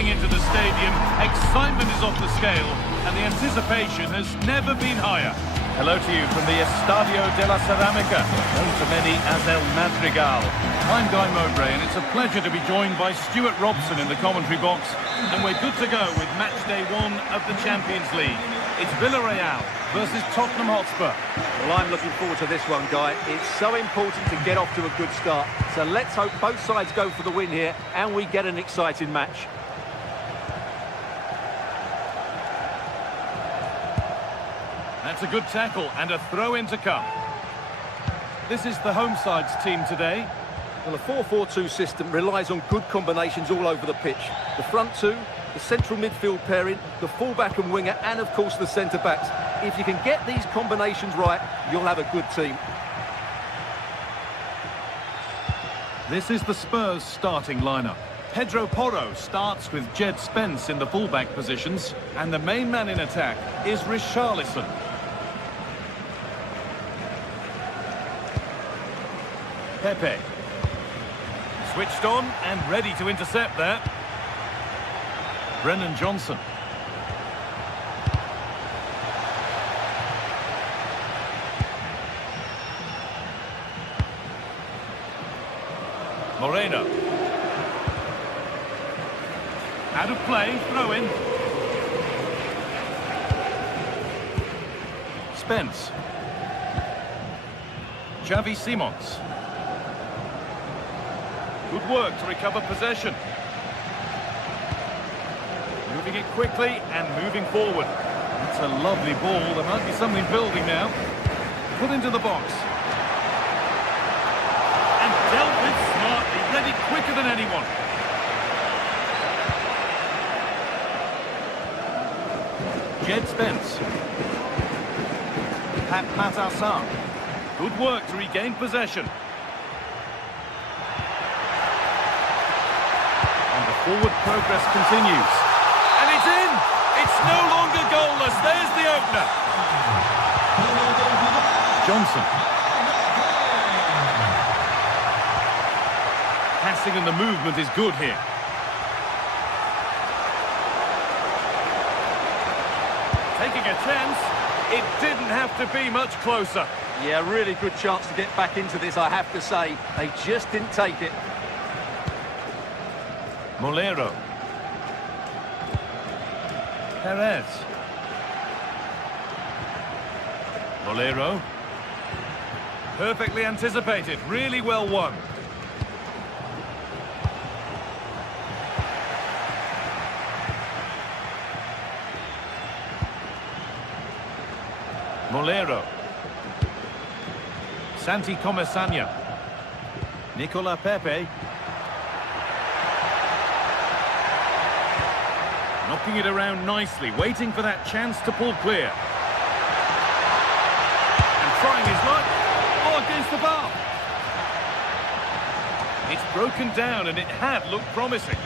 streaming into the stadium, excitement is off the scale, and the anticipation has never been higher. Hello to you from the Estadio de la Ceramica, known to many as El Madrigal. I'm Guy Mowbray, and it's a pleasure to be joined by Stuart Robson in the commentary box, and we're good to go with match day 1 of the Champions League. It's Villarreal versus Tottenham Hotspur. Well, I'm looking forward to this one, Guy. It's so important to get off to a good start. So let's hope both sides go for the win here and we get an exciting match. That's a good tackle and a throw-in to come. This is the home side's team today. Well, a 4-4-2 system relies on good combinations all over the pitch. The front two, the central midfield pairing, the fullback and winger, and of course the centre-backs. If you can get these combinations right, you'll have a good team. This is the Spurs starting lineup. Pedro Porro starts with Jed Spence in the fullback positions, and the main man in attack is Richarlison. Pepe. Switched on and ready to intercept there. Brennan Johnson. Moreno. Out of play, throw in. Spence. Xavi Simons. Good work to recover possession. Moving it quickly and moving forward. It's a lovely ball. There might be something building now. Put into the box. And dealt with smartly. Ready quicker than anyone. Jed Spence. Pat Matassar. Good work to regain possession. And the forward progress continues. And it's in! It's no longer goalless. There's the opener. Johnson. Passing and the movement is good here. Taking a chance. It didn't have to be much closer. Yeah, really good chance to get back into this, I have to say. They just didn't take it. Molero. Perez. Molero. Perfectly anticipated. Really well won. Molero. Santi Comesania. Nicola Pepe. Knocking it around nicely, waiting for that chance to pull clear. And trying his luck. Oh, against the bar. It's broken down and it had looked promising.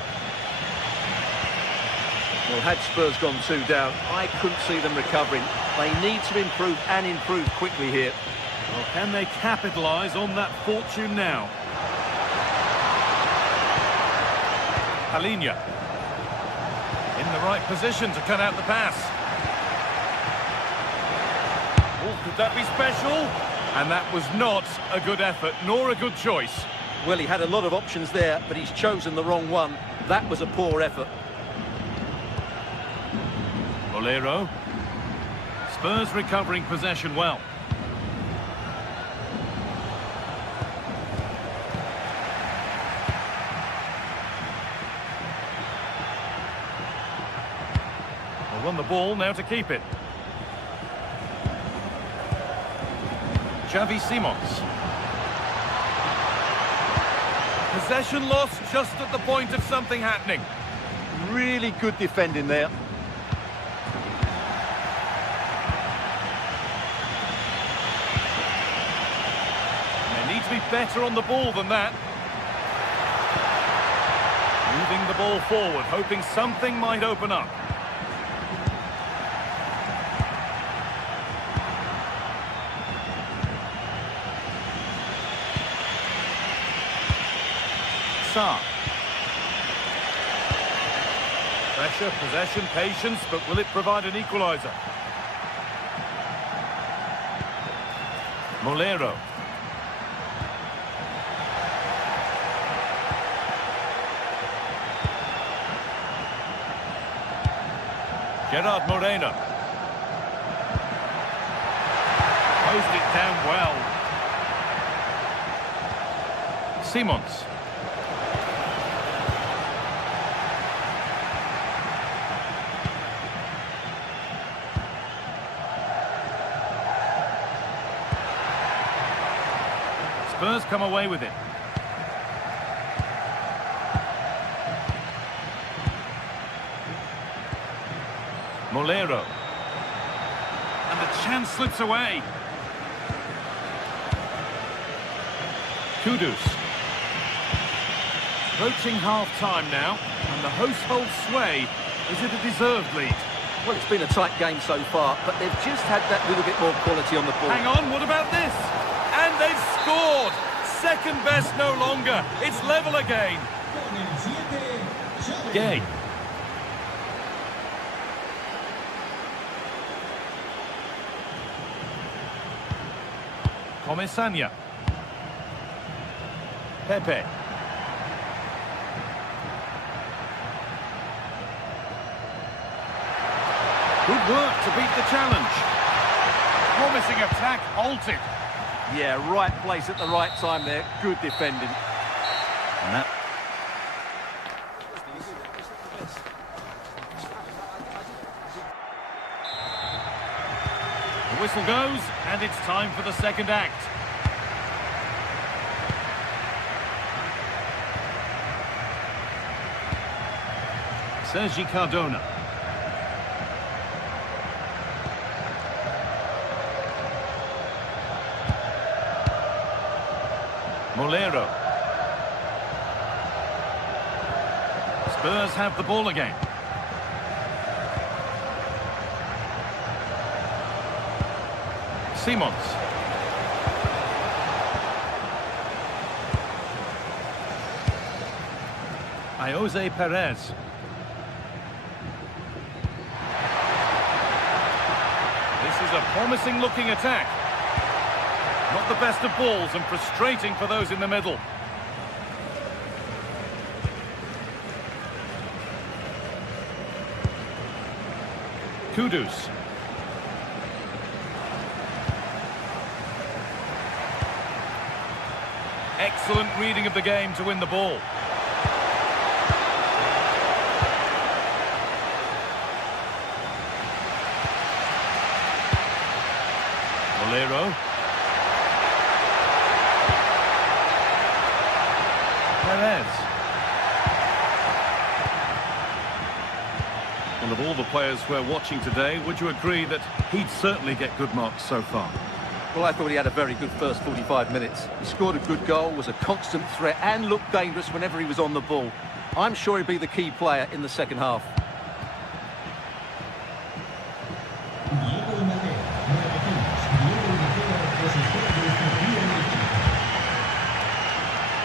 Well, had Spurs gone 2 down, I couldn't see them recovering. They need to improve and improve quickly here. Well, can they capitalise on that fortune now? Palinha. In the right position to cut out the pass. Oh, could that be special? And that was not a good effort, nor a good choice. Well, he had a lot of options there, but he's chosen the wrong one. That was a poor effort. Molero. Spurs recovering possession well. They won the ball, now to keep it. Xavi Simons. Possession lost just at the point of something happening. Really good defending there. To be better on the ball than that. Moving the ball forward, hoping something might open up. Sarr. Pressure, possession, patience, but will it provide an equaliser? Molero. Gerard Moreno. Posed it down well. Simons. Spurs come away with it. Molero. And the chance slips away. Kudus. Approaching half-time now, and the hosts hold sway. Is it a deserved lead? Well, it's been a tight game so far, but they've just had that little bit more quality on the ball. Hang on, what about this? And they've scored! Second best no longer. It's level again. Gay. Comesaña. Pepe. Good work to beat the challenge. Promising attack halted. Yeah, right place at the right time there. Good defending. And that... The whistle goes, and it's time for the second act. Sergi Cardona. Molero. Spurs have the ball again. Simons. Jose Perez. This is a promising looking attack. Not the best of balls and frustrating for those in the middle. Kudus. Excellent reading of the game to win the ball. Molero. Perez. Well, of all the players we're watching today, would you agree that he'd certainly get good marks so far? Well, I thought he had a very good first 45 minutes. He scored a good goal, was a constant threat and looked dangerous whenever he was on the ball. I'm sure he'd be the key player in the second half.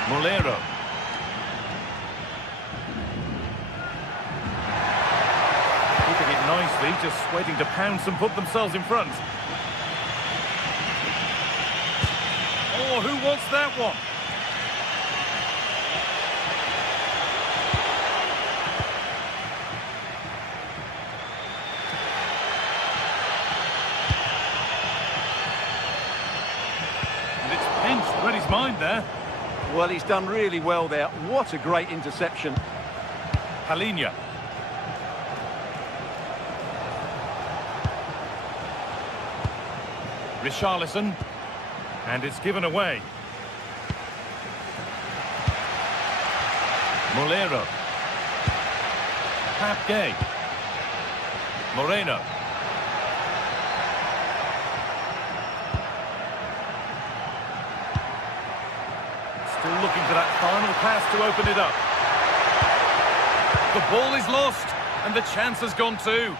Molero. Keeping it nicely, just waiting to pounce and put themselves in front. Oh, who wants that one? And it's pinched, read his mind there. Well, he's done really well there. What a great interception. Palinha. Richarlison. And it's given away. Molero. Pap Gay. Moreno. Still looking for that final pass to open it up. The ball is lost, and the chance has gone too.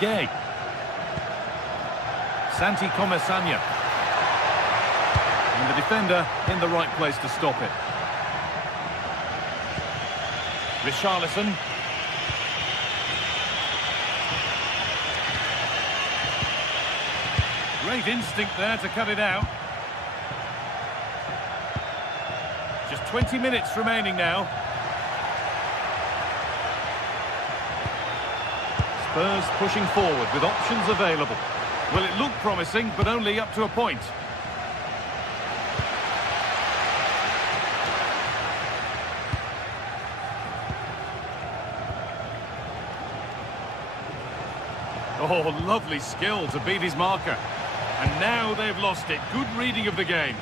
Gay. Santi Comesaña. And And the defender in the right place to stop it. Richarlison. Great instinct there to cut it out. Just 20 minutes remaining now. Spurs pushing forward with options available. Well, it looked promising, but only up to a point. Oh, lovely skill to beat his marker. And now they've lost it. Good reading of the game.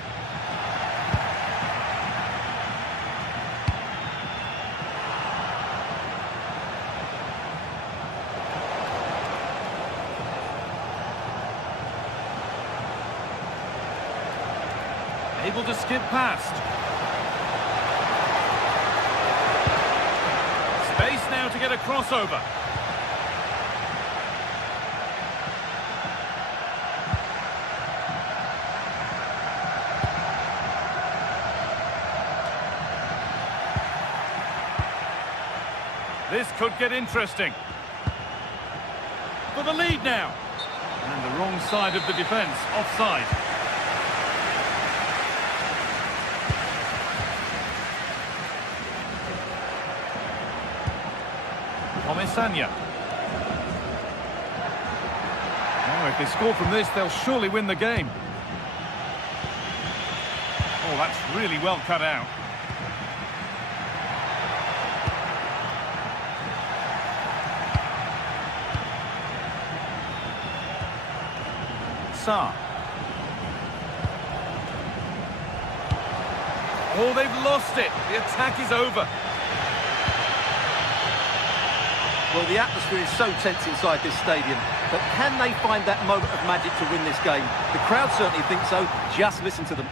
Able to skip past. Space now to get a crossover. This could get interesting. For the lead now. And the wrong side of the defence, offside. Comisania. Oh, if they score from this, they'll surely win the game. Oh, that's really well cut out. Oh, they've lost it. The attack is over. Well, the atmosphere is so tense inside this stadium, but can they find that moment of magic to win this game? The crowd certainly think so. Just listen to them.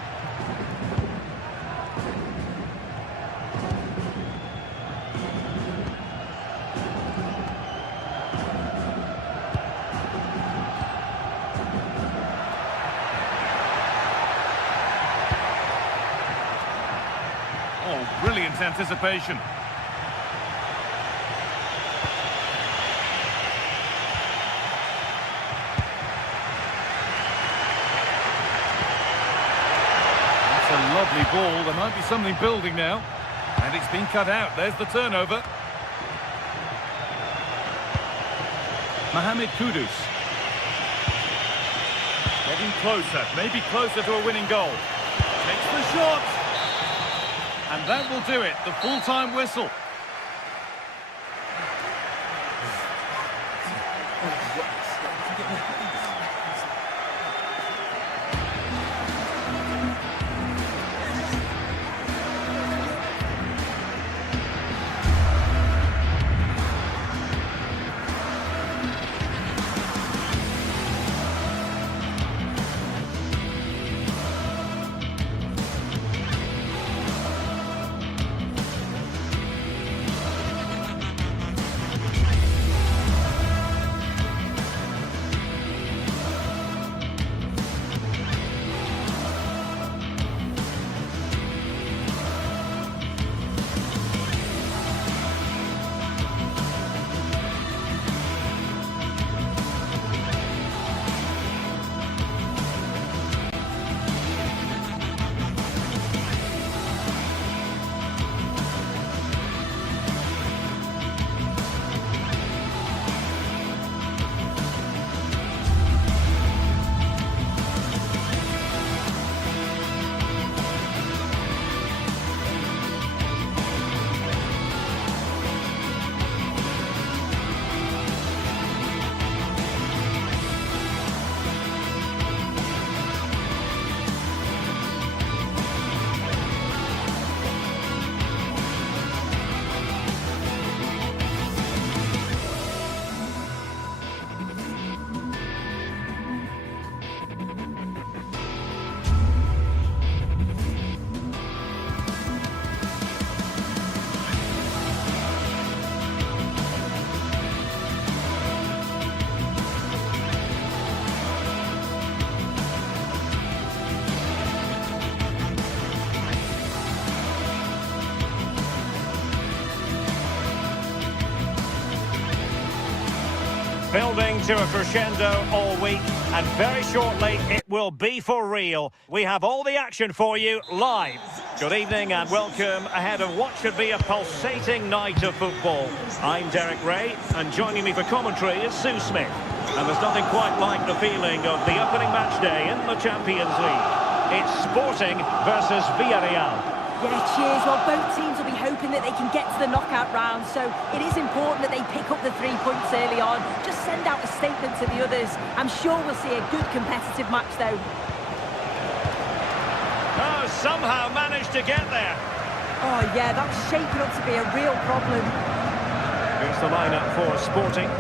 Oh, brilliant anticipation. That's a lovely ball. There might be something building now. And it's been cut out. There's the turnover. Mohamed Kudus. Getting closer, maybe closer to a winning goal. Takes the shot. And that will do it, the full-time whistle. Building to a crescendo all week, and very shortly it will be for real. We have all the action for you live. Good evening and welcome ahead of what should be a pulsating night of football. I'm Derek Ray, and joining me for commentary is Sue Smith. And there's nothing quite like the feeling of the opening match day in the Champions League. It's Sporting versus Villarreal. Yeah, cheers. Well, both teams will be hoping that they can get to the knockout round, so it is important that they pick up the 3 points early on. Just send out a statement to the others. I'm sure we'll see a good competitive match, though. Oh, somehow managed to get there. Oh, yeah, that was shaping up to be a real problem. Here's the lineup for Sporting.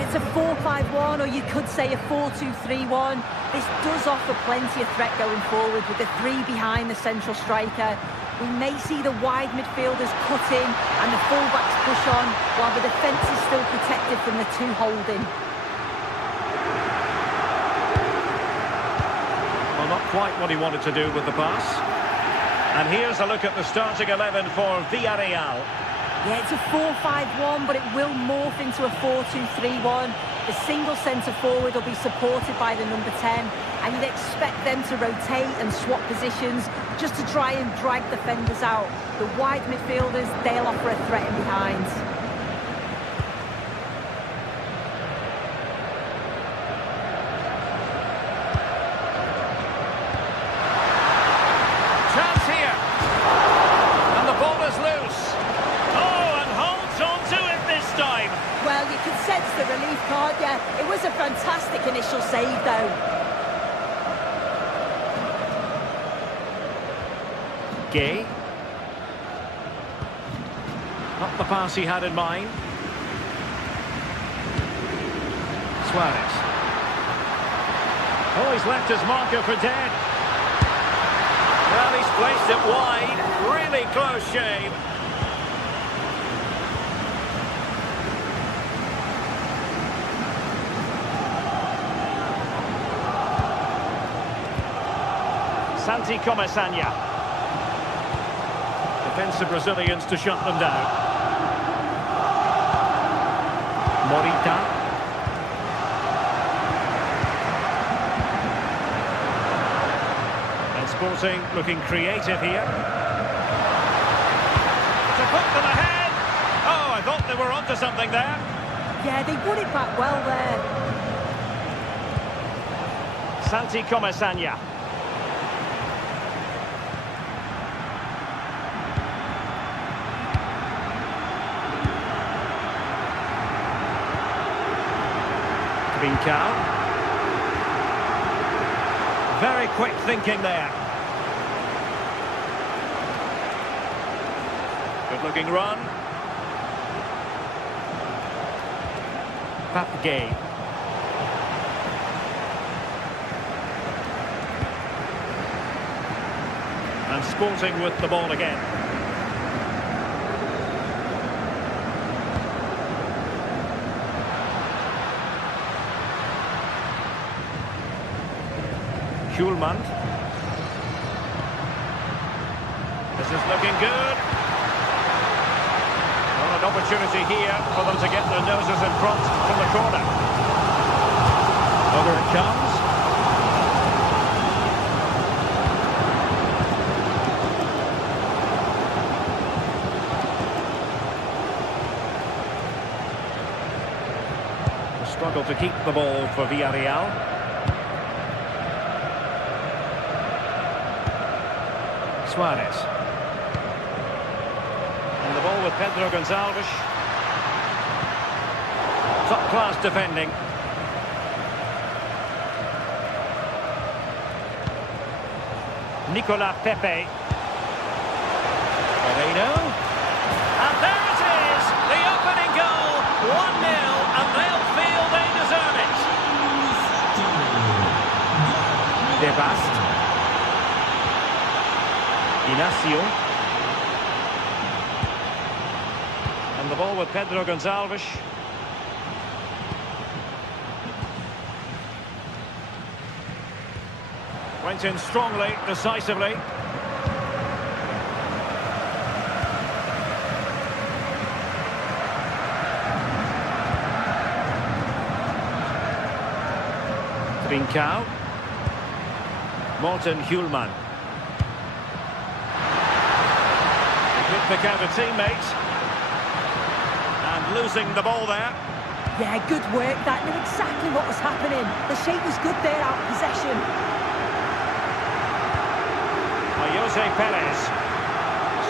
It's a 4-5-1, or you could say a 4-2-3-1. This does offer plenty of threat going forward with the 3 behind the central striker. We may see the wide midfielders cut in and the fullbacks push on, while the defence is still protected from the 2 holding. Well, not quite what he wanted to do with the pass. And here's a look at the starting 11 for Villarreal. Yeah, it's a 4-5-1, but it will morph into a 4-2-3-1. The single centre-forward will be supported by the number 10, and you'd expect them to rotate and swap positions just to try and drag defenders out. The wide midfielders, they'll offer a threat in behind. Chance here. And the ball is loose. Well, you can sense the relief, can't you? It was a fantastic initial save, though. Gay. Not the pass he had in mind. Suarez. Oh, he's left his marker for dead. Well, he's placed it wide. Really close shave. Santi Comesaña. Defensive Brazilians to shut them down. Morita. And Sporting looking creative here. To put them ahead. Oh, I thought they were onto something there. Yeah, they won it back well there. Santi Comesaña. Very quick thinking there. Good looking run. Papgay. And Sporting with the ball again. Schulman. This is looking good. Well, an opportunity here for them to get their noses in front from the corner. Over it comes. The struggle to keep the ball for Villarreal. Suarez. And the ball with Pedro Gonçalves. Top-class defending. Nicolas Pepe. Moreno. And there it is! The opening goal! 1-0, and they'll feel they deserve it. De Bast. Inacio. And the ball with Pedro Gonçalves. Went in strongly, decisively. Trincao. Morten Hjulman. He could pick out a teammate. And losing the ball there. Yeah, good work. That knew exactly what was happening. The shape was good there, out of possession. Jose Perez.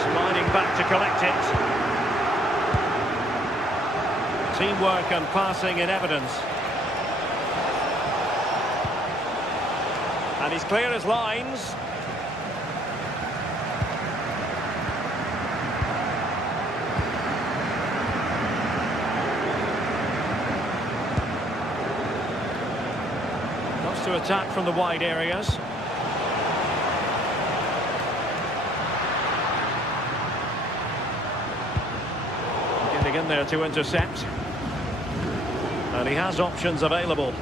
Sliding back to collect it. Teamwork and passing in evidence. And he's clear as lines. Lots to attack from the wide areas. Getting in there to intercept. And he has options available.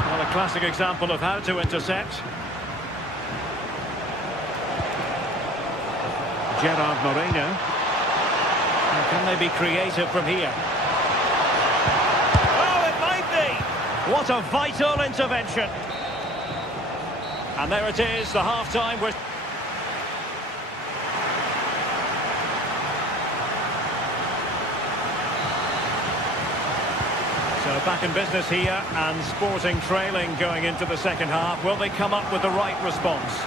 Well, a classic example of how to intercept. Gerard Moreno. And can they be creative from here? Oh, it might be! What a vital intervention. And there it is, the half-time. So back in business here, and Sporting trailing going into the second half. Will they come up with the right response?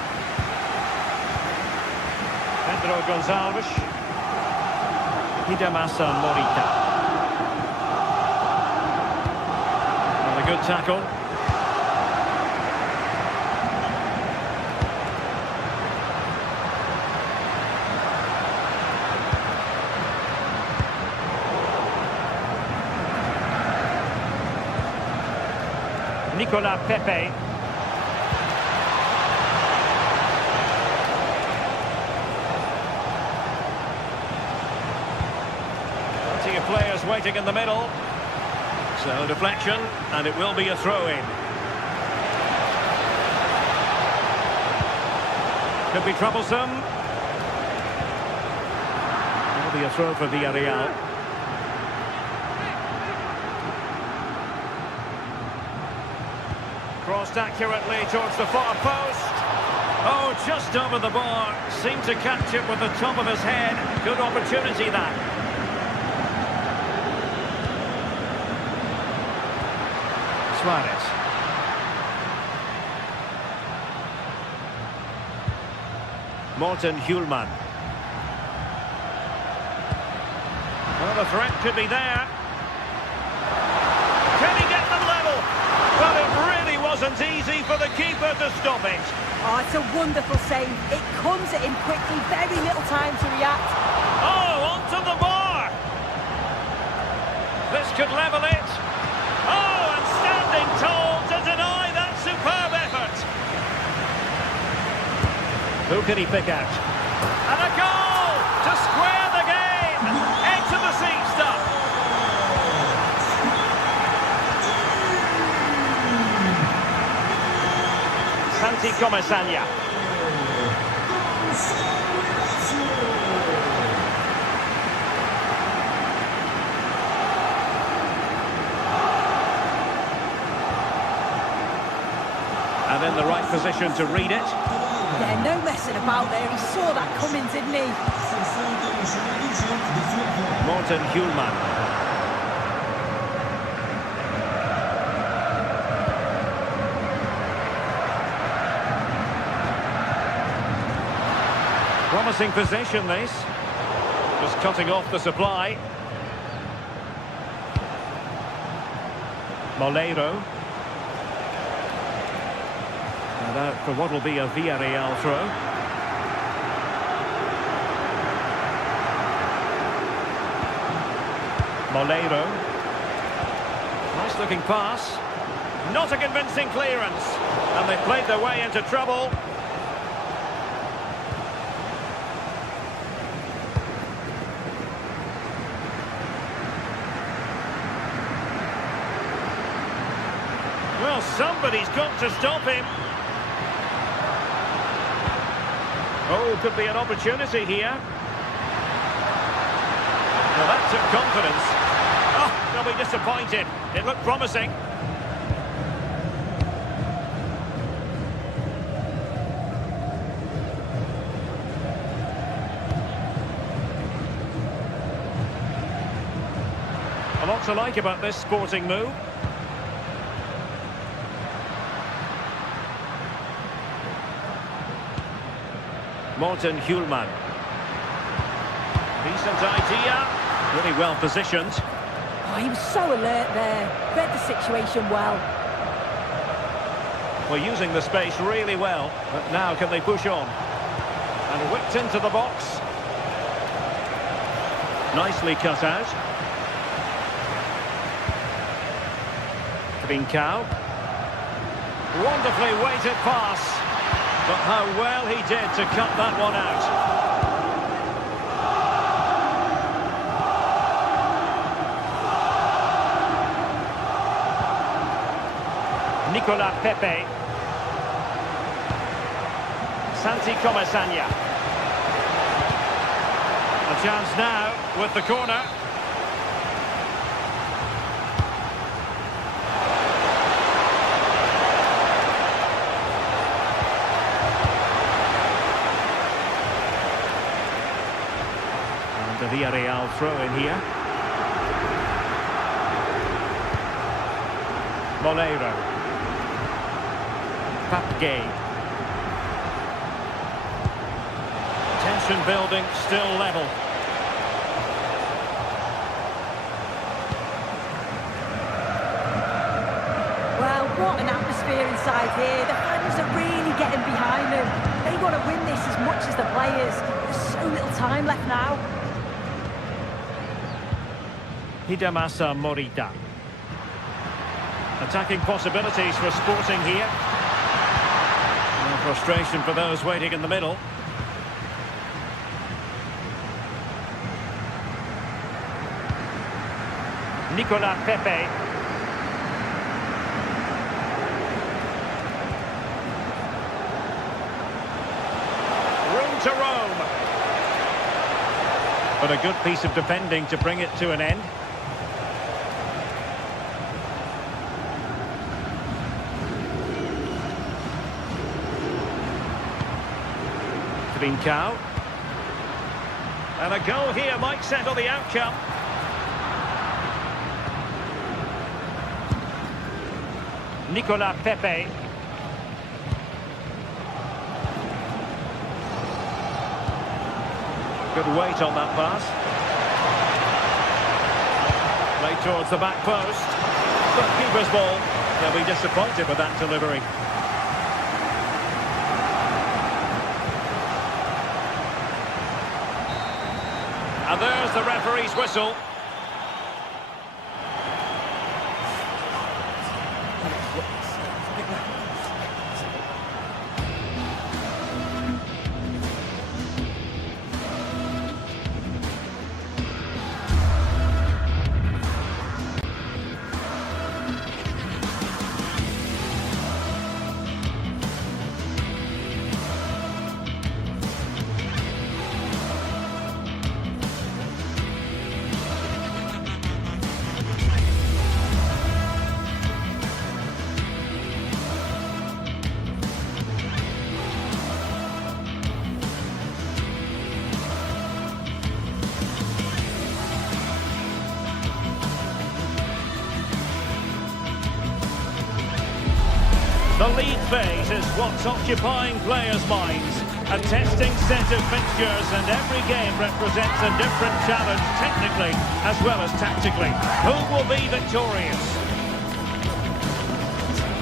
Pedro Gonçalves. Hidemasa Morita. Well, a good tackle. Nicolas Pepe. Plenty of players waiting in the middle. So deflection, and it will be a throw-in. Could be troublesome. It'll be a throw for Villarreal. Crossed accurately towards the far post. Oh, just over the bar. Seemed to catch it with the top of his head. Good opportunity, that. Suarez. Morten Hjulman. Well, the threat could be there. Can he get them level? Well, it really wasn't easy for the keeper to stop it. Oh, it's a wonderful save. It comes at him quickly, very little time to react. Oh, onto the bar. This could level it. Oh, and standing tall to deny that superb effort. Who can he pick out? And a goal to square the game. Edge of the seat stuff. Santi Comesaña. And in the right position to read it. Yeah, no messing about there. He saw that coming, didn't he? Morten Hjulman. Promising possession, this. Just cutting off the supply. Moleiro. And out for what will be a Villarreal throw. Moleiro. Nice looking pass. Not a convincing clearance. And they've played their way into trouble. Well, somebody's got to stop him. Oh, could be an opportunity here. Well, that took confidence. Oh, they'll be disappointed. It looked promising. A lot to like about this sporting move. Morten Hjulman. Decent idea. Really well positioned. Oh, he was so alert there. Read the situation well. We're using the space really well. But now can they push on? And whipped into the box. Nicely cut out. Trincao. Wonderfully weighted pass. But how well he did to cut that one out. Nicolas Pepe. Santi Comesaña. A chance now with the corner. The Villarreal throw in here. Moleiro. Papgay. Tension building, still level. Well, what an atmosphere inside here. The fans are really getting behind them. They want to win this as much as the players. There's so little time left now. Hidemasa Morita. Attacking possibilities for Sporting here. No frustration for those waiting in the middle. Nicolas Pepe. Room to roam. But a good piece of defending to bring it to an end. Trincao. And a goal here might settle the outcome. Nicolas Pepe. Good weight on that pass. Played towards the back post. But keeper's ball. They'll be disappointed with that delivery. And there's the referee's whistle. The league phase is what's occupying players' minds. A testing set of fixtures, and every game represents a different challenge technically as well as tactically. Who will be victorious?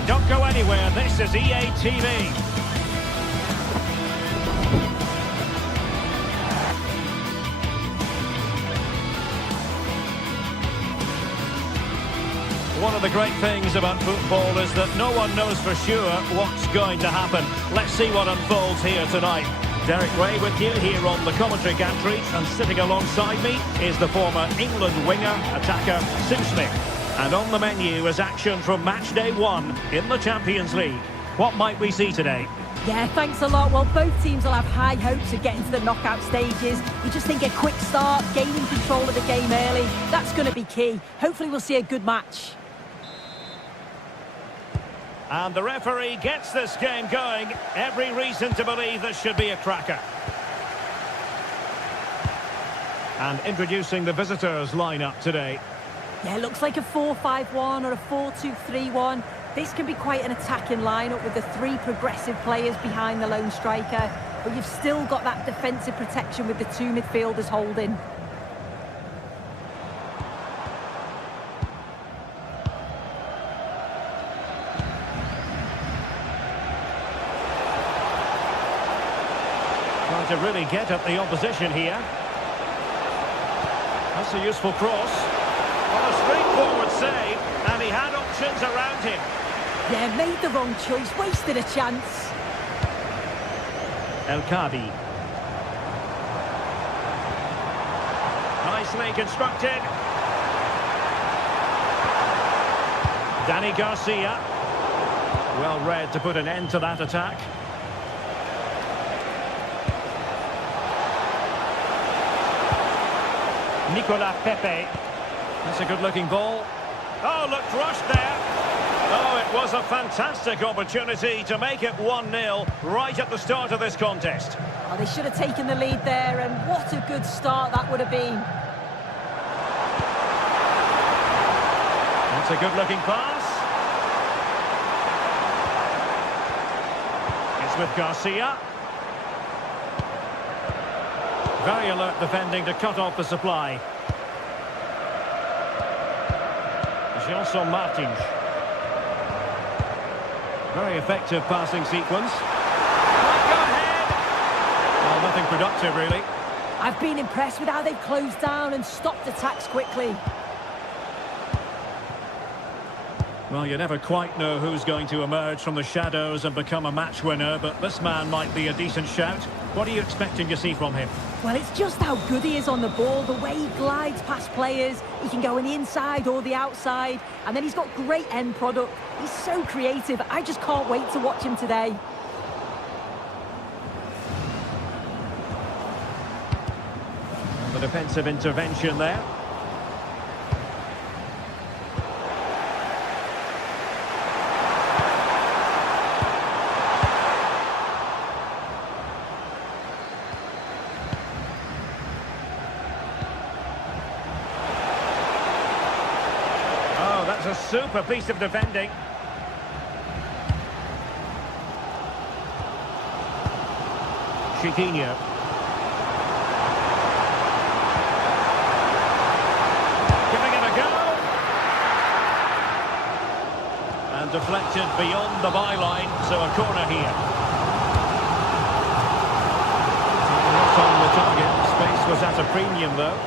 Don't go anywhere, this is EA TV. One of the great things about football is that no one knows for sure what's going to happen. Let's see what unfolds here tonight. Derek Ray with you here on the commentary gantry, and sitting alongside me is the former England winger, attacker, Sue Smith. And on the menu is action from match day 1 in the Champions League. What might we see today? Yeah, thanks a lot. Well, both teams will have high hopes of getting to the knockout stages. You just think a quick start, gaining control of the game early, that's going to be key. Hopefully we'll see a good match. And the referee gets this game going. Every reason to believe this should be a cracker. And introducing the visitors lineup today. Yeah, looks like a 4-5-1 or a 4-2-3-1. This can be quite an attacking lineup with the three progressive players behind the lone striker. But you've still got that defensive protection with the two midfielders holding. Trying to really get at the opposition here. That's a useful cross. Well, a straightforward save, and he had options around him. Yeah, made the wrong choice, wasted a chance. El Kabi. Nicely constructed. Danny Garcia. Well read to put an end to that attack. Nicolas Pepe. That's a good-looking ball. Oh, looked rushed there. Oh, it was a fantastic opportunity to make it 1-0 right at the start of this contest. Oh, they should have taken the lead there, and what a good start that would have been. That's a good-looking pass. It's with Garcia. Very alert defending to cut off the supply. Janson Martins. Very effective passing sequence. Might go ahead. Well, nothing productive, really. I've been impressed with how they've closed down and stopped attacks quickly. Well, you never quite know who's going to emerge from the shadows and become a match winner, but this man might be a decent shout. What are you expecting to see from him? Well, it's just how good he is on the ball, the way he glides past players. He can go on the inside or the outside, and then he's got great end product. He's so creative. I just can't wait to watch him today. The defensive intervention there. A super piece of defending. Chiquinho. Giving it a go. And deflected beyond the byline, so a corner here. Not on the target. Space was at a premium though.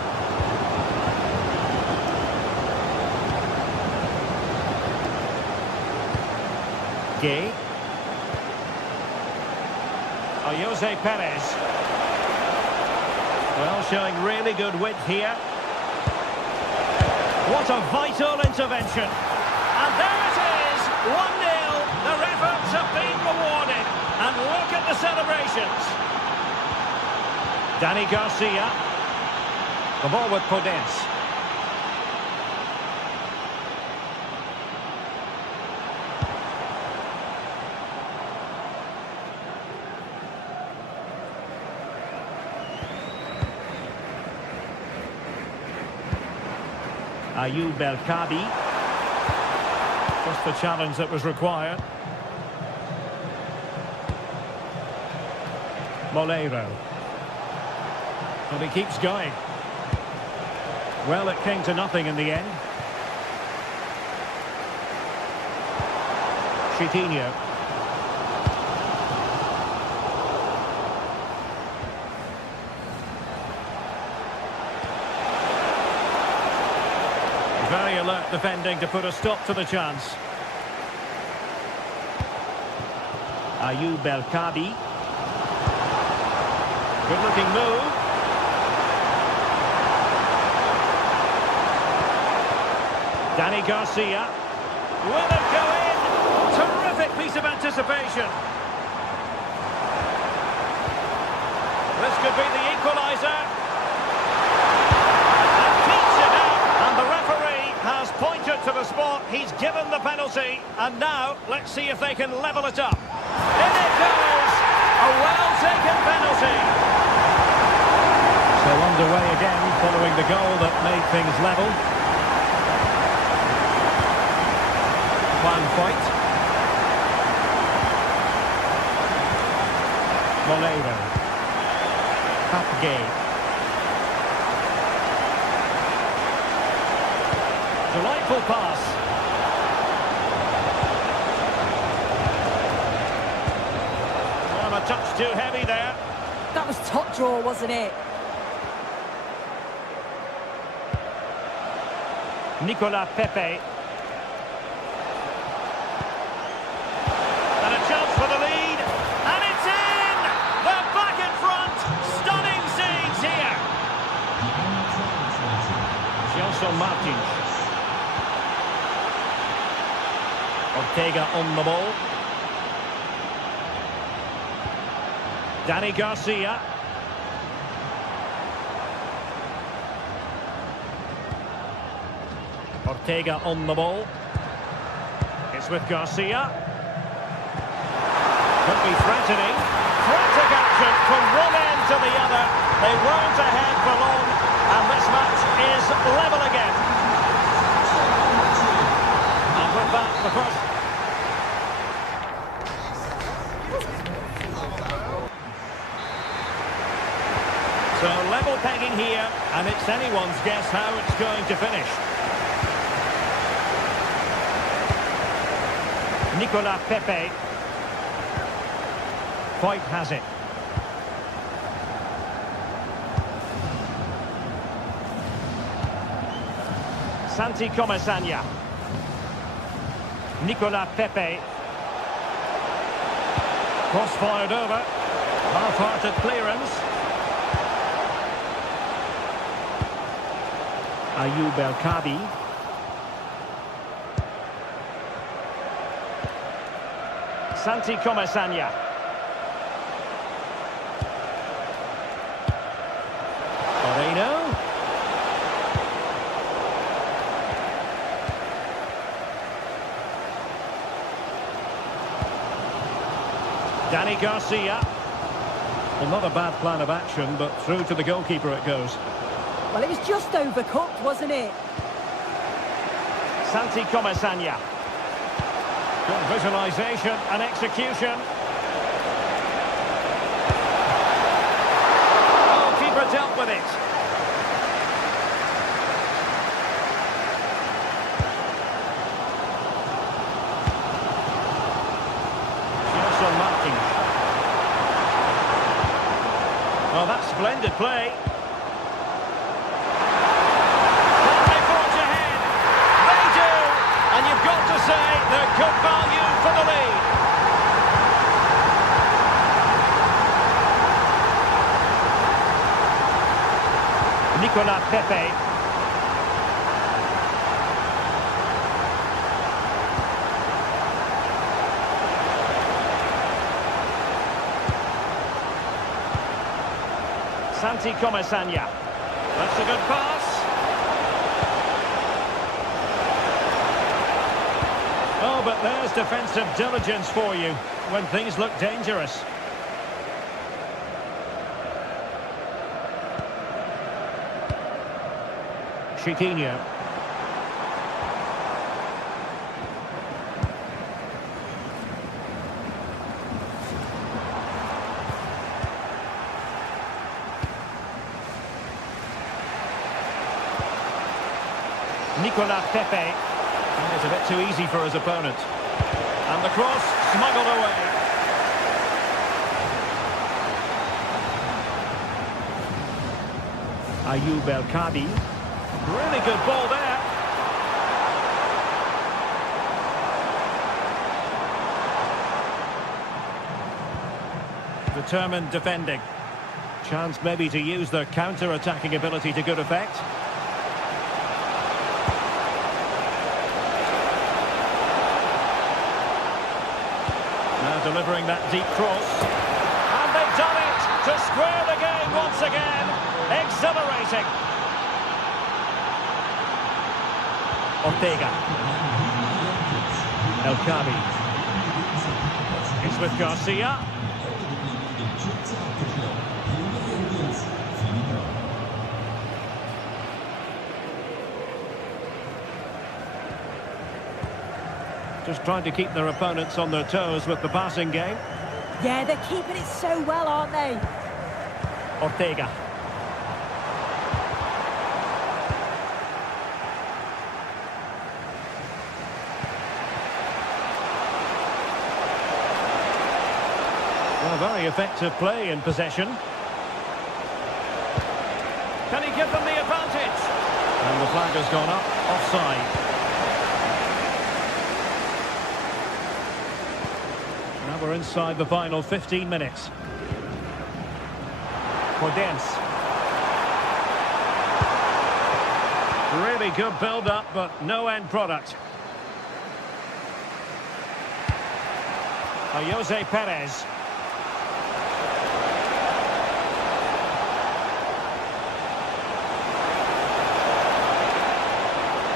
Gay. Oh, Jose Perez. Well, showing really good width here. What a vital intervention. And there it is, 1-0. Their efforts have been rewarded. And look at the celebrations. Danny Garcia. The ball with Podence. Ayoub El Kabi. Just the challenge that was required. Moleiro. And he keeps going. Well, it came to nothing in the end. Chiquinho. Very alert defending to put a stop to the chance. Ayoub El Kabi. Good looking move. Danny Garcia. Will it go in? Terrific piece of anticipation. be the equaliser. And keeps it out. And the referee has pointed to the spot. He's given the penalty. And now, let's see if they can level it up. In it goes! A well-taken penalty. So underway again, following the goal that made things level. One fight. Moleiro. Papgay. Delightful pass. Well, a touch too heavy there. That was top draw, wasn't it? Nicolas Pepe. And a chance for the lead. And it's in! They're back in front. Stunning scenes here. Gelson Martins. Ortega on the ball. Danny Garcia. Ortega on the ball. It's with Garcia. Could be threatening. Frantic action from one end to the other. They weren't ahead for long, and this match is level again. And with that, the first. So level pegging here, and it's anyone's guess how it's going to finish. Nicolas Pepe. Foyt has it. Santi Comesaña. Nicolas Pepe. Cross fired over. Half-hearted clearance. Ayoub El Kabi. Santi Comesaña. Moreno. Danny Garcia. Well, not a bad plan of action, but through to the goalkeeper it goes. Well, it was just overcooked, wasn't it? Santi Comesaña. Good visualisation and execution. Oh, keeper dealt with it. Gelson Martins. Oh, that's splendid play. And you've got to say they're good value for the lead. Nicolas Pepe. Santi Comesaña. That's a good pass. Oh, but there's defensive diligence for you when things look dangerous. Chiquinho. Nicolas Pepe. And it's a bit too easy for his opponent. And the cross smuggled away. Ayoub El Kabi. Really good ball there. Determined defending. Chance maybe to use their counter-attacking ability to good effect. Now delivering that deep cross. And they've done it to square the game once again. Exhilarating. Ortega. El Kabi. It's with Garcia. Just trying to keep their opponents on their toes with the passing game. Yeah, they're keeping it so well, aren't they? Ortega. Well, very effective play in possession. Can he give them the advantage? And the flag has gone up, offside. Now we're inside the final 15 minutes. Podence. Really good build-up, but no end product. Jose Perez.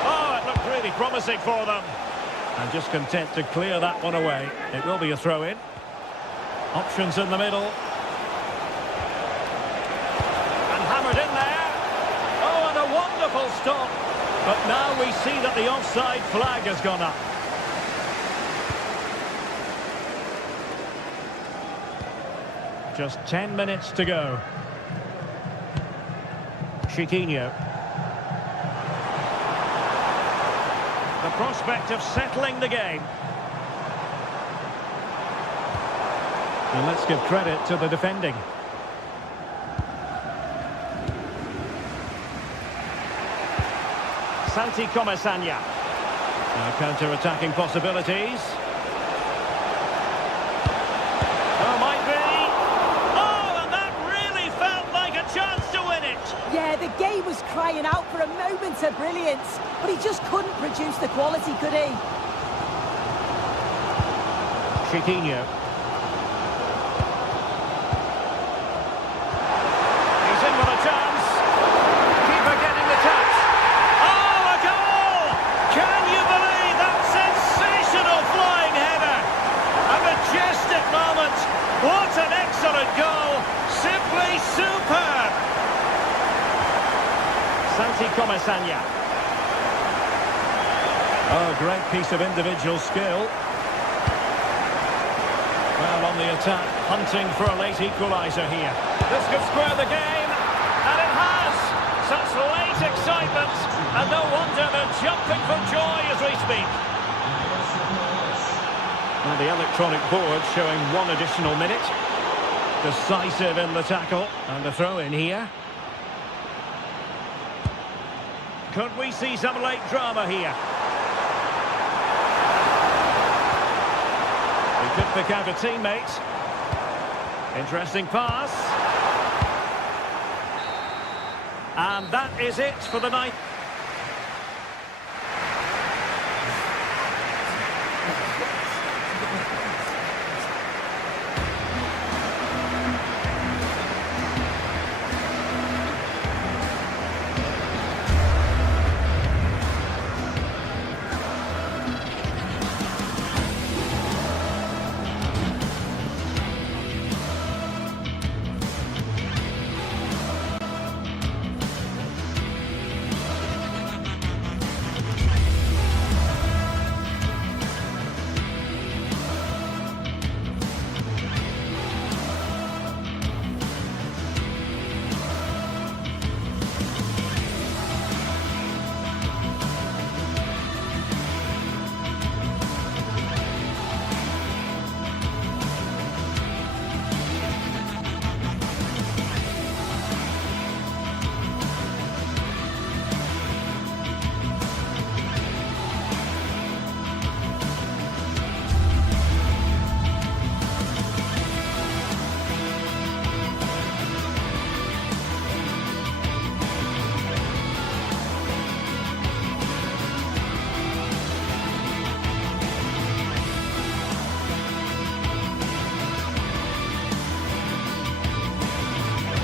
Oh, it looked really promising for them. And just content to clear that one away. It will be a throw-in. Options in the middle. And hammered in there. Oh, and a wonderful stop. But now we see that the offside flag has gone up. Just 10 minutes to go. Chiquinho. The prospect of settling the game. And let's give credit to the defending. Santi Comesaña. Now counter-attacking possibilities. Oh, might be. Oh, and that really felt like a chance to win it. Yeah, the game was crying out for a moment of brilliance, but he just couldn't produce the quality, could he? Chiquinho. He's in with a chance. Keeper getting the touch. Oh, a goal! Can you believe that sensational flying header? A majestic moment. What an excellent goal. Simply superb. Santi Comesaña. Oh, great piece of individual skill. Well, on the attack, hunting for a late equaliser here. This could square the game, and it has! Such late excitement, and no wonder they're jumping for joy as we speak. Now the electronic board showing one additional minute. Decisive in the tackle, and a throw in here. Could we see some late drama here? Could pick out a teammate. Interesting pass. And that is it for the night.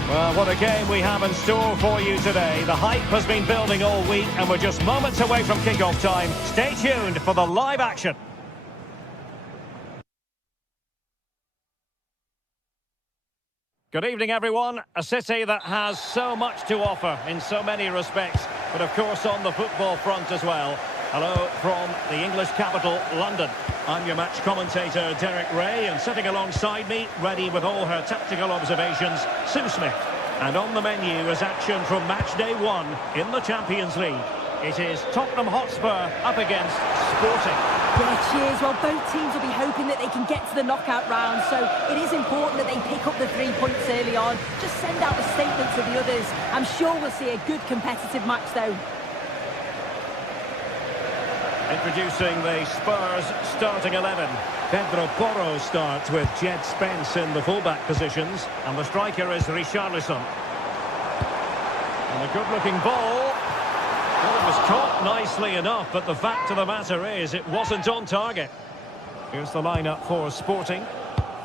Well, what a game we have in store for you today. The hype has been building all week and we're just moments away from kick-off time. Stay tuned for the live action. Good evening, everyone. A city that has so much to offer in so many respects, but of course on the football front as well. Hello from the English capital, London. I'm your match commentator, Derek Ray, and sitting alongside me, ready with all her tactical observations, Sue Smith. And on the menu is action from match day 1 in the Champions League. It is Tottenham Hotspur up against Sporting. Yeah, cheers. Well, both teams will be hoping that they can get to the knockout round, so it is important that they pick up the 3 points early on. Just send out a statement to the others. I'm sure we'll see a good competitive match, though. Introducing the Spurs starting 11. Pedro Porro starts with Jed Spence in the fullback positions, and the striker is Richarlison. And a good-looking ball. Well, it was caught nicely enough, but the fact of the matter is it wasn't on target. Here's the lineup for Sporting.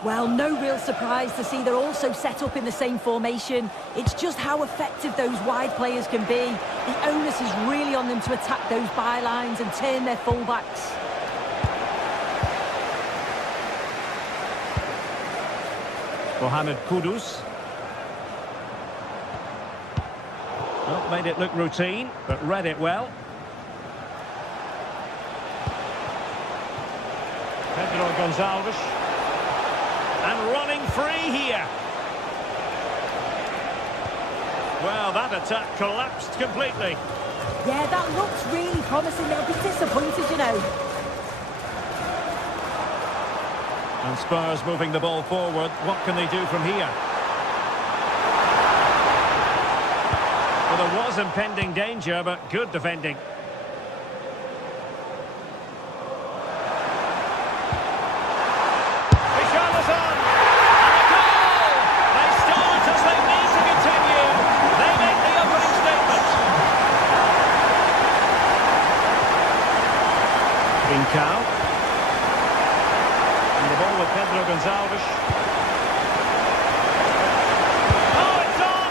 Well, no real surprise to see they're also set up in the same formation. It's just how effective those wide players can be. The onus is really on them to attack those bylines and turn their fullbacks. Mohamed Kudus. Well, made it look routine, but read it well. Pedro Gonçalves. And running free here. Well, that attack collapsed completely. Yeah, that looks really promising. They'll be disappointed, you know. And Spurs moving the ball forward. What can they do from here? Well, there was impending danger, but good defending. Cow. And the ball with Pedro Gonçalves. Oh, it's on!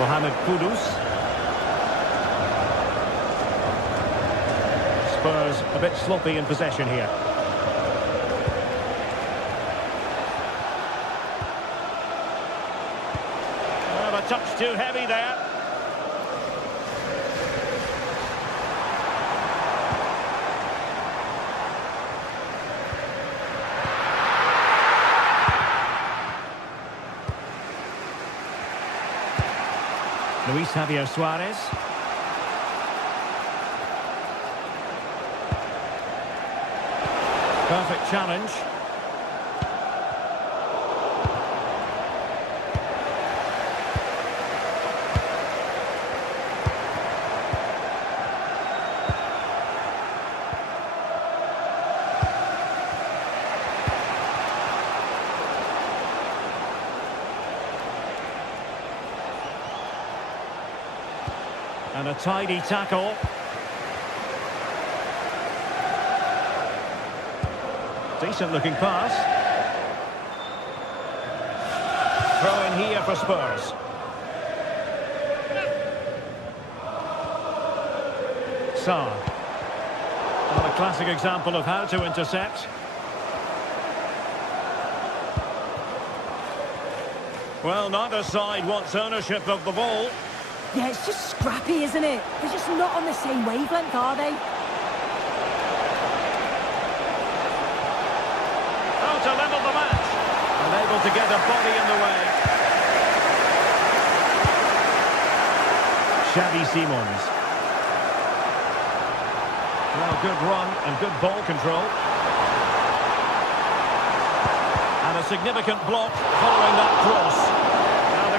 Mohamed Kudus. Spurs a bit sloppy in possession here. Well, a touch too heavy there. Luis Javier Suarez. Perfect challenge. And a tidy tackle. Decent looking pass. Throw in here for Spurs. Sarr. Well, a classic example of how to intercept. Well, neither side wants ownership of the ball. Yeah, it's just scrappy, isn't it? They're just not on the same wavelength, are they? Oh, to level the match. Unable to get a body in the way. Xavi Simons. Well, good run and good ball control. And a significant block following that cross.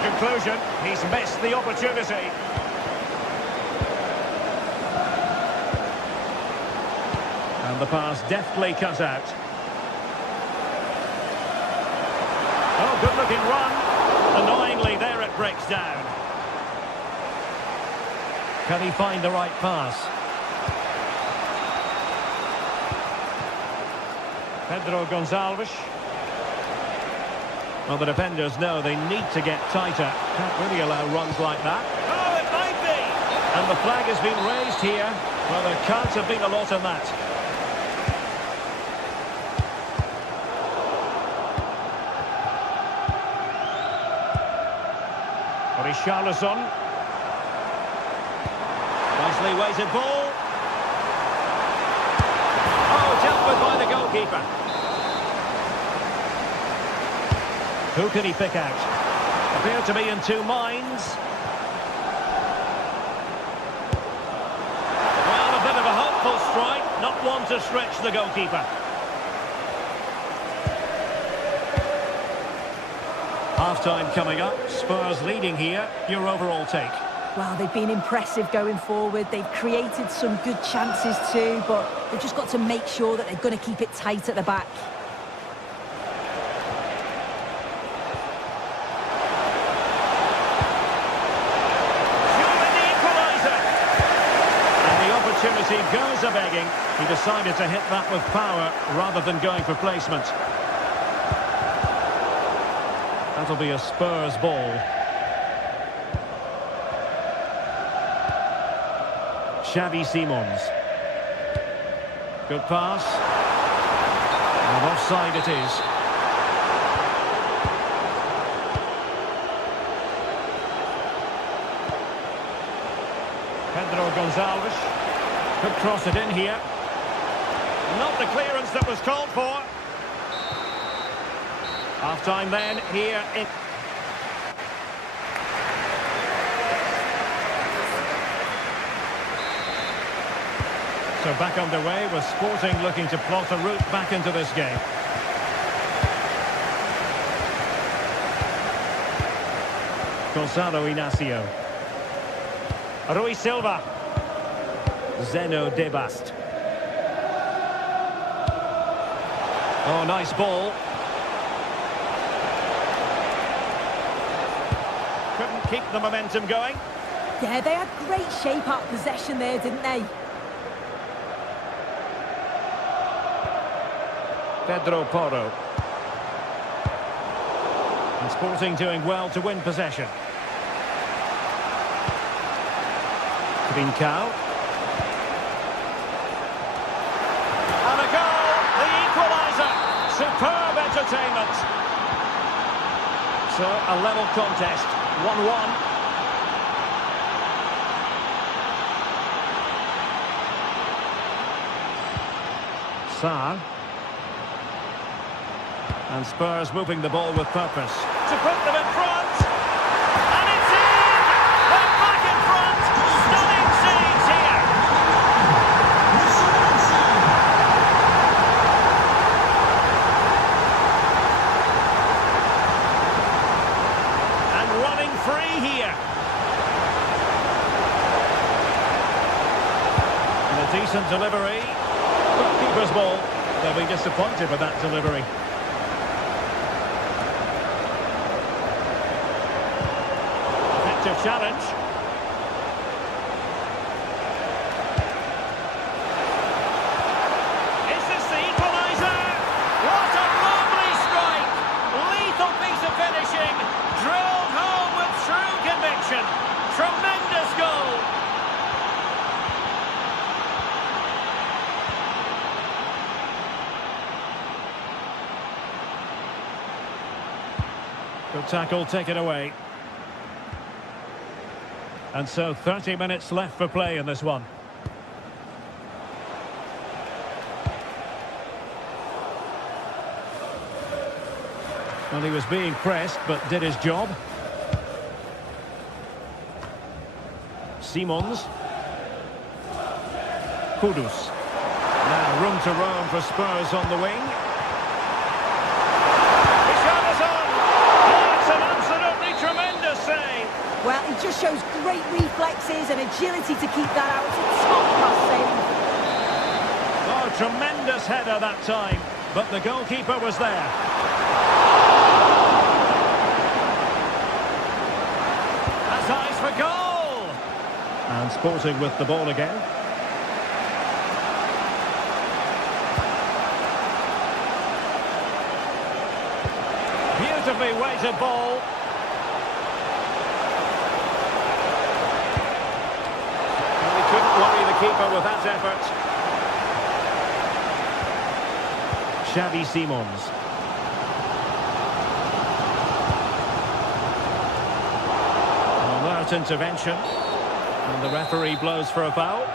Conclusion, he's missed the opportunity. And the pass deftly cut out. Oh, good looking run. Annoyingly, there it breaks down. Can he find the right pass? Pedro Gonçalves. Well, the defenders know they need to get tighter. Can't really allow runs like that. Oh, it might be! And the flag has been raised here. Well, there can't have been a lot on that. Richarlison. Nicely weighted ball. Oh, dealt with by the goalkeeper. Who can he pick out? Appear to be in two minds. Well, a bit of a hopeful strike, not one to stretch the goalkeeper. Half-time coming up. Spurs leading here. Your overall take? Well, they've been impressive going forward. They've created some good chances too, but they've just got to make sure that they're going to keep it tight at the back. Shooting the equaliser! And the opportunity goes a-begging. He decided to hit that with power rather than going for placement. That'll be a Spurs ball. Xavi Simons. Good pass. And offside it is. Pedro Gonçalves. Could cross it in here. Not the clearance that was called for. Half-time then, here in... So back underway with Sporting looking to plot a route back into this game. Gonzalo Inacio. Rui Silva. Zeno Debast. Oh, nice ball. Couldn't keep the momentum going. Yeah, they had great shape-up possession there, didn't they? Pedro Porro. And Sporting doing well to win possession. Trincao. And a goal! The equaliser! Superb entertainment! So, a level contest. 1-1. Sarr. And Spurs moving the ball with purpose. To put them in front! And it's in! They're back in front! Stunning scenes here! And running free here. And a decent delivery. Keeper's ball. They'll be disappointed with that delivery. Effective challenge. Is this the equaliser? What a lovely strike! Lethal piece of finishing. Drilled home with true conviction. Tremendous goal. Good tackle, take it away. And so 30 minutes left for play in this one. Well, he was being pressed, but did his job. Simons. Kudus. Now room to roam for Spurs on the wing. Well, he just shows great reflexes and agility to keep that out. It's a top-class save. Oh, tremendous header that time, but the goalkeeper was there. Has eyes for goal! And Sporting with the ball again. Beautifully weighted ball. And he couldn't worry the keeper with that effort. Xavi Simons. An alert intervention. And the referee blows for a foul.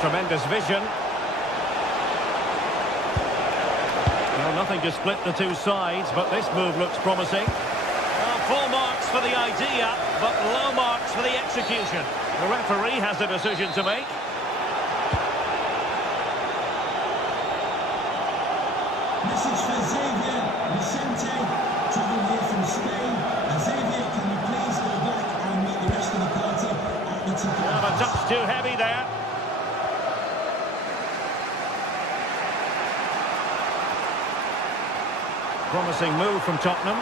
Tremendous vision. Well, nothing to split the two sides, but this move looks promising. Well, full marks for the idea, but low marks for the execution. The referee has a decision to make. Message for Xavier Vicente, travelling here from Spain. Xavier, can you please go back and meet the rest of the party at the ticket? Well, a touch too heavy there. Promising move from Tottenham.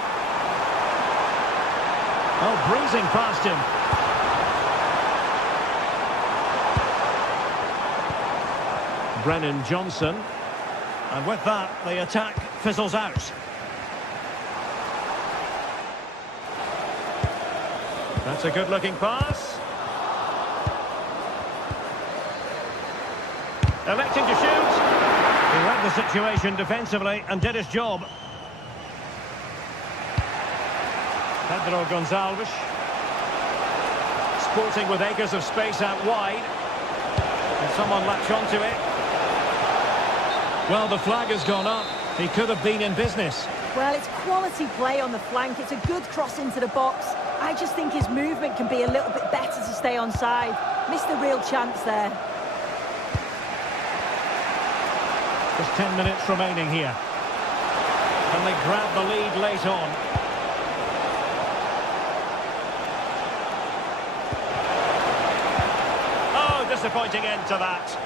Oh, breezing past him. Brennan Johnson. And with that, the attack fizzles out. That's a good-looking pass. Electing to shoot. He read the situation defensively and did his job. Pedro Gonçalves. Sporting with acres of space out wide. Can someone latch onto it? Well, the flag has gone up. He could have been in business. Well, it's quality play on the flank. It's a good cross into the box. I just think his movement can be a little bit better to stay onside. Missed a real chance there. Just 10 minutes remaining here. Can they grab the lead late on? Oh, disappointing end to that.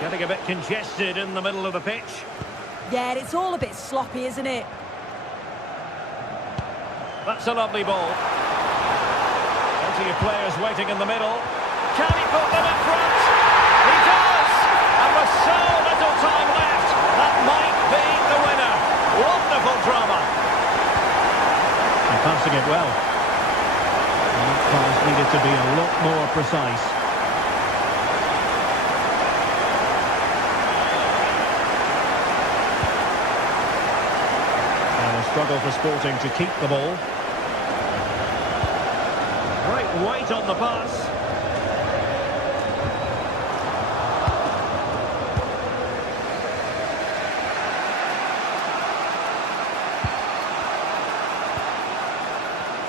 Getting a bit congested in the middle of the pitch. Yeah, it's all a bit sloppy, isn't it? That's a lovely ball. Plenty of players waiting in the middle. Can he put them in front? He does! And with so little time left, that might be the winner. Wonderful drama. And passing it well. And that pass needed to be a lot more precise. Struggle for Sporting to keep the ball. Great weight on the pass.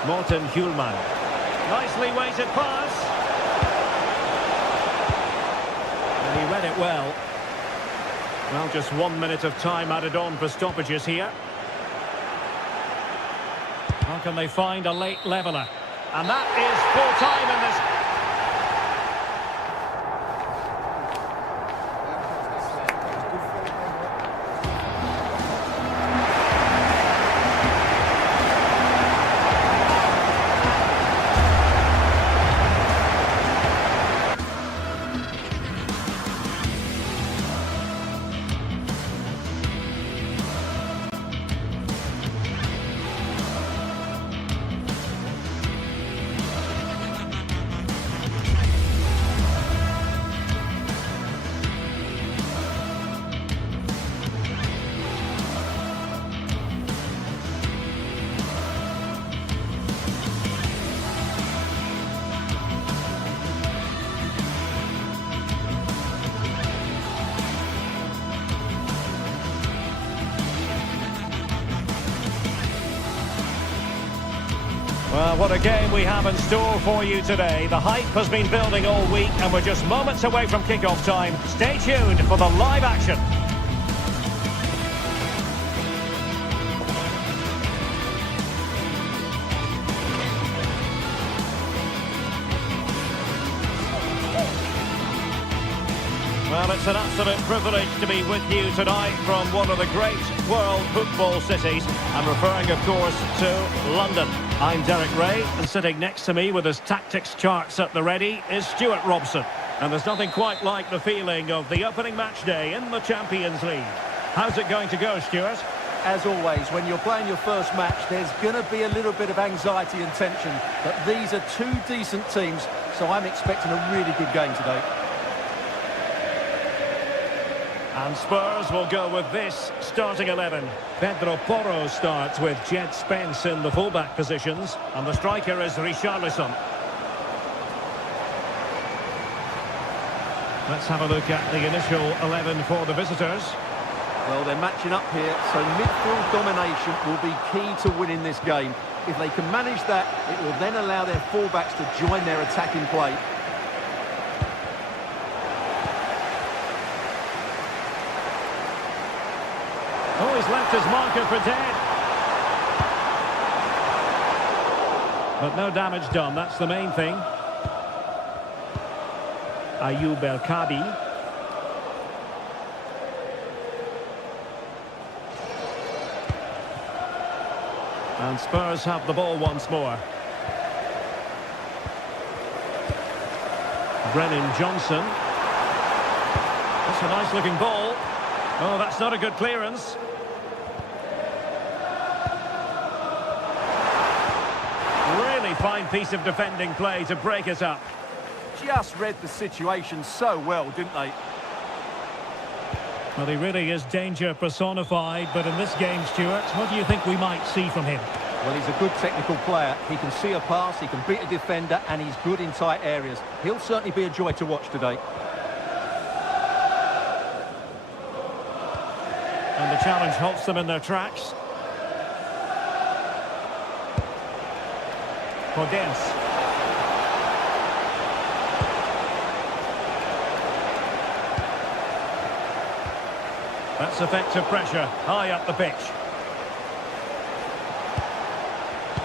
Morten Hjulman. Nicely weighted pass. And he read it well. Well, just 1 minute of time added on for stoppages here. How can they find a late leveller? And that is full time in this. Well, what a game we have in store for you today. The hype has been building all week and we're just moments away from kick-off time. Stay tuned for the live action. Well, it's an absolute privilege to be with you tonight from one of the great world football cities. I'm referring, of course, to London. I'm Derek Ray, and sitting next to me with his tactics charts at the ready is Stuart Robson. And there's nothing quite like the feeling of the opening match day in the Champions League. How's it going to go, Stuart? As always, when you're playing your first match, there's going to be a little bit of anxiety and tension. But these are two decent teams, so I'm expecting a really good game today. And Spurs will go with this starting 11. Pedro Porro starts with Jed Spence in the fullback positions. And the striker is Richarlison. Let's have a look at the initial 11 for the visitors. Well, they're matching up here, so midfield domination will be key to winning this game. If they can manage that, it will then allow their fullbacks to join their attacking play. Oh, he's left his marker for dead. But no damage done, that's the main thing. Ayoub El Kabi. And Spurs have the ball once more. Brennan Johnson. That's a nice looking ball. Oh, that's not a good clearance. Really fine piece of defending play to break us up. Just read the situation so well, didn't they? Well, he really is danger personified, but in this game, Stuart, what do you think we might see from him? Well, he's a good technical player. He can see a pass, he can beat a defender, and he's good in tight areas. He'll certainly be a joy to watch today. And the challenge halts them in their tracks. Podence. That's effective pressure, high up the pitch.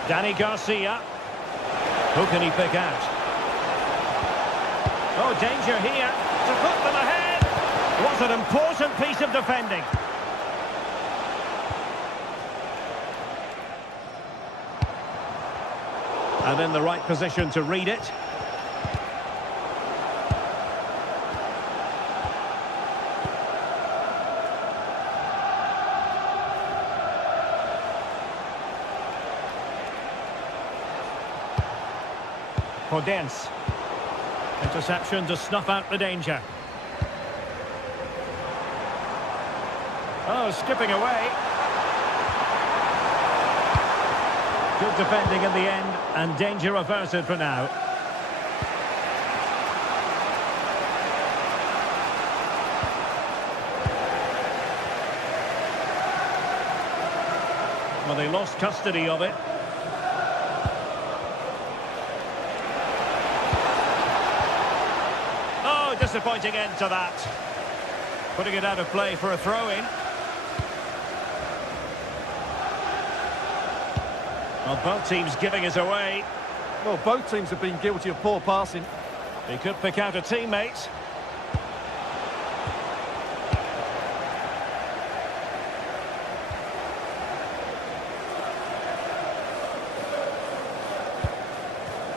Danny Garcia. Who can he pick out? Oh, danger here to put them ahead. What an important piece of defending. And in the right position to read it. Podence. Interception to snuff out the danger. Oh, skipping away. Good defending in the end, and danger averted for now. Well, they lost custody of it. Disappointing end to that. Putting it out of play for a throw-in. Well, both teams giving it away. Well, both teams have been guilty of poor passing. He could pick out a teammate.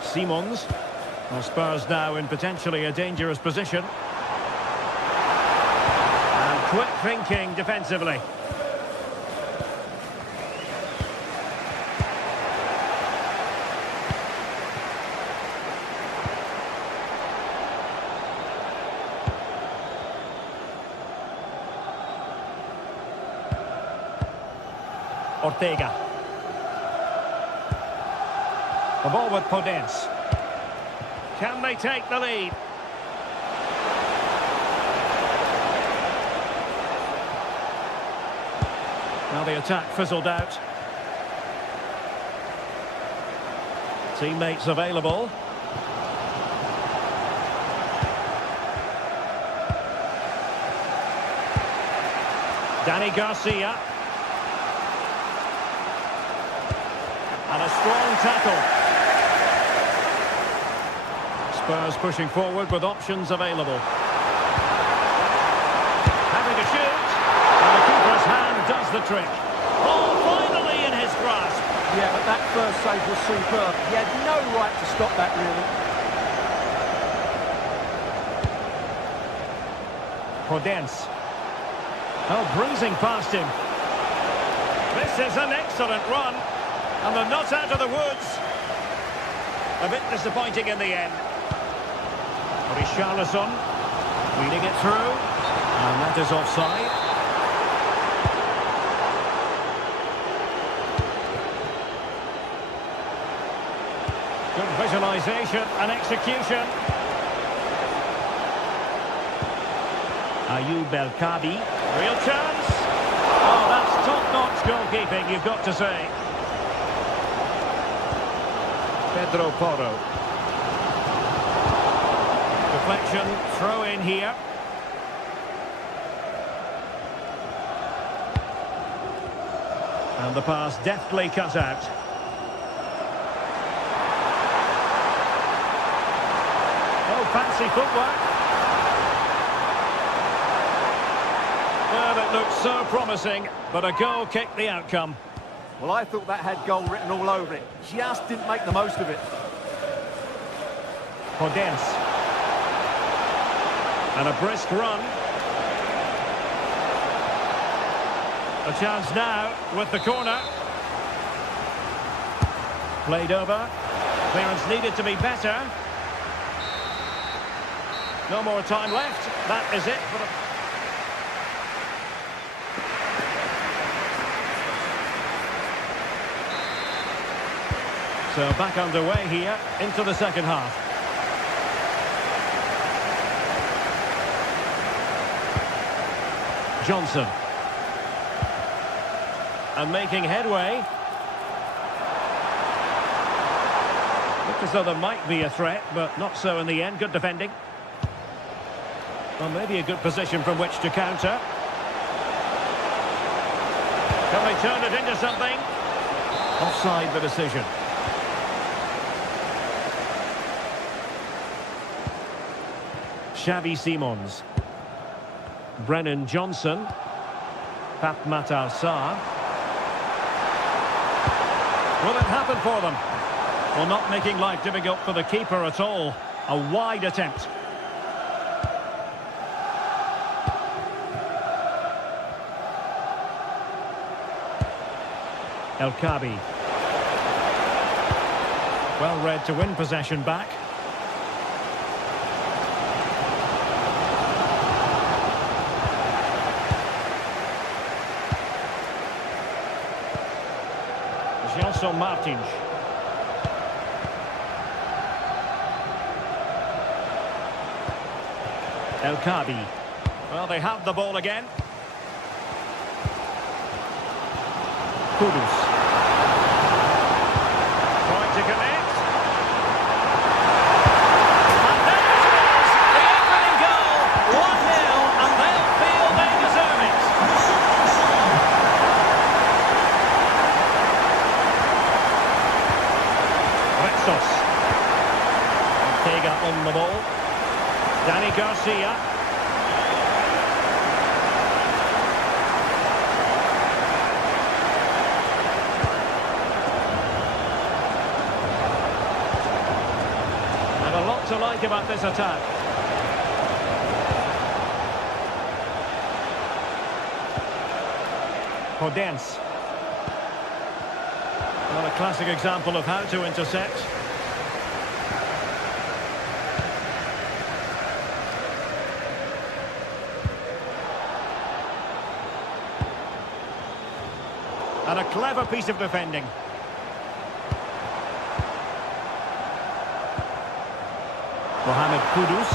Simons. Well, Spurs now in potentially a dangerous position. And quick thinking defensively. Ortega. The ball with Podence. Can they take the lead? Now the attack fizzled out. Teammates available. Danny Garcia. And a strong tackle. Spurs pushing forward with options available. hat-trick. Oh, finally in his grasp. Yeah, but that first save was superb. He had no right to stop that, really. Podence. Oh, breezing past him. This is an excellent run. And they're not out of the woods. A bit disappointing in the end. Richarlison leading it through. And that is offside. Good visualisation and execution. Ayoub El Kabi. Real chance. Oh, that's top-notch goalkeeping, you've got to say. Pedro Porro. Deflection, throw in here. And the pass deftly cut out. Oh, fancy footwork. Well, it looked so promising, but a goal kicked the outcome. Well, I thought that had goal written all over it. Just didn't make the most of it. Podence. And a brisk run. A chance now with the corner. Played over. Clearance needed to be better. No more time left. That is it. So back underway here into the second half. Johnson. And making headway. Looked as though there might be a threat, but not so in the end. Good defending. Well, maybe a good position from which to counter. Can they turn it into something? Offside the decision. Xavi Simons. Brennan Johnson. Pap Matar Sarr. Will it happen for them? Well, not making life difficult for the keeper at all. A wide attempt. El Kabi. Well read to win possession back. Gelson Martins. El Kabi. Well, they have the ball again. Kudus. Trying to connect. And there it is! The opening goal! 1-0, and they'll feel they deserve it. Retsos. Ortega on the ball. Danny Garcia. And a lot to like about this attack. Podence. Well, a classic example of how to intercept. And a clever piece of defending. Mohamed Kudus.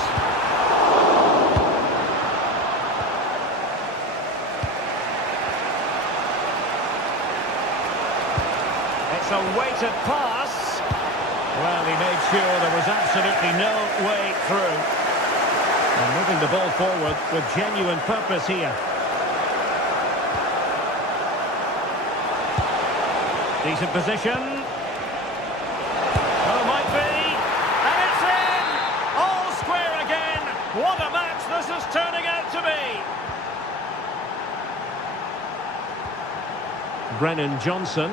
It's a weighted pass. Well, he made sure there was absolutely no way through. And moving the ball forward with genuine purpose here. Decent position. Oh, might be. And it's in! All square again. What a match this is turning out to be. Brennan Johnson.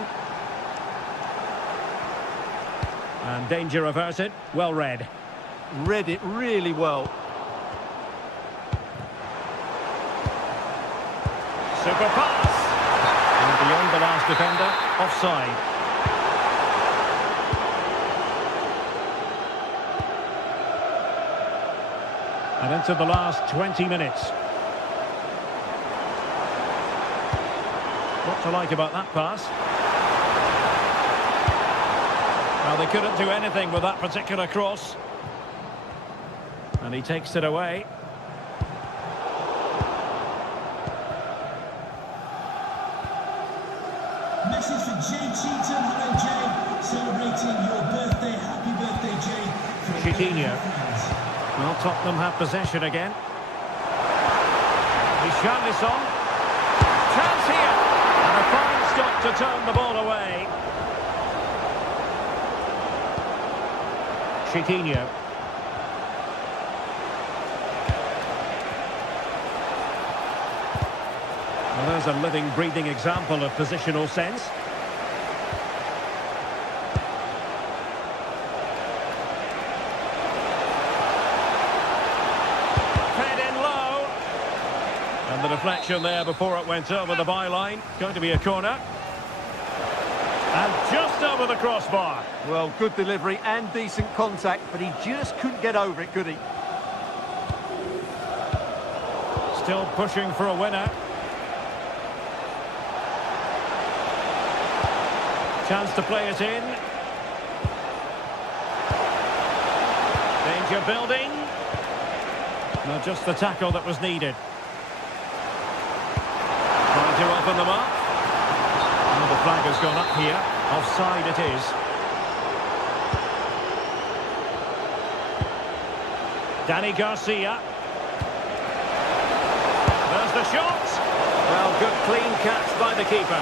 And danger averted. Well read. Read it really well. Super pass. And beyond the last defender, offside. And into the last 20 minutes. What to like about that pass? Well, they couldn't do anything with that particular cross. And he takes it away. Message for Jay Cheatham. Hello, Jay. Celebrating your birthday. Happy birthday, Jay. Coutinho. Well, Tottenham have possession again. Richarlison. Chance here. And a fine stop to turn the ball away. Coutinho. Well, there's a living, breathing example of positional sense. Fed in low. And the deflection there before it went over the byline. Going to be a corner. And just over the crossbar. Well, good delivery and decent contact, but he just couldn't get over it, could he? Still pushing for a winner. Chance to play it in. Danger building. Not just the tackle that was needed. Trying to open them up. And the flag has gone up here. Offside it is. Danny Garcia. There's the shot. Well, good clean catch by the keeper.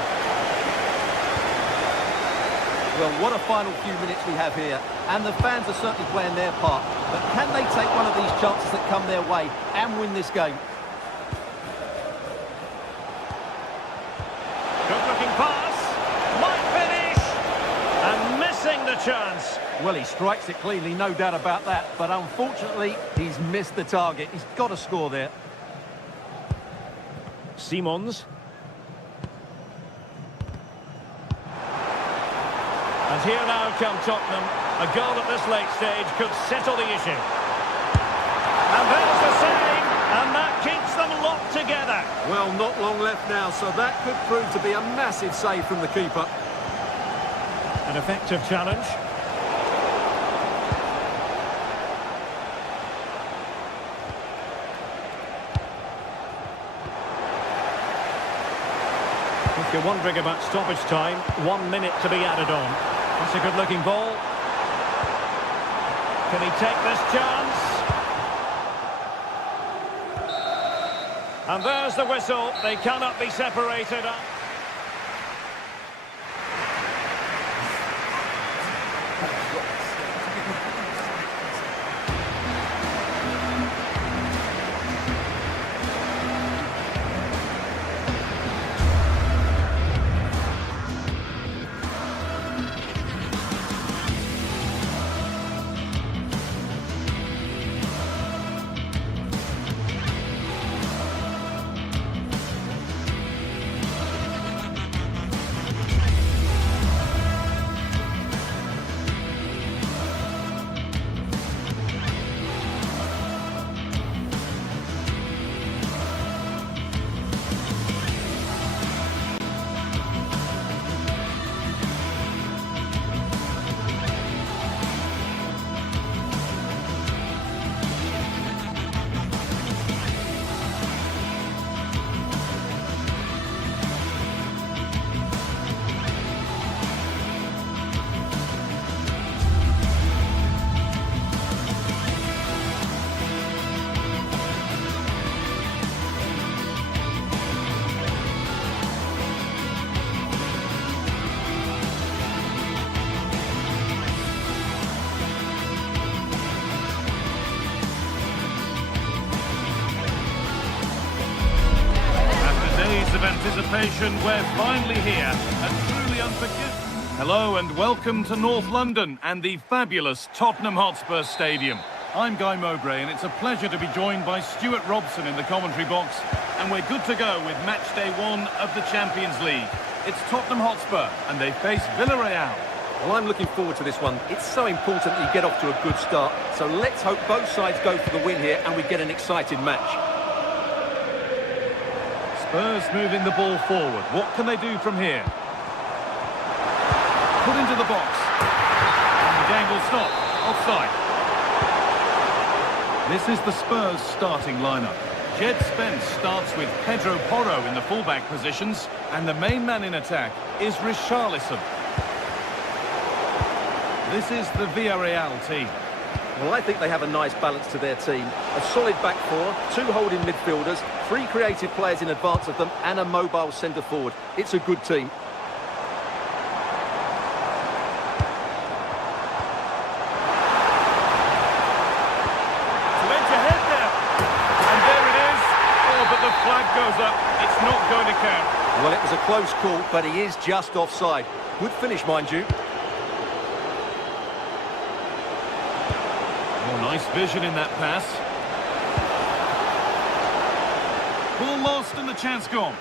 Well, what a final few minutes we have here. And the fans are certainly playing their part. But can they take one of these chances that come their way and win this game? Good-looking pass. Might finish. And missing the chance. Well, he strikes it cleanly, no doubt about that. But unfortunately, he's missed the target. He's got to score there. Simons. And here now come Tottenham. A goal at this late stage could settle the issue. And there's the save, and that keeps them locked together. Well, not long left now, so that could prove to be a massive save from the keeper. An effective challenge. If you're wondering about stoppage time, 1 minute to be added on. That's a good-looking ball. Can he take this chance? And there's the whistle. They cannot be separated. of anticipation. We're finally here, and truly unforgettable. Hello and welcome to North London and the fabulous Tottenham Hotspur Stadium. I'm Guy Mowbray, and it's a pleasure to be joined by Stuart Robson in the commentary box, and we're good to go with match day 1 of the Champions League. It's Tottenham Hotspur, and they face Villarreal. Well, I'm looking forward to this one. It's so important that you get off to a good start, so let's hope both sides go for the win here and we get an exciting match. Spurs moving the ball forward. What can they do from here? Put into the box. And the game will stop. Offside. This is the Spurs starting lineup. Jed Spence starts with Pedro Porro in the fullback positions, and the main man in attack is Richarlison. This is the Villarreal team. Well, I think they have a nice balance to their team. A solid back four, 2 holding midfielders, 3 creative players in advance of them, and a mobile centre-forward. It's a good team. To edge ahead there. And there it is. Oh, but the flag goes up. It's not going to count. Well, it was a close call, but he is just offside. Good finish, mind you. Nice vision in that pass. Ball lost and the chance gone.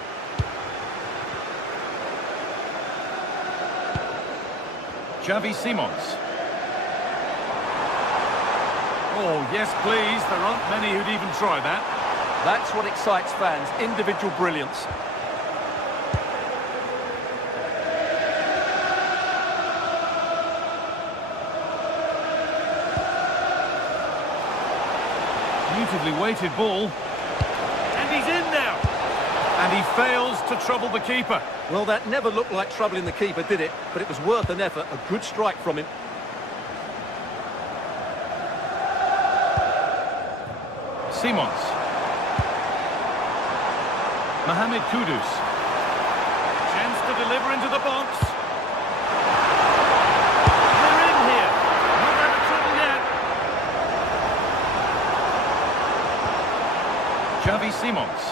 Xavi Simons. Oh, yes, please. There aren't many who'd even try that. That's what excites fans, individual brilliance. Beautifully weighted ball. And he's in now. And he fails to trouble the keeper. Well, that never looked like troubling the keeper, did it? But it was worth an effort. A good strike from him. Simons. Mohamed Kudus. Chance to deliver into the box. They're in here. Not out of trouble yet. Xavi Simons.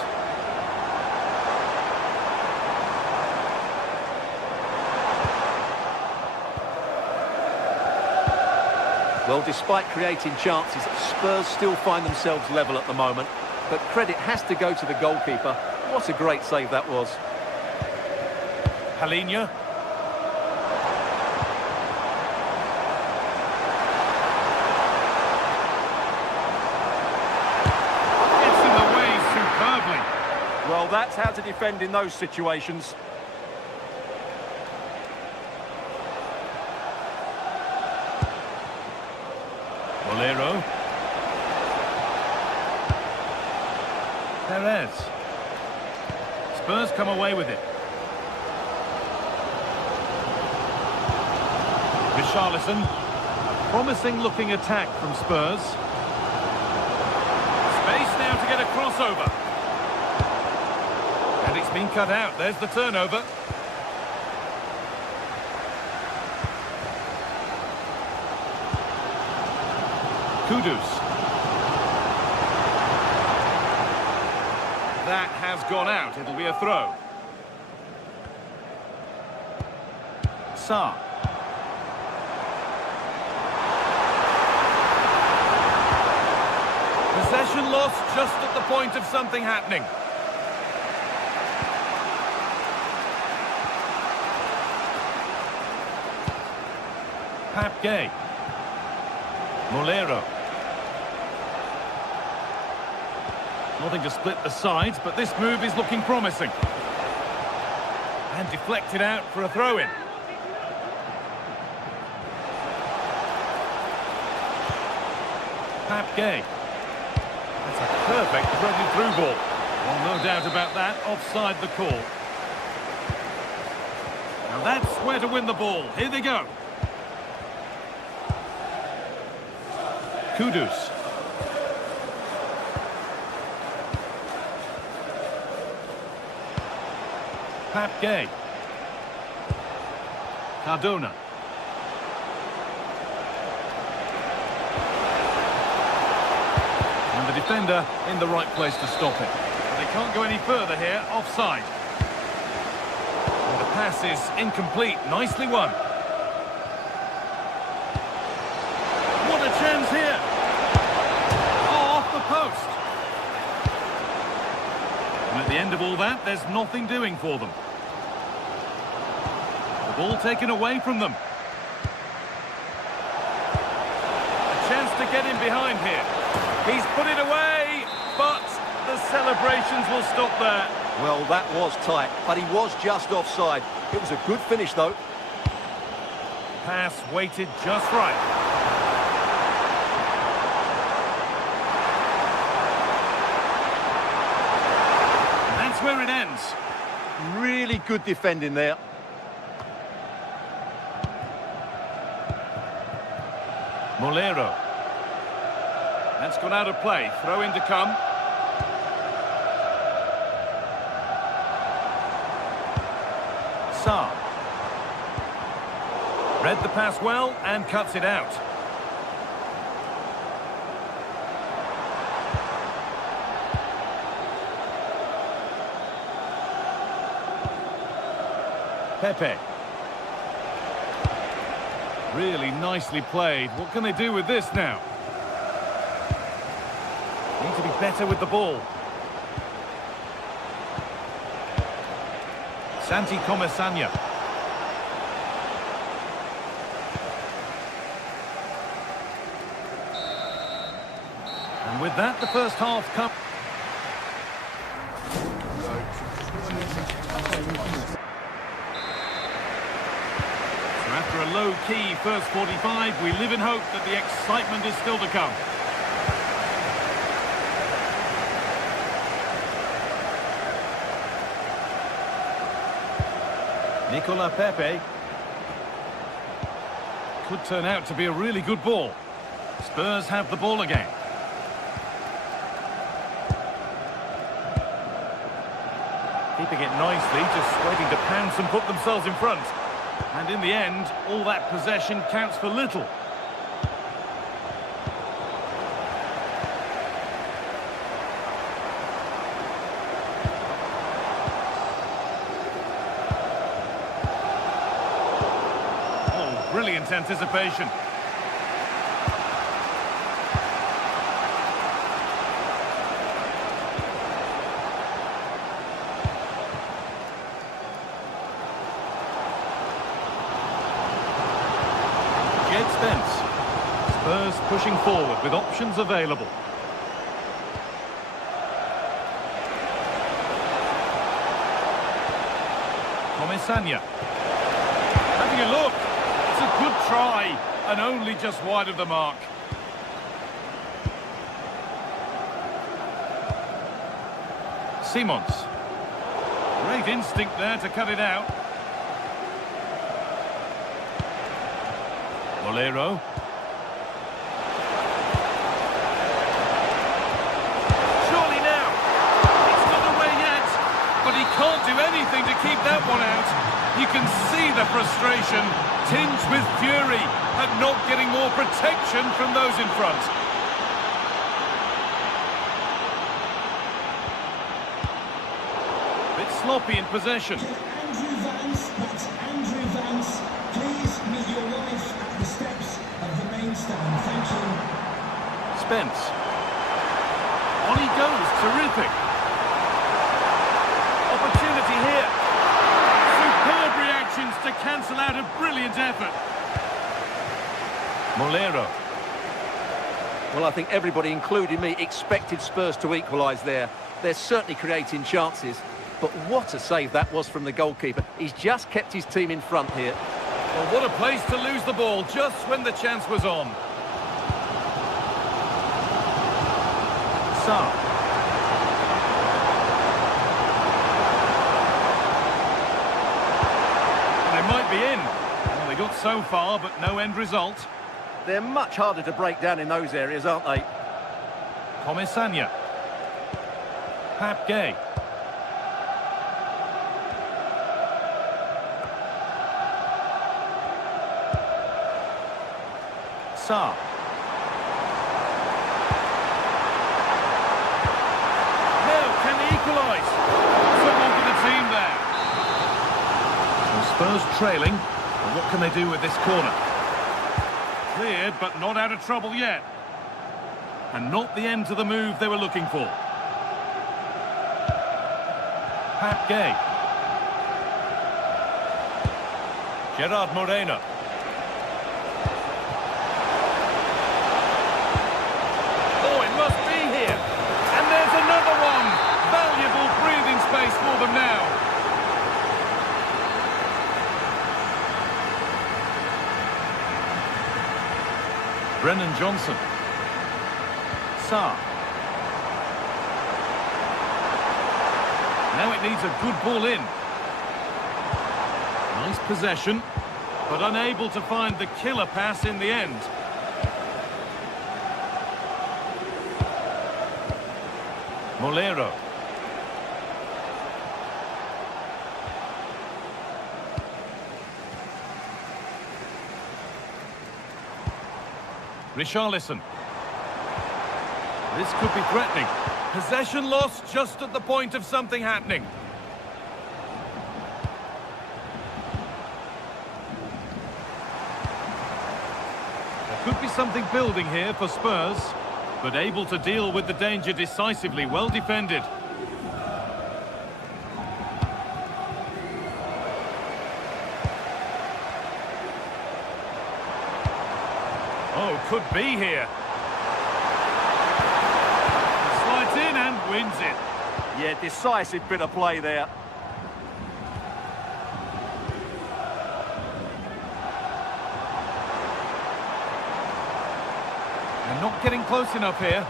Well, despite creating chances, Spurs still find themselves level at the moment. But credit has to go to the goalkeeper. What a great save that was. Palinha. Gets in the way superbly. Well, that's how to defend in those situations. Bolero. Perez. Spurs come away with it. Richarlison. Promising looking attack from Spurs. Space now to get a crossover. And it's been cut out. There's the turnover. Kudus. That has gone out. It'll be a throw. Sarr. Possession lost just at the point of something happening. Pap Gay. Molero. Nothing to split the sides, but this move is looking promising. And deflected out for a throw-in. Pap Gay. That's a perfect threaded through ball. Well, no doubt about that. Offside the call. Now that's where to win the ball. Here they go. Kudus. Pap Gay. Cardona. And the defender in the right place to stop it. They can't go any further here, offside. pass is incomplete. Nicely won. What a chance here. Oh, off the post. And at the end of all that, there's nothing doing for them. The ball taken away from them. A chance to get in behind here. He's put it away, but the celebrations will stop there. Well, that was tight, but he was just offside. It was a good finish, though. Pass weighted just right. And that's where it ends. Really good defending there. Molero. That's gone out of play. Throw in to come. Saar. Read the pass well and cuts it out. Pepe. Really nicely played. What can they do with this now? Need to be better with the ball. Santi Comesaña. And with that, the first half comes. So after a low-key first 45, we live in hope that the excitement is still to come. Nicola Pepe. Could turn out to be a really good ball. Spurs have the ball again. Keeping it nicely, just waiting to pounce and put themselves in front. And in the end, all that possession counts for little. Brilliant anticipation. Jed Spence. Spurs pushing forward with options available. Comesaña. Having a look. It's a good try, and only just wide of the mark. Simons. Great instinct there to cut it out. Molero. Surely now. It's not away yet, but he can't do anything to keep that one out. You can see the frustration, tinged with fury at not getting more protection from those in front. Bit sloppy in possession. Andrew Vance, that's Andrew Vance. Please meet your wife at the steps of the main stand. Thank you. Spence. On he goes, terrific. Opportunity here. Superb reactions to cancel out a brilliant effort. Molero. Well, I think everybody, including me, expected Spurs to equalise there. They're certainly creating chances, but what a save that was from the goalkeeper. He's just kept his team in front here. Well, what a place to lose the ball just when the chance was on. Saar. They might be in. Well, they got so far, but no end result. They're much harder to break down in those areas, aren't they? Comesaña. Pap Gay. Saar. Now, can they equalise? Someone for the team there. Spurs trailing. And what can they do with this corner? Cleared, but not out of trouble yet. And not the end to the move they were looking for. Pat Gay. Gerard Moreno. Oh, it must be here. And there's another one. Valuable breathing space for them now. Brennan Johnson. Sarr. Now it needs a good ball in. Nice possession, but unable to find the killer pass in the end. Molero. Richarlison. This could be threatening. Possession lost just at the point of something happening. There could be something building here for Spurs, but able to deal with the danger decisively, well defended. Oh, could be here. Slides in and wins it. Yeah, decisive bit of play there. They're not getting close enough here,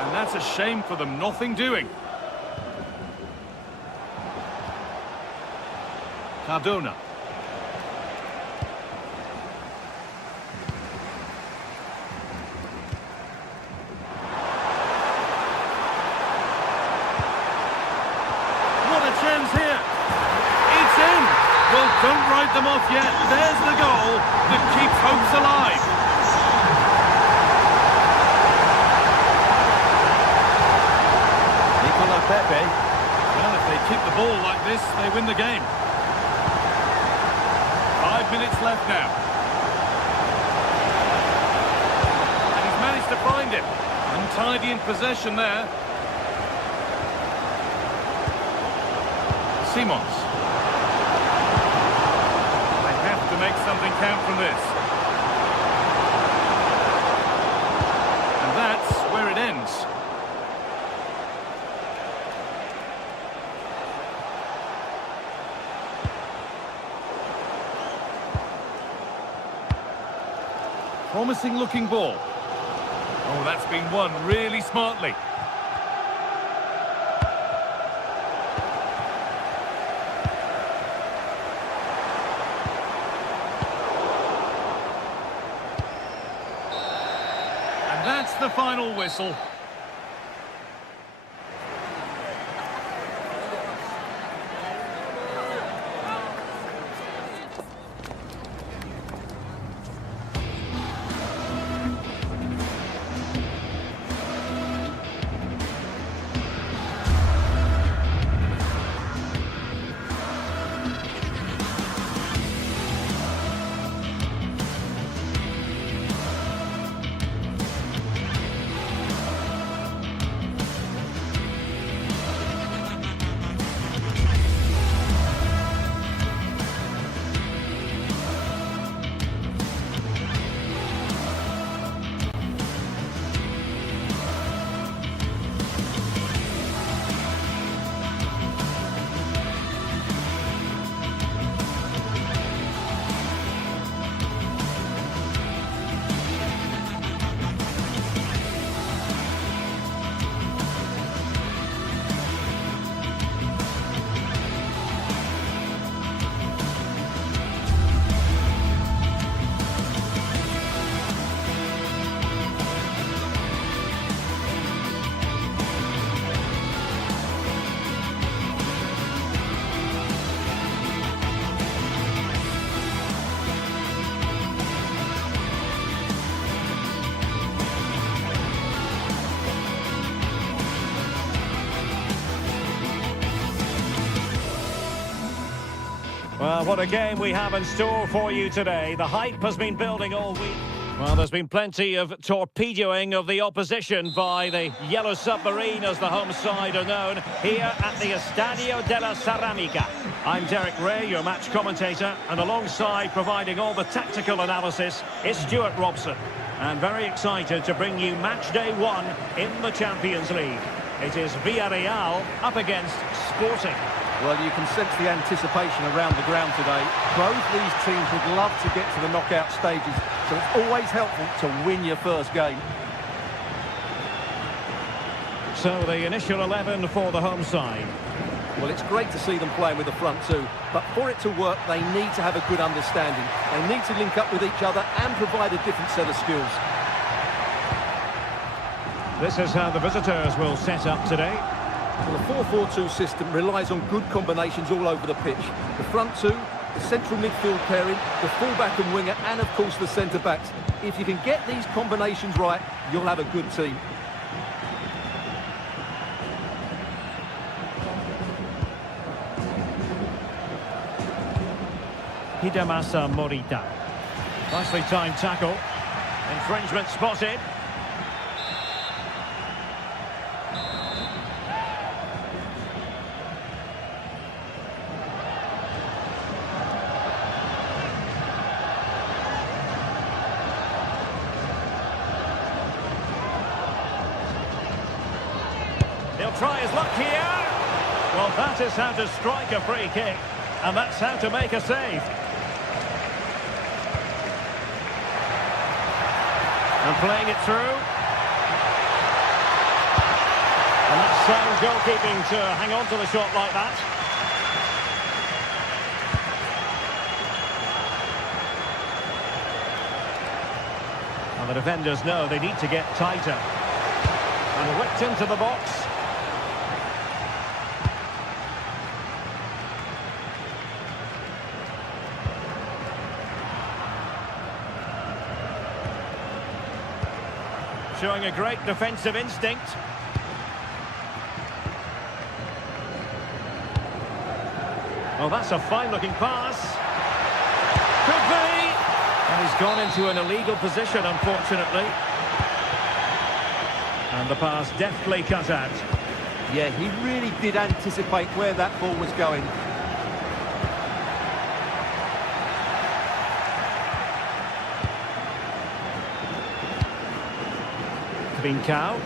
and that's a shame for them. Nothing doing. Cardona. What a chance here. It's in. Well, don't write them off yet. There's the goal that keeps hopes alive. Pepe. Well, if they keep the ball like this, they win the game. 5 minutes left now. And he's managed to find it. Untidy in possession there. Simons. They have to make something count from this. And that's where it ends. Promising looking ball. Oh, that's been won really smartly. And that's the final whistle. Well, what a game we have in store for you today. The hype has been building all week. Well, there's been plenty of torpedoing of the opposition by the Yellow Submarine, as the home side are known, here at the Estadio de la Ceramica. I'm Derek Ray, your match commentator, and alongside providing all the tactical analysis is Stuart Robson. And very excited to bring you match day 1 in the Champions League. It is Villarreal up against Sporting. Well, you can sense the anticipation around the ground today. Both these teams would love to get to the knockout stages, so it's always helpful to win your first game. So the initial 11 for the home side. Well, it's great to see them playing with the front two, but for it to work, they need to have a good understanding. They need to link up with each other and provide a different set of skills. This is how the visitors will set up today. Well, the 4-4-2 system relies on good combinations all over the pitch. The front two, the central midfield pairing, the fullback and winger, and of course the centre-backs. If you can get these combinations right, you'll have a good team. Hidemasa Morita. Nicely timed tackle. Infringement spotted. He'll try his luck here. Well, that is how to strike a free kick. And that's how to make a save. And playing it through. And that's sound goalkeeping to hang on to the shot like that. And the defenders know they need to get tighter. And whipped into the box. Showing a great defensive instinct. Well, that's a fine-looking pass. Could be! And he's gone into an illegal position, unfortunately. And the pass deftly cut out. Yeah, he really did anticipate where that ball was going. Trincao.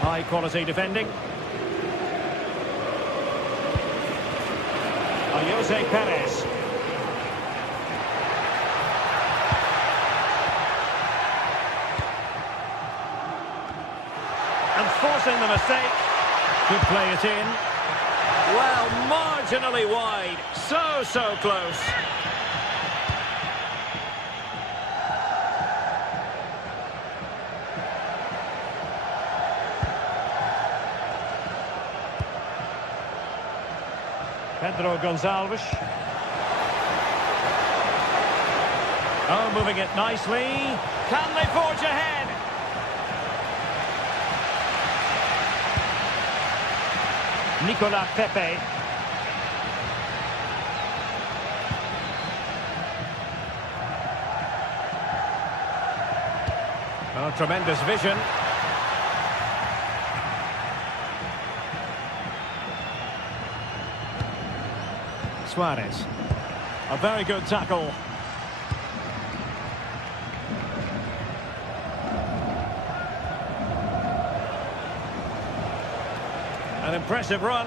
High quality defending. Jose Perez. And forcing the mistake. Could play it in. Well, marginally wide. So close. Pedro Gonçalves. Oh, moving it nicely. Can they forge ahead? Nicolas Pepe. Oh, tremendous vision. Suarez. A very good tackle. An impressive run.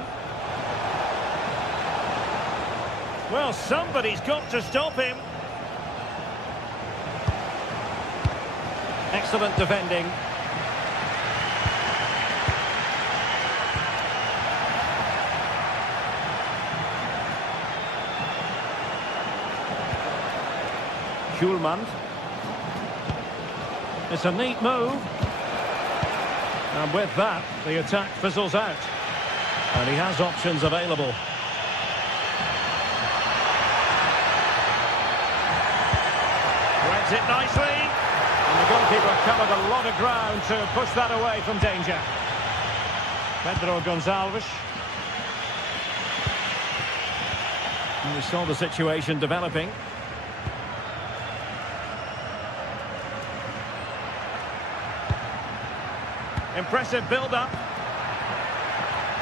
Well, somebody's got to stop him. Excellent defending. Schulman. It's a neat move. And with that, the attack fizzles out. And he has options available. Threads it nicely. And the goalkeeper covered a lot of ground to push that away from danger. Pedro Gonçalves. And we saw the situation developing. Impressive build-up.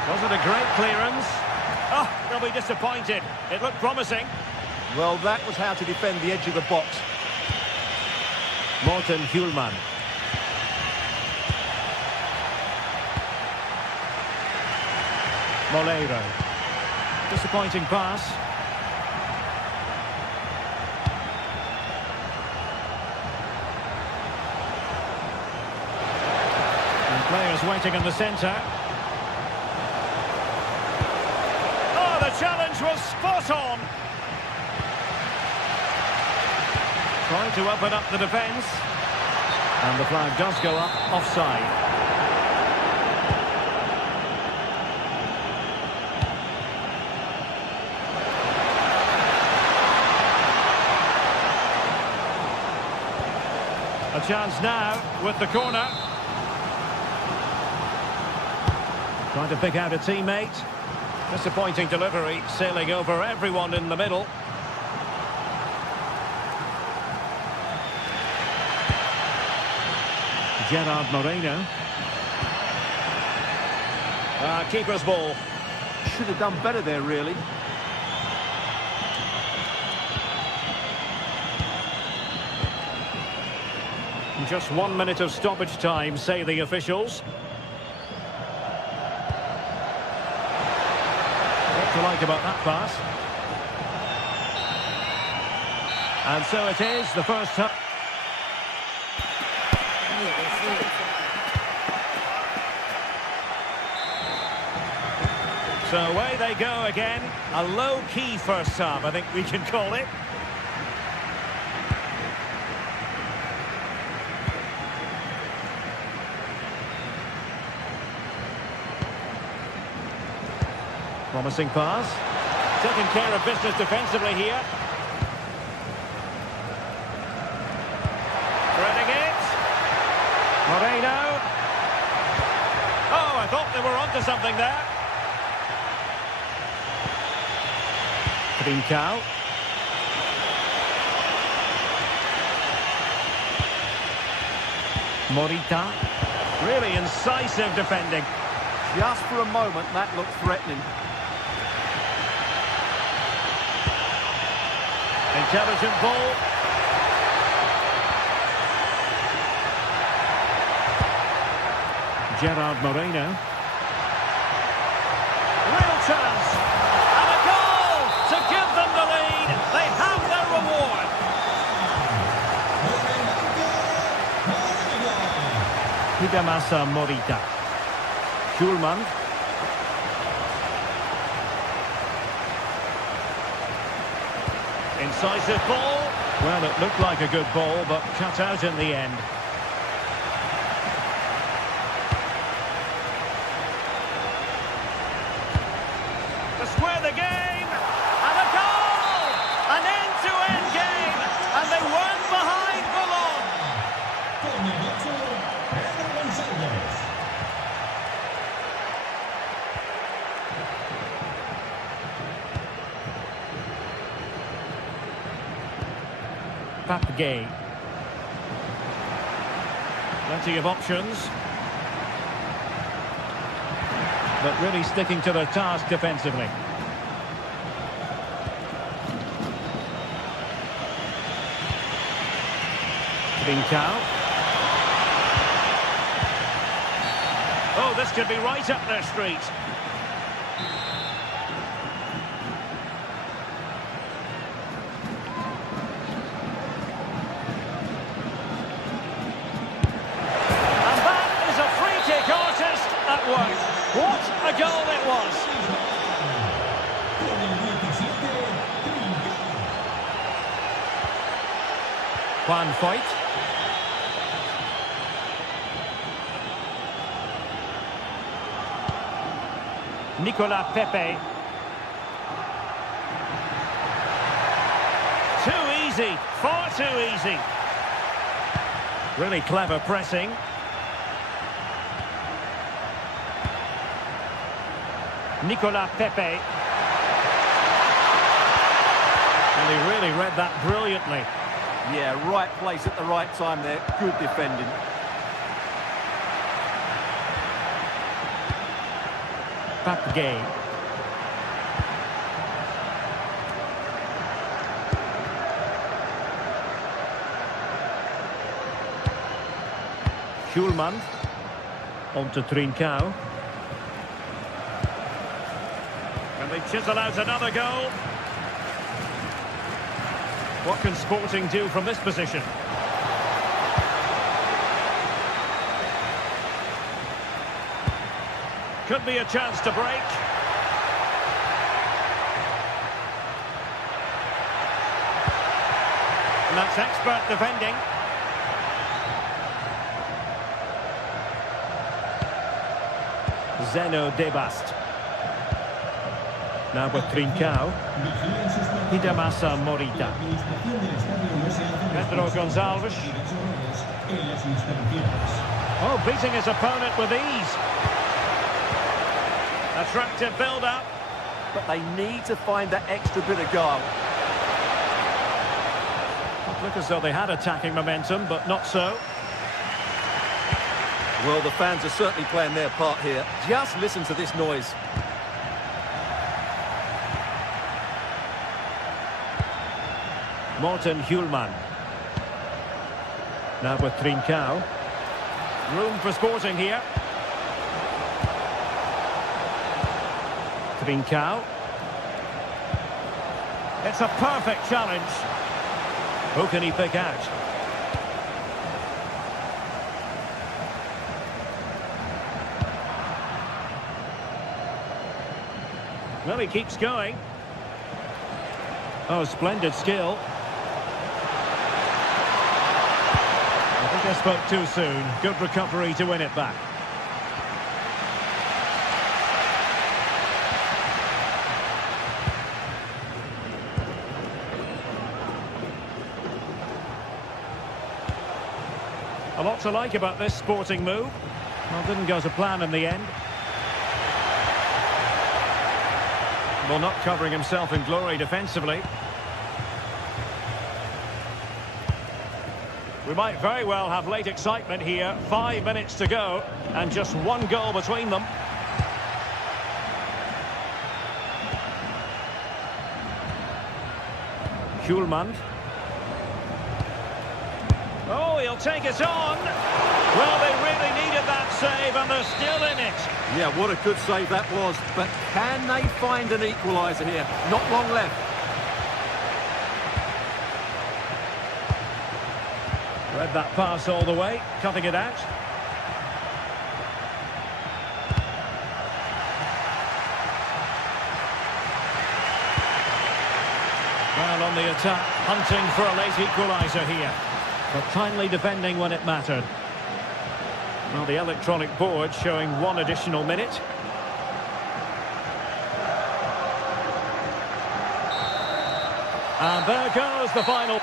Wasn't a great clearance. Oh, they'll be disappointed. It looked promising. Well, that was how to defend the edge of the box. Morten Hjulman. Moleiro. Disappointing pass. And players waiting in the centre. Oh, the challenge was spot on. Trying to open up the defence. And the flag does go up offside. A chance now with the corner. Trying to pick out a teammate. Disappointing delivery, sailing over everyone in the middle. Gerard Moreno. Keeper's ball. Should have done better there, really. Just 1 minute of stoppage time, say the officials. What to like about that pass? And so it is, the first time. So away they go again. A low-key first half, I think we can call it. Promising pass. Taking care of business defensively here. Threading it. Moreno. Oh, I thought they were onto something there. Trincao. Morita. Really incisive defending. Just for a moment, that looked threatening. Intelligent ball. Gerard Moreno. Real chance. And a goal to give them the lead. They have their reward. Hidemasa Morita. Hjulman. Incisive ball. Well, it looked like a good ball, but cut out in the end. To square the game. And a goal! An end-to-end game. And they weren't behind for long. Papgay. Plenty of options. But really sticking to their task defensively. Trincao. Oh, this could be right up their street. What a goal it was! Juan Foyt. Nicolas Pepe. Too easy, far too easy. Really clever pressing. Nicolas Pepe. And he really read that brilliantly. Yeah, right place at the right time there. Good defending. Papgay. Schulman. On to Trincao. And they chisel out another goal. What can Sporting do from this position? Could be a chance to break. And that's expert defending. Zeno Debast. Now with Trincao. Hidamasa Morita. Pedro Gonçalves. Oh, beating his opponent with ease. Attractive build-up. But they need to find that extra bit of goal. Look as though they had attacking momentum, but not so. Well, the fans are certainly playing their part here. Just listen to this noise. Morten Hjulman. Now with Trincao. Room for Sporting here. Trincao. It's a perfect challenge. Who can he pick out? Well, he keeps going. Oh, splendid skill. I think I spoke too soon. Good recovery to win it back. A lot to like about this Sporting move. Well, didn't go to plan in the end. Well, not covering himself in glory defensively. We might very well have late excitement here. 5 minutes to go and just one goal between them. Schulman. Oh, he'll take it on. Well, they really needed that save and they're still in it. Yeah, what a good save that was. But can they find an equaliser here? Not long left. Read that pass all the way, cutting it out. Well, on the attack, hunting for a late equaliser here. But timely defending when it mattered. Well, the electronic board showing one additional minute. And there goes the final.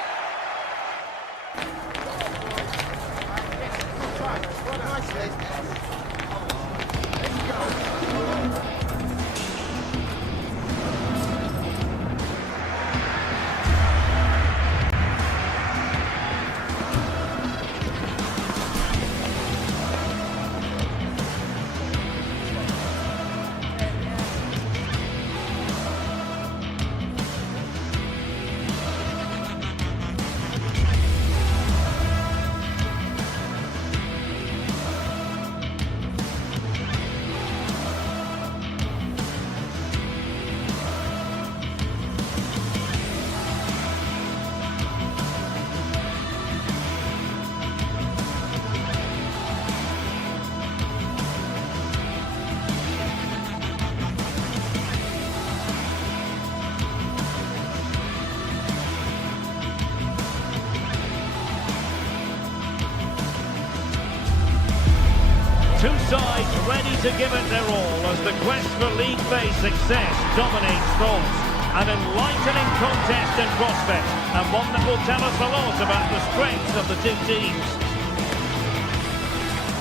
Two sides ready to give it their all as the quest for league-based success dominates thoughts. An enlightening contest in prospect, and one that will tell us a lot about the strengths of the two teams.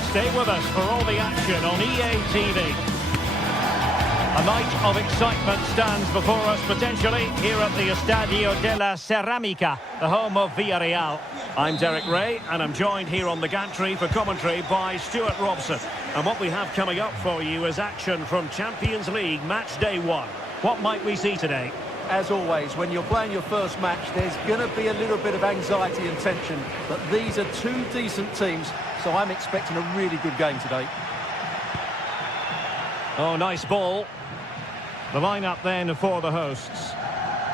Stay with us for all the action on EA TV. A night of excitement stands before us potentially here at the Estadio de la Ceramica, the home of Villarreal. I'm Derek Ray and I'm joined here on the gantry for commentary by Stuart Robson. And what we have coming up for you is action from Champions League match day 1. What might we see today? As always, when you're playing your first match, there's going to be a little bit of anxiety and tension. But these are two decent teams, so I'm expecting a really good game today. Oh, nice ball. The lineup then for the hosts.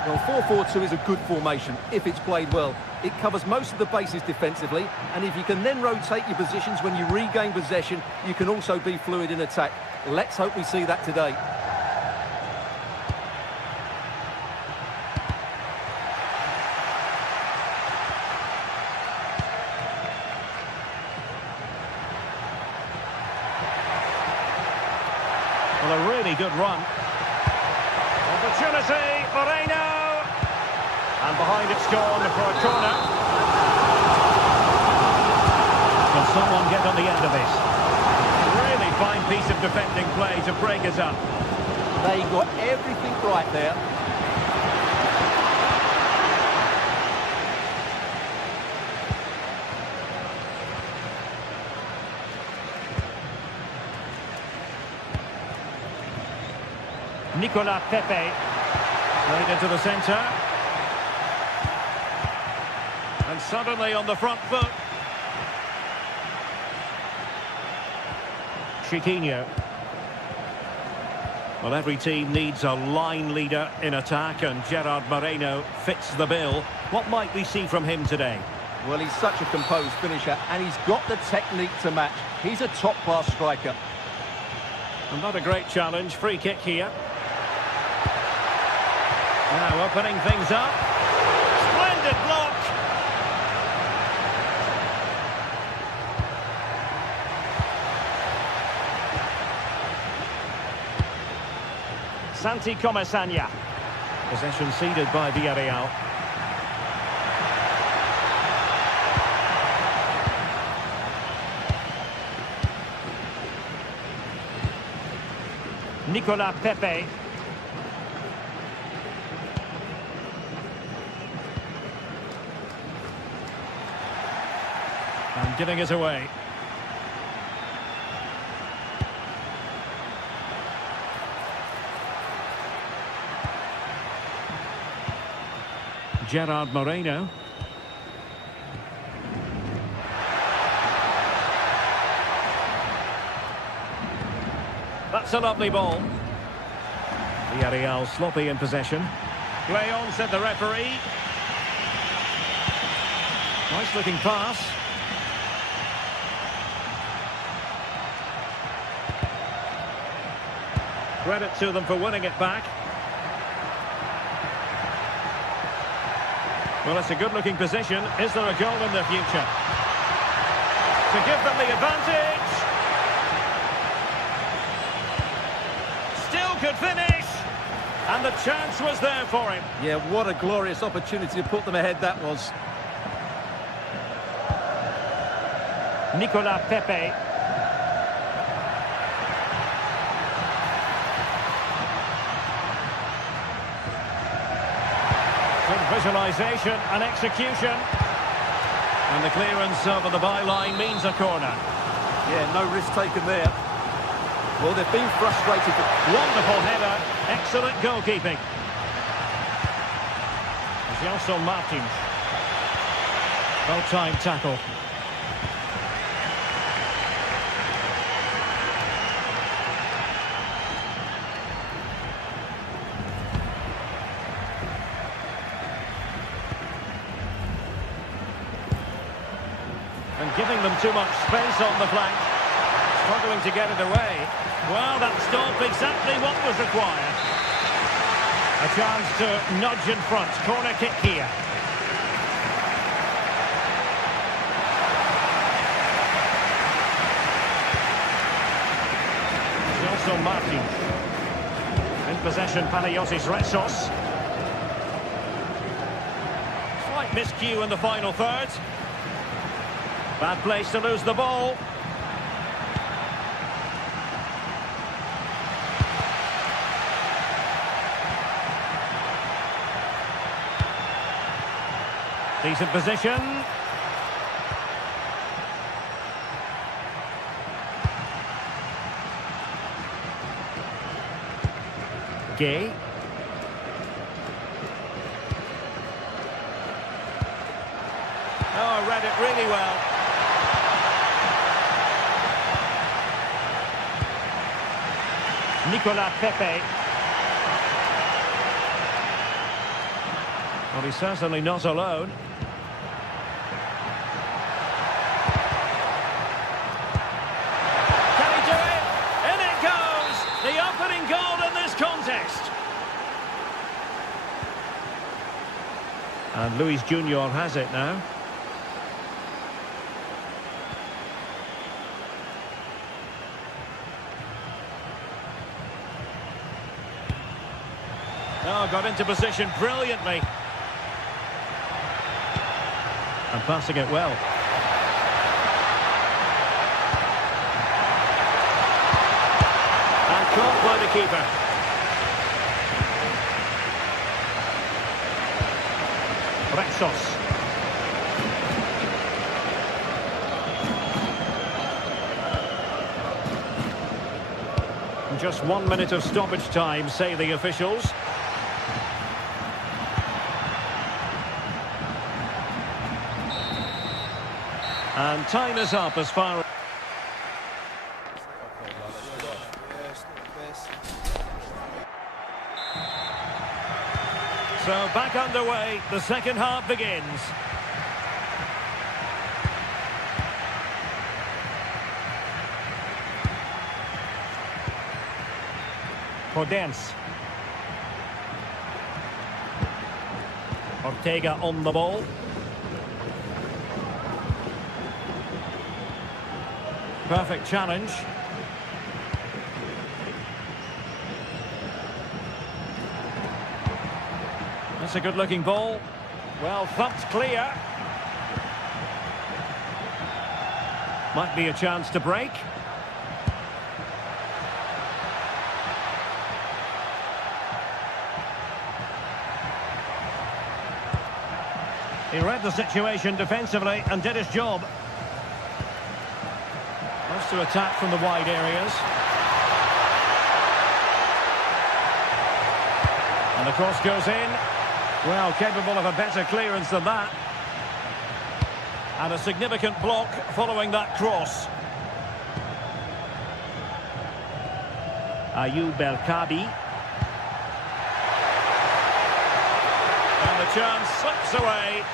Well, 4-4-2 is a good formation if it's played well. It covers most of the bases defensively, and if you can then rotate your positions when you regain possession, you can also be fluid in attack. Let's hope we see that today. Well, a really good run. Opportunity, Moreno! And behind it's gone for a corner. Can someone get on the end of this? Really fine piece of defending play to break us up. They got everything right there. Nicolas Pepe. Played into the centre. And suddenly on the front foot. Chiquinho. Well, every team needs a line leader in attack, and Gerard Moreno fits the bill. What might we see from him today? Well, he's such a composed finisher, and he's got the technique to match. He's a top-class striker. And not a great challenge. Free kick here. Now opening things up. Splendid block. Santi Comesaña. Possession ceded by Villarreal. Nicolas Pepe. And giving it away. Gerard Moreno. That's a lovely ball. Villarreal sloppy in possession. Play on, said the referee. Nice looking pass. Credit to them for winning it back. Well, it's a good-looking position. Is there a goal in the future? To give them the advantage. Still could finish. And the chance was there for him. Yeah, what a glorious opportunity to put them ahead that was. Nicolas Pepe. Good visualisation and execution. And the clearance over the byline means a corner. Yeah, no risk taken there. Well, they've been frustrated. Wonderful header. Excellent goalkeeping. Gelson Martins. Well-timed tackle. And giving them too much space on the flank. Struggling to get it away. Well, that stopped exactly what was required. A chance to nudge in front. Corner kick here. Gelson Martins. In possession, Panayotis Retsos. Slight miscue in the final third. Bad place to lose the ball. Decent position. Gay. Oh, read it really well. Nicolas Pepe. Well, he's certainly not alone. Can he do it? In it goes! The opening goal in this contest. And Luis Junior has it now. Oh, got into position brilliantly. And passing it well. And caught by the keeper. Rexos. Just 1 minute of stoppage time, say the officials. And time is up as far as... So back underway, the second half begins. Podence. Ortega on the ball. Perfect challenge. That's a good-looking ball. Well thumped clear. Might be a chance to break. He read the situation defensively and did his job. Wants to attack from the wide areas. And the cross goes in. Well, capable of a better clearance than that. And a significant block following that cross. Ayoub El Kabi. And the chance slips away.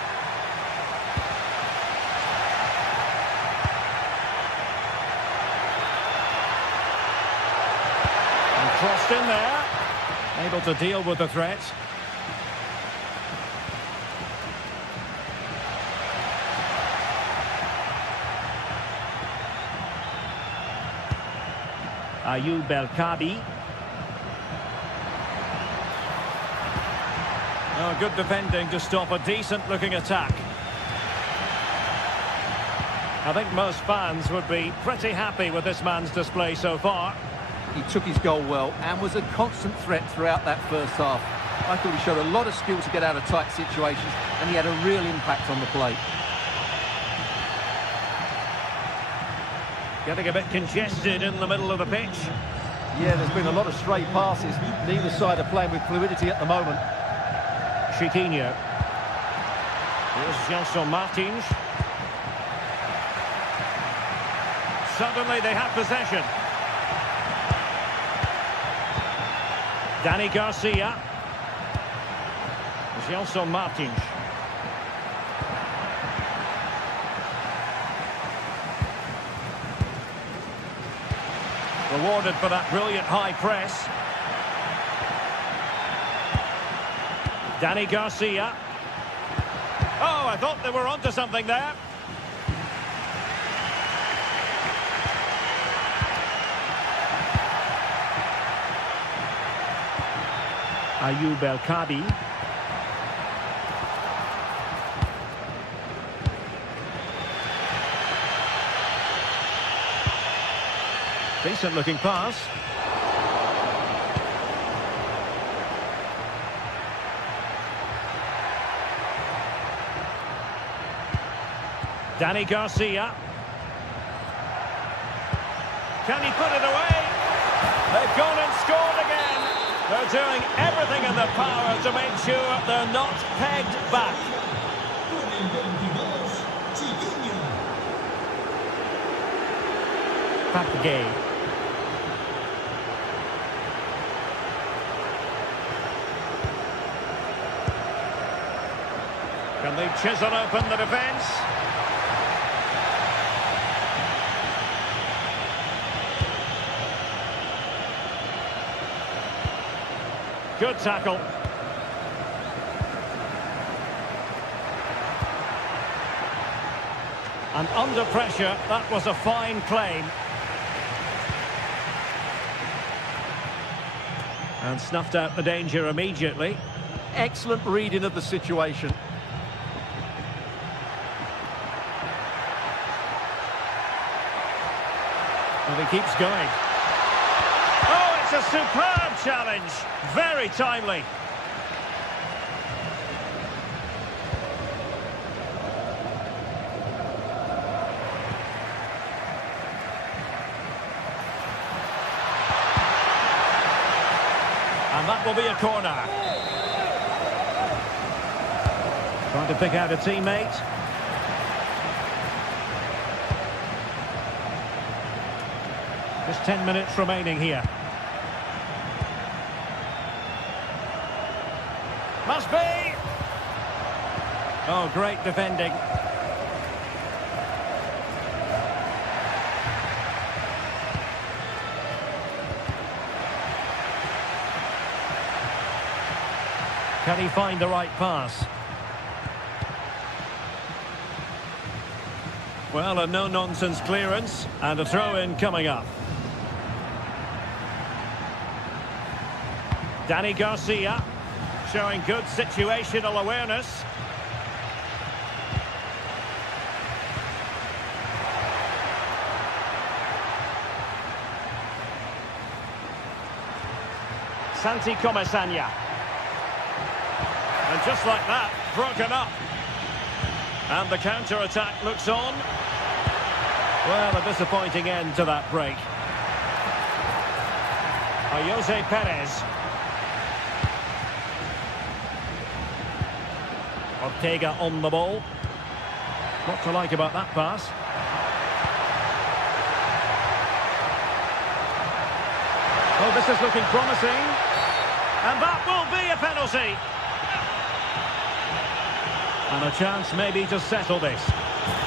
And crossed in there. Able to deal with the threat. Ayoub El Kabi. Oh, good defending to stop a decent-looking attack. I think most fans would be pretty happy with this man's display so far. He took his goal well and was a constant threat throughout that first half. I thought he showed a lot of skill to get out of tight situations, and he had a real impact on the play. Getting a bit congested in the middle of the pitch. Yeah, there's been a lot of stray passes. Neither side are playing with fluidity at the moment. Chiquinho. Here's Gelson Martins. Suddenly they have possession. Danny Garcia. Gelson Martins. Rewarded for that brilliant high press. Danny Garcia. Oh, I thought they were onto something there. Ayoub El Kabi. Decent looking pass. Danny Garcia. Can he put it away? They've gone and scored again. They're doing everything in their power to make sure they're not pegged back. Papagay. Can they chisel open the defence? Good tackle. And under pressure, that was a fine claim. And snuffed out the danger immediately. Excellent reading of the situation. And he keeps going. Oh, it's a superb challenge. Very timely. And that will be a corner. Trying to pick out a teammate. Just 10 minutes remaining here. Must be! Oh, great defending. Can he find the right pass? Well, a no-nonsense clearance and a throw-in coming up. Danny Garcia showing good situational awareness. Santi Comesaña. And just like that, broken up. And the counter-attack looks on. Well, a disappointing end to that break. Jose Perez. Ortega on the ball. What to like about that pass? Oh, this is looking promising. And that will be a penalty. And a chance maybe to settle this.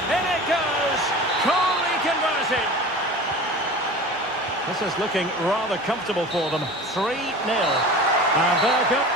In it goes! Coolly converted. This is looking rather comfortable for them. 3-0. And there goes.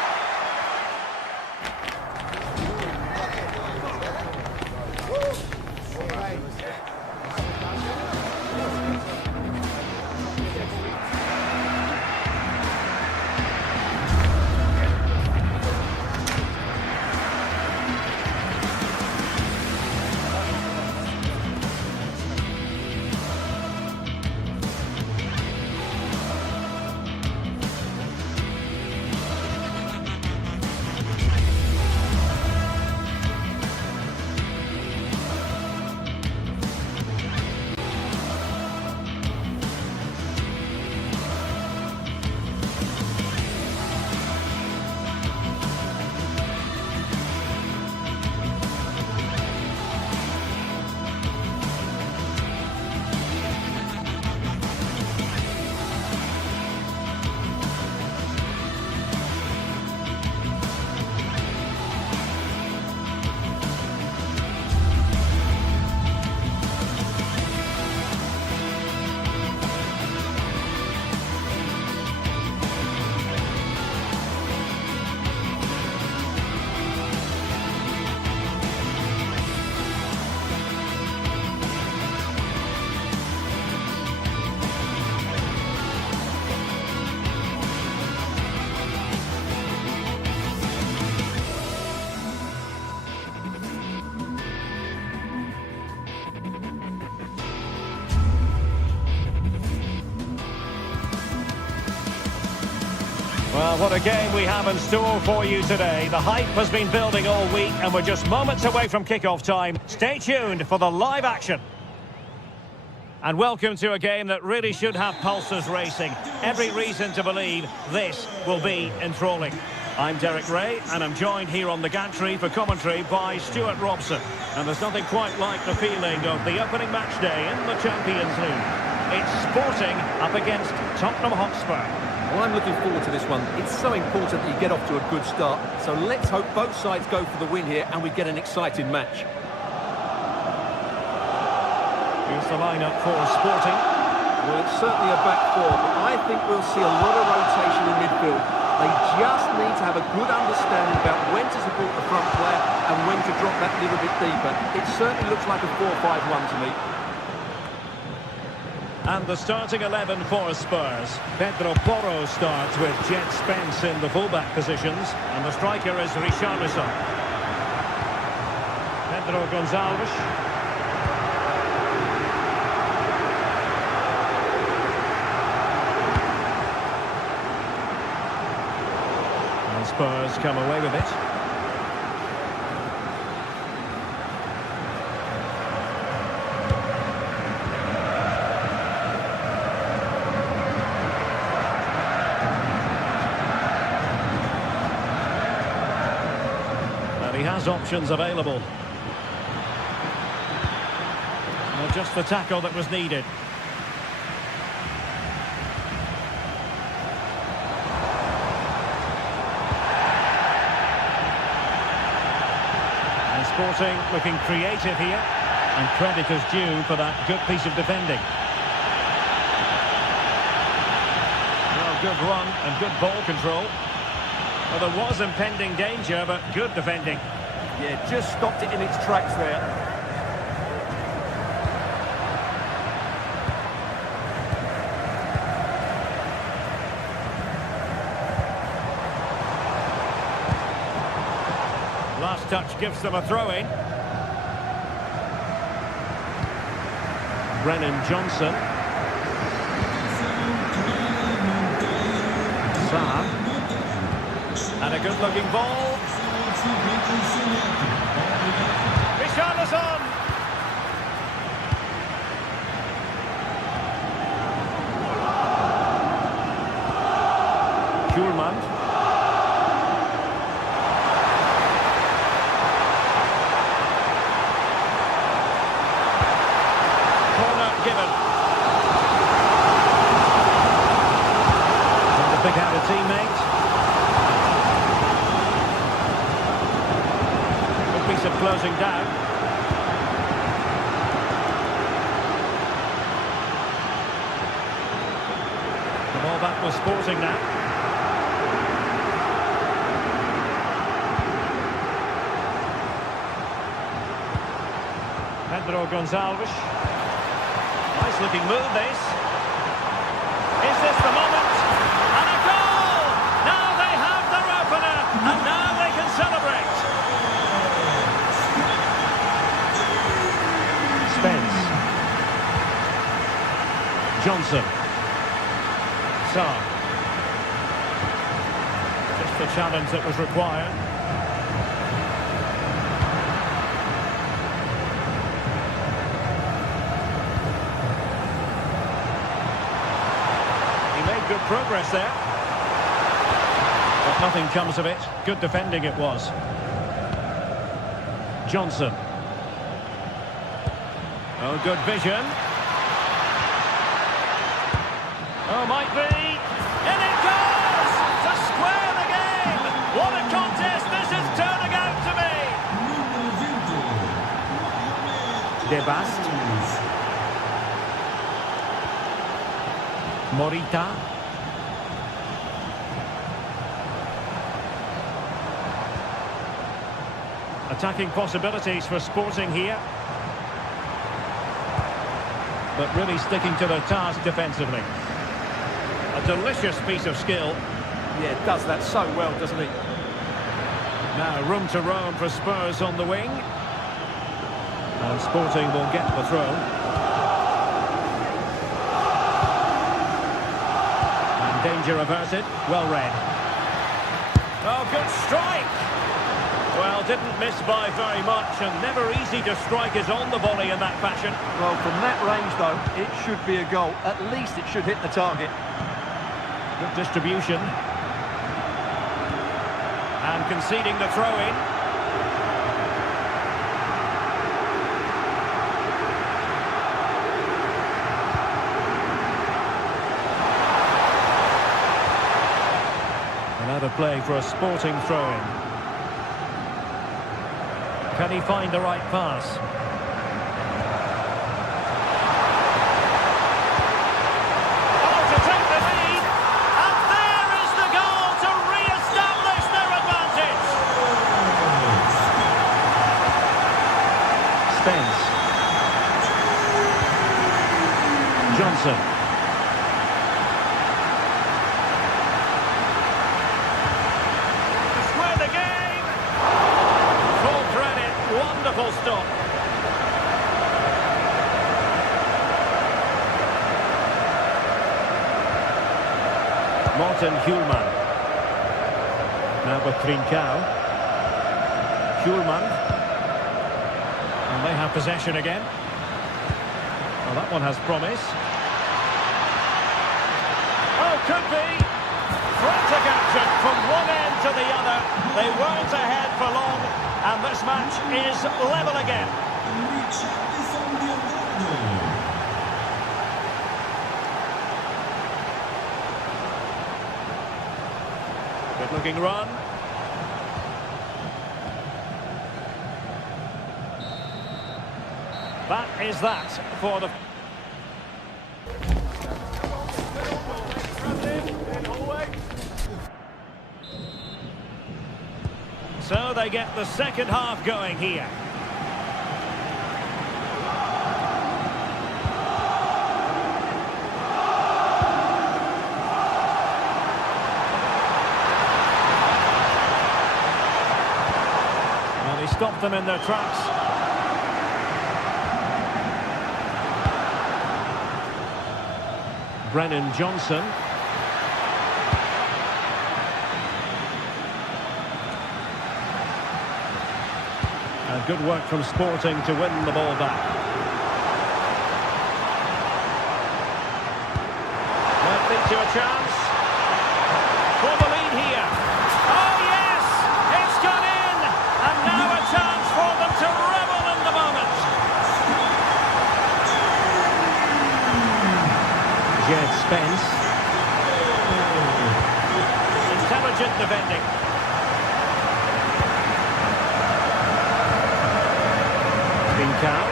Well, what a game we have in store for you today. The hype has been building all week and we're just moments away from kick-off time. Stay tuned for the live action. And welcome to a game that really should have pulses racing. Every reason to believe this will be enthralling. I'm Derek Ray, and I'm joined here on the gantry for commentary by Stuart Robson. And there's nothing quite like the feeling of the opening match day in the Champions League. It's Sporting up against Tottenham Hotspur. Well, I'm looking forward to this one. It's so important that you get off to a good start. So let's hope both sides go for the win here and we get an exciting match. Here's the lineup for Sporting. Well, it's certainly a back four, but I think we'll see a lot of rotation in midfield. They just need to have a good understanding about when to support the front player and when to drop that little bit deeper. It certainly looks like a 4-5-1 to me. And the starting 11 for Spurs. Pedro Porro starts with Jet Spence in the fullback positions. And the striker is Richarlison. Pedro Gonçalves. And Spurs come away with it. He has options available. Well, just the tackle that was needed. And Sporting looking creative here. And credit is due for that good piece of defending. Well, good run and good ball control. Well, there was impending danger, but good defending. Yeah, just stopped it in its tracks there. Last touch gives them a throw-in. Brennan Johnson. Saab. And a good-looking ball. Richarlison! Schürmann. Corner given. And to pick out a teammate. Of closing down. The ball back was Sporting now. Pedro Gonçalves. Nice looking move this. Is this the moment? And a goal! Now they have their opener and now they can celebrate. Spence. Johnson. Saab. Just the challenge that was required. He made good progress there. But nothing comes of it. Good defending it was. Johnson. Oh, good vision. Oh, might be. And it goes! To square the game! What a contest this is turning out to be! De Bast. Morita. Attacking possibilities for Sporting here. But really sticking to their task defensively. A delicious piece of skill. Yeah, does that so well, doesn't he? Now room to roam for Spurs on the wing. And Sporting will get the throw. And danger averted. Well read. Oh, good strike. Well, didn't miss by very much, and never easy to strike it on the volley in that fashion. Well, from that range, though, it should be a goal. At least it should hit the target. Good distribution. And conceding the throw-in. And out of play for a Sporting throw-in. Can he find the right pass? Oh, to take the lead! And there is the goal to re-establish their advantage! Spence. Johnson. To square the game! Full credit, wonderful stop. Martin Hjulman. Now with Trincao. Hjulman. And they have possession again. Well, that one has promise. Oh, could be. Frantic action from one end to the other. They weren't ahead for long, and this match is level again. Good looking run. That is that for the... So they get the second half going here. Well, he stopped them in their tracks. Brennan Johnson. And good work from Sporting to win the ball back. Might lead to a chance. For the lead here. Oh yes! It's gone in! And now a chance for them to revel in the moment. Jed Spence. Intelligent defending. Trincao.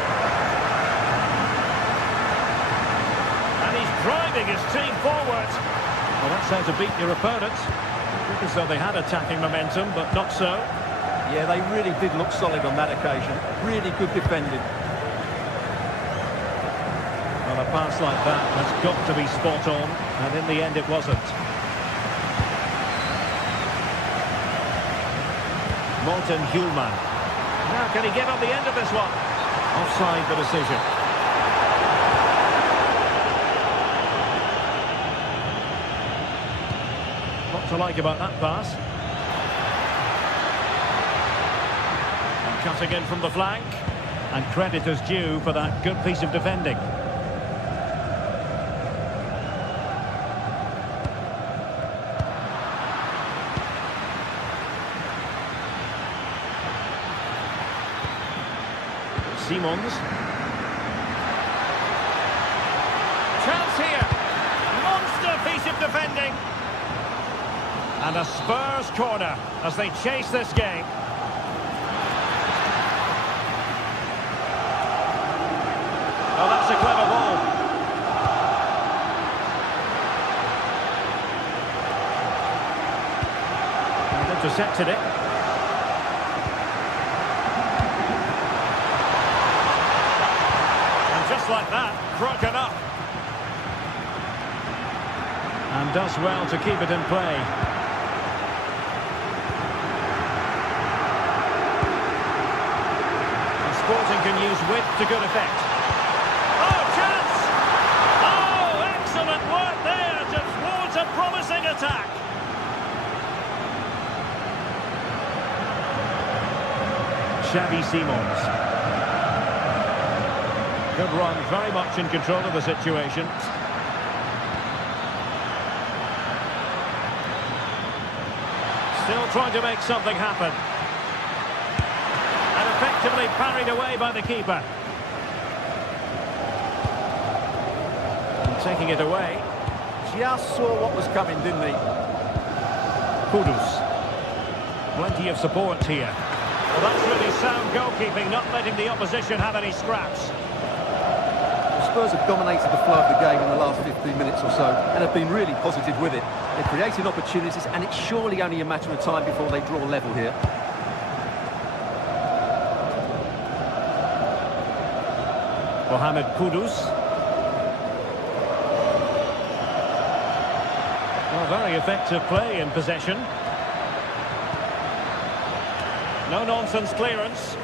And he's driving his team forward. Well, that's how to beat your opponent. Looked as though they had attacking momentum, but not so. Yeah, they really did look solid on that occasion. Really good defending. Well, a pass like that has got to be spot on, and in the end it wasn't. Martin Hjulman. Now, can he get on the end of this one? Offside the decision. What to like about that pass? And cutting in from the flank. And credit is due for that good piece of defending. Simons. Chance here. Monster piece of defending. And a Spurs corner as they chase this game. Oh, that's a clever ball. And intercepted it. Just like that, broken up. And does well to keep it in play. And Sporting can use width to good effect. Oh, chance! Oh, excellent work there to thwart a promising attack. Xavi Simons. Good run, very much in control of the situation. Still trying to make something happen. And effectively parried away by the keeper. And taking it away. Just saw what was coming, didn't he? Kudus. Plenty of support here. Well, that's really sound goalkeeping, not letting the opposition have any scraps. The Spurs have dominated the flow of the game in the last 15 minutes or so and have been really positive with it. They're creating opportunities and it's surely only a matter of time before they draw level here. Mohamed Kudus. Well, very effective play in possession. No-nonsense clearance.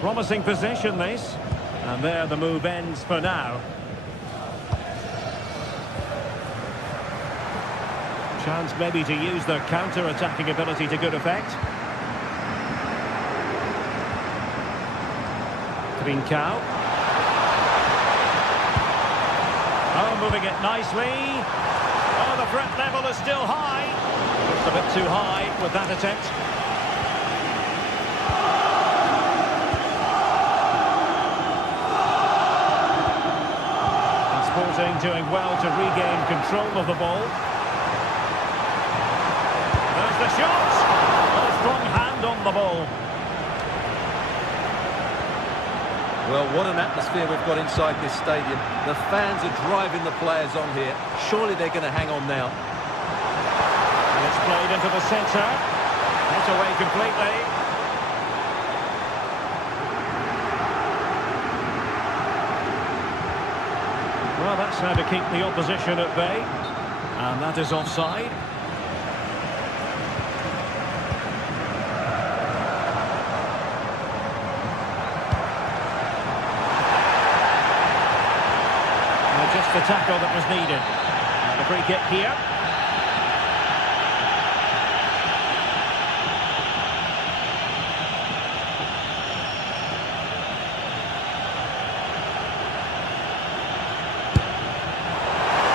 Promising possession, this. And there the move ends for now. Chance maybe to use their counter-attacking ability to good effect. Trincao. Oh, moving it nicely. Oh, the threat level is still high. Just a bit too high with that attempt. And Sporting doing well to regain control of the ball. There's the shot. A strong hand on the ball. Well, what an atmosphere we've got inside this stadium. The fans are driving the players on here. Surely they're going to hang on now. And it's played into the centre. Hit away completely. Well, that's how to keep the opposition at bay. And that is offside. Just the tackle that was needed. And the free kick here.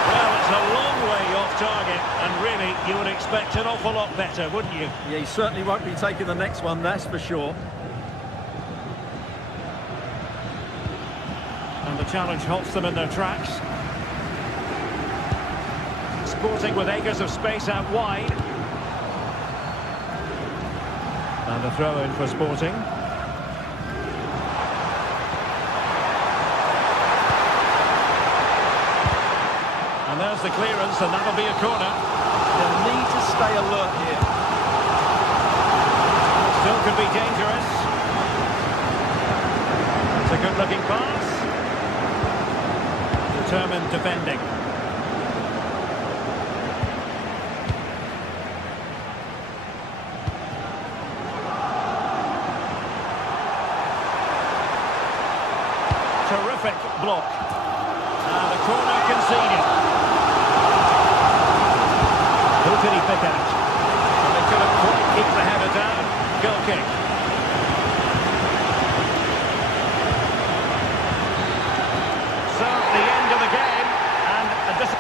Well, it's a long way off target, and really, you would expect an awful lot better, wouldn't you? Yeah, he certainly won't be taking the next one, that's for sure. And the challenge halts them in their tracks. Sporting with acres of space out wide. And a throw in for Sporting. And there's the clearance, and that'll be a corner. They'll need to stay alert here. Still could be dangerous. It's a good-looking pass. Determined defending. Terrific block. And the corner conceded. Who could he pick out? Well, they couldn't quite keep the header down. Goal kick. So, the end of the game, and a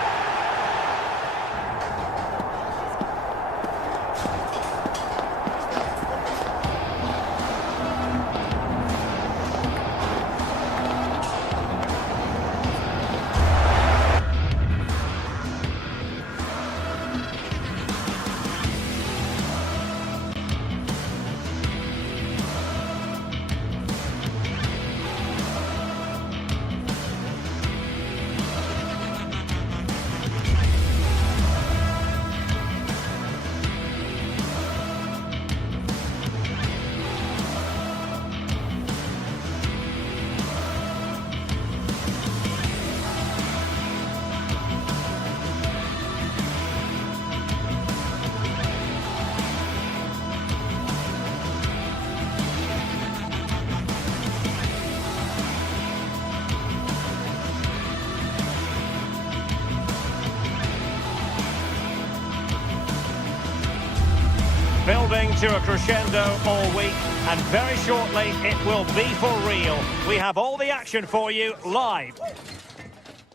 Building to a crescendo all week, and very shortly it will be for real. We have all the action for you live.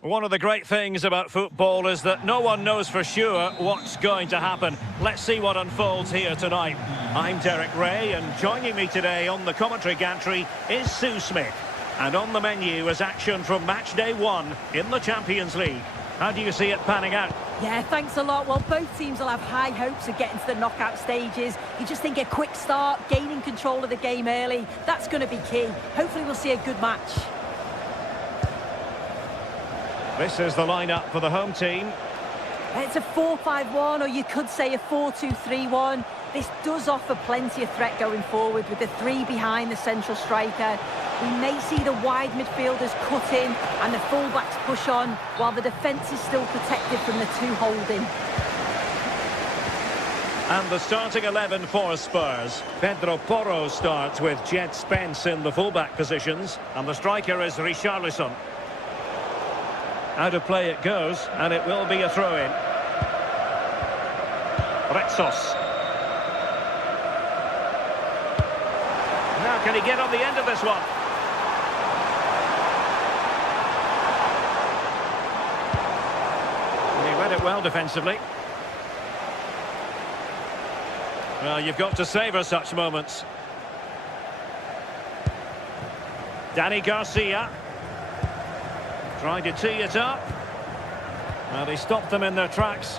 One of the great things about football is that no one knows for sure what's going to happen. Let's see what unfolds here tonight. I'm Derek Ray, and joining me today on the commentary gantry is Sue Smith. And on the menu is action from match day 1 in the Champions League. How do you see it panning out? Yeah, thanks a lot. Well, both teams will have high hopes of getting to the knockout stages. You just think a quick start, gaining control of the game early, that's going to be key. Hopefully we'll see a good match. This is the lineup for the home team. It's a 4-5-1, or you could say a 4-2-3-1. This does offer plenty of threat going forward with the 3 behind the central striker. We may see the wide midfielders cut in and the fullbacks push on, while the defence is still protected from the 2 holding. And the starting 11 for Spurs. Pedro Porro starts with Jed Spence in the fullback positions, and the striker is Richarlison. Out of play it goes, and it will be a throw-in. Retsos. Now can he get on the end of this one? And he read it well defensively. Well, you've got to savour such moments. Danny Garcia. Trying to tee it up. Well, they stopped them in their tracks.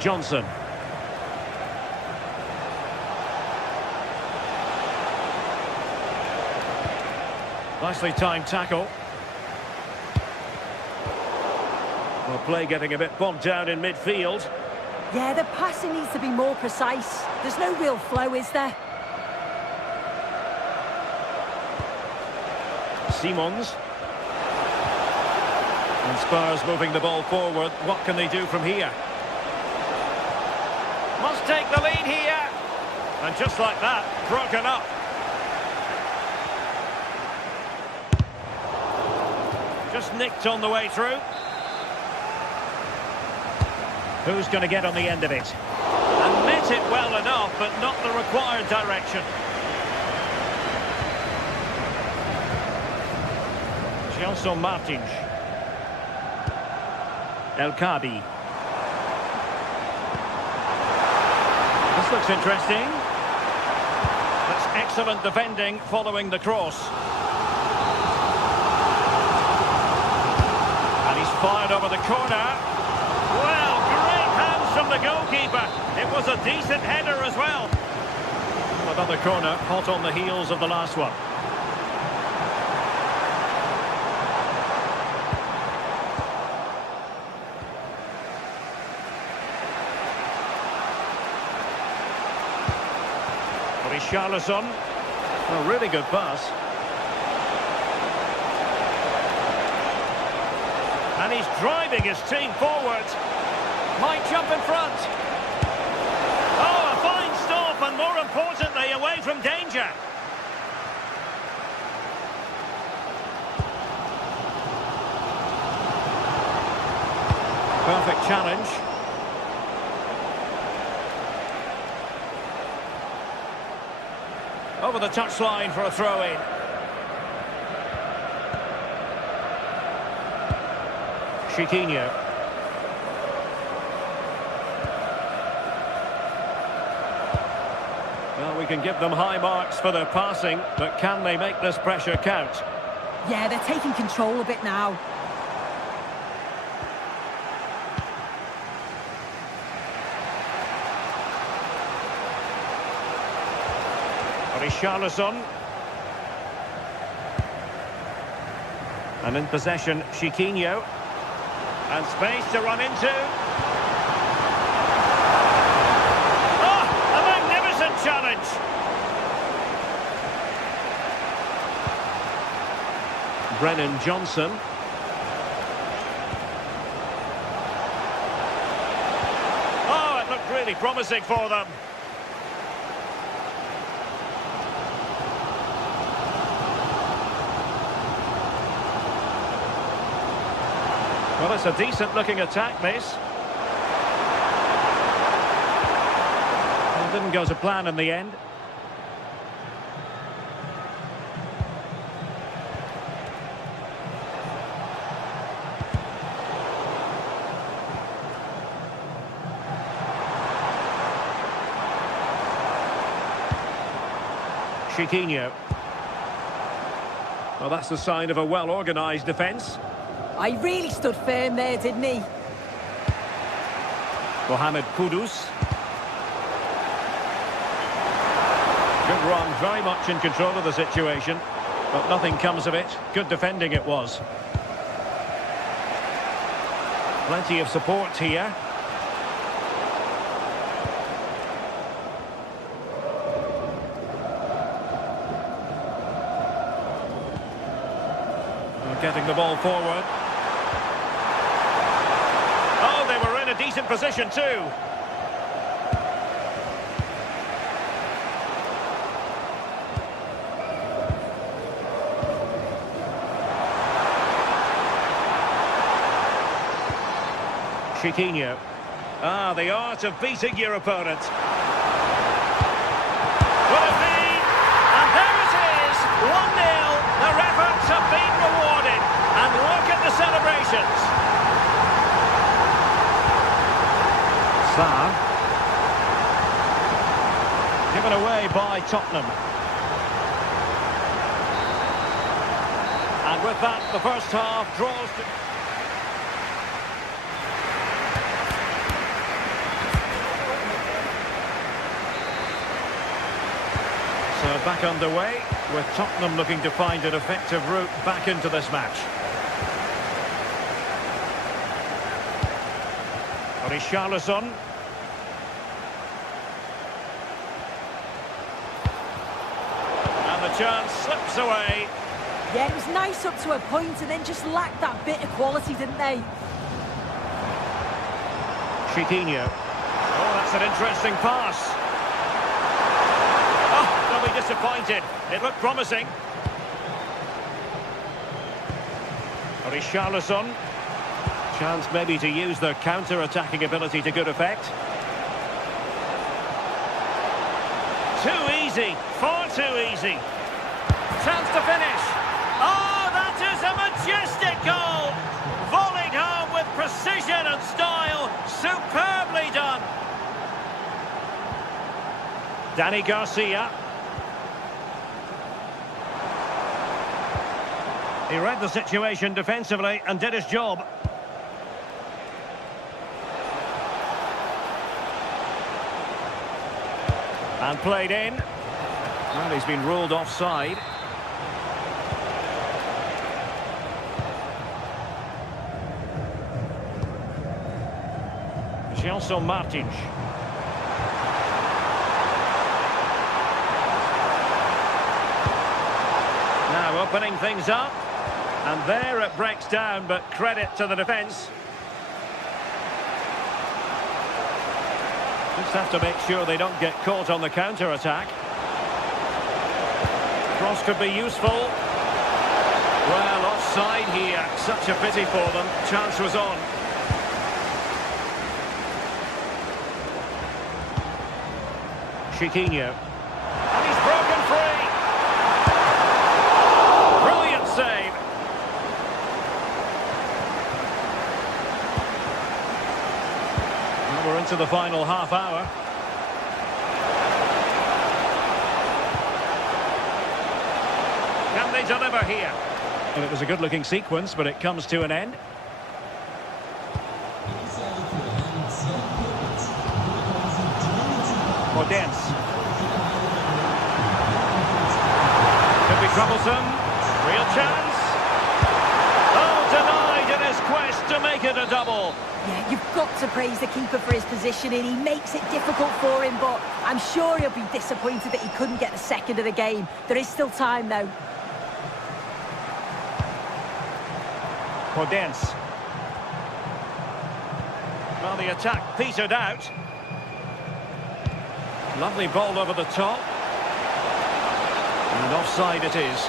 Johnson. Nicely timed tackle. Well, play getting a bit bogged down in midfield. Yeah, the passing needs to be more precise. There's no real flow, is there? Simons. And Spurs moving the ball forward. What can they do from here? Must take the lead here. And just like that, broken up. Just nicked on the way through. Who's going to get on the end of it? And met it well enough, but not the required direction. Gelson Martins. El Kadi. This looks interesting. That's excellent defending following the cross. And he's fired over the corner. Well, great hands from the goalkeeper. It was a decent header as well. Another corner, hot on the heels of the last one. Richarlison. A really good pass. And he's driving his team forward. Might jump in front. Oh, a fine stop, and more importantly, away from danger. Perfect challenge. Over the touchline for a throw-in. Chiquinho. Well, we can give them high marks for their passing, but can they make this pressure count? Yeah, they're taking control a bit now. Richarlison. And in possession, Chiquinho. And space to run into. Oh, a magnificent challenge. Brennan Johnson. Oh, it looked really promising for them. Well, it's a decent-looking attack, this. Well, didn't go to plan in the end. Chiquinho. Well, that's the sign of a well-organised defence. He really stood firm there, didn't he? Mohamed Kudus. Good run, very much in control of the situation, but nothing comes of it. Good defending it was. Plenty of support here. Getting the ball forward. Oh, they were in a decent position too. Chiquinho. Ah, the art of beating your opponent. Will it be? And there it is, 1-0. Their efforts have been rewarded. And look at the celebrations. Sarr. Given away by Tottenham. And with that, the first half draws to... So back underway, with Tottenham looking to find an effective route back into this match. Richarlison. And the chance slips away. Yeah, it was nice up to a point and then just lacked that bit of quality, didn't they? Chiquinho. Oh, that's an interesting pass. Oh, they'll be disappointed. It looked promising. Richarlison. Chance maybe to use their counter-attacking ability to good effect. Too easy, far too easy. Chance to finish. Oh, that is a majestic goal! Volleyed home with precision and style. Superbly done. Danny Garcia. He read the situation defensively and did his job. And played in. Well, he's been ruled offside. Gelson Martins. Now opening things up. And there it breaks down, but credit to the defence. Just have to make sure they don't get caught on the counter-attack. Cross could be useful. Well, offside here. Such a pity for them. Chance was on. Chiquinho. And he's broken free. Brilliant save. Well, we're into the final half hour. Can they deliver here? Well, it was a good-looking sequence, but it comes to an end. Podence. Could be troublesome. Real chance. Oh, denied in his quest to make it a double. Yeah, you've got to praise the keeper for his positioning. He makes it difficult for him, but I'm sure he'll be disappointed that he couldn't get the second of the game. There is still time, though. Podence. Well, the attack petered out. Lovely ball over the top. And offside it is.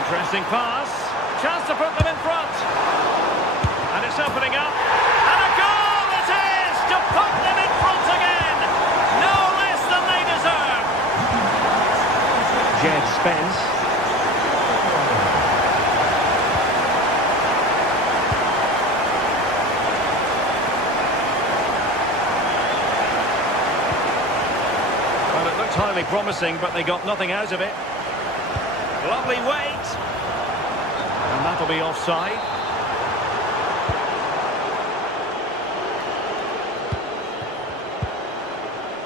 Interesting pass. Chance to put them in front. it's opening up. And a goal it is to put them in front again. No less than they deserve. Jed Spence. Well, it looked highly promising, but they got nothing out of it. Lovely weight. And that'll be offside.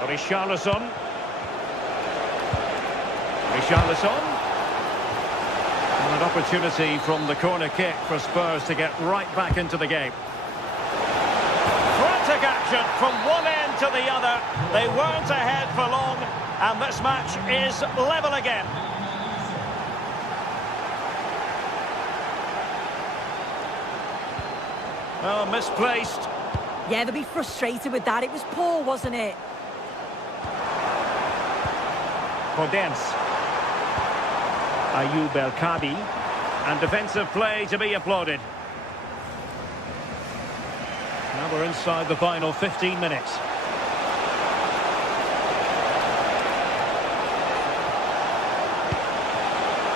Richarlison. And an opportunity from the corner kick for Spurs to get right back into the game. Frantic action from one end to the other. They weren't ahead for long, and this match is level again. Oh, misplaced. Yeah, they'll be frustrated with that. It was poor, wasn't it? Podence. Ayoub El Kabi. And defensive play to be applauded. Now we're inside the final 15 minutes.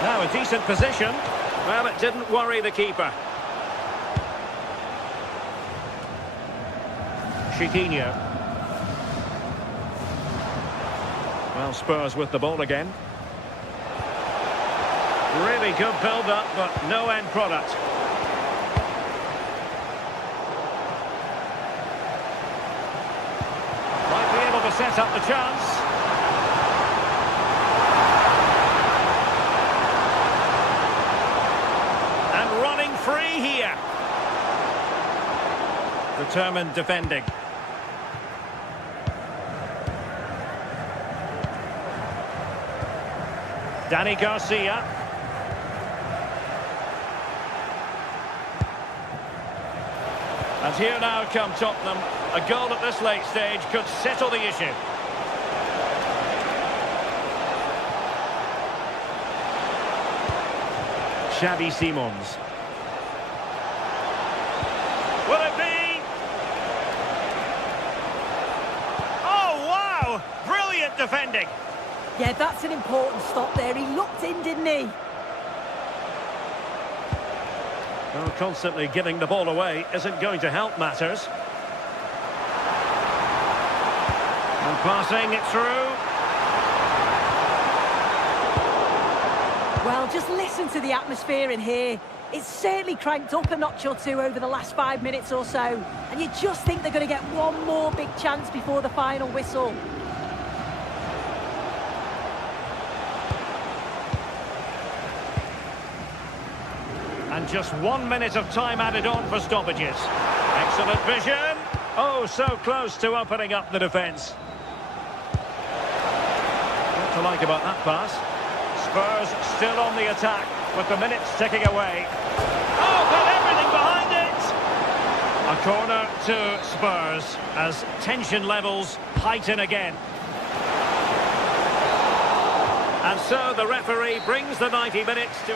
Now a decent position. Well, it didn't worry the keeper. Chiquinho. Well, Spurs with the ball again. Really good build-up, but no end product. Might be able to set up the chance. And running free here. Determined defending. Danny Garcia. And here now come Tottenham. A goal at this late stage could settle the issue. Xavi Simons. Will it be? Oh, wow! Brilliant defending. Yeah, that's an important stop there. He looked in, didn't he? Well, constantly giving the ball away isn't going to help matters. And passing it through. Well, just listen to the atmosphere in here. It's certainly cranked up a notch or two over the last 5 minutes or so. And you just think they're going to get one more big chance before the final whistle. And just 1 minute of time added on for stoppages. Excellent vision. Oh, so close to opening up the defence. What to like about that pass? Spurs still on the attack with the minutes ticking away. Oh, got everything behind it! A corner to Spurs as tension levels heighten again. And so the referee brings the 90 minutes to...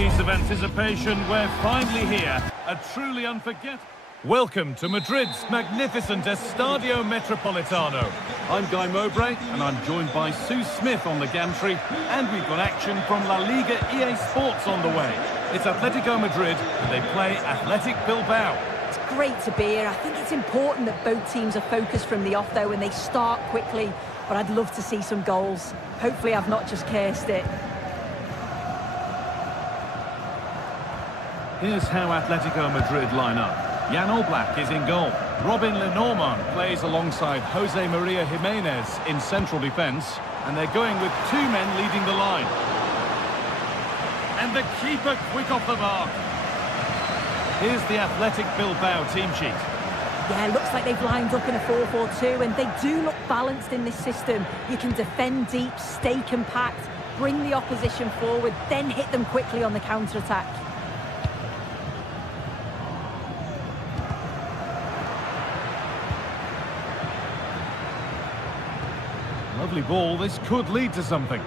days of anticipation, we're finally here. A truly unforgettable. Welcome to Madrid's magnificent Estadio Metropolitano. I'm Guy Mowbray, and I'm joined by Sue Smith on the gantry, and we've got action from La Liga EA Sports on the way. It's Atletico Madrid, and they play Athletic Bilbao. It's great to be here. I think it's important that both teams are focused from the off, though, and they start quickly. But I'd love to see some goals. Hopefully I've not just cursed it. Here's how Atletico Madrid line up. Jan Oblak is in goal. Robin Lenormand plays alongside Jose Maria Jimenez in central defence. And they're going with two men leading the line. And the keeper quick off the mark. Here's the Athletic Bilbao team sheet. Yeah, looks like they've lined up in a 4-4-2, and they do look balanced in this system. You can defend deep, stay compact, bring the opposition forward, then hit them quickly on the counter-attack. Lovely ball, this could lead to something.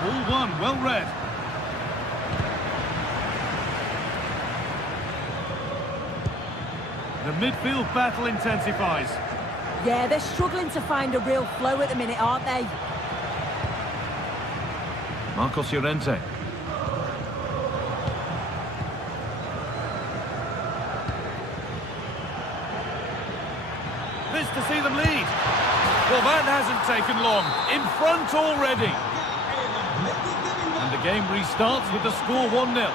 Ball one, well read. The midfield battle intensifies. Yeah, they're struggling to find a real flow at the minute, aren't they? Marcos Llorente. This to see them lead. Well, that hasn't taken long. In front already. And the game restarts with the score 1-0.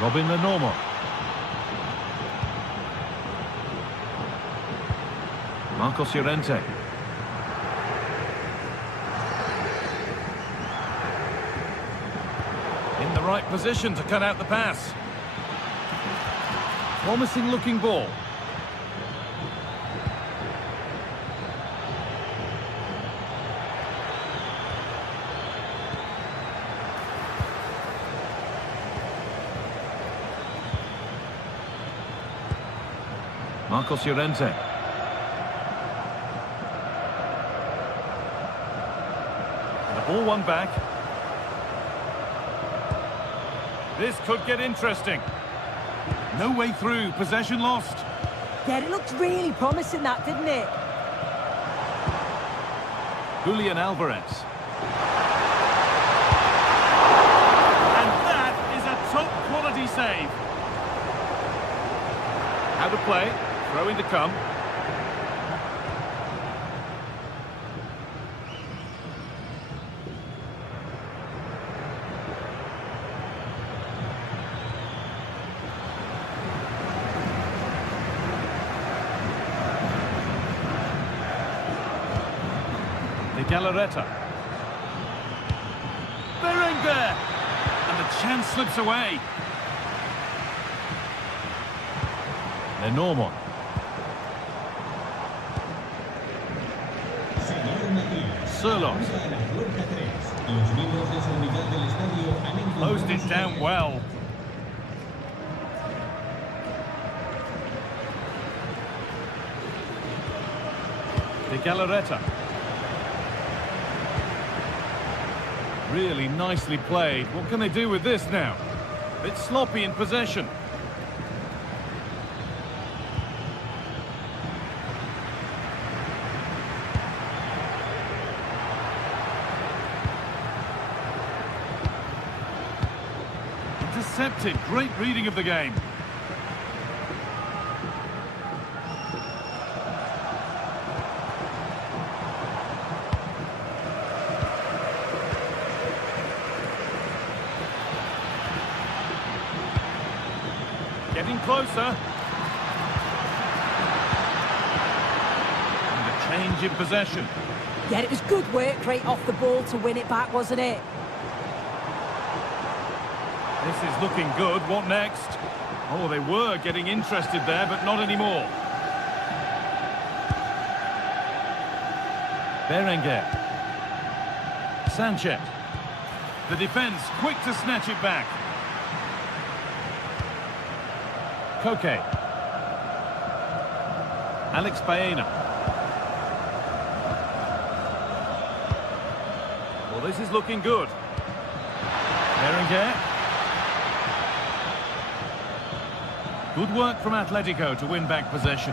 Robin Lenormand. Marcos Llorente. In the right position to cut out the pass. Promising looking ball. Marcos Llorente. The ball won back. This could get interesting. No way through, possession lost. Yeah, it looked really promising, that, didn't it? Julian Alvarez. And that is a top quality save. How to play, throwing to come. Galarreta. Berenguer! And the chance slips away. Lenormand. Surlot. Closed it down well. De Galarreta. Really nicely played. What can they do with this now? A bit sloppy in possession. Intercepted. Great reading of the game. Getting closer. And a change in possession. Yeah, it was good work right off the ball to win it back, wasn't it? This is looking good. What next? Oh, they were getting interested there, but not anymore. Berenguer. Sanchez. The defence quick to snatch it back. Koke. Alex Baena. Well, this is looking good. Berenguer. Good work from Atletico to win back possession.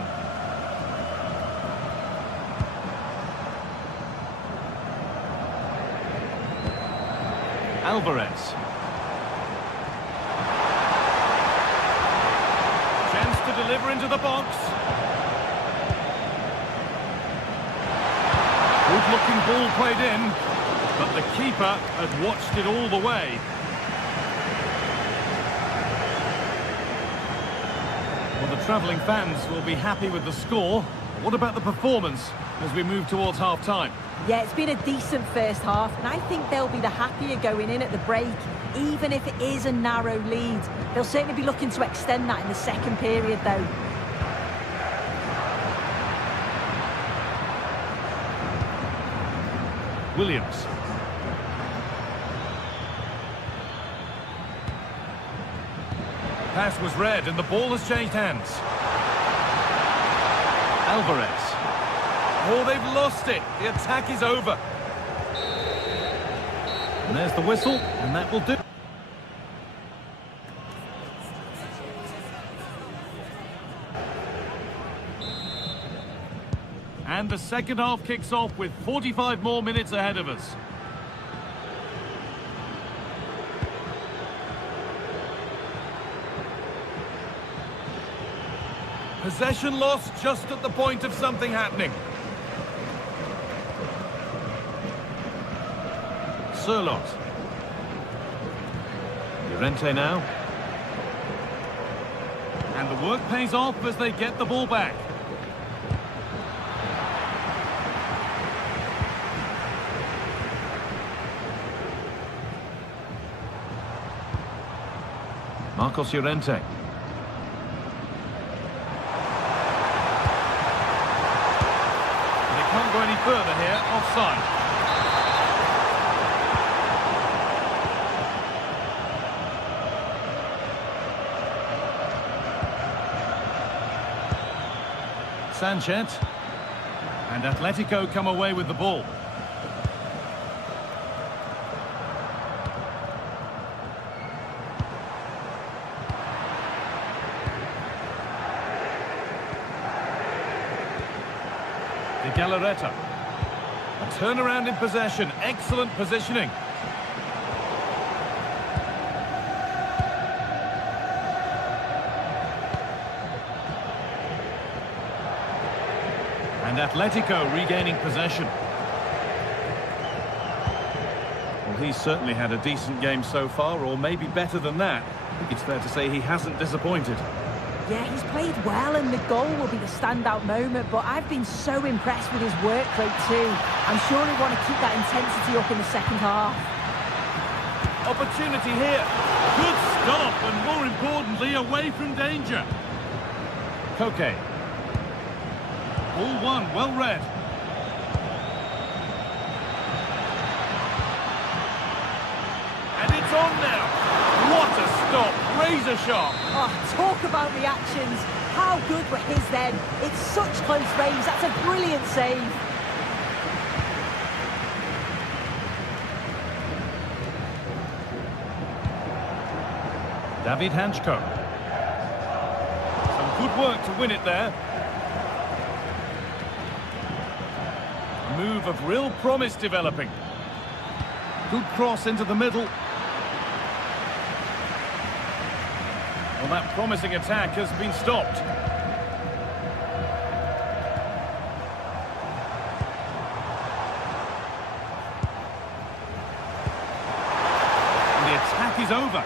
Alvarez. Chance to deliver into the box. Good looking ball played in, but the keeper had watched it all the way. Well, the travelling fans will be happy with the score. What about the performance as we move towards half-time? Yeah, it's been a decent first half, and I think they'll be the happier going in at the break, even if it is a narrow lead. They'll certainly be looking to extend that in the second period, though. Williams. Pass was read, and the ball has changed hands. Alvarez. Oh, they've lost it. The attack is over. And there's the whistle, and that will do. And the second half kicks off with 45 more minutes ahead of us. Possession lost just at the point of something happening. Sirlot. Llorente now. And the work pays off as they get the ball back. Marcos Llorente. They can't go any further here, offside. Sanchez, and Atletico come away with the ball. De Galarreta, a turnaround in possession, excellent positioning. And Atletico regaining possession. Well, he's certainly had a decent game so far, or maybe better than that. I think it's fair to say he hasn't disappointed. Yeah, he's played well, and the goal will be the standout moment, but I've been so impressed with his work rate too. I'm sure he'll want to keep that intensity up in the second half. Opportunity here. Good stop, and more importantly, away from danger. Koke. Ball one, well read. And it's on now. What a stop, razor sharp. Oh, talk about reactions. How good were his then? It's such close range. That's a brilliant save. David Hanchko. Some good work to win it there. A move of real promise developing. Good cross into the middle. Well, that promising attack has been stopped. And the attack is over.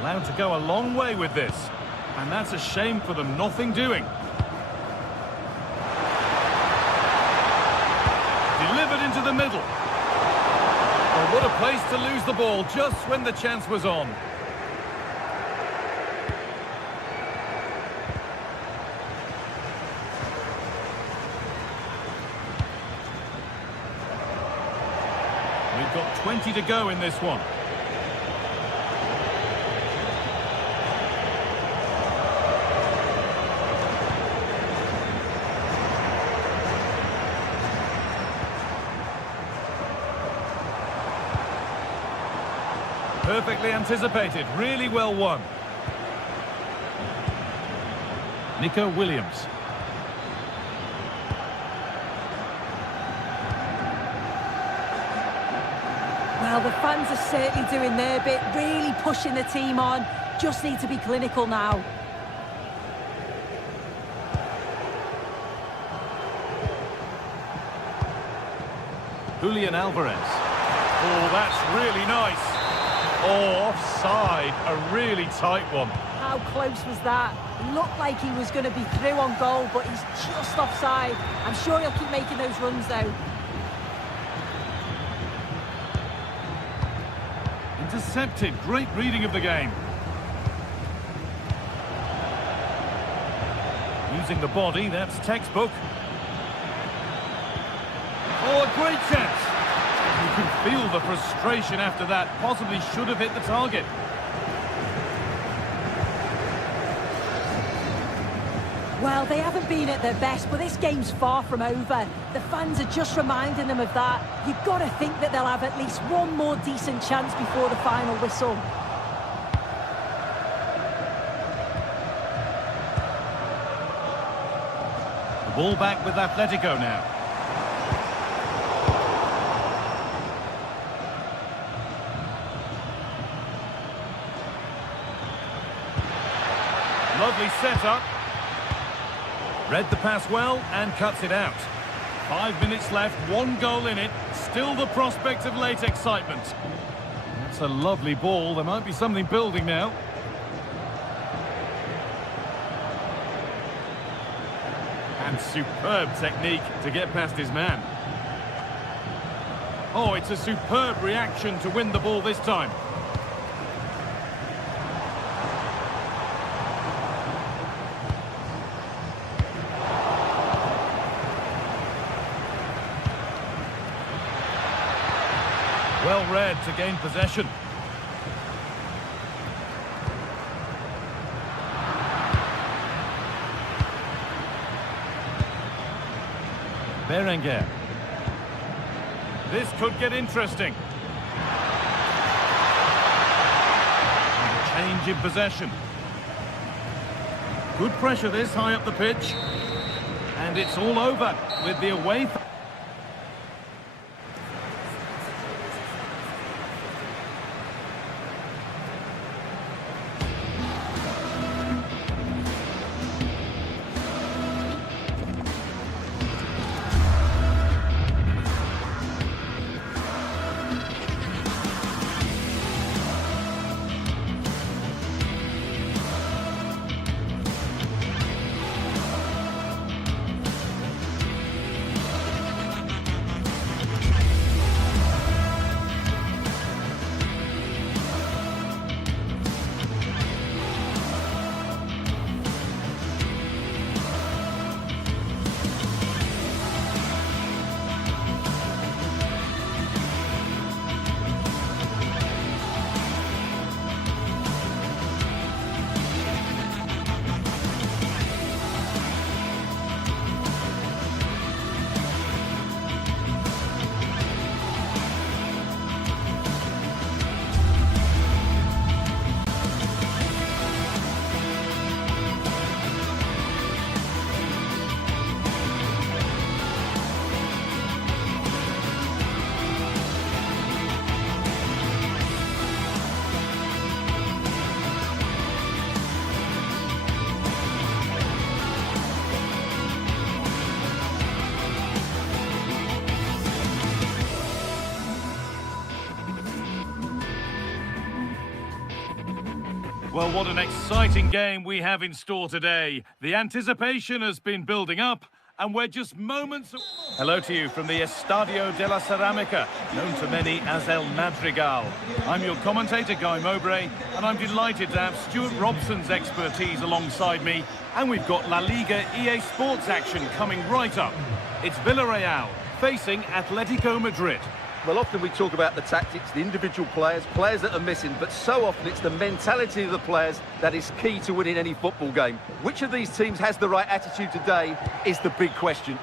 Allowed to go a long way with this. And that's a shame for them, nothing doing. Delivered into the middle. Oh, what a place to lose the ball just when the chance was on. They've got 20 to go in this one. Perfectly anticipated, really well won. Nico Williams. Well, the fans are certainly doing their bit, really pushing the team on. Just need to be clinical now. Julian Alvarez. Oh, that's really nice. Oh, offside, a really tight one. How close was that? It looked like he was going to be through on goal, but he's just offside. I'm sure he'll keep making those runs, though. Intercepted, great reading of the game. Using the body, that's textbook. Oh, a great chance. You can feel the frustration after that. Possibly should have hit the target. Well, they haven't been at their best, but this game's far from over. The fans are just reminding them of that. You've got to think that they'll have at least one more decent chance before the final whistle. The ball back with Atletico now. Lovely setup. Read the pass well and cuts it out. 5 minutes left, 1 goal in it. Still the prospect of late excitement. That's a lovely ball. There might be something building now. And superb technique to get past his man. Oh, it's a superb reaction to win the ball this time. Well read to gain possession. Berenguer. This could get interesting. And a change in possession. Good pressure this high up the pitch. And it's all over with the away. Well, what an exciting game we have in store today. The anticipation has been building up, and we're just moments... Hello to you from the Estadio de la Ceramica, known to many as El Madrigal. I'm your commentator, Guy Mowbray, and I'm delighted to have Stuart Robson's expertise alongside me, and we've got La Liga EA Sports action coming right up. It's Villarreal facing Atletico Madrid. Well, often we talk about the tactics, the individual players that are missing, but so often it's the mentality of the players that is key to winning any football game. Which of these teams has the right attitude today is the big question.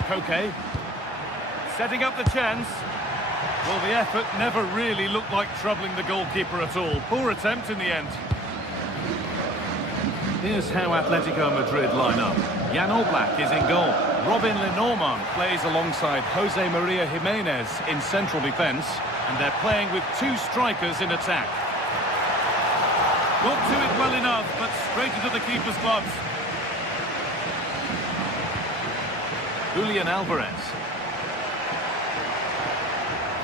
Koke, setting up the chance. Well, the effort never really looked like troubling the goalkeeper at all. Poor attempt in the end. Here's how Atletico Madrid line up. Jan Oblak is in goal. Robin Lenormand plays alongside Jose Maria Jimenez in central defence. And they're playing with two strikers in attack. Got to it well enough, but straight into the keeper's gloves. Julian Alvarez.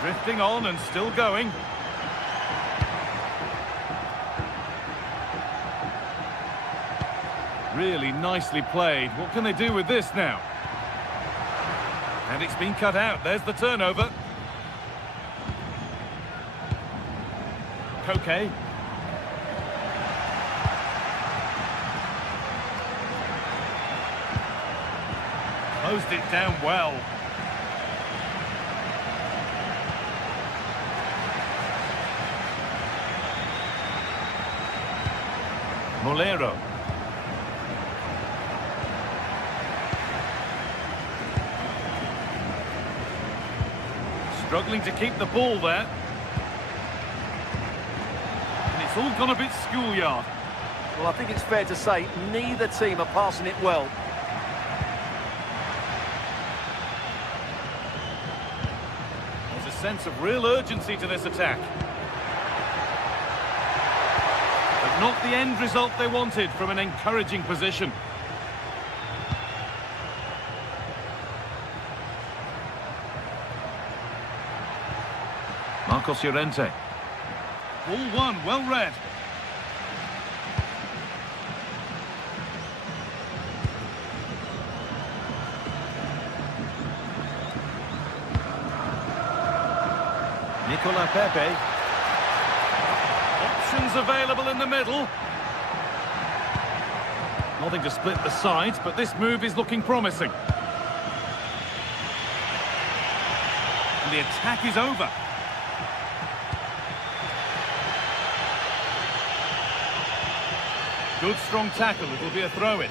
Drifting on and still going. Really nicely played. What can they do with this now? And it's been cut out. There's the turnover. Koke. Closed it down well. Molero. Struggling to keep the ball there. And it's all gone a bit schoolyard. Well, I think it's fair to say neither team are passing it well. There's a sense of real urgency to this attack. But not the end result they wanted from an encouraging position. Marcos Llorente. Ball one, well read. Nicola Pepe. Options available in the middle. Nothing to split the sides, but this move is looking promising. And the attack is over. Good strong tackle, it will be a throw-in.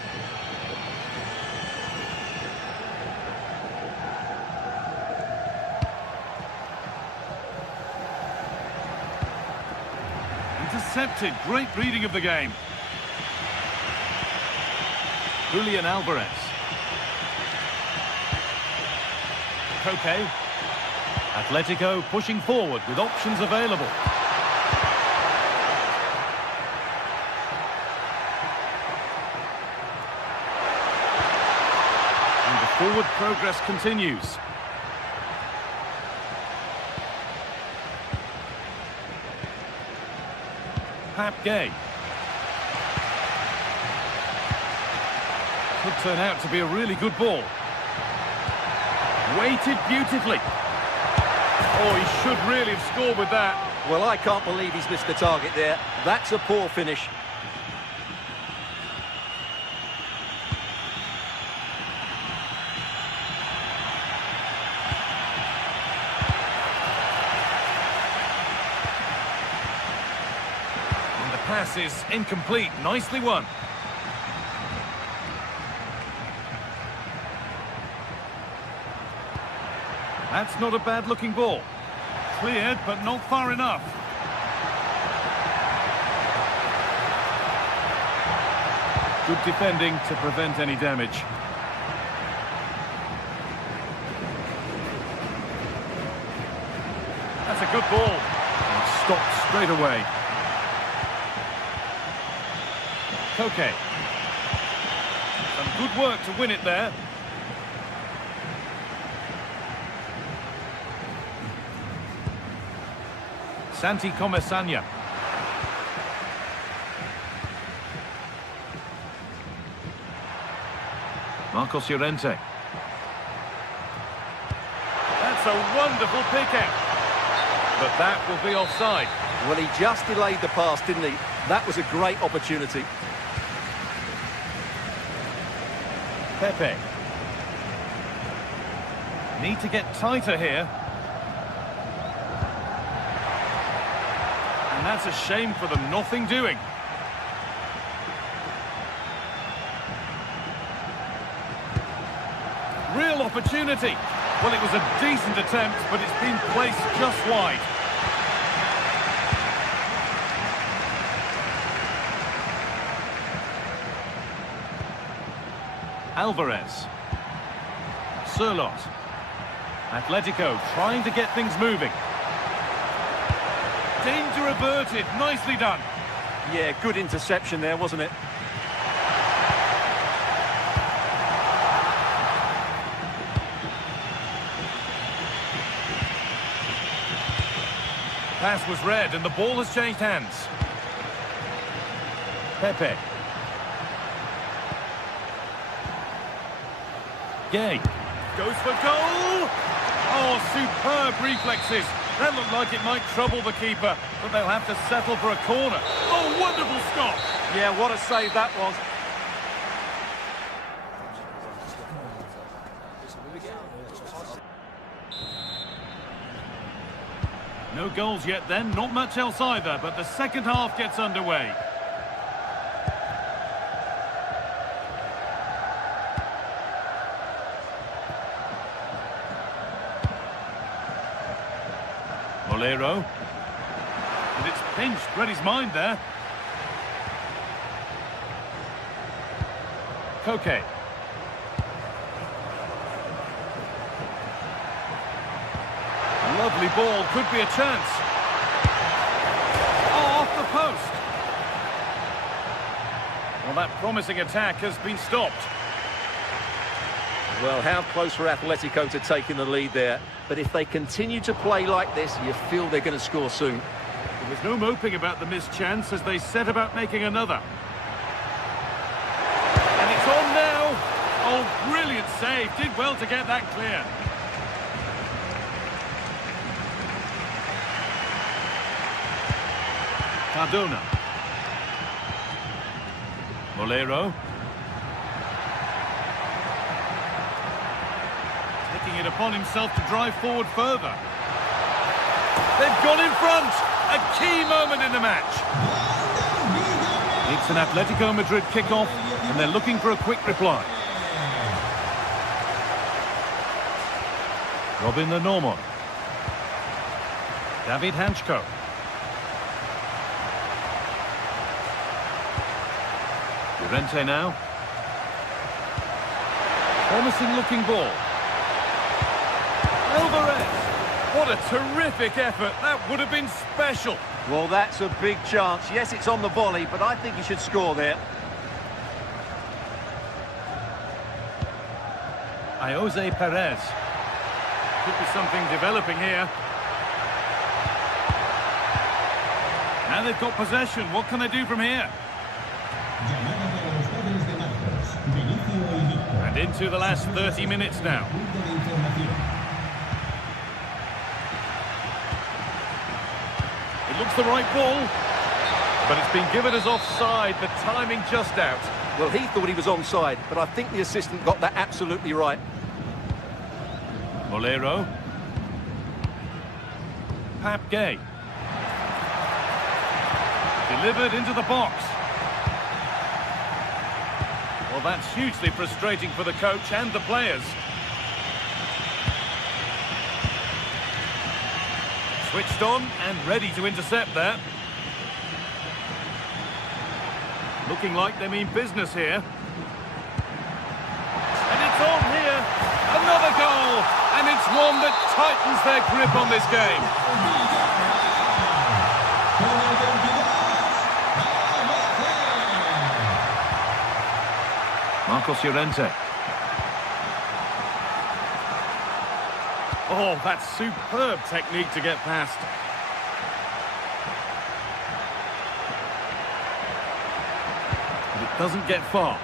Intercepted, great reading of the game. Julian Alvarez. Koke. Atletico pushing forward with options available. Forward progress continues. Pap Gay. Could turn out to be a really good ball. Weighted beautifully. Oh, he should really have scored with that. Well, I can't believe he's missed the target there. That's a poor finish. Pass is incomplete. Nicely won. That's not a bad looking ball. Cleared, but not far enough. Good defending to prevent any damage. That's a good ball. And stopped straight away. Koke. Some good work to win it there. Santi Comesaña. Marcos Llorente. That's a wonderful pick out. But that will be offside. Well, he just delayed the pass, didn't he? That was a great opportunity. Pepe. Need to get tighter here. And that's a shame for them, nothing doing. Real opportunity. Well, it was a decent attempt, but it's been placed just wide. Alvarez. Surlot. Atletico trying to get things moving. Danger averted. Nicely done. Yeah, good interception there, wasn't it? Pass was read and the ball has changed hands. Pepe. Gay. Goes for goal! Oh, superb reflexes. That looked like it might trouble the keeper, but they'll have to settle for a corner. Oh, wonderful stop! Yeah, what a save that was. No goals yet then, not much else either, but the second half gets underway. Molero. And it's pinched, read his mind there. Koke. Lovely ball, could be a chance. Oh, off the post. Well, that promising attack has been stopped. Well, how close for Atletico to taking the lead there. But if they continue to play like this, you feel they're going to score soon. There was no moping about the missed chance as they set about making another. And it's on now. Oh, brilliant save. Did well to get that clear. Cardona. Molero. Taking it upon himself to drive forward further. They've gone in front. A key moment in the match. It's an Atletico Madrid kickoff, and they're looking for a quick reply. Robin the Normand. David Hanchko. Llorente now. Promising looking ball. Alvarez. What a terrific effort. That would have been special. Well, that's a big chance. Yes, it's on the volley, but I think he should score there. Jose Perez. Could be something developing here. Now they've got possession. What can they do from here? And into the last 30 minutes now. It looks the right ball, but it's been given as offside. The timing just out. Well, he thought he was onside, but I think the assistant got that absolutely right. Molero. Pap Gay. Delivered into the box. Well, that's hugely frustrating for the coach and the players. Switched on and ready to intercept there. Looking like they mean business here. And it's on here. Another goal. And it's one that tightens their grip on this game. Marcos Llorente. Oh, that's superb technique to get past. But it doesn't get far.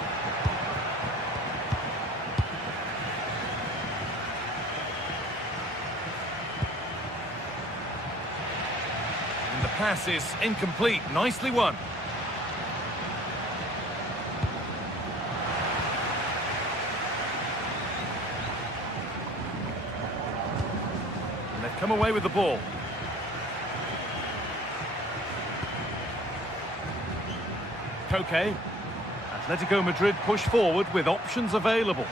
And the pass is incomplete. Nicely won. come away with the ball. Koke. Atletico Madrid push forward with options available.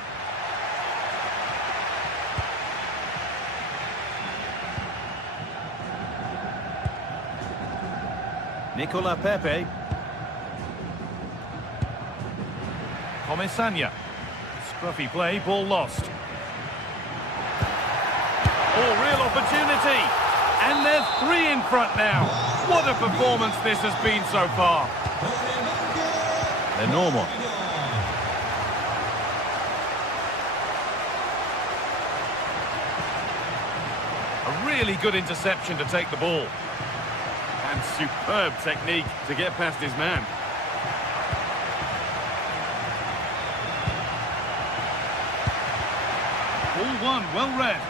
Nicola Pepe. Comesaña. Scruffy play, ball lost. Oh, real opportunity. And they're 3 in front now. What a performance this has been so far. They're normal. A really good interception to take the ball. And superb technique to get past his man. Ball one, well read.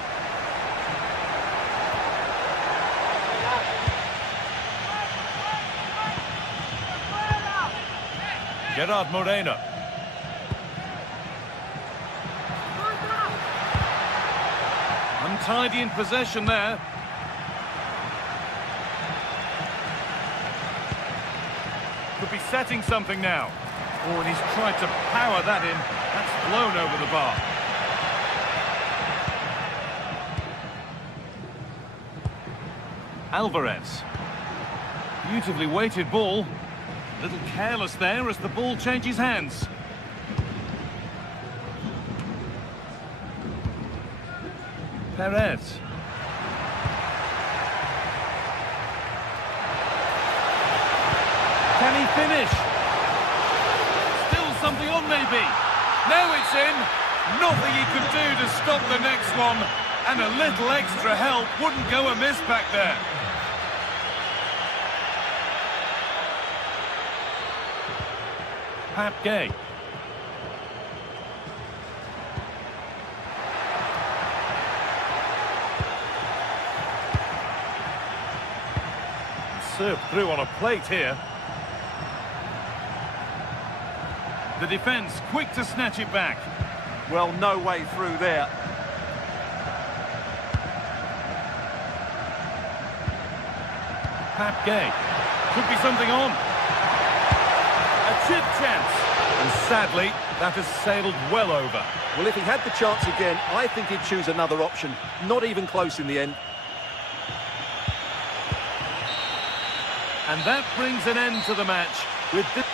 Gerard Moreno. Untidy in possession there. Could be setting something now. Oh, and he's tried to power that in. That's blown over the bar. Alvarez. Beautifully weighted ball. A little careless there as the ball changes hands. Perez. Can he finish? Still something on maybe. Now it's in. Nothing he could do to stop the next one. And a little extra help wouldn't go amiss back there. Pap Gay. Served through on a plate here. The defence quick to snatch it back. Well, no way through there. Pap Gay. Could be something on. A chip chance. And sadly, that has sailed well over. Well, if he had the chance again, I think he'd choose another option. Not even close in the end. And that brings an end to the match with this.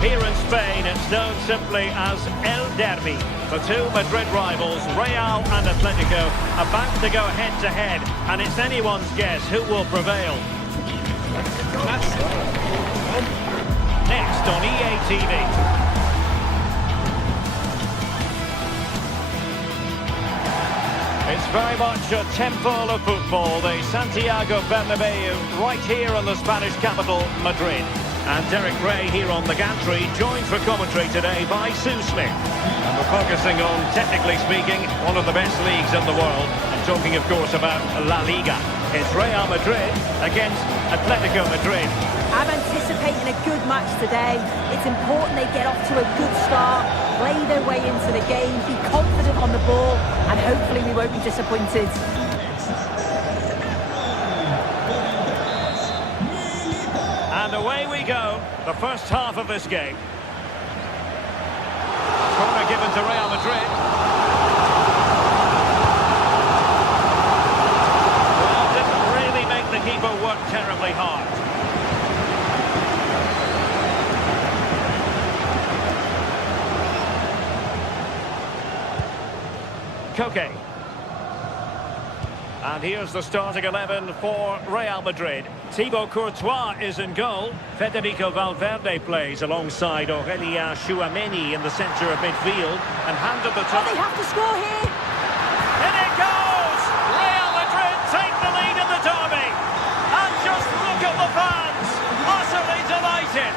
Here in Spain, it's known simply as El Derby. The two Madrid rivals, Real and Atletico, about to go head-to-head, and it's anyone's guess who will prevail. Next on EA TV. It's very much a temple of football, the Santiago Bernabeu, right here in the Spanish capital, Madrid. And Derek Ray here on the gantry, joined for commentary today by Sue Smith. And we're focusing on, technically speaking, one of the best leagues in the world. I'm talking, of course, about La Liga. It's Real Madrid against Atletico Madrid. I'm anticipating a good match today. It's important they get off to a good start, play their way into the game, be confident on the ball, and hopefully we won't be disappointed. And away we go, the first half of this game. Corner given to Real Madrid. Well, didn't really make the keeper work terribly hard. Koke. And here's the starting 11 for Real Madrid. Thibaut Courtois is in goal. Federico Valverde plays alongside Aurélien Tchouaméni in the centre of midfield. And handed the top. Oh, they have to score here! In it goes! Real Madrid take the lead in the derby. And just look at the fans. Utterly delighted.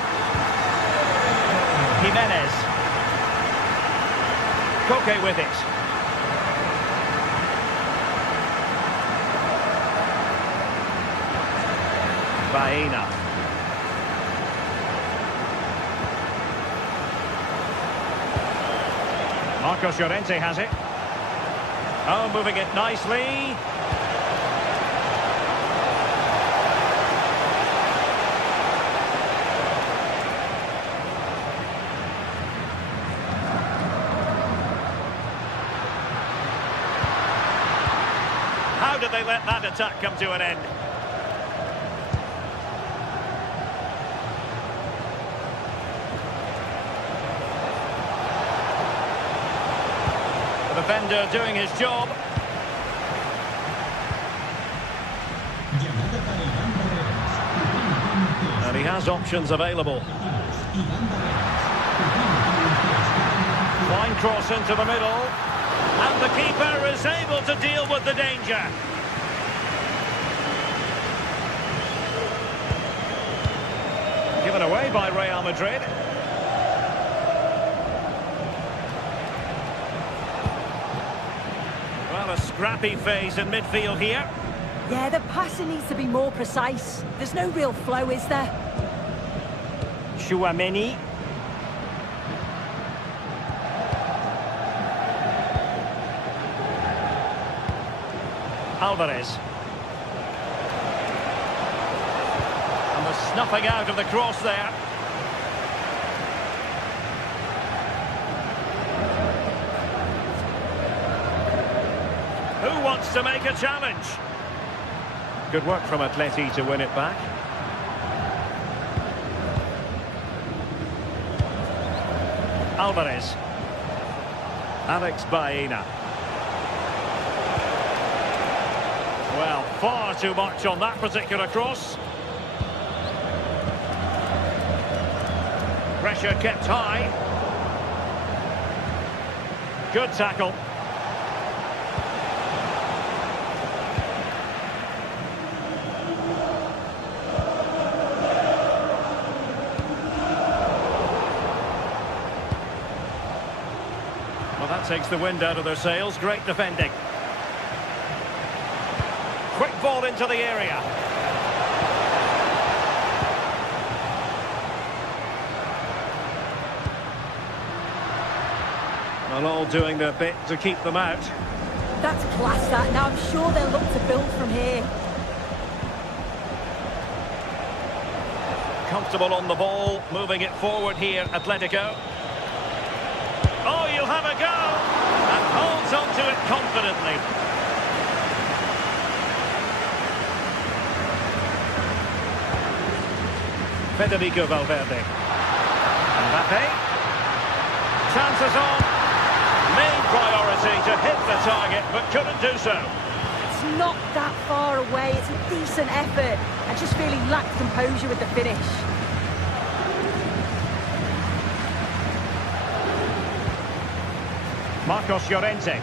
Jimenez. Koke with it. Baena. Marcos Llorente has it. Oh, moving it nicely. How did they let that attack come to an end? The defender doing his job. And he has options available. Fine cross into the middle. And the keeper is able to deal with the danger. Given away by Real Madrid. Well, a scrappy phase in midfield here. Yeah, the passing needs to be more precise. There's no real flow, is there? Tchouaméni. Alvarez. And the snuffing out of the cross there. Who wants to make a challenge? Good work from Atleti to win it back. Alvarez. Alex Baena. Well, far too much on that particular cross. Pressure kept high. Good tackle. Well, that takes the wind out of their sails. Great defending. Quick ball into the area. Well, all doing their bit to keep them out. That's class, that. Now, I'm sure they'll look to build from here. Comfortable on the ball, moving it forward here, Atletico. Oh, you'll have a go! And holds on to it confidently. Federico Valverde. Mbappe. Chances on. Main priority to hit the target, but couldn't do so. It's not that far away. It's a decent effort. I just feel he lacked composure with the finish. Marcos Llorente.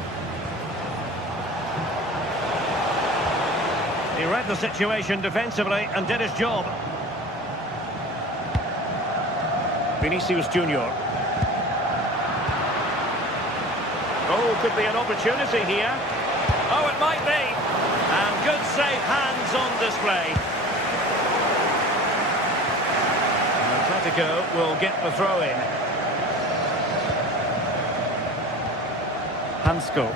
He read the situation defensively and did his job. Vinicius Junior. Oh, could be an opportunity here. Oh, it might be. And good safe hands on display. And Atletico will get the throw in. Hansko.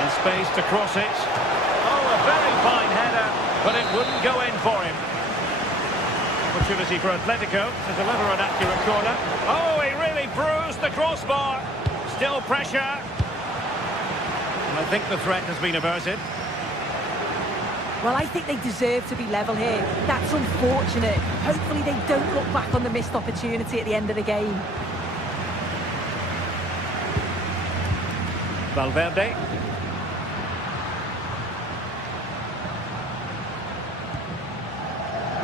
And space to cross it. Oh, a very fine header, but it wouldn't go in for him. Opportunity for Atletico to deliver an accurate corner. Oh, he really bruised the crossbar. Still pressure. And I think the threat has been averted. Well, I think they deserve to be level here. That's unfortunate. Hopefully they don't look back on the missed opportunity at the end of the game. Valverde.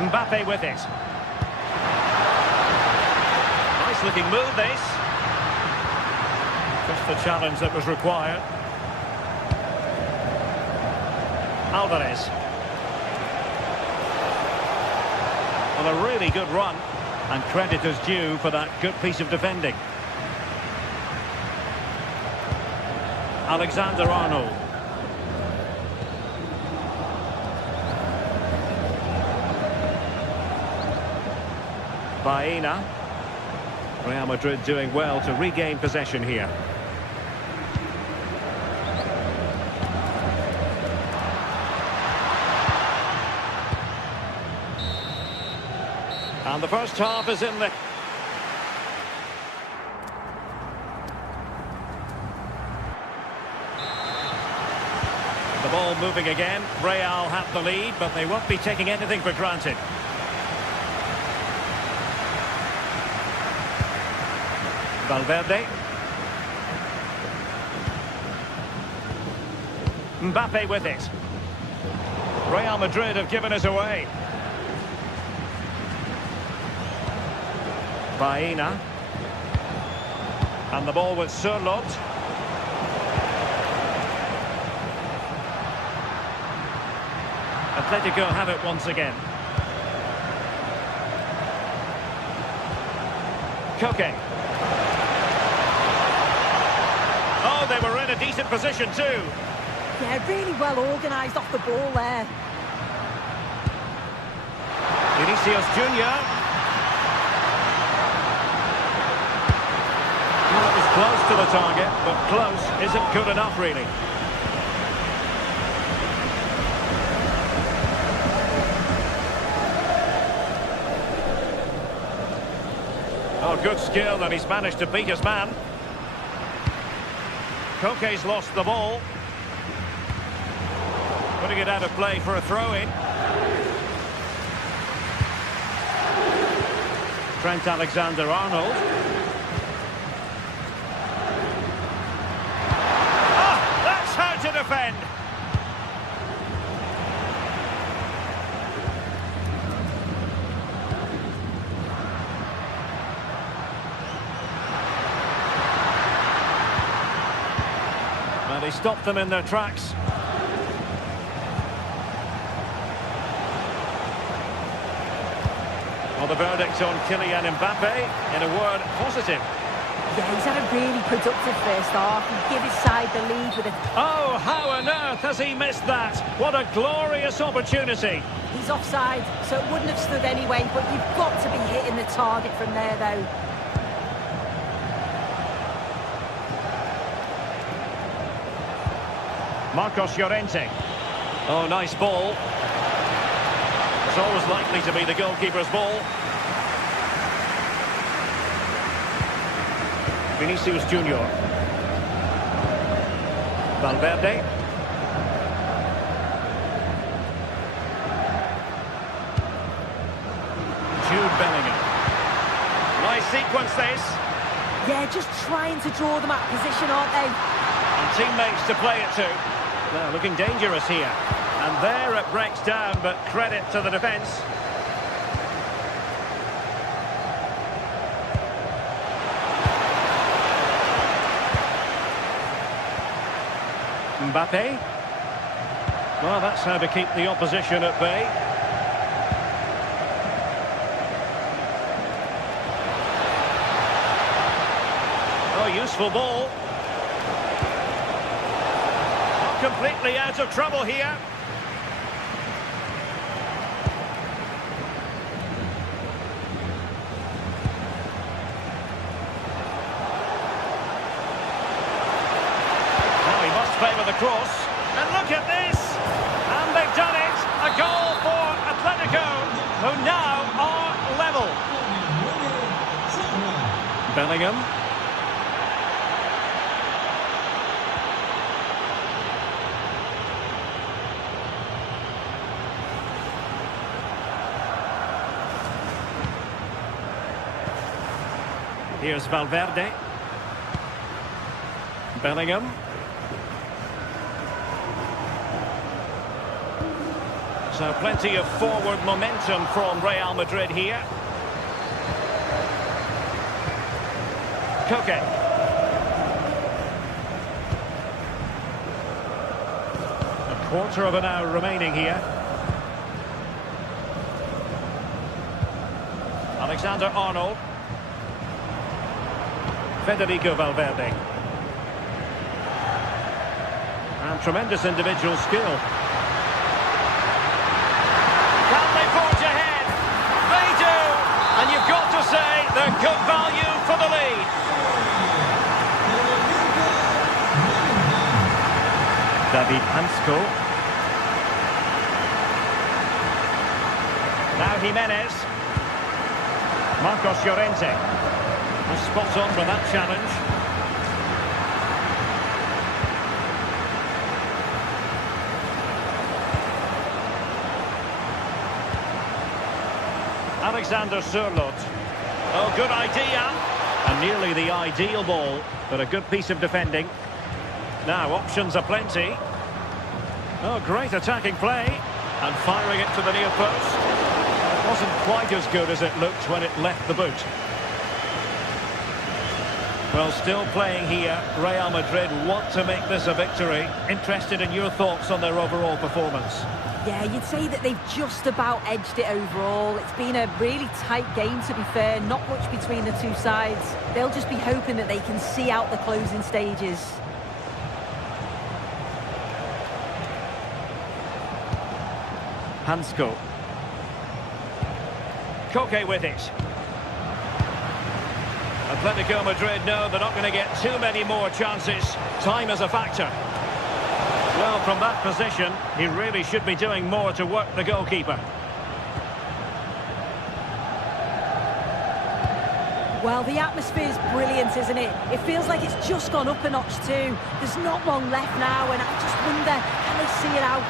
Mbappe with it. Nice looking move, this. Just the challenge that was required. Alvarez. Well, a really good run, and credit is due for that good piece of defending. Alexander-Arnold. Baena. Real Madrid doing well to regain possession here. And the first half is in the... The ball moving again. Real have the lead, but they won't be taking anything for granted. Valverde. Mbappe with it. Real Madrid have given us away. Baena. And the ball with Sørloth. Atletico have it once again. Koke. Oh, they were in a decent position too. Yeah, really well organised off the ball there. Vinicius Junior. Well, it was close to the target, but close isn't good enough, really. Oh, good skill, and he's managed to beat his man. Koke's lost the ball. Putting it out of play for a throw-in. Trent Alexander-Arnold. Ah, that's how to defend. And he stopped them in their tracks. Well, the verdict on Kylian Mbappe, in a word, positive. Yeah, he's had a really productive first half. He gave his side the lead with a... Oh, how on earth has he missed that? What a glorious opportunity. He's offside, so it wouldn't have stood anyway, but you've got to be hitting the target from there, though. Marcos Llorente. Oh, nice ball. It's always likely to be the goalkeeper's ball. Vinicius Junior. Valverde. Jude Bellingham. Nice sequence, this. Yeah, just trying to draw them out of position, aren't they? And teammates to play it to. Well, looking dangerous here. And there it breaks down, but credit to the defence. Mbappe. Well, that's how to keep the opposition at bay. Oh, useful ball. Not completely out of trouble here. Favour the cross, and look at this, and they've done it, a goal for Atletico, who now are level. Bellingham. Here's Valverde. Bellingham. So plenty of forward momentum from Real Madrid here. Koke. A quarter of an hour remaining here. Alexander-Arnold. Federico Valverde. And tremendous individual skill. Can they forge ahead? They do! And you've got to say they're good value for the lead. David Hansko. Now Jimenez. Marcos Llorente. Spot on for that challenge. Alexander Sørloth. Oh, good idea. And nearly the ideal ball, but a good piece of defending. Now, options are plenty. Oh, great attacking play. And firing it to the near post. It wasn't quite as good as it looked when it left the boot. Well, still playing here, Real Madrid want to make this a victory. Interested in your thoughts on their overall performance? Yeah, you'd say that they've just about edged it overall. It's been a really tight game, to be fair. Not much between the two sides. They'll just be hoping that they can see out the closing stages. Hansko. Koke with it. Atletico Madrid know they're not going to get too many more chances. Time is a factor. Well, from that position, he really should be doing more to work the goalkeeper. Well, the atmosphere is brilliant, isn't it? It feels like it's just gone up a notch too. There's not long left now, and I just wonder, can they see it out?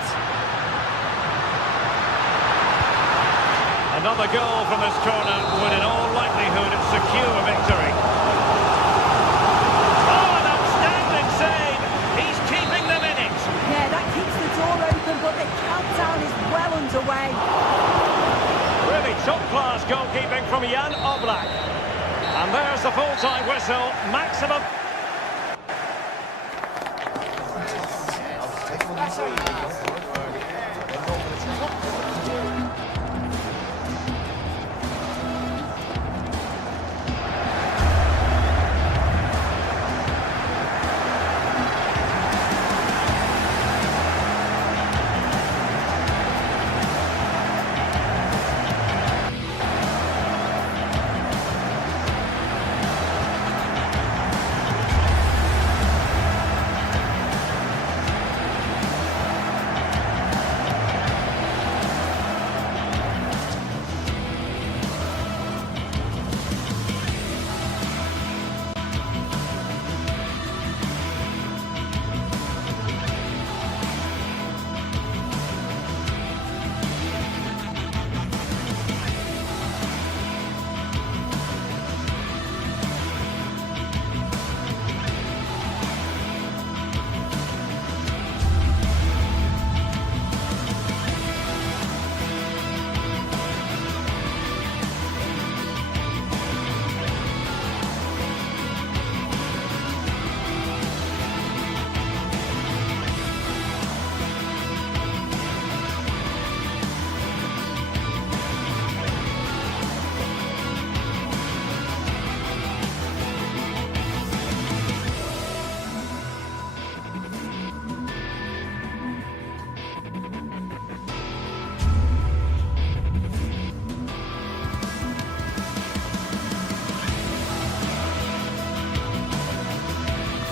Another goal from this corner would in all likelihood secure a victory. Oh, an outstanding save! He's keeping them in it. Yeah, that keeps the door open, but the countdown is well underway. Really top-class goalkeeping from Jan Oblak. And there's the full-time whistle, maximum.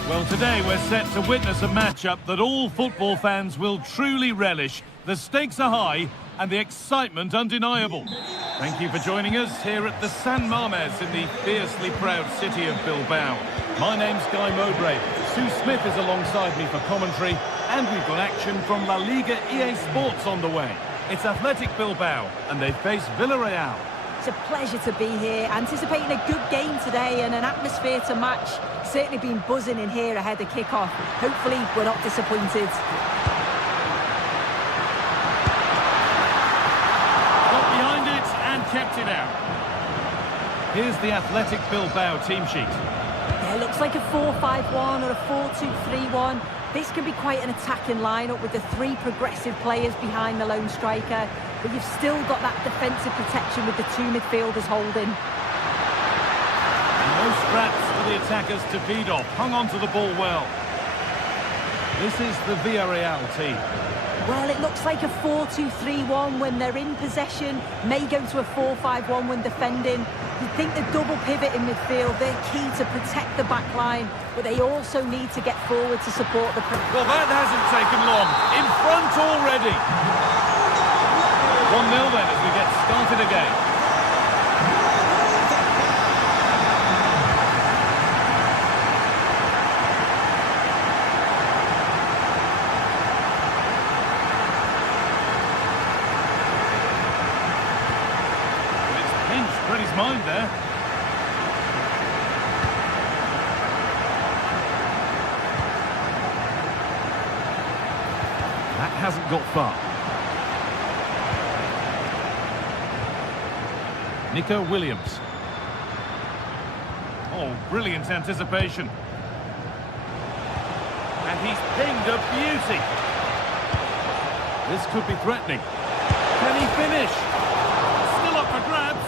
Well, today we're set to witness a matchup that all football fans will truly relish. The stakes are high and the excitement undeniable. Thank you for joining us here at the San Mamés in the fiercely proud city of Bilbao. My name's Guy Mowbray. Sue Smith is alongside me for commentary, and we've got action from La Liga GTSports on the way. It's Athletic Bilbao, and they face Villarreal. It's a pleasure to be here, anticipating a good game today and an atmosphere to match. Certainly been buzzing in here ahead of kick-off. Hopefully we're not disappointed. Here's the Athletic Bilbao team sheet. Yeah, it looks like a 4-5-1 or a 4-2-3-1. This can be quite an attacking lineup with the three progressive players behind the lone striker, but you've still got that defensive protection with the two midfielders holding. And no scraps for the attackers to feed off. Hung on to the ball well. This is the Villarreal team. Well, it looks like a 4-2-3-1 when they're in possession, may go to a 4-5-1 when defending. You think the double pivot in midfield, they're key to protect the back line, but they also need to get forward to support the... Well, that hasn't taken long. In front already. 1-0 then as we get started again. Read his mind there. That hasn't got far. Nico Williams. Oh, brilliant anticipation. And he's pinged a beauty. This could be threatening. Can he finish? Still up for grabs.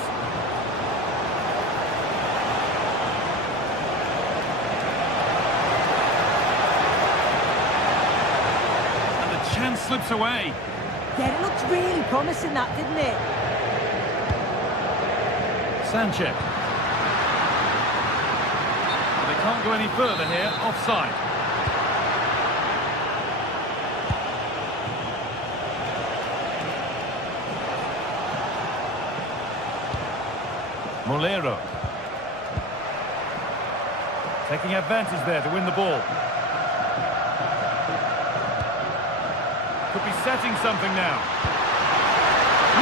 Chance slips away. Yeah, it looked really promising, that, didn't it? Sanchez. They can't go any further here. Offside. Molero. Taking advantage there to win the ball. Could be setting something now.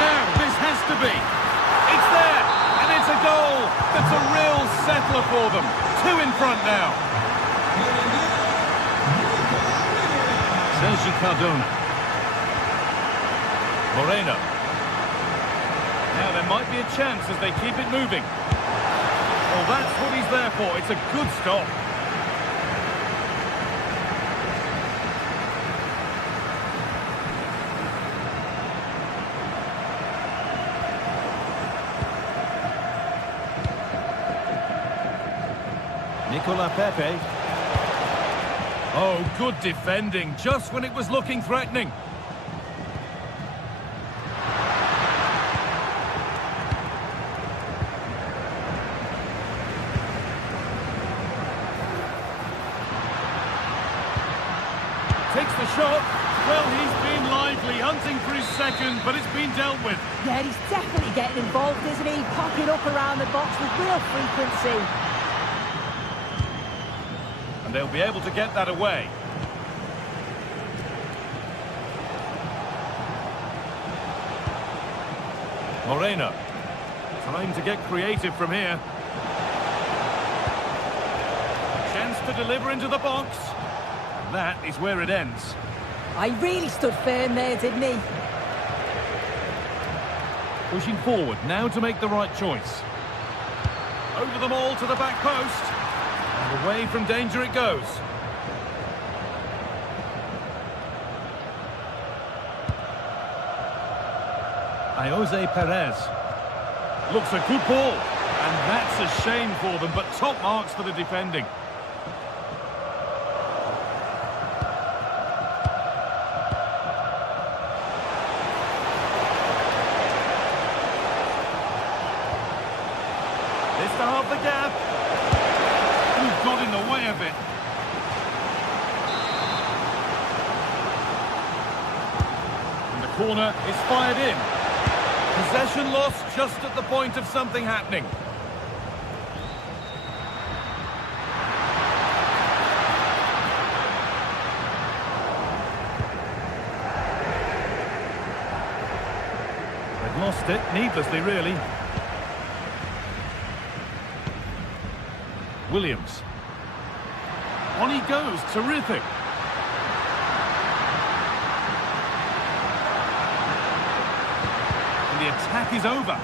Now, this has to be. It's there, and it's a goal. That's a real settler for them. 2 in front now. Sergi Cardona. Moreno. Now, there might be a chance as they keep it moving. Well, that's what he's there for. It's a good stop. Nicola Pepe. Oh, good defending, just when it was looking threatening. Takes the shot. Well, he's been lively, hunting for his second, but it's been dealt with. Yeah, he's definitely getting involved, isn't he? Popping up around the box with real frequency. They'll be able to get that away. Moreno. Trying to get creative from here. Chance to deliver into the box. And that is where it ends. I really stood firm there, didn't he? Pushing forward now to make the right choice. Over them all to the back post. And away from danger it goes. Jose Perez. Looks a good ball. And that's a shame for them, but top marks for the defending. This to half the gap. Who got in the way of it? And the corner is fired in. Possession lost just at the point of something happening. They've lost it, needlessly really. Williams. On he goes, terrific. And the attack is over.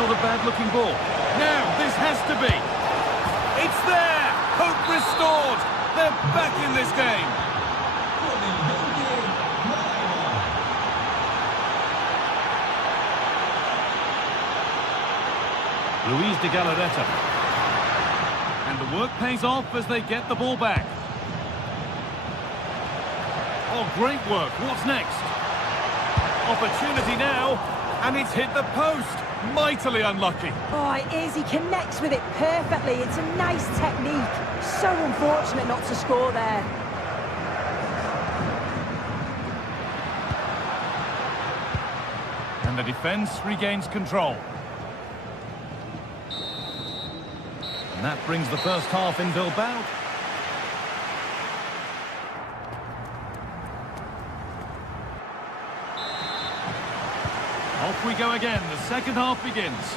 not a bad-looking ball. Now, this has to be. It's there! Hope restored! They're back in this game. Luis de Galarreta. And the work pays off as they get the ball back. Oh, great work. What's next? Opportunity now, and it's hit the post. Mightily unlucky. Oh, it is. He connects with it perfectly. It's a nice technique. So unfortunate not to score there. And the defence regains control. And that brings the first half in Bilbao. Off we go again. The second half begins.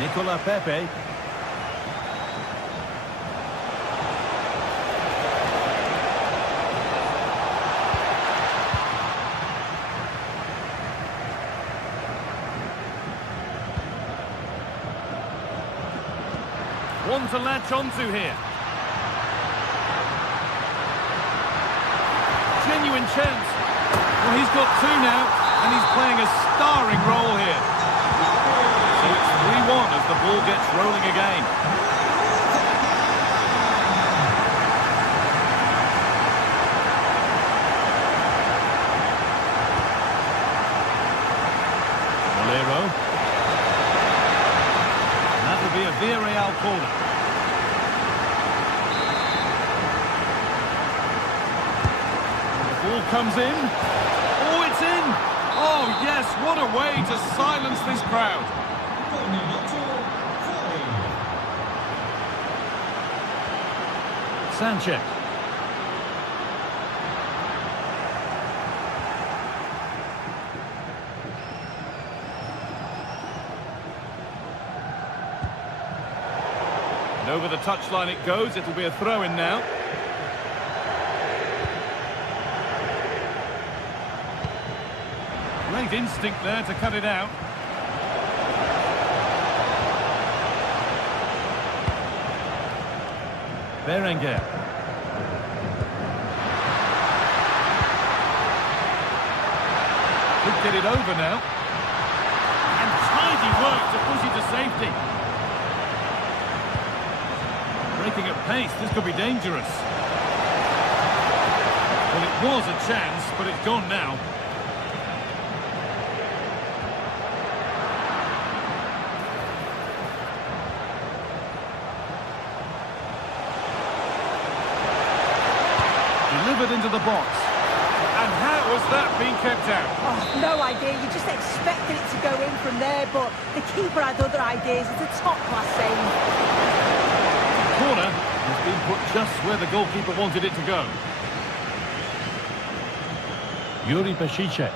Nicola Pepe. One to latch onto here. Genuine chance. Well, he's got two now, and he's playing a starring role here. So it's 3-1 as the ball gets rolling again. Valero. That will be a Villarreal corner. Ball comes in. Oh, it's in. Oh, yes, what a way to silence this crowd. Sanchez. And over the touchline it goes. It'll be a throw-in now. Great instinct there to cut it out. Berenguer. Could get it over now. And tidy work to push it to safety. Breaking at pace, this could be dangerous. Well, it was a chance, but it's gone now. Delivered into the box. And how has that been kept out? Oh, no idea. You just expected it to go in from there, but the keeper had other ideas. It's a top-class save. The corner has been put just where the goalkeeper wanted it to go. Yuri Peshice.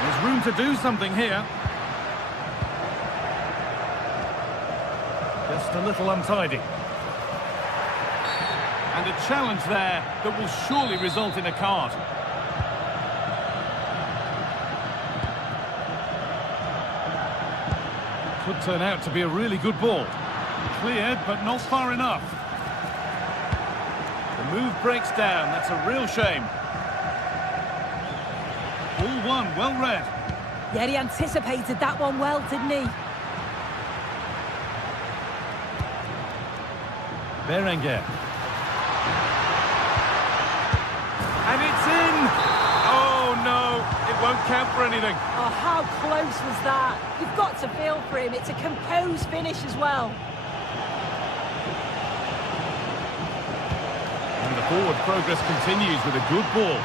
There's room to do something here. Just a little untidy. And a challenge there that will surely result in a card. Could turn out to be a really good ball. Cleared, but not far enough. The move breaks down. That's a real shame. All one, well read. Yeah, he anticipated that one well, didn't he? Berenguer. And it's in! Oh, no, it won't count for anything. Oh, how close was that? You've got to feel for him. It's a composed finish as well. And the forward progress continues with a good ball.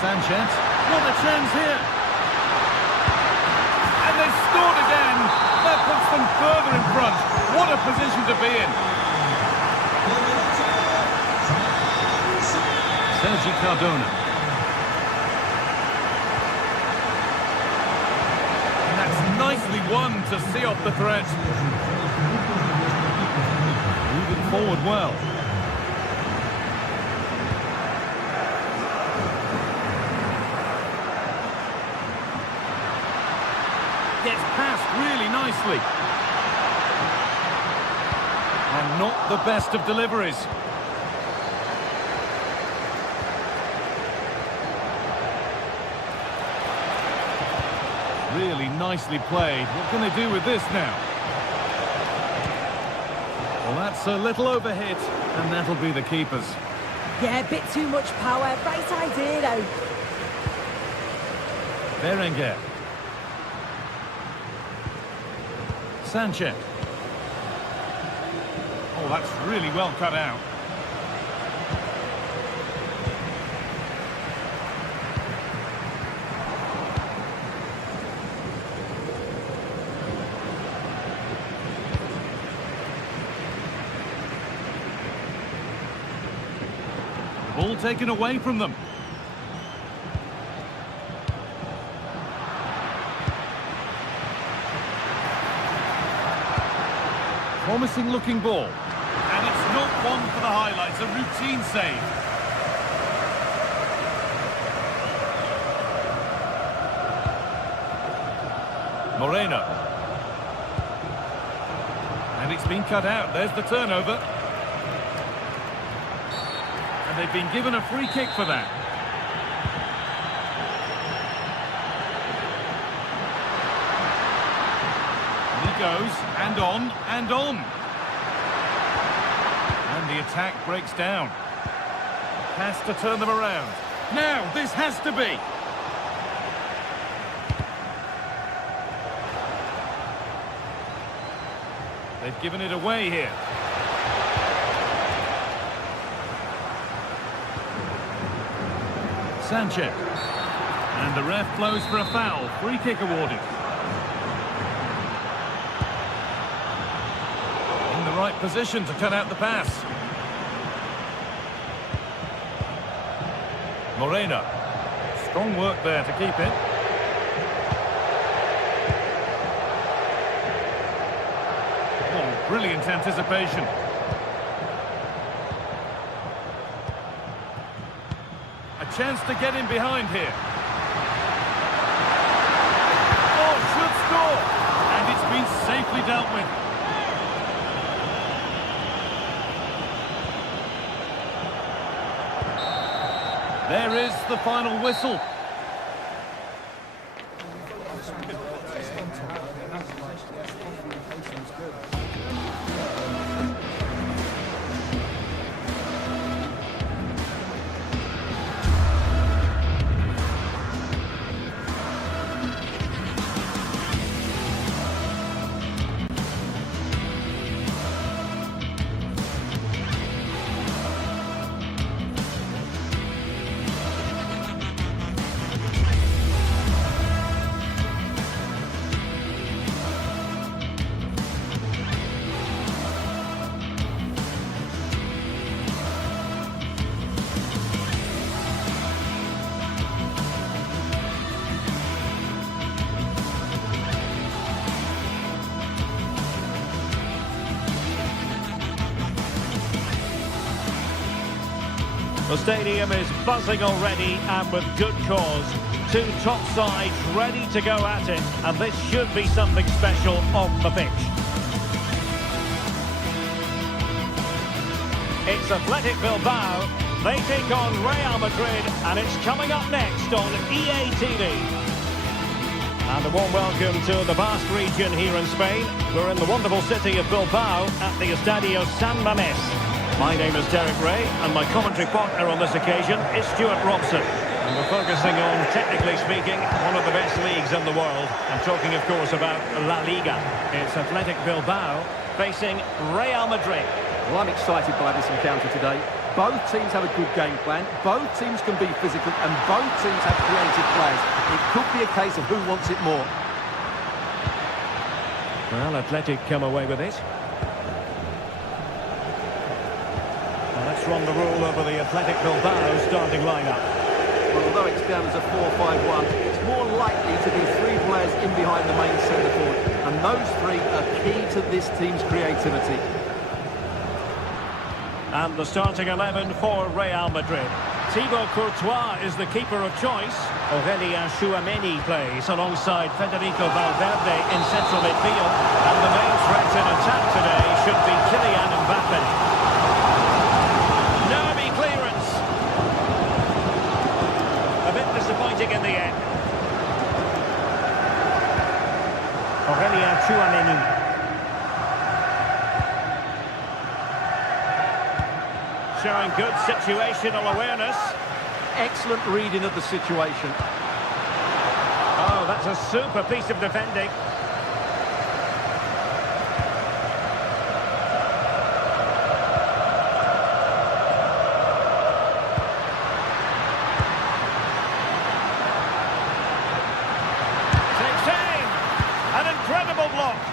Sanchez, what a chance here. And they've scored again. That puts them further in front. What a position to be in. Sergi Cardona. And that's nicely won to see off the threat. forward well. Gets past really nicely. And not the best of deliveries. Really nicely played. What can they do with this now? Well, that's a little overhit, and that'll be the keepers. Yeah, a bit too much power. Right idea, though. Berenguer. Sanchez. Oh, that's really well cut out. Ball taken away from them. Promising looking ball. And it's not one for the highlights, a routine save. Moreno. And it's been cut out. There's the turnover. And they've been given a free kick for that. And he goes, and on, and on. And the attack breaks down. Has to turn them around. Now, this has to be. They've given it away here. Sanchez. And the ref blows for a foul. Free kick awarded. In the right position to cut out the pass. Moreno. Strong work there to keep it. Oh, brilliant anticipation. Chance to get in behind here. Oh, should score! And it's been safely dealt with. There is the final whistle. The stadium is buzzing already, and with good cause. Two top sides ready to go at it, and this should be something special on the pitch. It's Athletic Bilbao. They take on Real Madrid, and it's coming up next on EA TV. And a warm welcome to the vast region here in Spain. We're in the wonderful city of Bilbao at the Estadio San Mamés. My name is Derek Ray, and my commentary partner on this occasion is Stuart Robson. And we're focusing on, technically speaking, one of the best leagues in the world. I'm talking, of course, about La Liga. It's Athletic Bilbao facing Real Madrid. Well, I'm excited by this encounter today. Both teams have a good game plan, both teams can be physical, and both teams have creative players. It could be a case of who wants it more. Well, Athletic come away with it. Well, let's run the rule over the Athletic Bilbao starting lineup. Well, although it's down as a 4-5-1, it's more likely to be three players in behind the main centre forward, and those three are key to this team's creativity. And the starting 11 for Real Madrid. Thibaut Courtois is the keeper of choice. Aurélien Tchouameni plays alongside Federico Valverde in central midfield. And the main threat in attack today should be Kylian Mbappe. Nervy clearance. A bit disappointing in the end. Aurélien Tchouameni. Showing good situational awareness. Excellent reading of the situation. Oh, that's a super piece of defending. Takes aim. An incredible block.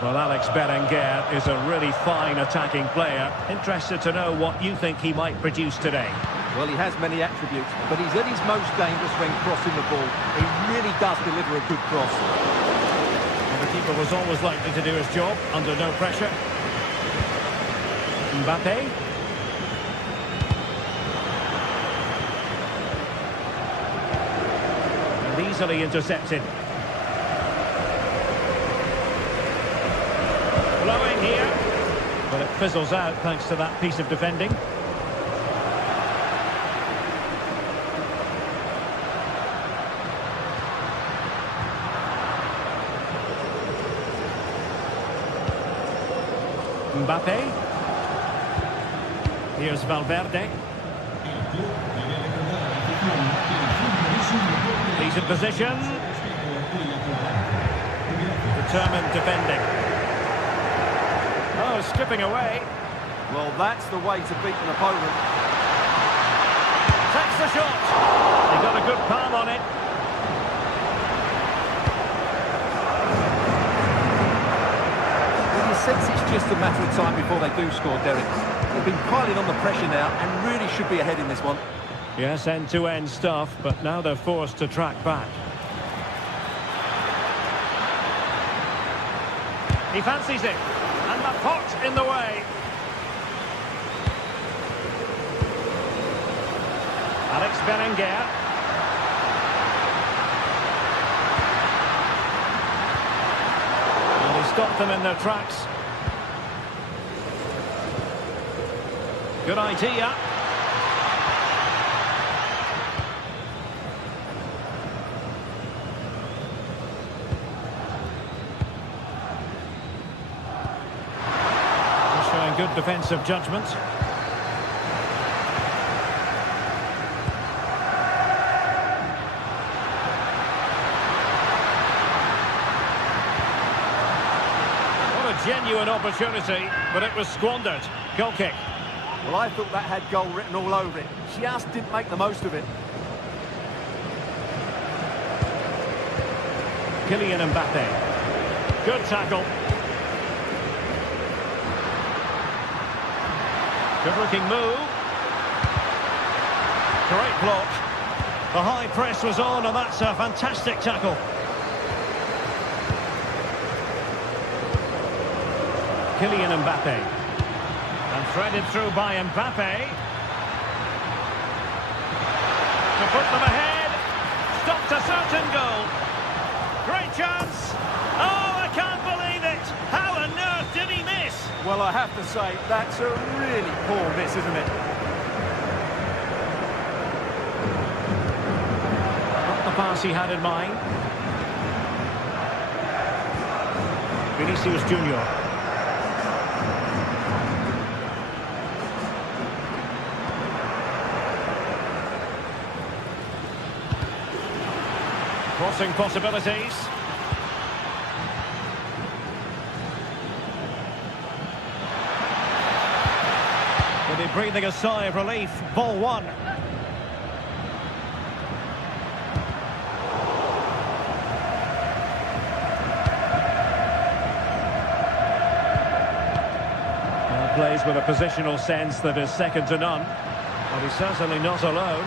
Well, Alex Berenguer is a really fine attacking player. Interested to know what you think he might produce today. Well, he has many attributes, but he's at his most dangerous when crossing the ball. He really does deliver a good cross. And the keeper was always likely to do his job under no pressure. Mbappe. And easily intercepted. Blowing here. But it fizzles out thanks to that piece of defending. Mbappe. Here's Valverde. He's in position. Determined defending. Oh, skipping away. Well, that's the way to beat an opponent. Takes the shot. He got a good palm on it. Well, you sense it's just a matter of time before they do score, Derek. They've been piling on the pressure now and really should be ahead in this one. Yes, end-to-end stuff, but now they're forced to track back. He fancies it. And the pot in the way. Alex Berenguer. And he stopped them in their tracks. Good idea. Showing good defensive judgment. What a genuine opportunity, but it was squandered. Goal kick. Well, I thought that had goal written all over it. Just didn't make the most of it. Kylian Mbappe. Good tackle. Good-looking move. Great block. The high press was on, and that's a fantastic tackle. Kylian Mbappe. And threaded through by Mbappe. To put them ahead. Stopped a certain goal. Great chance. Oh, I can't believe it. How on earth did he miss? Well, I have to say, that's a really poor miss, isn't it? Not the pass he had in mind. Vinicius Junior. Crossing possibilities. Will be breathing a sigh of relief. Ball one. And plays with a positional sense that is second to none. But he's certainly not alone.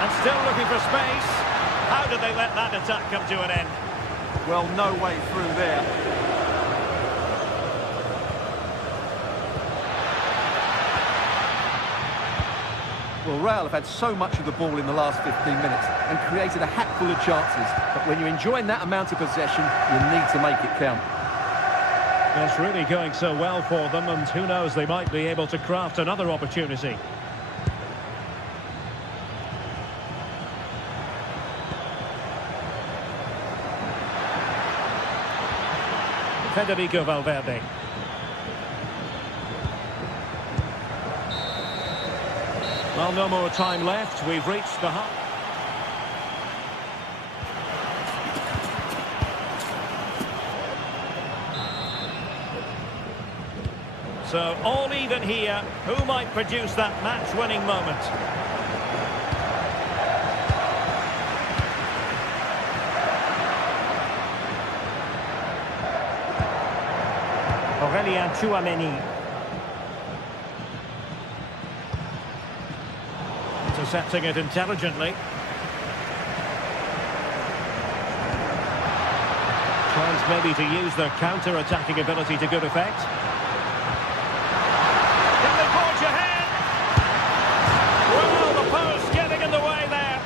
And still looking for space. How did they let that attack come to an end? Well, no way through there. Well, Real have had so much of the ball in the last 15 minutes and created a hatful of chances. But when you're enjoying that amount of possession, you need to make it count. It's really going so well for them, and who knows, they might be able to craft another opportunity. Federico Valverde. Well, no more time left. We've reached the half. So, all even here. Who might produce that match-winning moment? Aurélien Tchouaméni. Intercepting it intelligently. Chance maybe to use their counter-attacking ability to good effect. Can they forge ahead? Well, the post getting in the way there.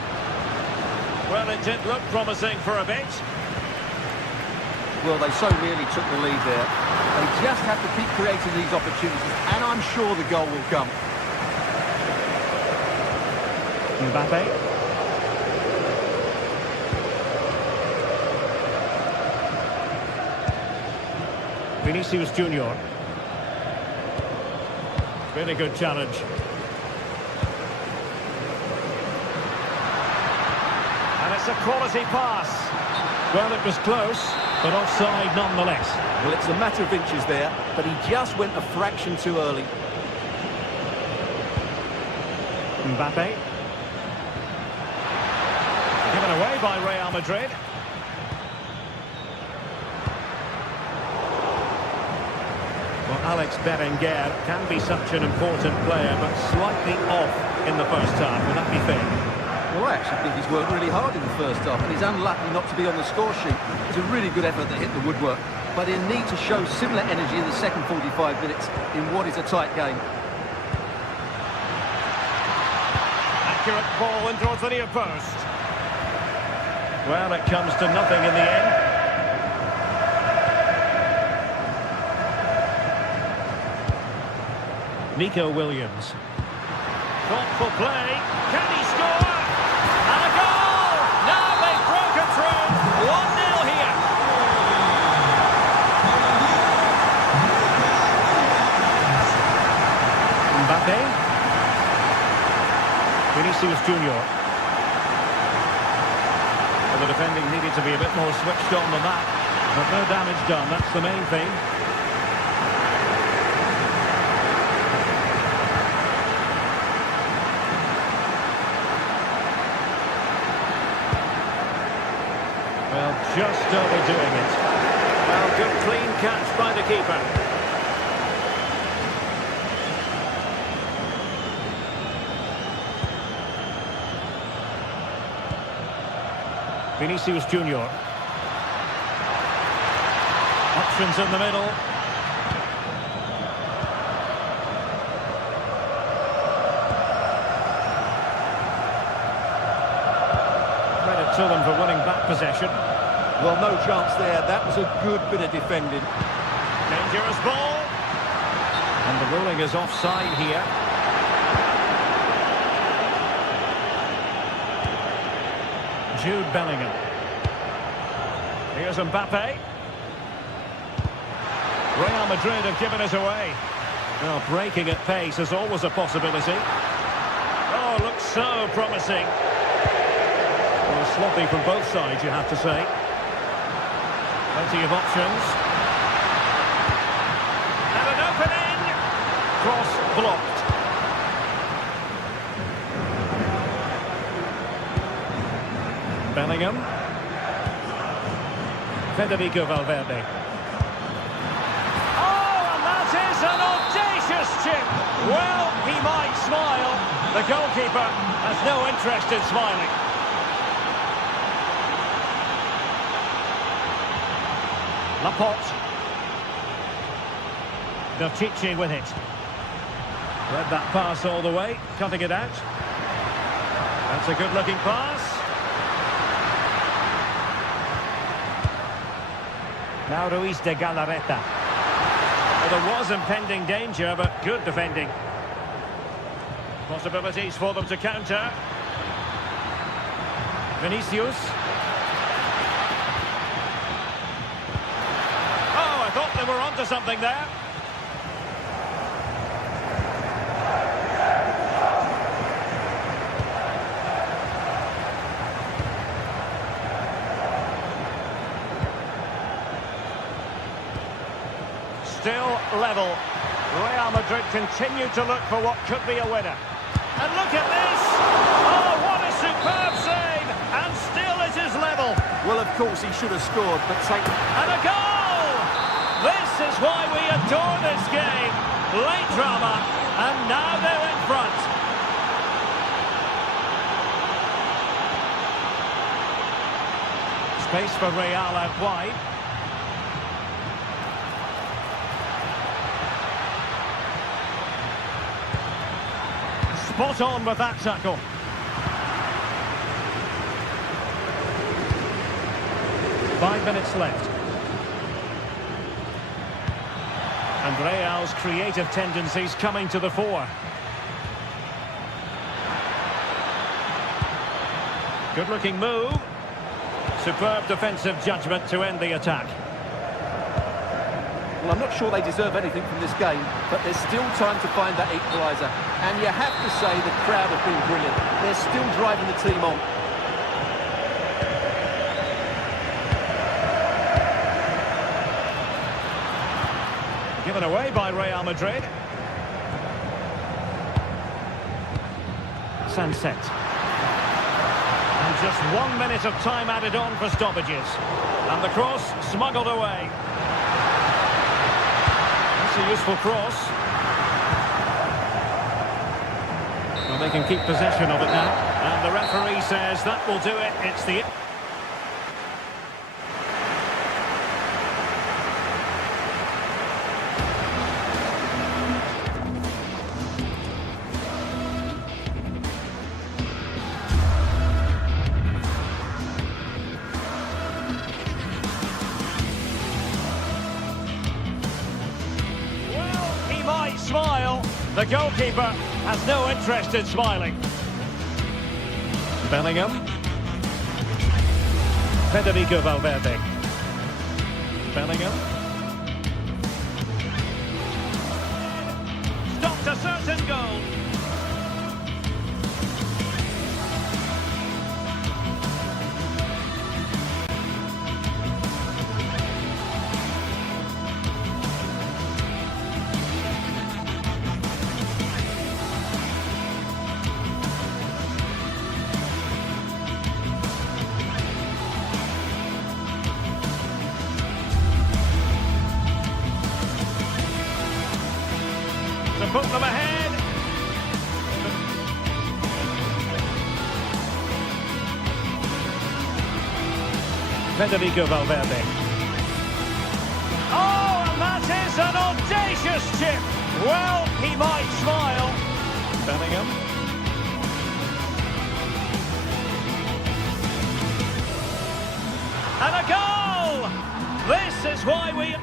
Well, it did look promising for a bit. Well, they so nearly took the lead there. They just have to keep creating these opportunities, and I'm sure the goal will come. Mbappe. Vinicius Junior. Really good challenge. And it's a quality pass. Well, it was close, but offside nonetheless. Well, it's a matter of inches there, but he just went a fraction too early. Mbappe. Given away by Real Madrid. Well, Alex Berenguer can be such an important player, but slightly off in the first half. Would that be fair? Well, I actually think he's worked really hard in the first half, and he's unlucky not to be on the score sheet. It's a really good effort that hit the woodwork, but he'll need to show similar energy in the second 45 minutes in what is a tight game. Accurate ball in towards the near post. Well, it comes to nothing in the end. Nico Williams. Thoughtful play. Can he score? And a goal! Now they've broken through. 1-0 here. Mbappe. Vinicius Junior. Well, the defending needed to be a bit more switched on than that. But no damage done, that's the main thing. Well, just overdoing it. Well, good clean catch by the keeper. Vinicius Junior. Options in the middle. Credit to them for winning back possession. Well, no chance there. That was a good bit of defending. Dangerous ball. And the ruling is offside here. Jude Bellingham. Here's Mbappe. Real Madrid have given it away. Well, breaking at pace is always a possibility. Oh, looks so promising. Well, sloppy from both sides, you have to say. Plenty of options. And an opening. Cross blocked. Bellingham. Federico Valverde. Oh, and that is an audacious chip. Well, he might smile. The goalkeeper has no interest in smiling. Laporte. Berchichi with it. Read that pass all the way, cutting it out. That's a good-looking pass. Now Ruiz de Galarreta. Well, there was impending danger, but good defending. Possibilities for them to counter. Vinicius. Oh, I thought they were onto something there. Still level. Real Madrid continue to look for what could be a winner. And look at this! Oh, what a superb save! And still it is level. Well, of course, he should have scored, but take... And a goal! This is why we adore this game. Late drama, and now they're in front. Space for Real out wide. Spot on with that tackle. Five minutes left. And Real's creative tendencies coming to the fore. Good-looking move. Superb defensive judgment to end the attack. Well, I'm not sure they deserve anything from this game, but there's still time to find that equaliser. And you have to say the crowd have been brilliant. They're still driving the team on. Given away by Real Madrid. Sunset. And just 1 minute of time added on for stoppages. And the cross smuggled away. That's a useful cross. Well, they can keep possession of it now. And the referee says that will do it. It's the... Smile. The goalkeeper has no interest in smiling. Bellingham. Federico Valverde. Bellingham. Stopped a certain goal. To put them ahead. Federico Valverde. Oh, and that is an audacious chip. Well, he might smile. Bellingham. And a goal! This is why we...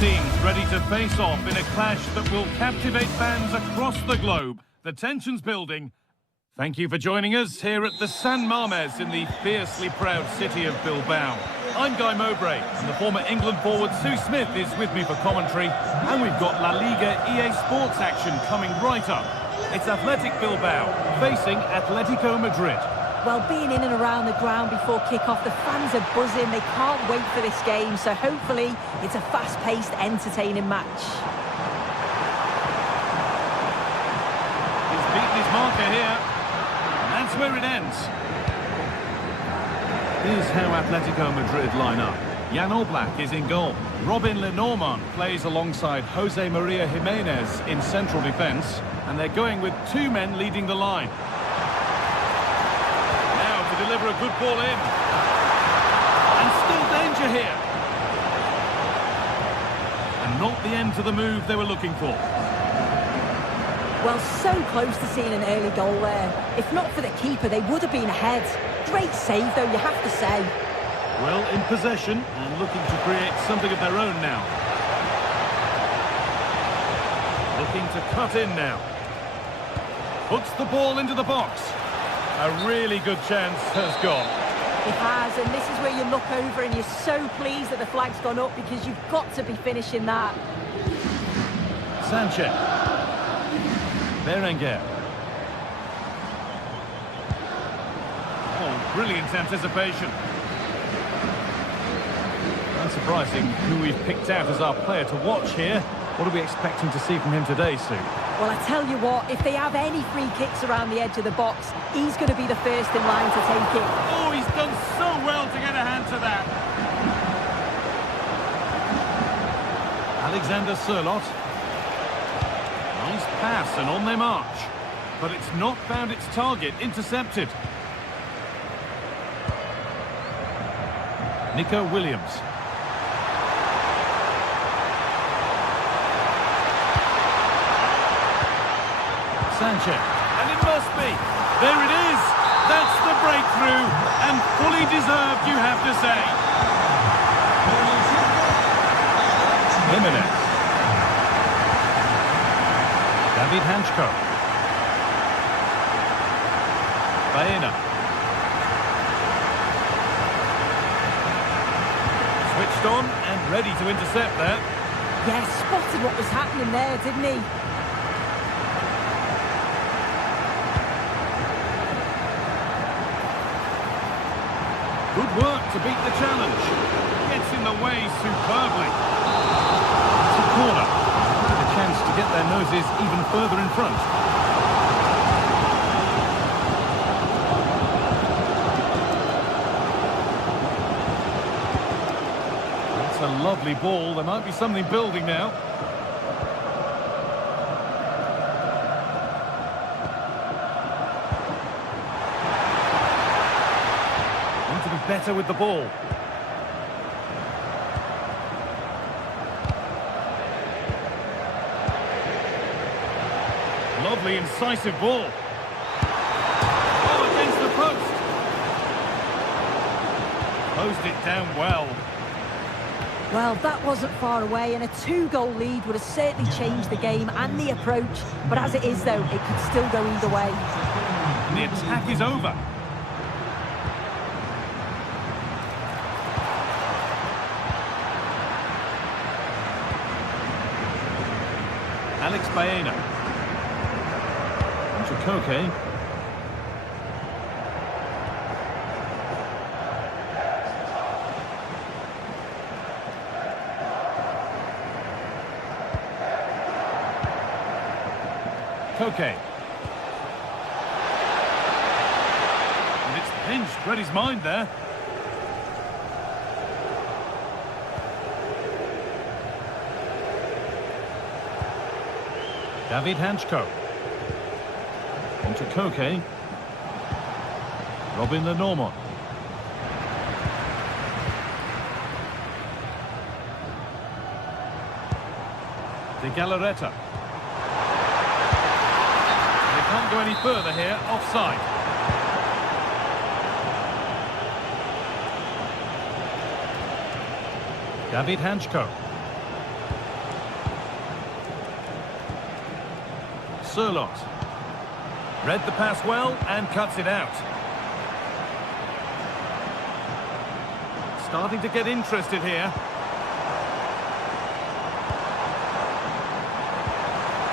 teams ready to face off in a clash that will captivate fans across the globe. The tension's building. Thank you for joining us here at the San Mamés in the fiercely proud city of Bilbao. I'm Guy Mowbray, and the former England forward Sue Smith is with me for commentary. And we've got La Liga EA Sports action coming right up. It's Athletic Bilbao facing Atletico Madrid. Well, being in and around the ground before kick-off, the fans are buzzing. They can't wait for this game, so hopefully it's a fast-paced, entertaining match. He's beaten his marker here, and that's where it ends. Here's how Atletico Madrid line up. Jan Oblak is in goal. Robin Lenormand plays alongside Jose Maria Jimenez in central defence, and they're going with two men leading the line. Deliver a good ball in. And still danger here. And not the end to the move they were looking for. Well, so close to seeing an early goal there. If not for the keeper, they would have been ahead. Great save, though, you have to say. Well, in possession and looking to create something of their own now. Looking to cut in now. Puts the ball into the box. A really good chance has gone. It has, and this is where you look over and you're so pleased that the flag's gone up because you've got to be finishing that. Sanchez. Berenguer. Oh, brilliant anticipation. Unsurprising who we've picked out as our player to watch here. What are we expecting to see from him today, Sue? Well, I tell you what, if they have any free kicks around the edge of the box, he's going to be the first in line to take it. Oh, he's done so well to get a hand to that. Alexander Sørloth. Nice pass and on their march. But it's not found its target, intercepted. Nico Williams. Sanchez, and it must be. There it is. That's the breakthrough, and fully deserved, you have to say. Jimenez. David Hanchko. Baena. Switched on and ready to intercept there. Yeah, spotted what was happening there, didn't he? Good work to beat the challenge. Gets in the way superbly. It's a corner. With a chance to get their noses even further in front. That's a lovely ball. There might be something building now. To be better with the ball. Lovely incisive ball. Oh, against the post. Closed it down well. Well, that wasn't far away, and a two-goal lead would have certainly changed the game and the approach. But as it is, though, it could still go either way. The attack is over. Alex Baena. And Koke. Koke. And it's pinched, read his mind there. David Hanchko. Into Koke. Robin Lenormand. De Galarreta. They can't go any further here, offside. David Hanchko. Sirlot. Read the pass well and cuts it out. Starting to get interested here.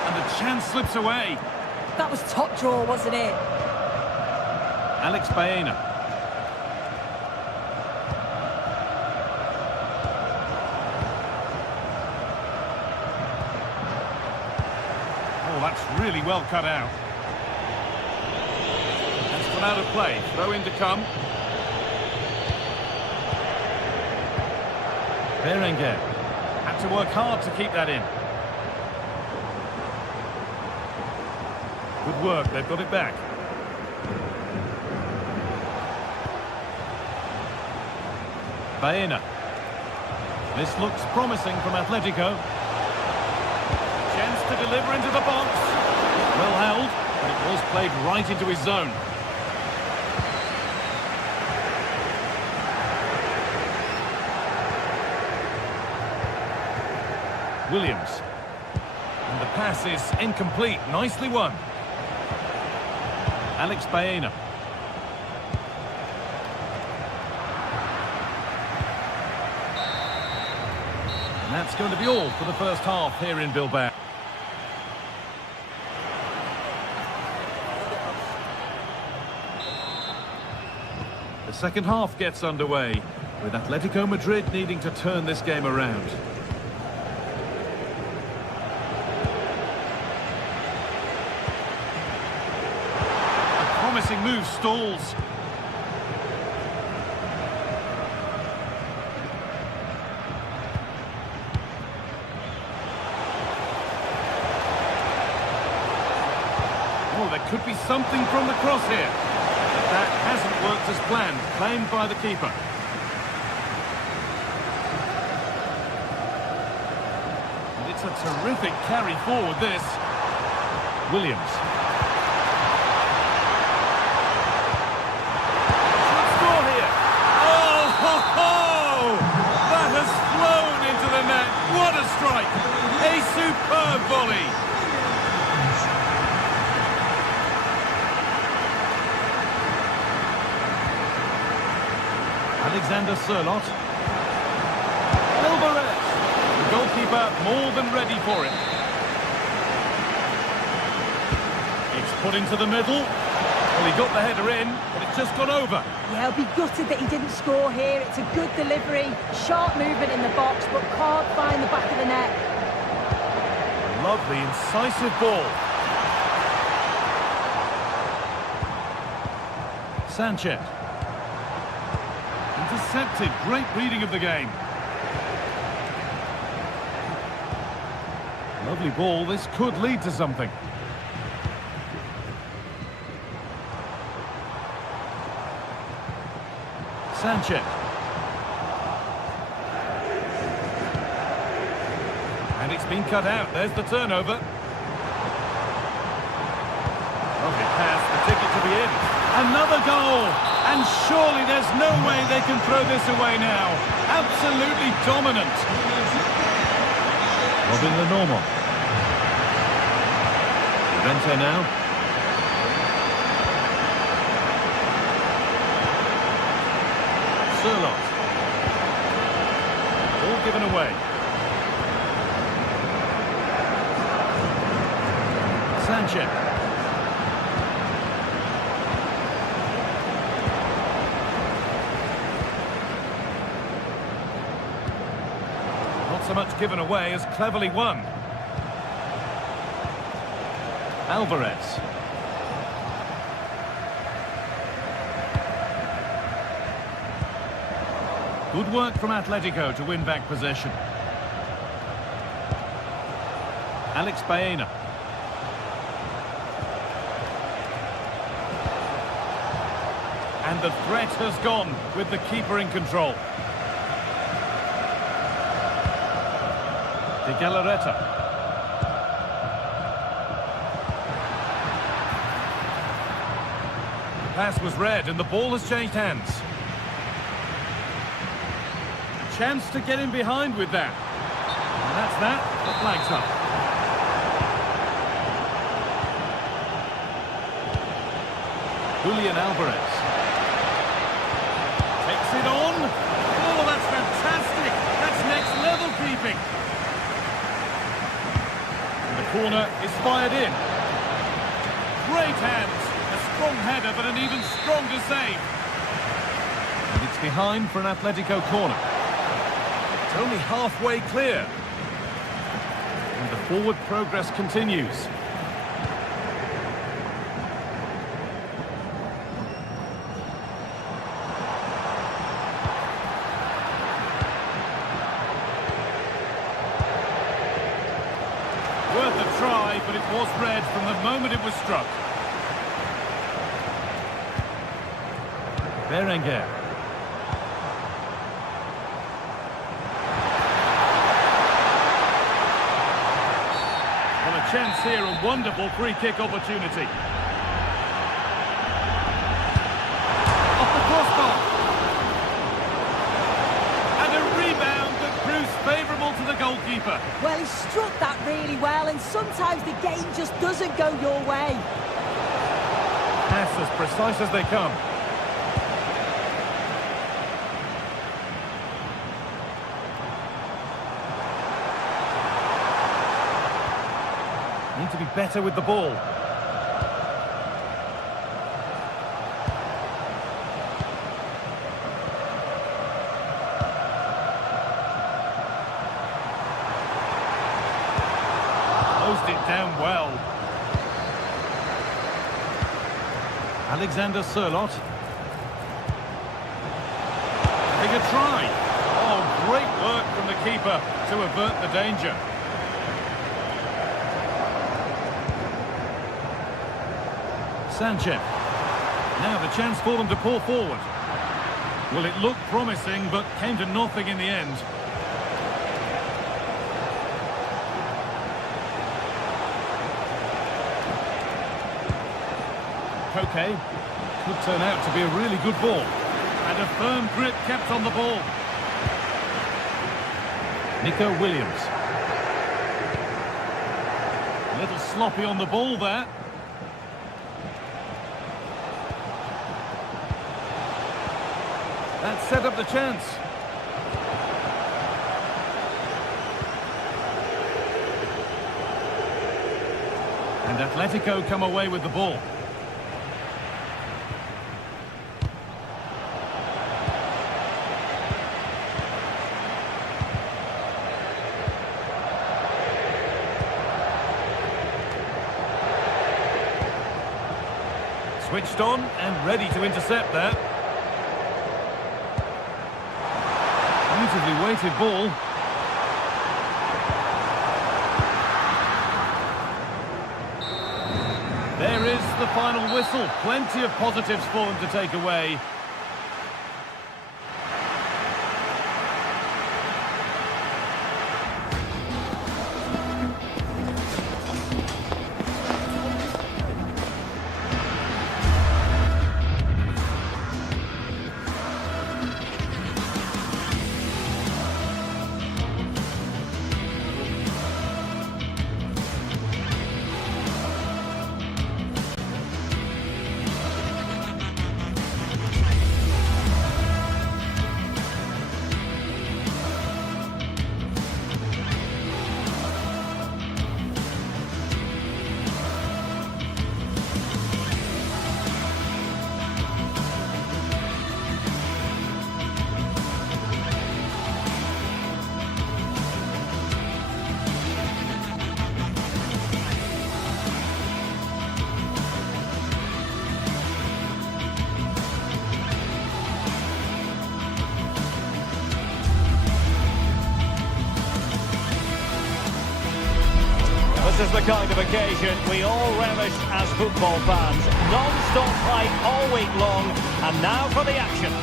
And the chance slips away. That was top draw, wasn't it? Alex Baena. Oh, that's really well cut out. That's gone out of play. Throw in to come. Berenguer had to work hard to keep that in. Good work, they've got it back. Baena. This looks promising from Atletico. Chance to deliver into the box. Well held, but it was played right into his zone. Williams. And the pass is incomplete. Nicely won. Alex Baena. And that's going to be all for the first half here in Bilbao. The second half gets underway, with Atletico Madrid needing to turn this game around. Promising move stalls. Oh, there could be something from the cross here. But that hasn't worked as planned. Claimed by the keeper. And it's a terrific carry forward, this. Williams. What a strike! A superb volley! Alexander Sirlot. Alvarez. The goalkeeper more than ready for it. It's put into the middle. Well, he got the header in, but it's just gone over. Yeah, he'll be gutted that he didn't score here. It's a good delivery, sharp movement in the box, but can't find the back of the net. Lovely, incisive ball. Sanchez. Intercepted. Great reading of the game. Lovely ball. This could lead to something. Sanchez. And it's been cut out. There's the turnover. Lovely pass, the ticket to be in. Another goal! And surely there's no way they can throw this away now. Absolutely dominant. Robin Lenormand. Vente now. Sirlot. All given away. Sanchez. Not so much given away as cleverly won. Alvarez. Good work from Atletico to win back possession. Alex Baena. And the threat has gone with the keeper in control. De Galarreta. The pass was read and the ball has changed hands. Chance to get in behind with that. And that's that. The flag's up. Julian Alvarez. Takes it on. Oh, that's fantastic. That's next level keeping. And the corner is fired in. Great hands. A strong header, but an even stronger save. And it's behind for an Atletico corner. It's only halfway clear. And the forward progress continues. Worth a try, but it was red from the moment it was struck. Berenguer. Well, a chance here, a wonderful free-kick opportunity. Off the crossbar. And a rebound that proves favourable to the goalkeeper. Well, he struck that really well, and sometimes the game just doesn't go your way. Pass as precise as they come. Need to be better with the ball. Closed it down well. Alexander Sørloth. Having a try. Oh, great work from the keeper to avert the danger. Sanchez. Now the chance for them to pull forward. Well, it looked promising, but came to nothing in the end. Koke could turn out to be a really good ball. And a firm grip kept on the ball. Nico Williams. A little sloppy on the ball there. That set up the chance. And Atletico come away with the ball. Switched on and ready to intercept there. Beautifully weighted ball. There is the final whistle. Plenty of positives for them to take away. This is the kind of occasion we all relish as football fans. Non-stop fight all week long, and now for the action.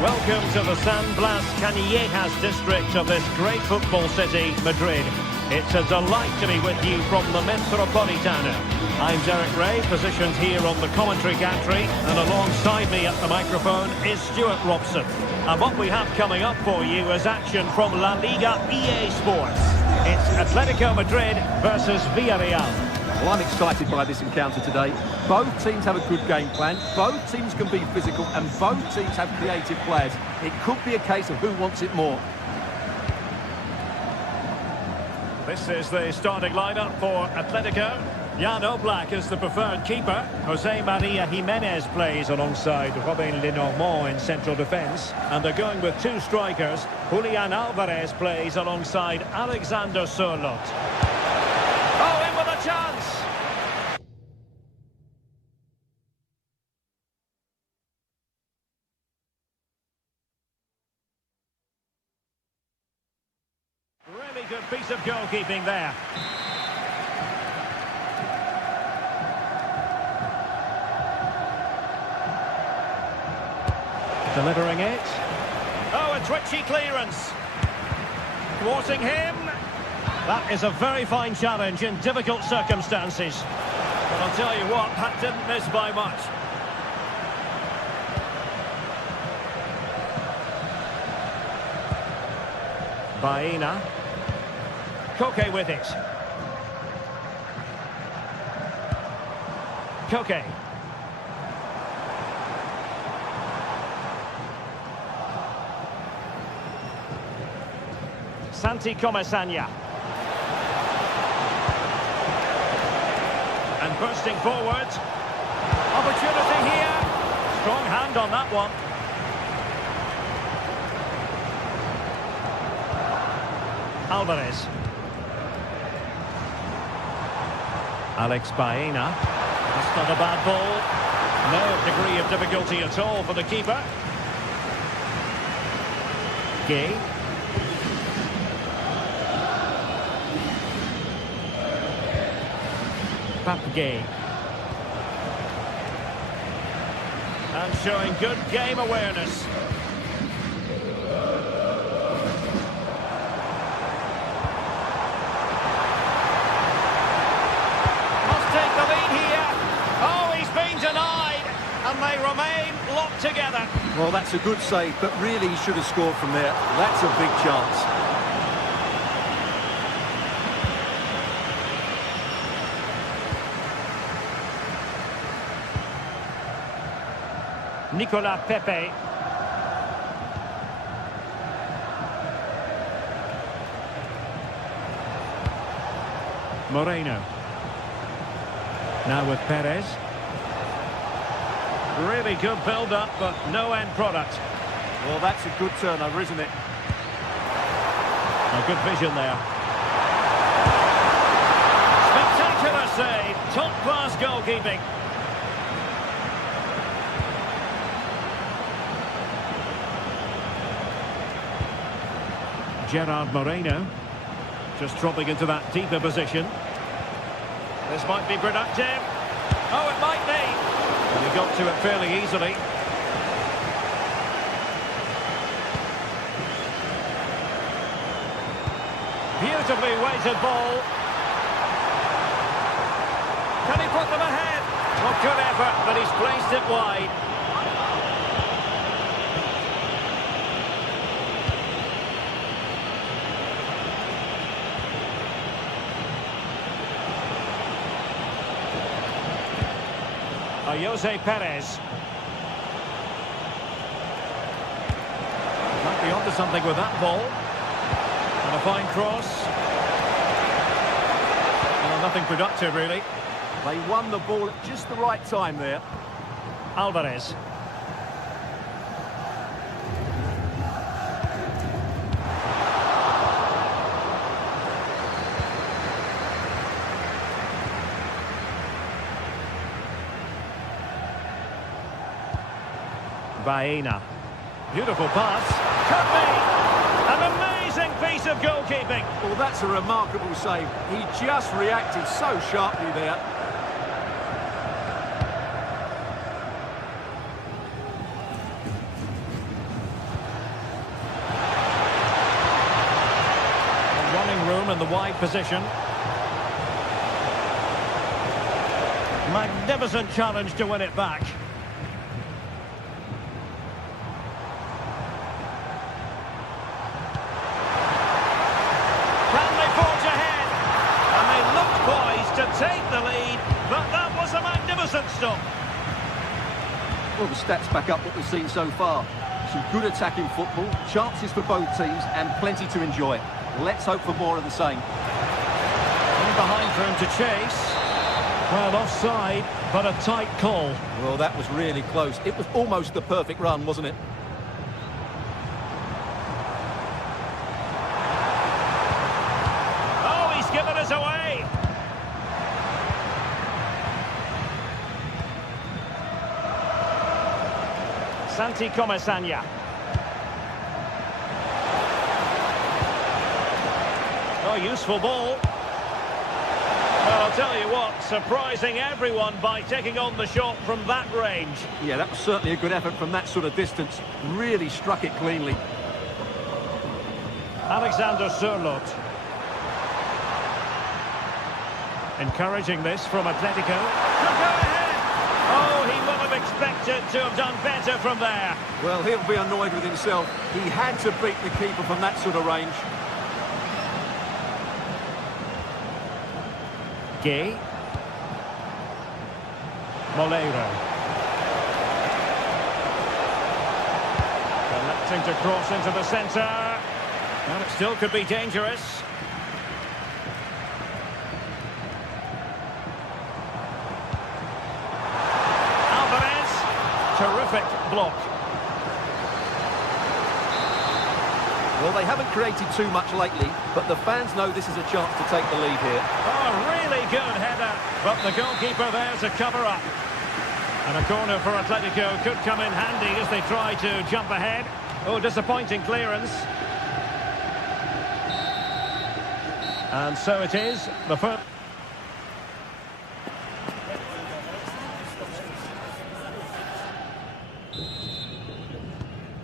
Welcome to the San Blas Canillejas district of this great football city, Madrid. It's a delight to be with you from the Metropolitano. I'm Derek Ray, positioned here on the commentary gantry, and alongside me at the microphone is Stuart Robson. And what we have coming up for you is action from La Liga EA Sports. It's Atletico Madrid versus Villarreal. Well, I'm excited by this encounter today. Both teams have a good game plan, both teams can be physical, and both teams have creative players. It could be a case of who wants it more. This is the starting lineup for Atletico. Jan Oblak is the preferred keeper. Jose Maria Jimenez plays alongside Robin Lenormand in central defence. And they're going with two strikers. Julian Alvarez plays alongside Alexander Sørloth. Oh, in with a chance! Really good piece of goalkeeping there. Delivering it. Oh, a twitchy clearance. Thwarting him. That is a very fine challenge in difficult circumstances. But I'll tell you what, that didn't miss by much. Baena. Koke with it. Koke. Santi Comesaña. And bursting forward. Opportunity here. Strong hand on that one. Alvarez. Alex Baena. That's not a bad ball. No degree of difficulty at all for the keeper. Gay. Gay. And showing good game awareness. Must take the lead here. Oh, he's been denied. And they remain locked together. Well, that's a good save, but really he should have scored from there. That's a big chance. Nicolas Pepe. Moreno. Now with Perez. Really good build-up, but no end product. Well, that's a good turnover, isn't it? A good vision there. Spectacular save. Top-class goalkeeping. Gerard Moreno, just dropping into that deeper position. This might be productive. Oh, it might be. And he got to it fairly easily. Beautifully weighted ball. Can he put them ahead? Well, good effort, but he's placed it wide. Jose Perez. Might be onto something with that ball. And a fine cross. Well, nothing productive, really. They won the ball at just the right time there. Alvarez. Baena. Beautiful pass. Could be! An amazing piece of goalkeeping. Well, that's a remarkable save. He just reacted so sharply there. Running room in the wide position. Magnificent challenge to win it back. take the lead, but that was a magnificent stop. Well, the stats back up what we've seen so far. Some good attacking football, chances for both teams, and plenty to enjoy. Let's hope for more of the same. In behind for him to chase. Well, offside, but a tight call. Well, that was really close. It was almost the perfect run, wasn't it? Oh, he's given us away. Santi Comesaña. Oh, useful ball. Well, I'll tell you what, surprising everyone by taking on the shot from that range. Yeah, that was certainly a good effort from that sort of distance. Really struck it cleanly. Alexander Sørloth. Encouraging this from Atletico. Could go ahead. Oh, he would have expected to have done better from there. Well, he'll be annoyed with himself. He had to beat the keeper from that sort of range. Gay. Moleiro. Electing to cross into the centre. And it still could be dangerous. Alvarez. Terrific block. Well, they haven't created too much lately, but the fans know this is a chance to take the lead here. Oh, really good header, but the goalkeeper there to cover up. And a corner for Atletico could come in handy as they try to jump ahead. Oh, disappointing clearance. And so it is, the first...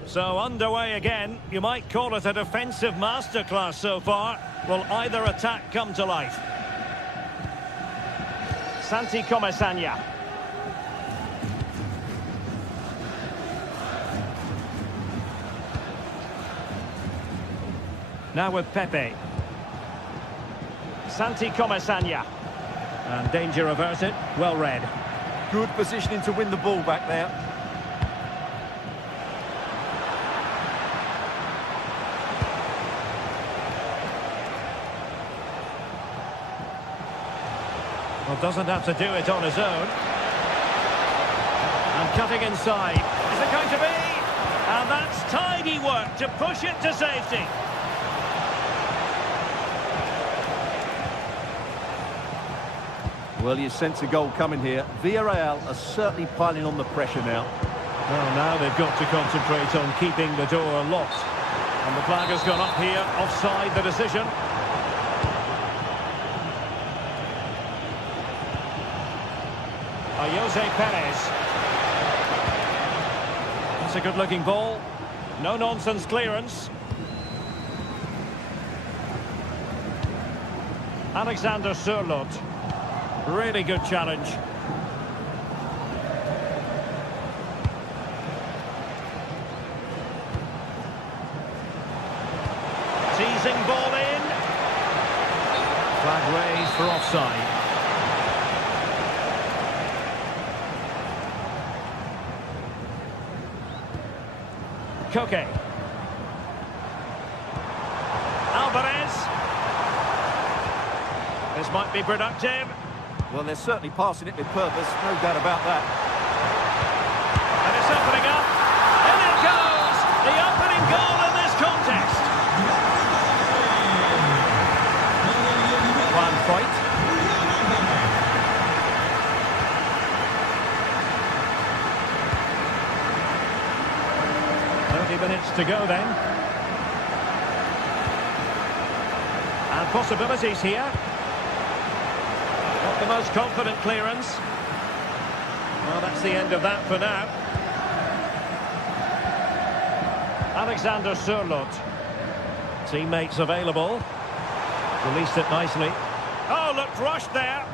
So underway again. You might call it a defensive masterclass so far. Will either attack come to life? Santi Comesaña. Now with Pepe. Santi Comesaña. And danger averted. Well read. Good positioning to win the ball back there. Well, doesn't have to do it on his own. And cutting inside. Is it going to be? And that's tidy work to push it to safety. Well, you sense a goal coming here. Villarreal are certainly piling on the pressure now. Well, now they've got to concentrate on keeping the door locked. And the flag has gone up here, offside the decision. Jose Perez. That's a good-looking ball. No-nonsense clearance. Alexander Sørloth. Really good challenge. Teasing ball in. Flag raised for offside. Koke. Alvarez. This might be productive. Well, they're certainly passing it with purpose, no doubt about that. And it's opening up. In it goes! The opening goal in this contest. One point. Minutes to go then. And possibilities here. Not the most confident clearance. Well, that's the end of that for now. Alexander Sørloth. Teammates available. Released it nicely. Oh, looked rushed there.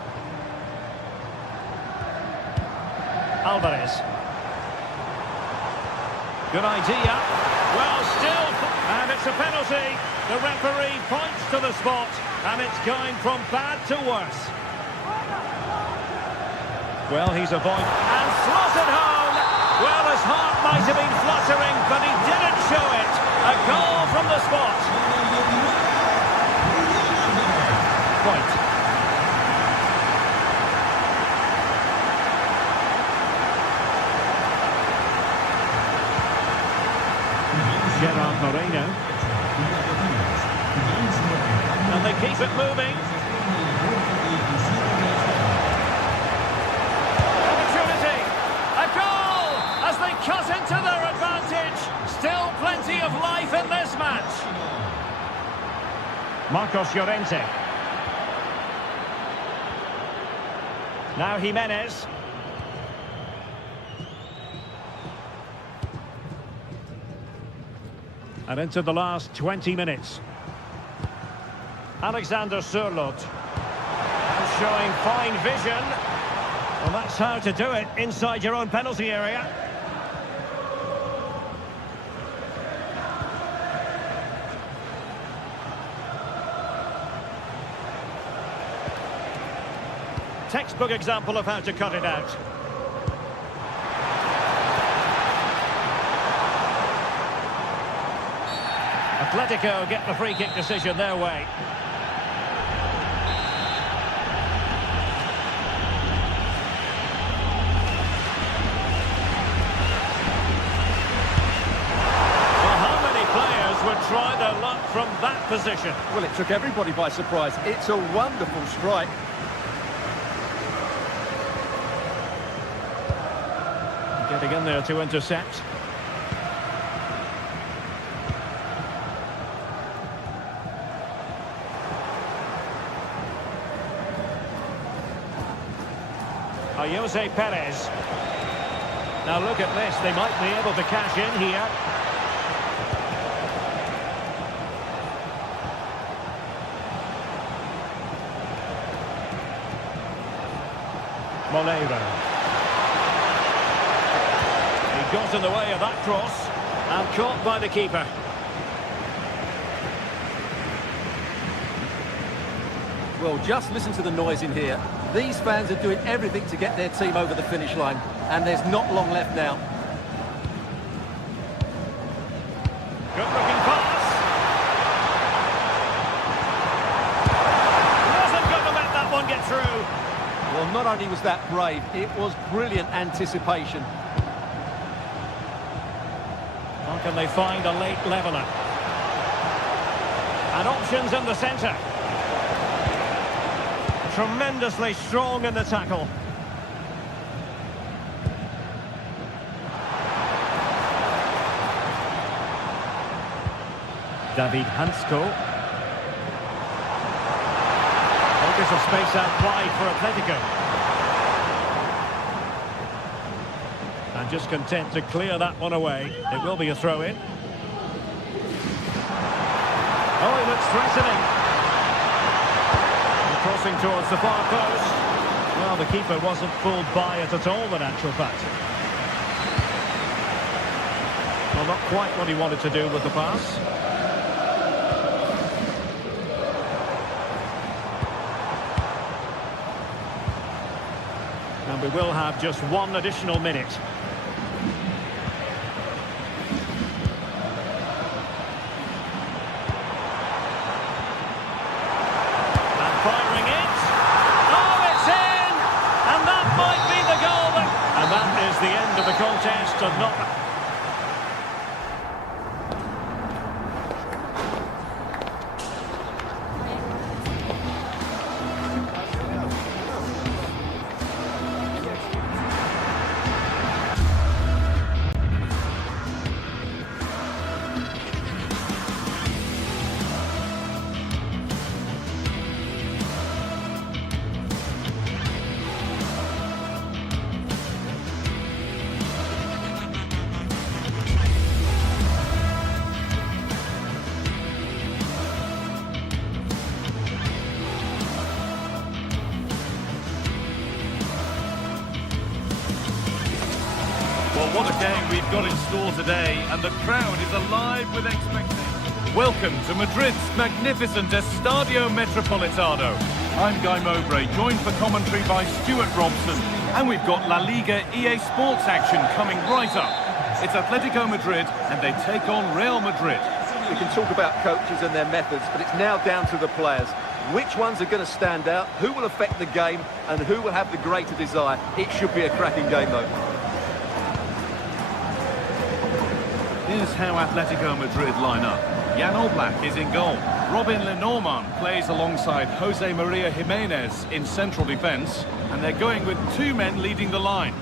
Alvarez. Good idea. Well, still, and it's a penalty. The referee points to the spot, and it's going from bad to worse. Well, he's avoided and slotted home. Well, his heart might have been fluttering, but he didn't show it. A goal from the spot. Point. Gerard Moreno. And they keep it moving. Opportunity. A goal as they cut into their advantage. Still plenty of life in this match. Marcos Llorente. Now Jimenez. And into the last 20 minutes. Alexander Sørloth. Showing fine vision. Well, that's how to do it inside your own penalty area. Textbook example of how to cut it out. Atletico get the free kick decision their way. Well, how many players would try their luck from that position? Well, it took everybody by surprise. It's a wonderful strike. Getting in there to intercept. Jose Perez. Now look at this, they might be able to cash in here. Moleiro. He got in the way of that cross and caught by the keeper. Well, just listen to the noise in here. These fans are doing everything to get their team over the finish line, and there's not long left now. Good-looking pass. Wasn't going to let that one get through. Well, not only was that brave, it was brilliant anticipation. How can they find a late leveller? And options in the centre. Tremendously strong in the tackle. David Hansko. Focus of space out wide for Atletico. And just content to clear that one away. It will be a throw-in. Oh, he looks threatening. Crossing towards the far post. Well, the keeper wasn't fooled by it at all, in actual fact. Well, not quite what he wanted to do with the pass. And we will have just one additional minute. The end of the contest and not... Well, what a game we've got in store today, and the crowd is alive with expectation. Welcome to Madrid's magnificent Estadio Metropolitano. I'm Guy Mowbray, joined for commentary by Stuart Robson. And we've got La Liga EA Sports action coming right up. It's Atletico Madrid and they take on Real Madrid. We can talk about coaches and their methods, but it's now down to the players. Which ones are going to stand out, who will affect the game, and who will have the greater desire. It should be a cracking game, though. Here's how Atletico Madrid line up. Jan Oblak is in goal. Robin Lenormand plays alongside Jose Maria Jimenez in central defence, and they're going with two men leading the line.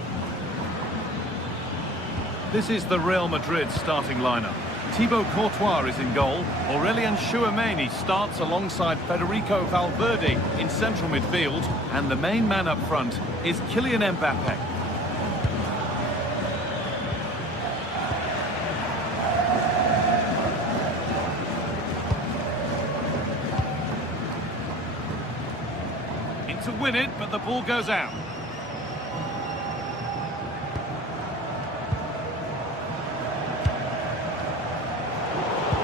This is the Real Madrid starting lineup. Thibaut Courtois is in goal. Aurelien Tchouameni starts alongside Federico Valverde in central midfield, and the main man up front is Kylian Mbappe. To win it, but the ball goes out.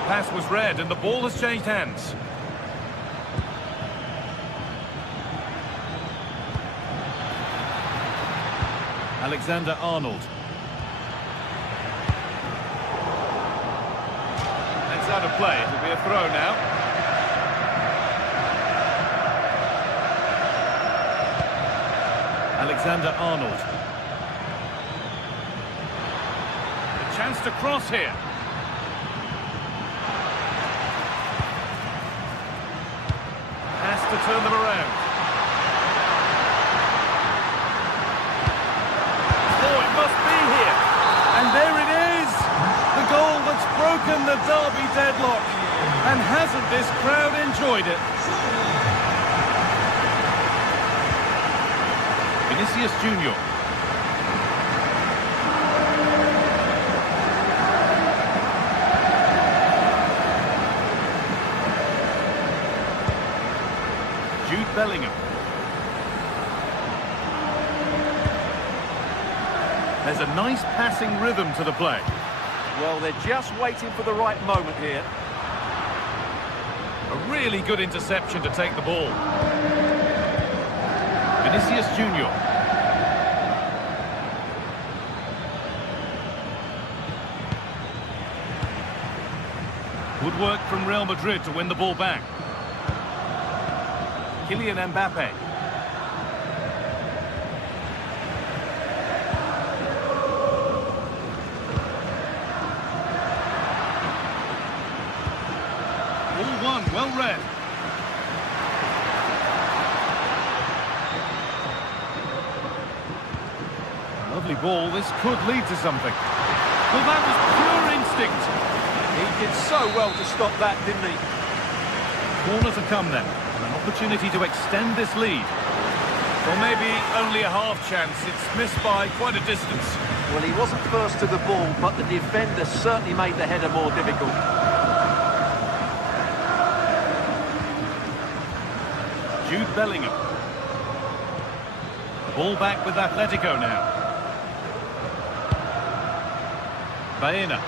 Pass was read and the ball has changed hands. Alexander-Arnold. That's out of play. It'll be a throw now. Alexander-Arnold. A chance to cross here. Has to turn them around. Oh, it must be here. And there it is. The goal that's broken the derby deadlock. And hasn't this crowd enjoyed it? Vinicius Junior. Jude Bellingham. There's a nice passing rhythm to the play. Well, they're just waiting for the right moment here. A really good interception to take the ball. Vinicius Junior. Good work from Real Madrid to win the ball back. Kylian Mbappe. All one, well read. Lovely ball, this could lead to something. Well, that was pure instinct. He did so well to stop that, didn't he? Corner to come then. An opportunity to extend this lead. Well, maybe only a half chance. It's missed by quite a distance. Well, he wasn't first to the ball, but the defender certainly made the header more difficult. Jude Bellingham. Ball back with Atletico now. Baena.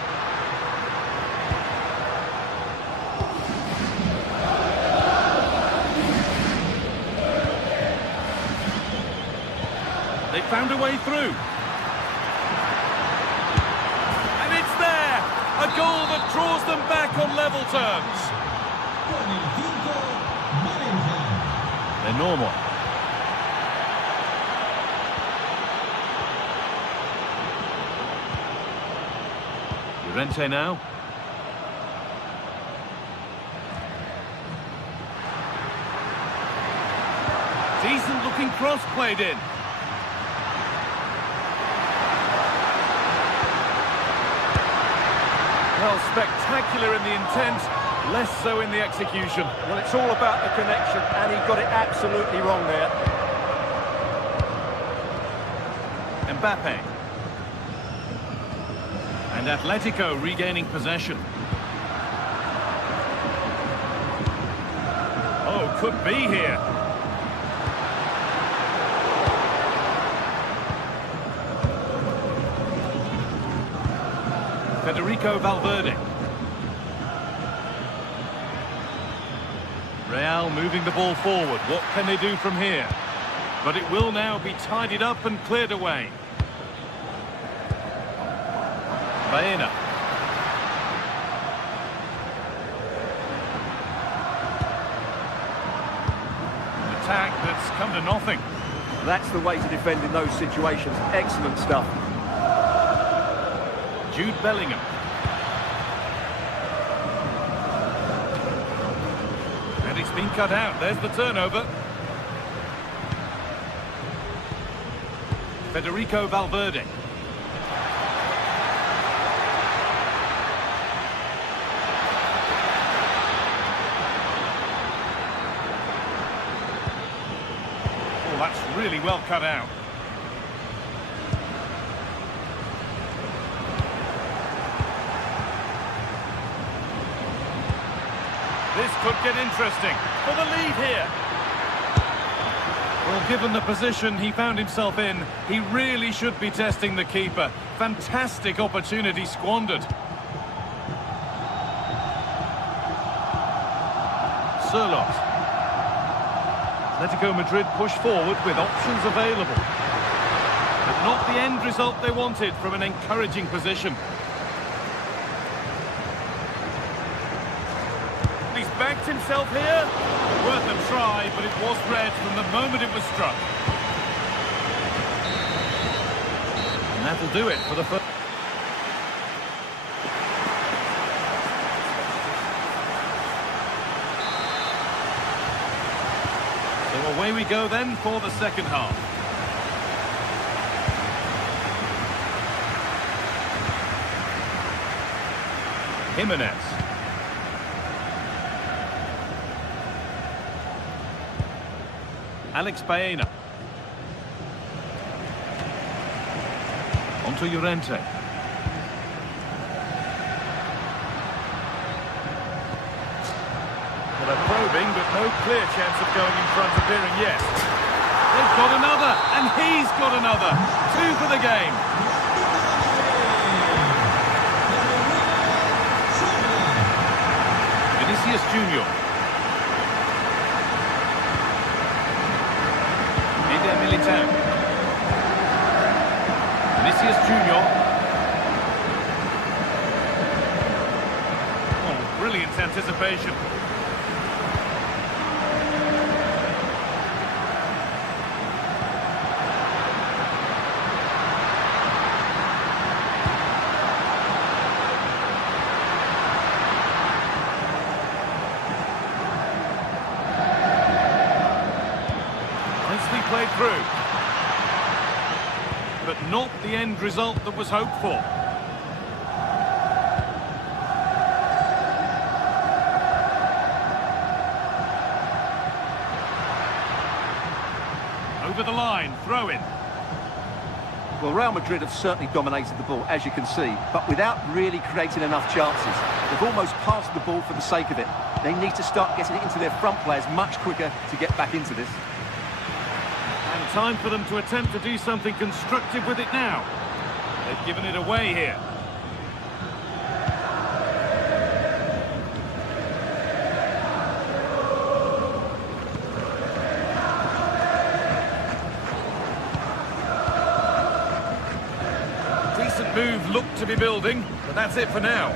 They found a way through. And it's there! A goal that draws them back on level terms. They're normal. Llorente now. Decent looking cross played in. Well, spectacular in the intent, less so in the execution. Well, it's all about the connection, and he got it absolutely wrong there. Mbappe. And Atletico regaining possession. Oh, could be here. Federico Valverde. Real moving the ball forward. What can they do from here? But it will now be tidied up and cleared away. Baena. An attack that's come to nothing. That's the way to defend in those situations. Excellent stuff. Jude Bellingham. And it's been cut out. There's the turnover. Federico Valverde. Oh, that's really well cut out. This could get interesting for the lead here. Well, given the position he found himself in, he really should be testing the keeper. Fantastic opportunity squandered. Sørloth. Atletico Madrid push forward with options available. But not the end result they wanted from an encouraging position. He's backed himself here. Worth a try, but it was red from the moment it was struck. And that'll do it for the first. So away we go then for the second half. Jimenez. Alex Baena. Onto Llorente. Well, they're probing, but no clear chance of going in front appearing yet. They've got another, and he's got another. 2 for the game. Vinicius Junior. Militao. Vinicius Junior. Oh, brilliant anticipation. Nicely played through. But not the end result that was hoped for. Over the line, throw in. Well, Real Madrid have certainly dominated the ball, as you can see, but without really creating enough chances. They've almost passed the ball for the sake of it. They need to start getting it into their front players much quicker to get back into this. And time for them to attempt to do something constructive with it now. They've given it away here. Decent move looked to be building, but that's it for now.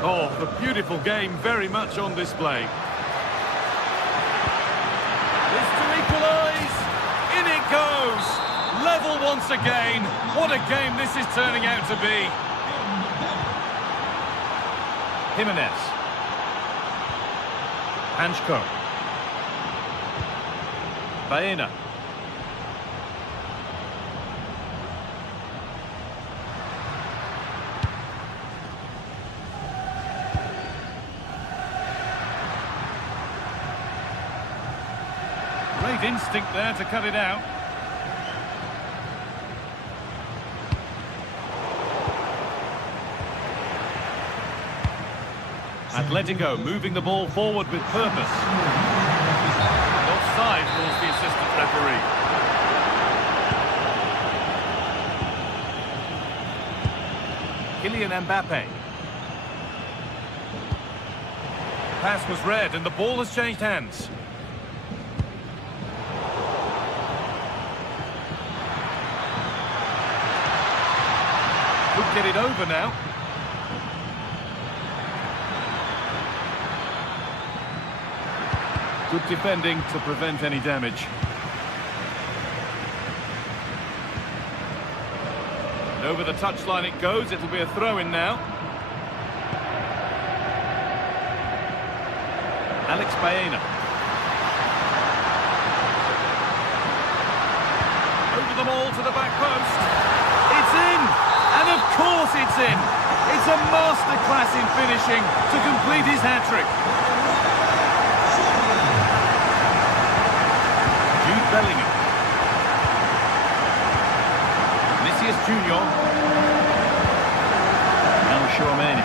Oh, the beautiful game very much on display. This to equalise. In it goes. Level once again. What a game this is turning out to be. Jimenez. Hanchko. Baena. Great instinct there to cut it out. Atletico moving the ball forward with purpose. Offside rules the assistant referee. Kylian Mbappe. Pass was read and the ball has changed hands. Could get it over now. Good defending to prevent any damage. And over the touchline it goes. It'll be a throw-in now. Alex Baena. Over the ball to the back post. It's in! And of course it's in! It's a masterclass in finishing to complete his hat-trick. Jude Bellingham. Vinicius Junior. Now Chouameni.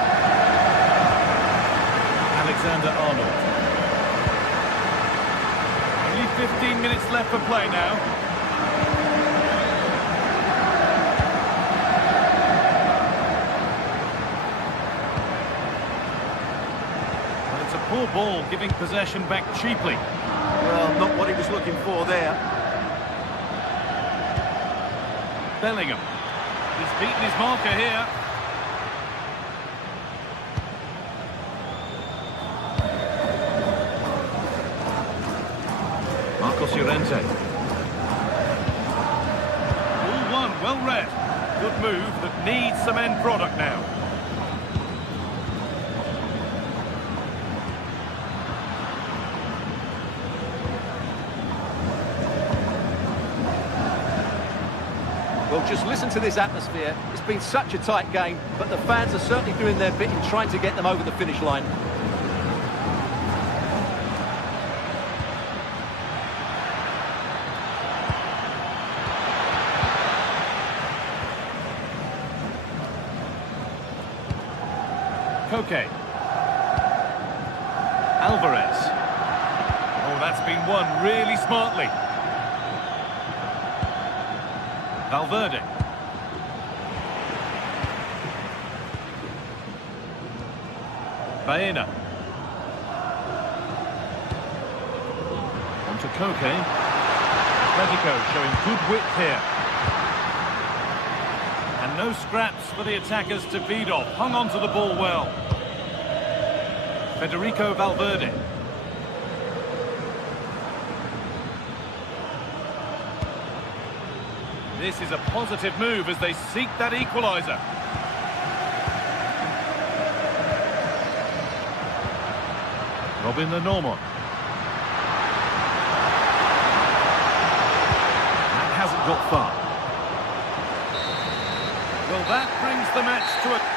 Alexander-Arnold. Only 15 minutes left for play now. Well, it's a poor ball, giving possession back cheaply. Well, not what he was looking for there. Bellingham. He's beaten his marker here. Llorente. All one, well read. Good move that needs some end product now. Well, just listen to this atmosphere. It's been such a tight game, but the fans are certainly doing their bit in trying to get them over the finish line. Koke. Alvarez. Oh, that's been won really smartly. Valverde. Baena. On to Koke. Atletico showing good width here. And no scraps for the attackers to feed off. Hung on to the ball well. Federico Valverde. This is a positive move as they seek that equaliser. Robin Lenormand. That hasn't got far. Well, that brings the match to a...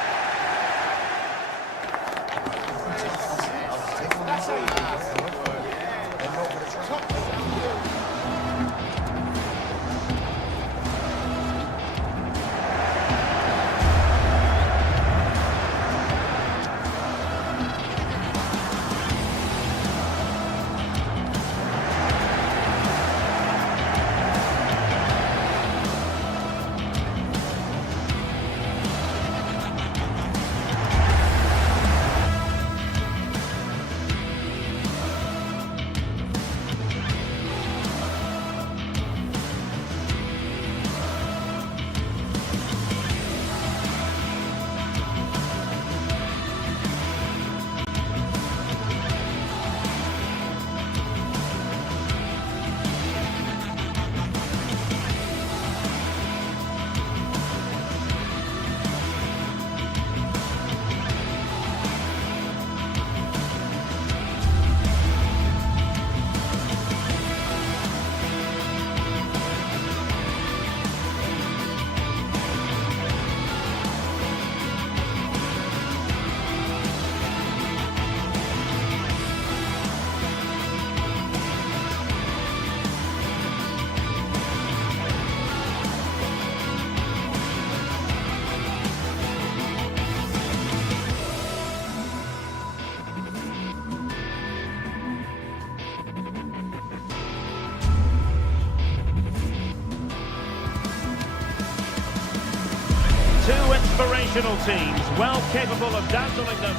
inspirational teams, well capable of dazzling them.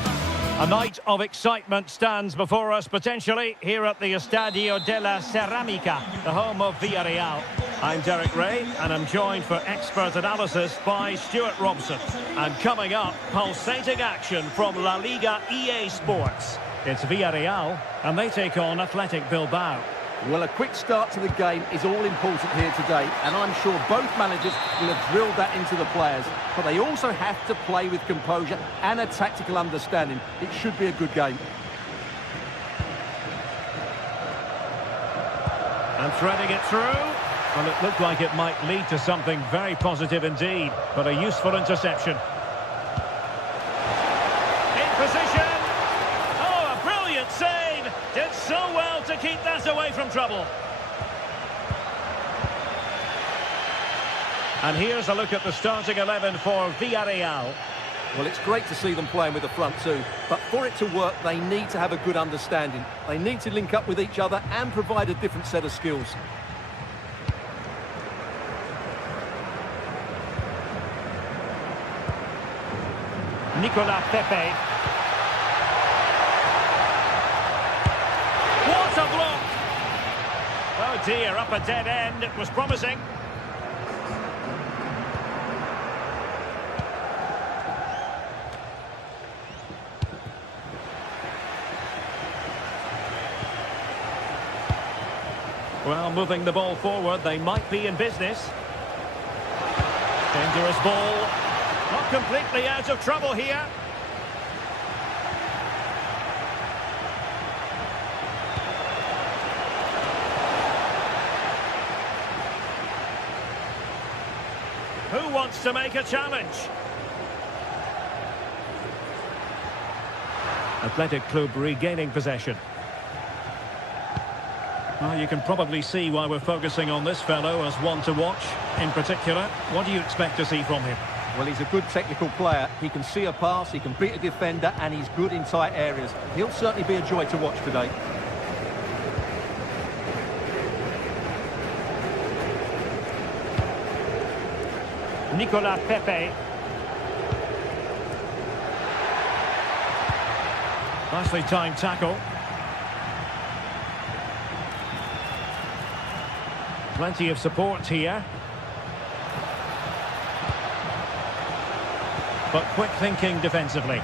A night of excitement stands before us, potentially, here at the Estadio de la Ceramica, the home of Villarreal. I'm Derek Ray, and I'm joined for expert analysis by Stuart Robson. And coming up, pulsating action from La Liga EA Sports. It's Villarreal, and they take on Athletic Bilbao. Well, a quick start to the game is all important here today, and I'm sure both managers will have drilled that into the players. But they also have to play with composure and a tactical understanding. It should be a good game. And threading it through. Well, it looked like it might lead to something very positive indeed, but a useful interception. In position. Oh, a brilliant save. Did so well to keep that away from trouble. And here's a look at the starting 11 for Villarreal. Well, it's great to see them playing with the front two, but for it to work, they need to have a good understanding. They need to link up with each other and provide a different set of skills. Nicolas Pepe. What a block! Oh dear, up a dead end. It was promising. Well, moving the ball forward, they might be in business. Dangerous ball. Not completely out of trouble here. Who wants to make a challenge? Athletic Club regaining possession. Well, you can probably see why we're focusing on this fellow as one to watch. In particular, what do you expect to see from him? Well, he's a good technical player. He can see a pass, he can beat a defender, and he's good in tight areas. He'll certainly be a joy to watch today. Nicolas Pepe. Nicely timed tackle. Plenty of support here. But quick thinking defensively.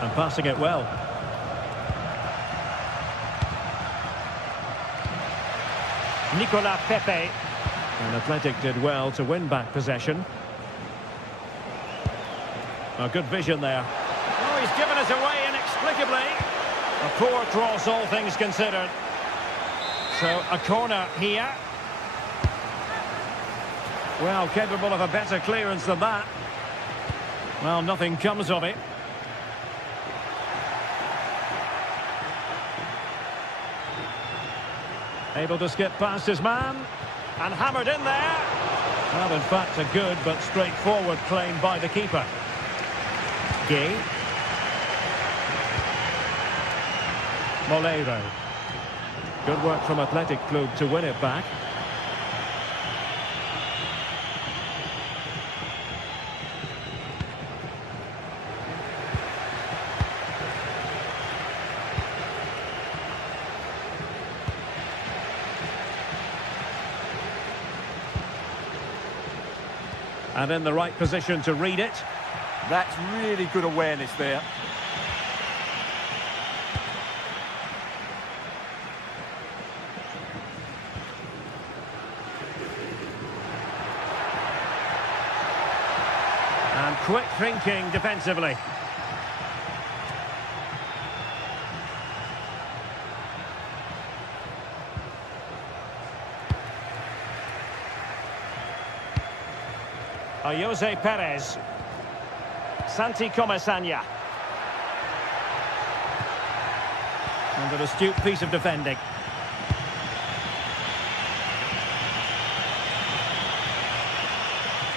And passing it well. Nicolas Pepe. And Athletic did well to win back possession. A good vision there. Oh, he's given it away inexplicably. A poor cross, all things considered. So, a corner here. Well, capable of a better clearance than that. Well, nothing comes of it. Able to skip past his man. And hammered in there. Well, in fact, a good but straightforward claim by the keeper. Gay. Moleiro. Good work from Athletic Club to win it back. And in the right position to read it. That's really good awareness there. And quick thinking defensively. Jose Perez. Santi Comesaña. And an astute piece of defending.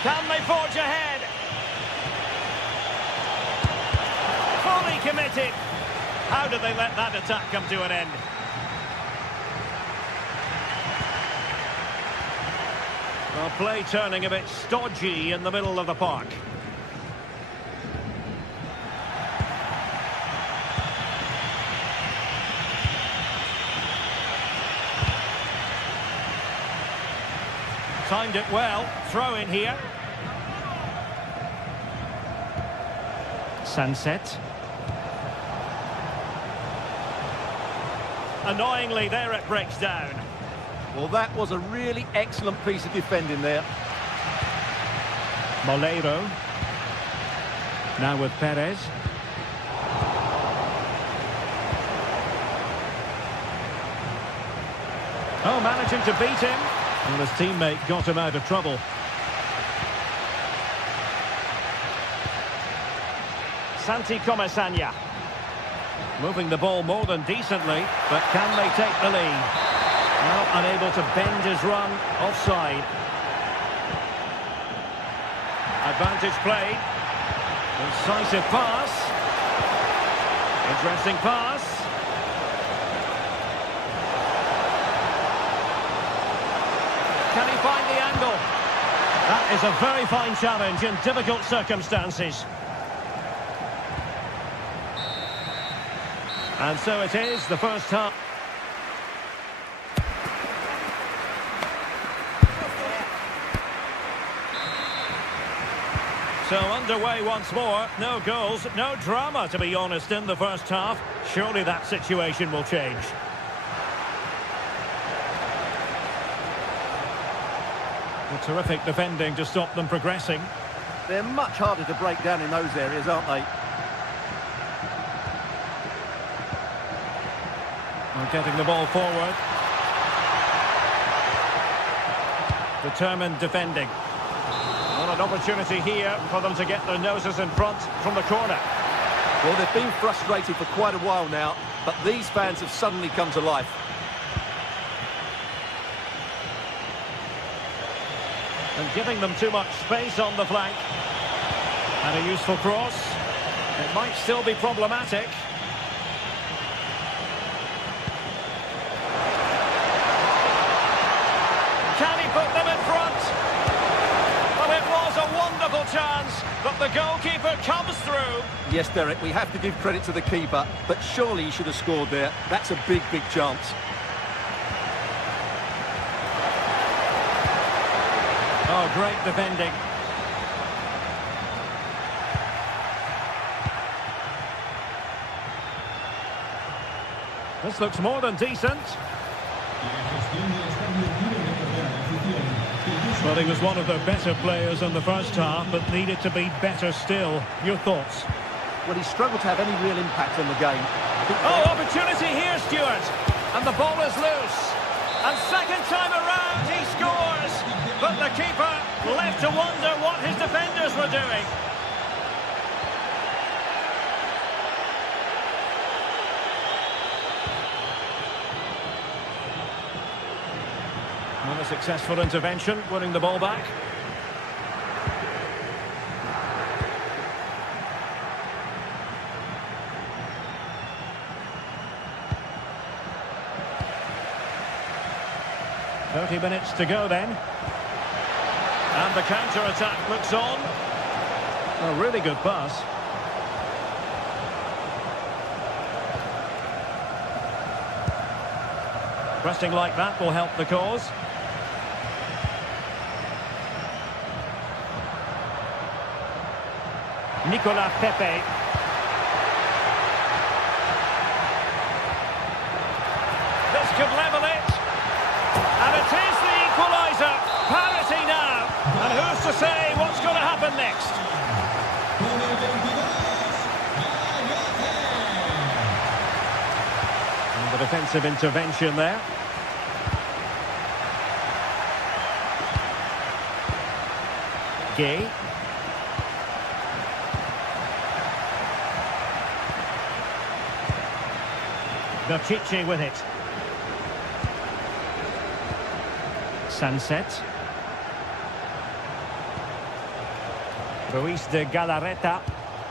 Can they forge ahead? Fully committed. How did they let that attack come to an end? Well, play turning a bit stodgy in the middle of the park. Timed it well. Throw in here. Sunset. Annoyingly, there it breaks down. Well, that was a really excellent piece of defending there. Molero. Now with Perez. Oh, managing to beat him. And his teammate got him out of trouble. Santi Comesaña. Moving the ball more than decently, but can they take the lead? Well, unable to bend his run, offside. Advantage played. Incisive pass. Interesting pass. Can he find the angle? That is a very fine challenge in difficult circumstances. And so it is, the first half. So underway once more. No goals, no drama, to be honest, in the first half. Surely that situation will change. A terrific defending to stop them progressing. They're much harder to break down in those areas, aren't they? Well, getting the ball forward. Determined defending. Well, an opportunity here for them to get their noses in front from the corner. Well, they've been frustrated for quite a while now, but these fans have suddenly come to life. And giving them too much space on the flank. And a useful cross. It might still be problematic. Can he put them in front? Well, it was a wonderful chance, but the goalkeeper comes through. Yes, Derek, we have to give credit to the keeper, but surely he should have scored there. That's a big, big chance. Oh, great defending. This looks more than decent. Well, he was one of the better players in the first half, but needed to be better still. Your thoughts? Well, he struggled to have any real impact on the game. Oh, opportunity here, Stuart. And the ball is loose. And second time around, he scores. But the keeper left to wonder what his defenders were doing. Well, a successful intervention, winning the ball back. "30 minutes to go then. And the counter-attack looks on. A really good pass. Pressing like that will help the cause. Nicolas Pepe. This could level it. And it is the equaliser. Parity now. And who's to say what's going to happen next? And the defensive intervention there. Gay. Berchiche with it. Sunset. Ruiz de Galarreta.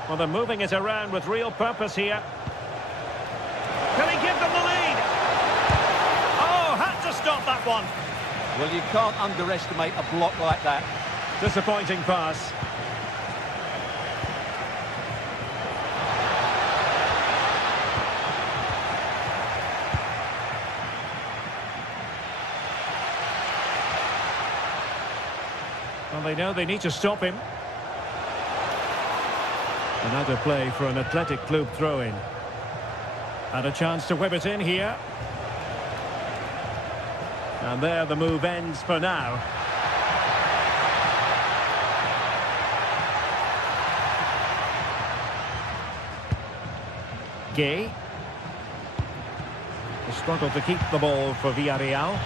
Well, they're moving it around with real purpose here. Can he give them the lead? Oh, had to stop that one. Well, you can't underestimate a block like that. Disappointing pass. Well, they know they need to stop him. Another play for an Athletic Club throw-in. And a chance to whip it in here. And there the move ends for now. Gay. The struggle to keep the ball for Villarreal.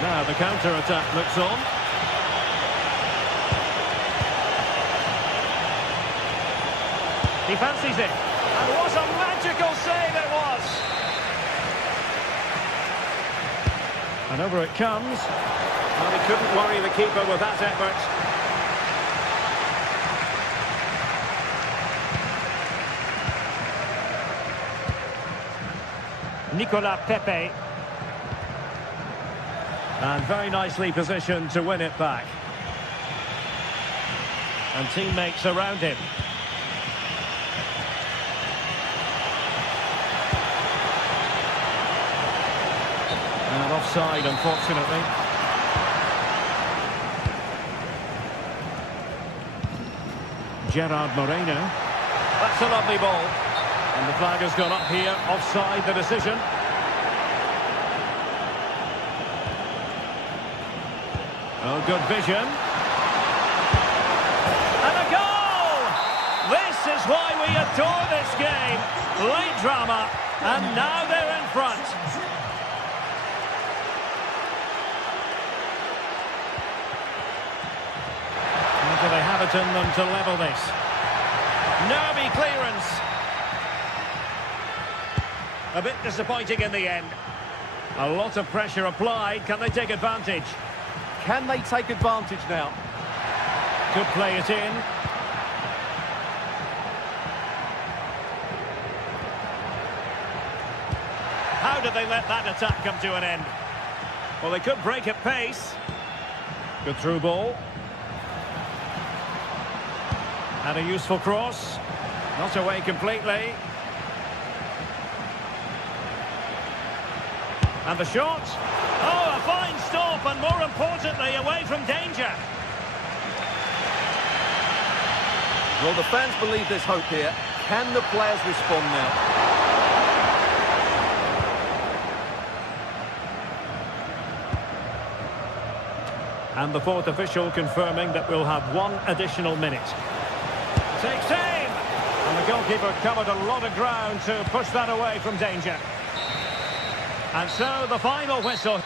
Now the counter-attack looks on. He fancies it. And what a magical save it was! And over it comes. Well, he couldn't worry the keeper with that effort. Nicolas Pepe. And very nicely positioned to win it back. And teammates around him. And offside, unfortunately. Gerard Moreno. That's a lovely ball. And the flag has gone up here. Offside, the decision. Oh, good vision. And a goal! This is why we adore this game. Late drama. And now they're in front. Do they have it in them to level this? Nervy clearance. A bit disappointing in the end. A lot of pressure applied. Can they take advantage? Can they take advantage now? Could play it in. How did they let that attack come to an end? Well, they could break at pace. Good through ball. And a useful cross. Not away completely. And the shot. Oh, a fine stop, and more importantly, away from danger. Well, the fans believe there's hope here. Can the players respond now? And the fourth official confirming that we'll have one additional minute. Takes aim! And the goalkeeper covered a lot of ground to push that away from danger. And so the final whistle.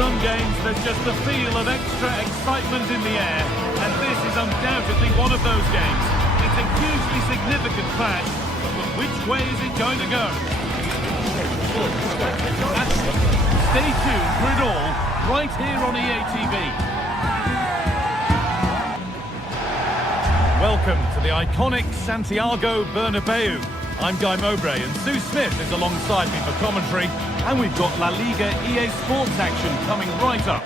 Some games, there's just a feel of extra excitement in the air, and this is undoubtedly one of those games. It's a hugely significant clash, but which way is it going to go? Stay tuned for it all, right here on EA TV. Welcome to the iconic Santiago Bernabeu. I'm Guy Mowbray and Sue Smith is alongside me for commentary. And we've got La Liga EA Sports action coming right up.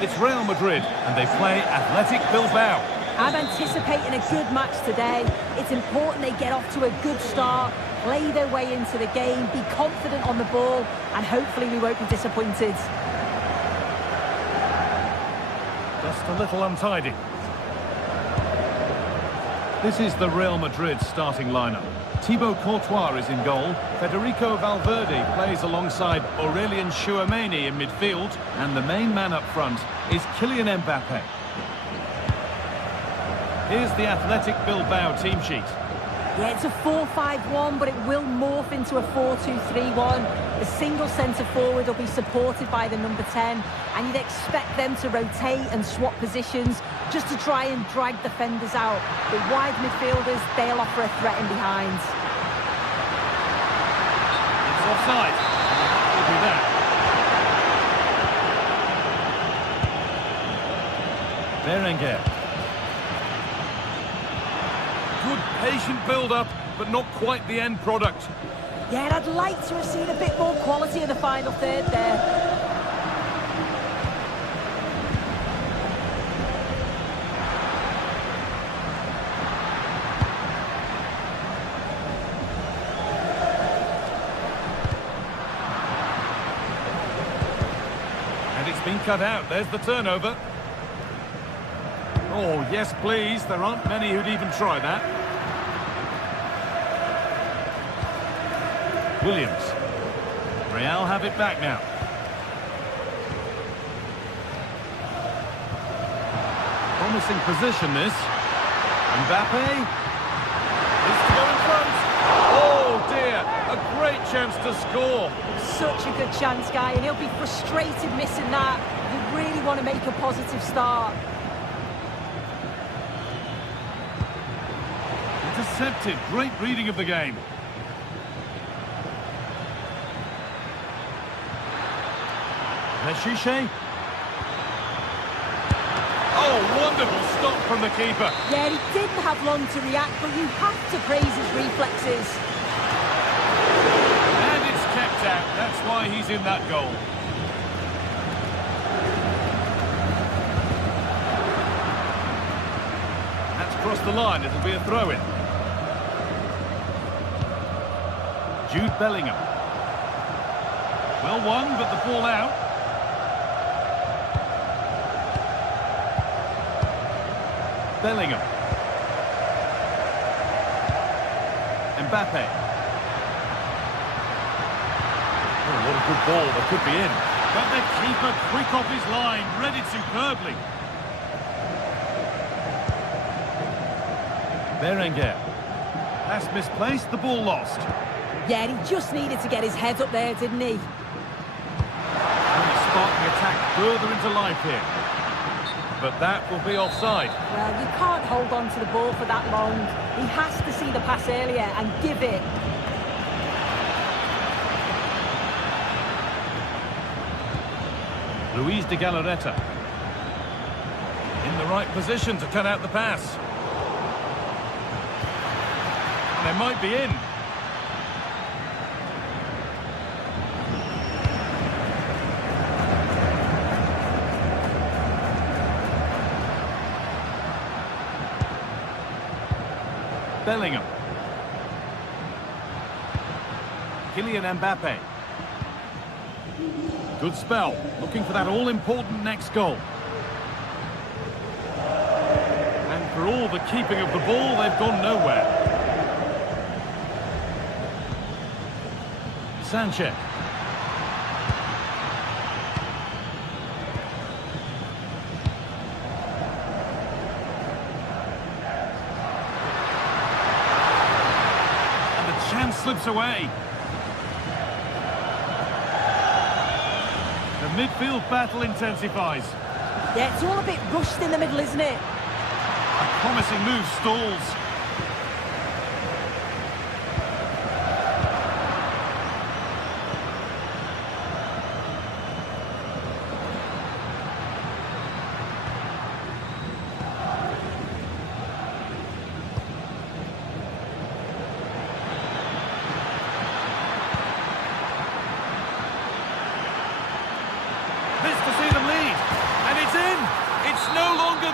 It's Real Madrid and they play Athletic Bilbao. I'm anticipating a good match today. It's important they get off to a good start, play their way into the game, be confident on the ball, and hopefully we won't be disappointed. Just a little untidy. This is the Real Madrid starting lineup. Thibaut Courtois is in goal. Federico Valverde plays alongside Aurelien Tchouameni in midfield. And the main man up front is Kylian Mbappe. Here's the Athletic Bilbao team sheet. Yeah, it's a 4-5-1, but it will morph into a 4-2-3-1. The single centre-forward will be supported by the number 10, and you'd expect them to rotate and swap positions just to try and drag defenders out. With wide midfielders, they'll offer a threat in behind. It's offside. That will be that. Berenguer. Good patient build-up, but not quite the end product. Yeah, and I'd like to have seen a bit more quality in the final third there. And it's been cut out. There's the turnover. Oh, yes, please. There aren't many who'd even try that. Williams. Real have it back now. Promising position, this. Mbappe. Is to go in front. Oh, dear. A great chance to score. Such a good chance, Guy, and he'll be frustrated missing that. You really want to make a positive start. Intercepted. Great reading of the game. Meshiche. Oh, wonderful stop from the keeper. Yeah, he didn't have long to react, but you have to praise his reflexes. And it's kept out. That's why he's in that goal. That's crossed the line. It'll be a throw-in. Jude Bellingham. Well won, but the ball out. Bellingham. Mbappe. Oh, what a good ball. That could be in. But the keeper quick off his line. Read it superbly. Berenguer. Pass misplaced. The ball lost. Yeah, he just needed to get his head up there, didn't he? Only sparking attack further into life here. But that will be offside. Well, you can't hold on to the ball for that long. He has to see the pass earlier and give it. Luis de Galarreta. In the right position to cut out the pass. And they might be in. Bellingham. Kylian Mbappe. Good spell. Looking for that all-important next goal. And for all the keeping of the ball, they've gone nowhere. Sanchez. Slips away. The midfield battle intensifies. Yeah, it's all a bit rushed in the middle, isn't it? A promising move stalls.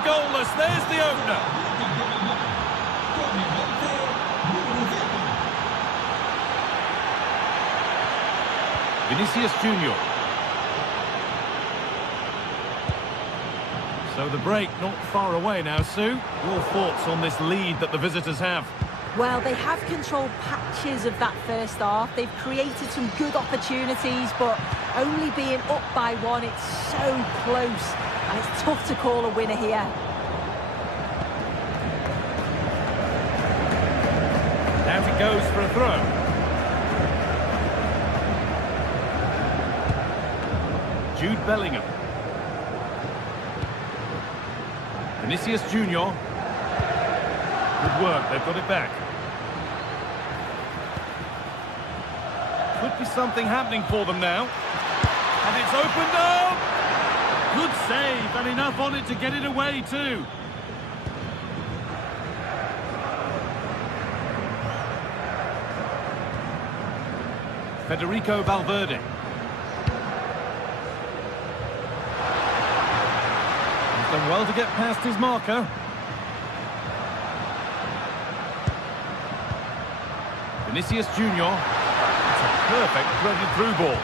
goalless. There's the opener. Vinicius Junior. So the break not far away now, Sue. Your thoughts on this lead that the visitors have? Well, they have controlled patches of that first half. They've created some good opportunities, but only being up by one, it's so close. And it's tough to call a winner here. Out it goes for a throw. Jude Bellingham. Vinicius Junior. Good work, they've got it back. Could be something happening for them now. And it's opened up! Good save, and enough on it to get it away too. Federico Valverde. He's done well to get past his marker. Vinicius Junior. It's a perfect threaded through ball.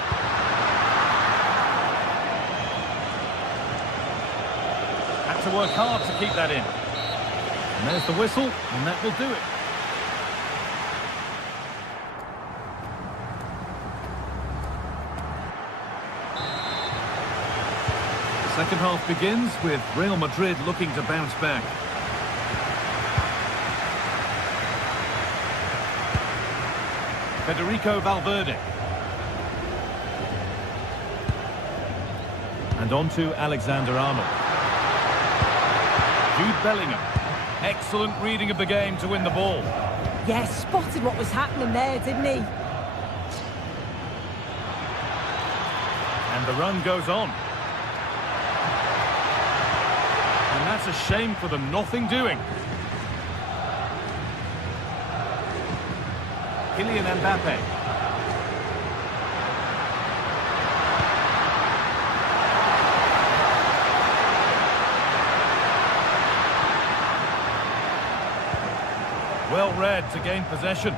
Had to work hard to keep that in. And there's the whistle, and that will do it. The second half begins with Real Madrid looking to bounce back. Federico Valverde. And on to Alexander-Arnold. Jude Bellingham. Excellent reading of the game to win the ball. Yes, spotted what was happening there, didn't he? And the run goes on. And that's a shame for them, nothing doing. Kylian Mbappe. Well read to gain possession.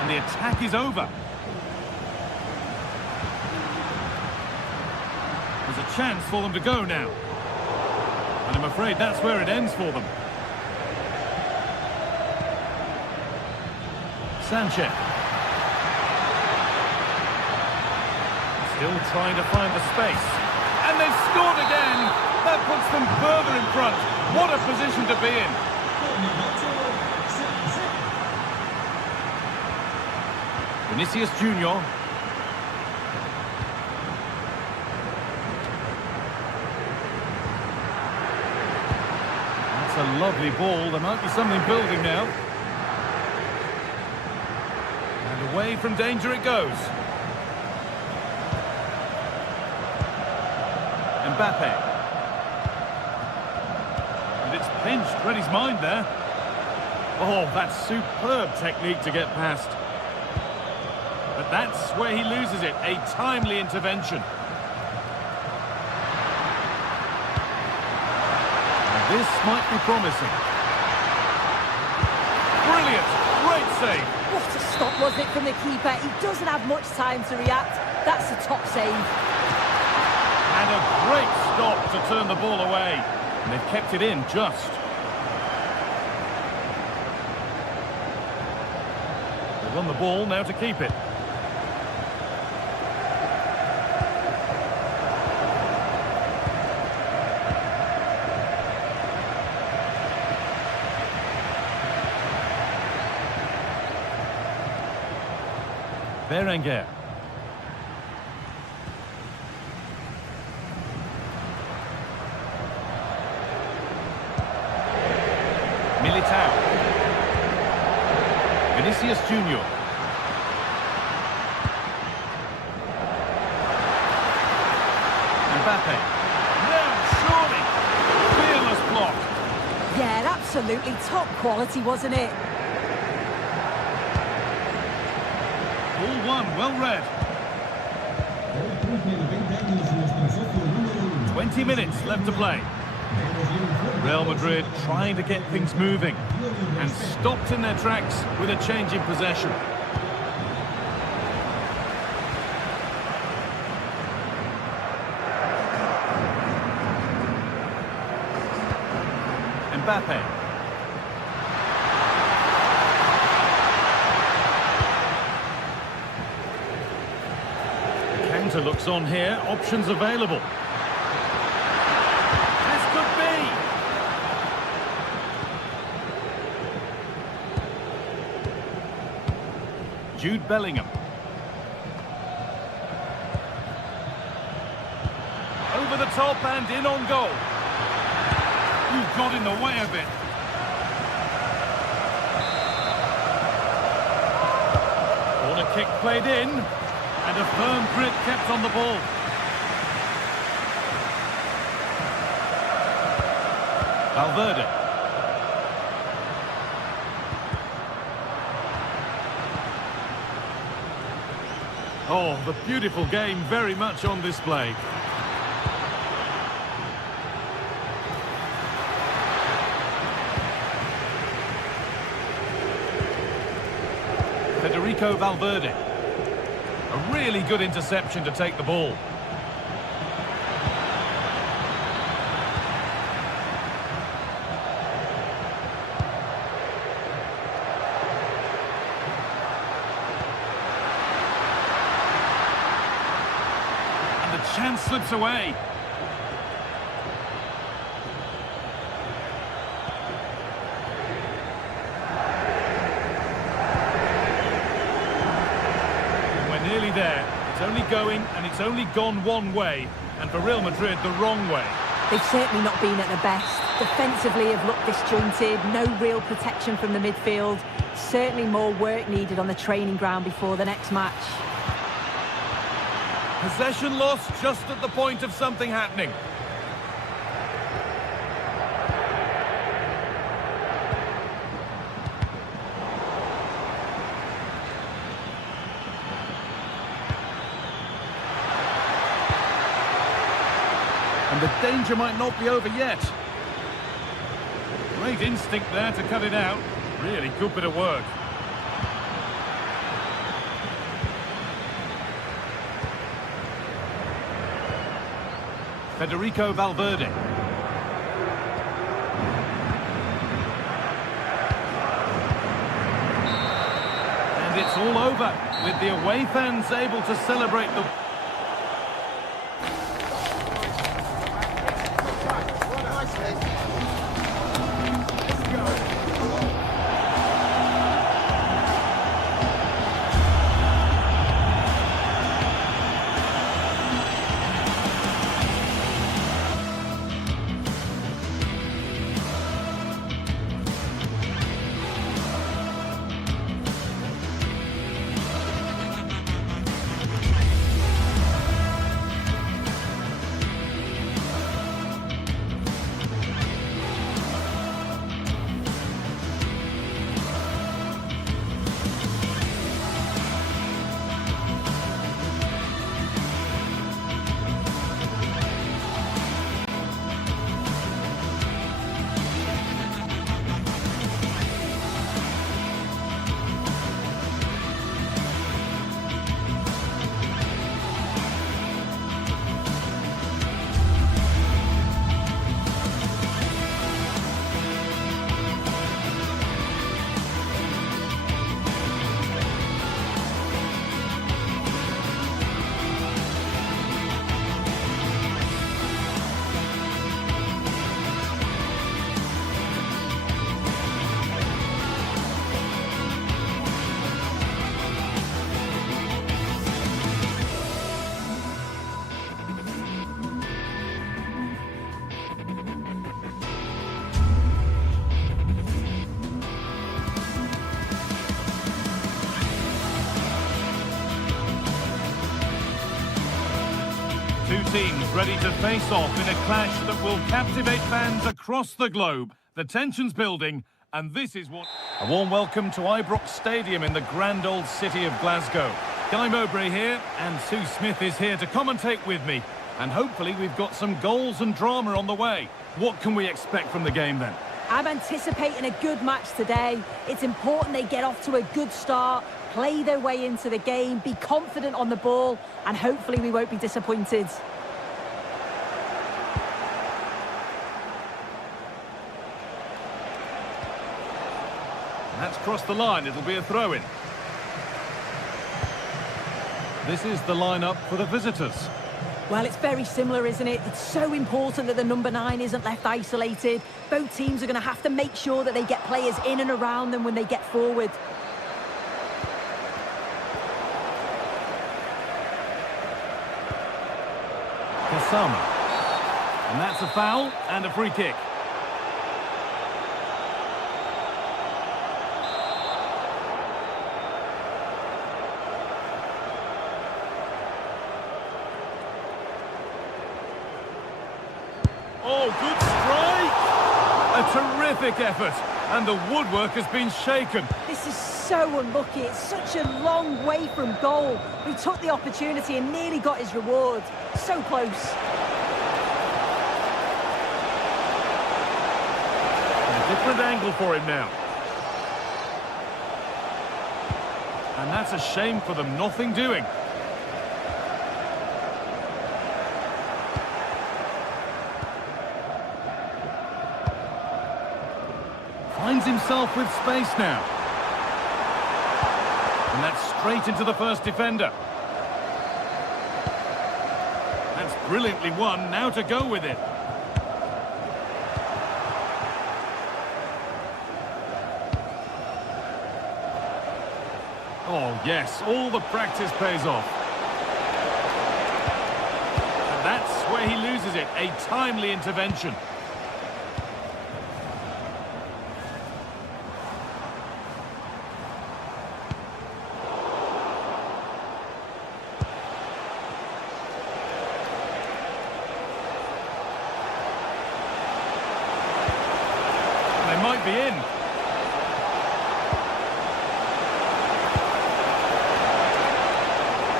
And the attack is over. There's a chance for them to go now. And I'm afraid that's where it ends for them. Sanchez. Still trying to find the space. And they've scored again! That puts them further in front. What a position to be in. Vinicius Junior. That's a lovely ball. There might be something building now. Away from danger it goes. Mbappe. And it's pinched, read his mind there. Oh, that's superb technique to get past. But that's where he loses it, a timely intervention. And this might be promising. Brilliant, great save. What a stop, wasn't it, from the keeper? He doesn't have much time to react. That's a top save. And a great stop to turn the ball away. And they've kept it in just. They won the ball, now to keep it. Berenguer. Militao. Vinicius Junior. Mbappe. No, surely. Fearless block. Yeah, Absolutely top quality, wasn't it? All one, well read. 20 minutes left to play. Real Madrid trying to get things moving and stopped in their tracks with a change in possession. Mbappe. Counter looks on here, options available. This could be. Jude Bellingham. Over the top and in on goal. Who got in the way of it? Corner kick played in, and a firm grip kept on the ball. Valverde. Oh, the beautiful game very much on display. Federico Valverde. A really good interception to take the ball. And the chance slips away. Nearly there. It's only going and it's only gone one way, and for Real Madrid the wrong way. They've certainly not been at their best. Defensively have looked disjointed, no real protection from the midfield. Certainly more work needed on the training ground before the next match. Possession lost just at the point of something happening. And the danger might not be over yet. Great instinct there to cut it out. Really good bit of work. Federico Valverde. And it's all over, with the away fans able to celebrate the... Two teams ready to face off in a clash that will captivate fans across the globe. The tension's building, and this is what... A warm welcome to Ibrox Stadium in the grand old city of Glasgow. Guy Mowbray here, and Sue Smith is here to commentate with me. And hopefully we've got some goals and drama on the way. What can we expect from the game then? I'm anticipating a good match today. It's important they get off to a good start, play their way into the game, be confident on the ball, and hopefully we won't be disappointed. That's crossed the line, it'll be a throw-in. This is the lineup for the visitors. Well, it's very similar, isn't it? It's so important that the number 9 isn't left isolated. Both teams are going to have to make sure that they get players in and around them when they get forward. Kasama. And that's a foul and a free kick. Oh, good strike! A terrific effort, and the woodwork has been shaken. This is so unlucky. It's such a long way from goal. He took the opportunity and nearly got his reward. So close. A different angle for him now. And that's a shame for them, nothing doing. Finds himself with space now. And that's straight into the first defender. That's brilliantly won, now to go with it. Oh yes, all the practice pays off. And that's where he loses it, a timely intervention. Might be in.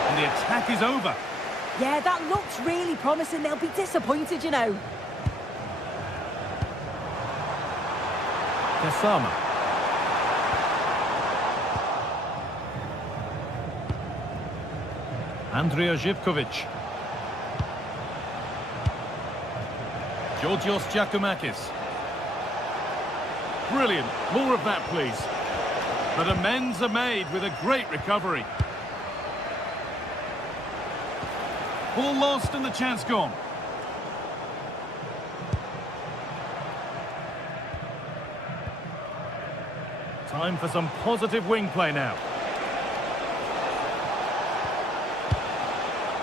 And the attack is over. Yeah, that looks really promising. They'll be disappointed, you know. Kasama. Andrea Zivkovic. Georgios Giacomakis. Brilliant. More of that, please. But amends are made with a great recovery. Ball lost and the chance gone. Time for some positive wing play now.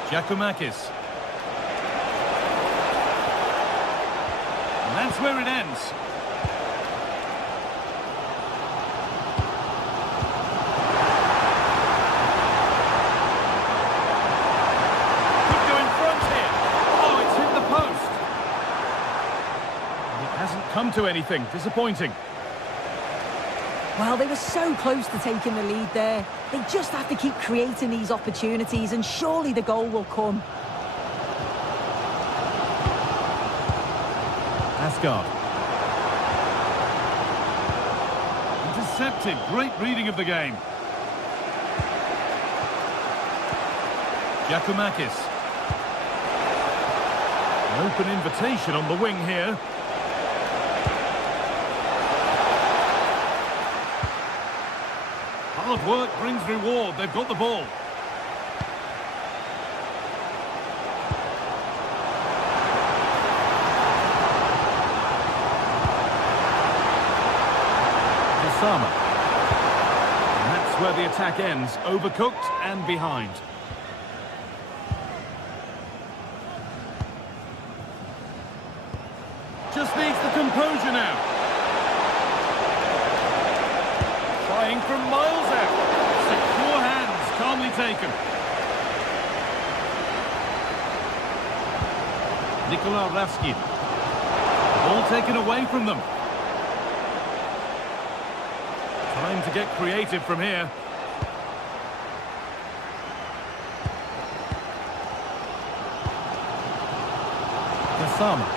Giacomakis. And that's where it ends. Come to anything. Disappointing. Well, they were so close to taking the lead there. They just have to keep creating these opportunities and surely the goal will come. Asgard. Intercepted. Great reading of the game. Giacomakis. An open invitation on the wing here. Hard work brings reward. They've got the ball. Kasama. And that's where the attack ends. Overcooked and behind. Just needs the composure now. Trying from miles out. Secure hands, calmly taken. Nikola Raskin. Ball taken away from them. Time to get creative from here. Gassama.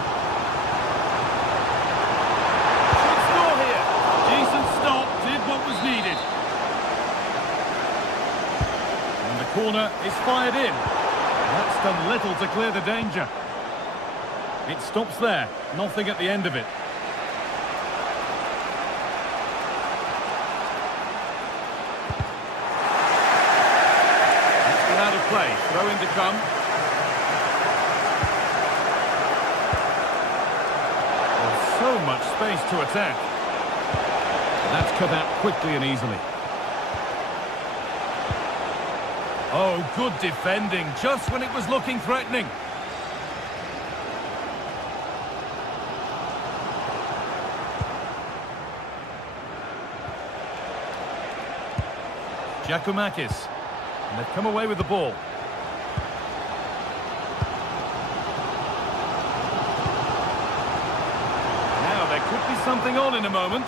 Should score here. Decent stop, did what was needed. And the corner is fired in. That's done little to clear the danger. It stops there, nothing at the end of it. It's been out of play, throw in to come. There's so much space to attack. That's cut out quickly and easily. Oh, good defending, just when it was looking threatening. Giacomakis, and they've come away with the ball. Now there could be something on in a moment.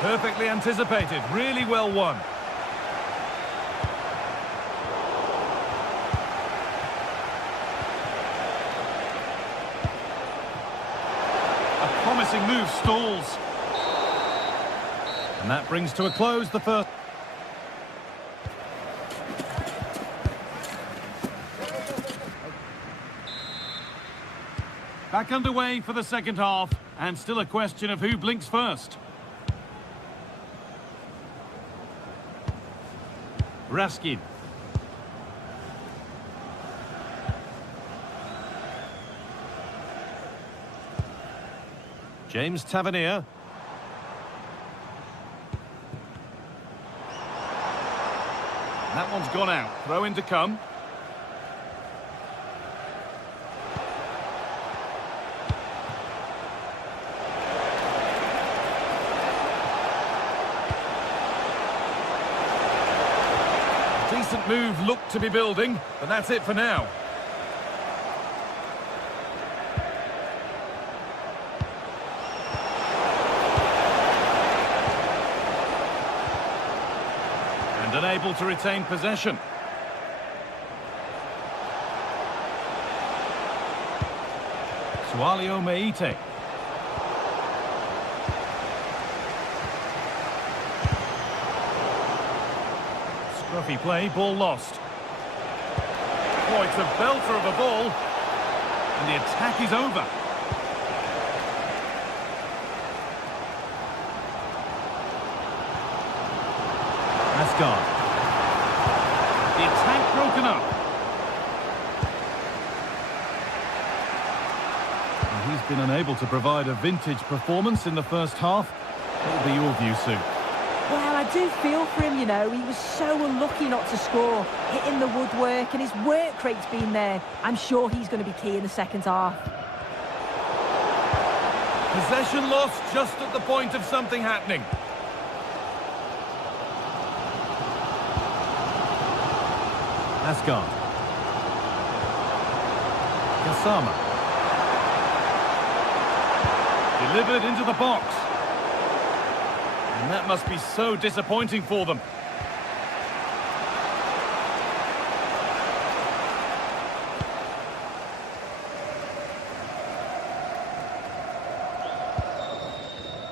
Perfectly anticipated, really well won. A promising move stalls. And that brings to a close the first. Back underway for the second half, and still a question of who blinks first. Raskin. James Tavernier. That one's gone out. Throw in to come. Decent move looked to be building, but that's it for now. And unable to retain possession. Sualio Meite. Scruffy play, ball lost. Oh, it's a belter of a ball. And the attack is over. Asgard. The attack broken up. And he's been unable to provide a vintage performance in the first half. What will be your view, Sue? Well, I do feel for him, you know. He was so unlucky not to score, hitting the woodwork, and his work rate's been there. I'm sure he's going to be key in the second half. Possession lost just at the point of something happening. Asgard. Gassama. Delivered into the box. And that must be so disappointing for them.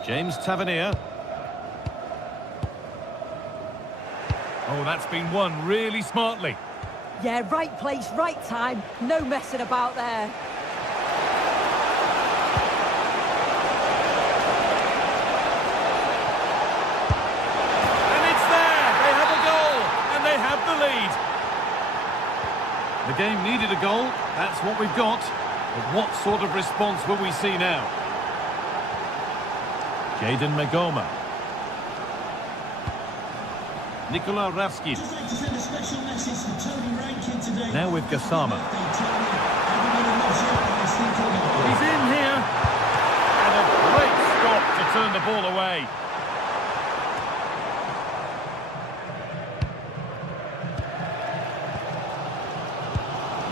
James Tavernier. Oh, that's been won really smartly. Yeah, right place, right time. No messing about there. The game needed a goal, that's what we've got. But what sort of response will we see now? Jadon Megoma. Nikola Raskin. Now with Gassama. He's in here. And a great stop to turn the ball away.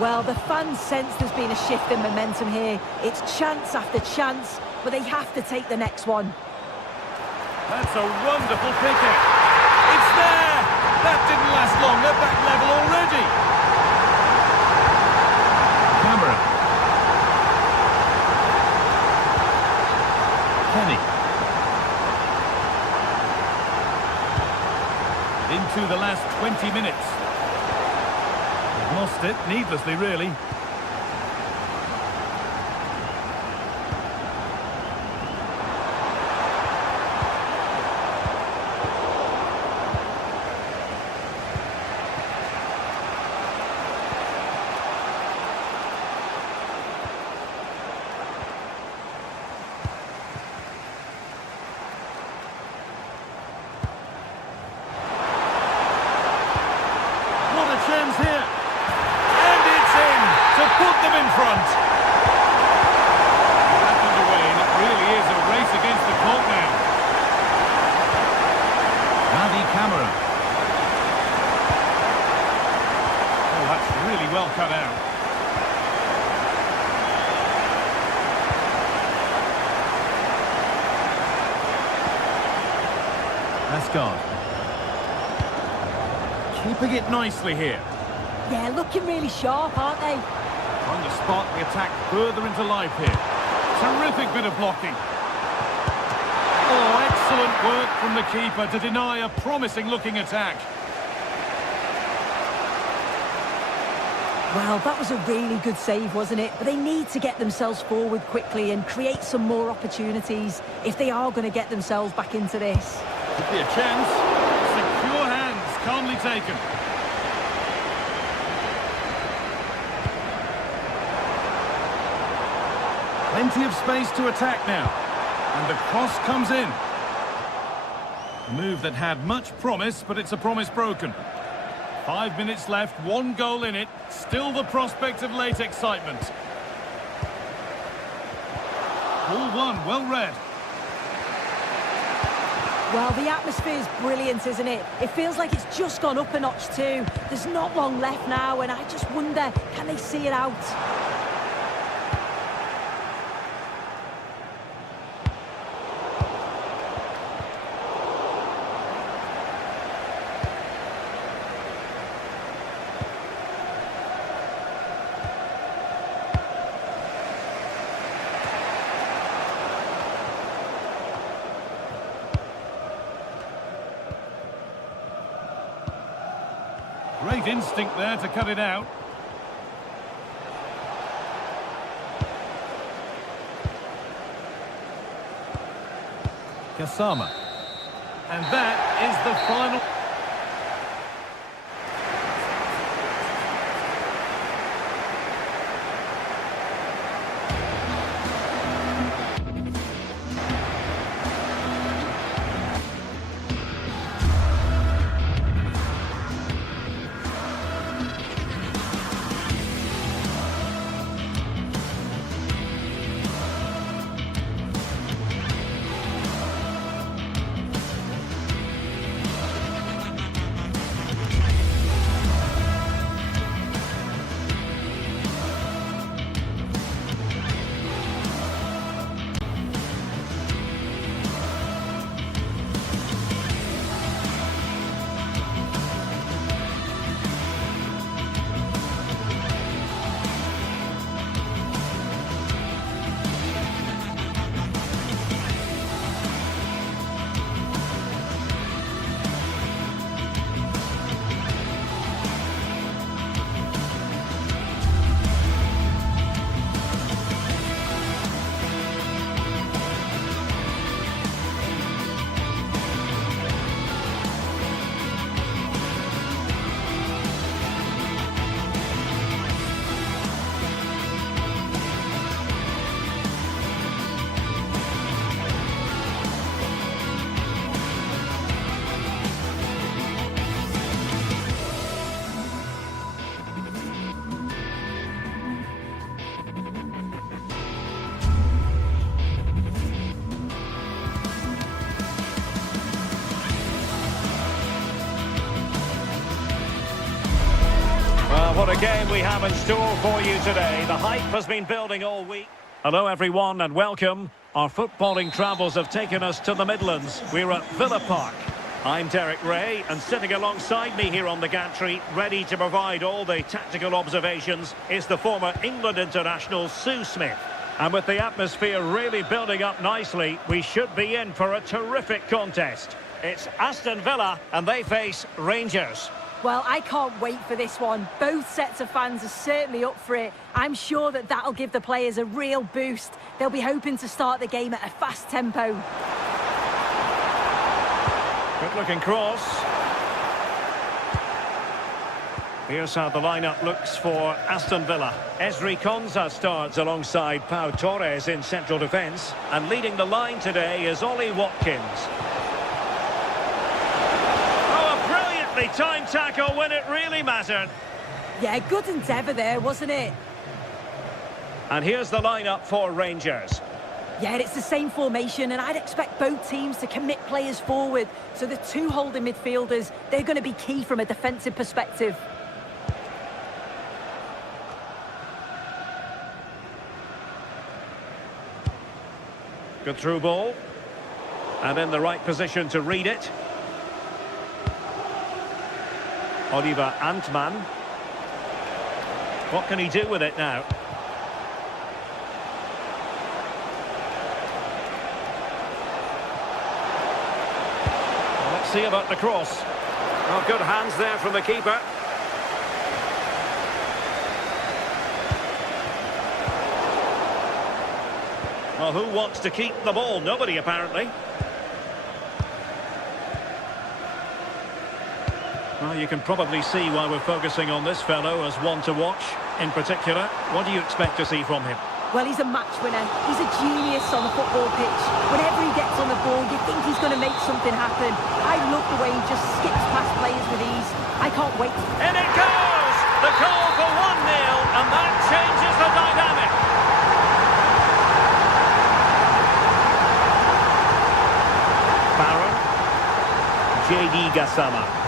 Well, the fans sense there's been a shift in momentum here. It's chance after chance, but they have to take the next one. That's a wonderful pick-up. It's there! That didn't last long. They're back level already. Camera. Kenny. Into the last 20 minutes. They've lost it, needlessly, really. Chance here, and it's in to put them in front. Back underway, and it really is a race against the clock now. Navi Camera. Oh, that's really well cut out. Asgard. Keeping it nicely here. Yeah, looking really sharp, aren't they? Trying to spot the attack further into life here. Terrific bit of blocking. Oh, excellent work from the keeper to deny a promising-looking attack. Well, that was a really good save, wasn't it? But they need to get themselves forward quickly and create some more opportunities if they are going to get themselves back into this. Could be a chance. Secure hands, calmly taken. Plenty of space to attack now. And the cross comes in. A move that had much promise, but it's a promise broken. 5 minutes left, 1 goal in it. Still the prospect of late excitement. All one, well read. Well, the atmosphere's brilliant, isn't it? It feels like it's just gone up a notch too. There's not long left now, and I just wonder, can they see it out? Great instinct there to cut it out. Kasama. And that is the final... What a game we have in store for you today. The hype has been building all week. Hello everyone and welcome. Our footballing travels have taken us to the Midlands. We're at Villa Park. I'm Derek Ray, and sitting alongside me here on the gantry, ready to provide all the tactical observations, is the former England international Sue Smith. And with the atmosphere really building up nicely, we should be in for a terrific contest. It's Aston Villa, and they face Rangers. Well, I can't wait for this one. Both sets of fans are certainly up for it. I'm sure that that'll give the players a real boost. They'll be hoping to start the game at a fast tempo. Good-looking cross. Here's how the lineup looks for Aston Villa. Ezri Konsa starts alongside Pau Torres in central defence. And leading the line today is Ollie Watkins. Time tackle when it really mattered. Yeah, good endeavour there, wasn't it? And here's the lineup for Rangers. Yeah, it's the same formation, and I'd expect both teams to commit players forward. So the two holding midfielders, they're going to be key from a defensive perspective. Good through ball. And in the right position to read it. Oliver Antman. What can he do with it now? Let's see about the cross. Oh, good hands there from the keeper. Well, who wants to keep the ball? Nobody, apparently. Well, you can probably see why we're focusing on this fellow as one to watch. In particular, what do you expect to see from him? Well, he's a match winner. He's a genius on the football pitch. Whenever he gets on the ball, you think he's going to make something happen. I love the way he just skips past players with ease. I can't wait. In it goes! The goal for 1-0, and that changes the dynamic. Barron. J.D. Gassama.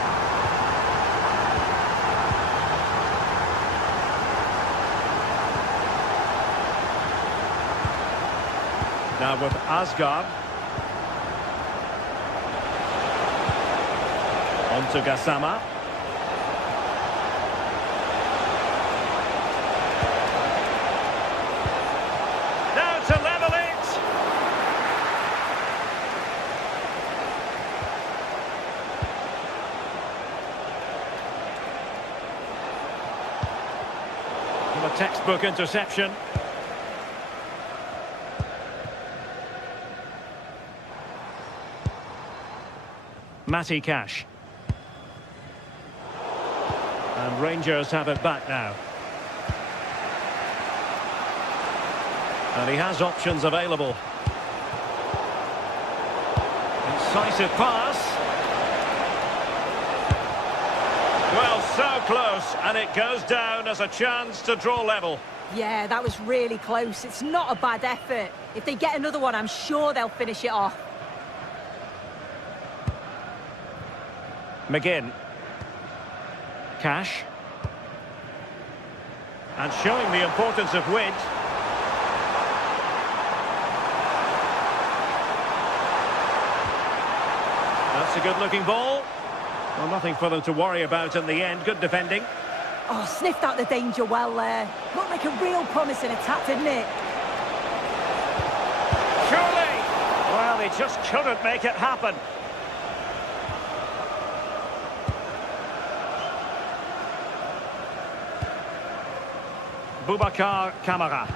Now with Asgard. On to Gassama. Now to level it. And a textbook interception. Matty Cash. And Rangers have it back now. And he has options available. Incisive pass. Well, so close, and it goes down as a chance to draw level. Yeah, that was really close. It's not a bad effort. If they get another one, I'm sure they'll finish it off. McGinn. Cash. And showing the importance of width. That's a good-looking ball. Well, nothing for them to worry about in the end. Good defending. Oh, sniffed out the danger well there. Looked like a real promising attack, didn't it? Surely! Well, they just couldn't make it happen. Boubacar Kamara.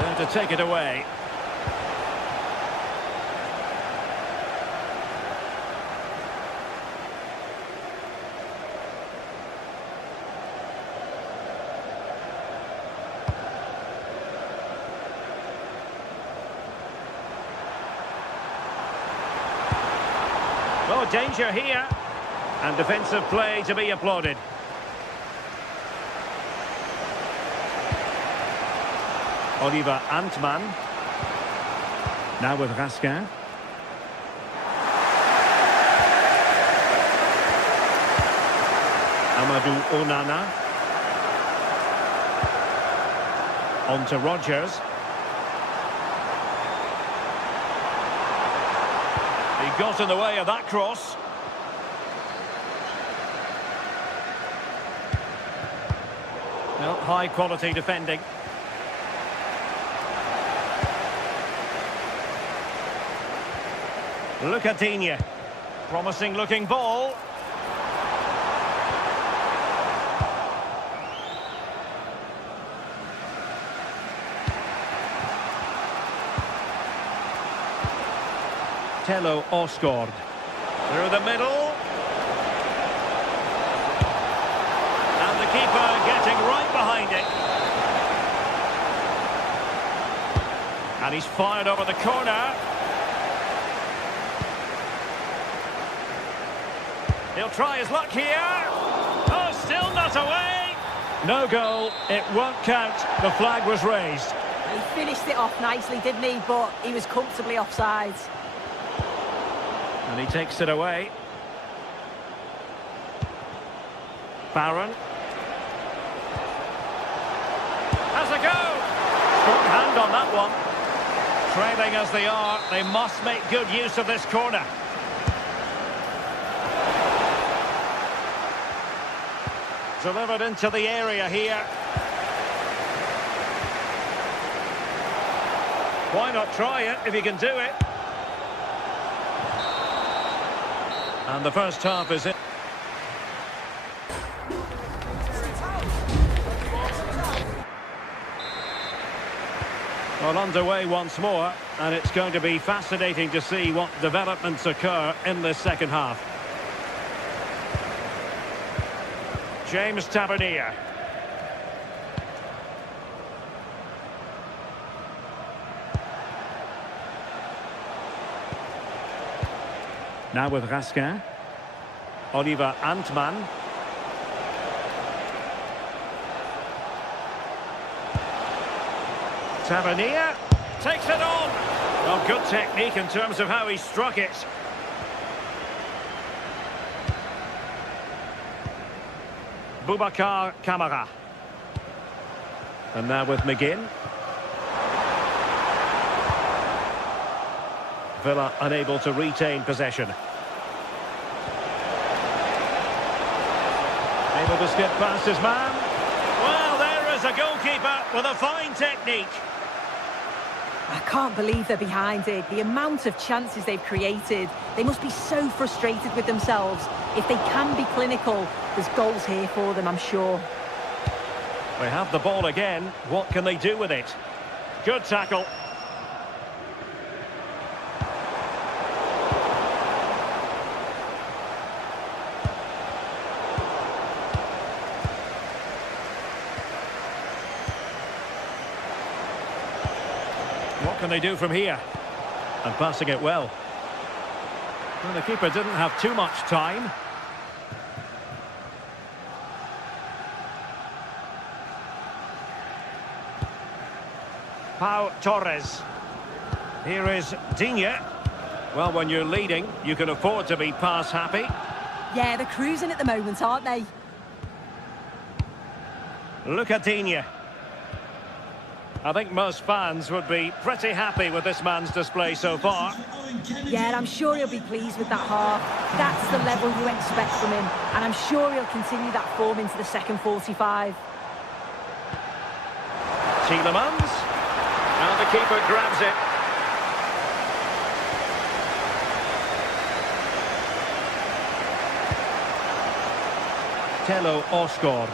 There to take it away. Oh, danger here. And defensive play to be applauded. Oliver Antman. Now with Raskin. Amadou Onana. On to Rodgers. He got in the way of that cross. Well, high quality defending. Look at Digne. Promising looking ball. Tello Osgård. Through the middle. And the keeper getting right behind it. And he's fired over the corner. He'll try his luck here. Oh, still not away. No goal. It won't count. The flag was raised. He finished it off nicely, didn't he? But he was comfortably offside. And he takes it away. Barron. Has a go. Strong hand on that one. Trailing as they are, they must make good use of this corner. Delivered into the area here. Why not try it if you can do it? And the first half is in. Well, underway once more, and it's going to be fascinating to see what developments occur in this second half. James Tavernier. Now with Raskin. Oliver Antman. Tavernier takes it on. Well, good technique in terms of how he struck it. Boubacar Kamara. And now with McGinn. Villa unable to retain possession. Able to skip past his man. Well, there is a goalkeeper with a fine technique. I can't believe they're behind it. The amount of chances they've created. They must be so frustrated with themselves. If they can be clinical, there's goals here for them, I'm sure. They have the ball again. What can they do with it? Good tackle. What can they do from here? And passing it well. Well, the keeper didn't have too much time. Pau Torres. Here is Digne. Well, when you're leading, you can afford to be pass happy. Yeah, they're cruising at the moment, aren't they? Look at Digne. I think most fans would be pretty happy with this man's display so far. Yeah, I'm sure he'll be pleased with that half. That's the level you expect from him. And I'm sure he'll continue that form into the second 45. Tielemans. And the keeper grabs it. Tello Osgård.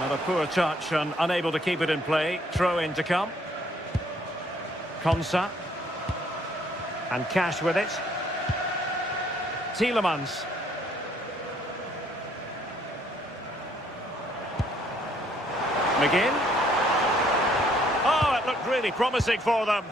Not a poor touch and unable to keep it in play. Throw in to come. Konsa. And Cash with it. Tielemans. McGinn. Oh, it looked really promising for them.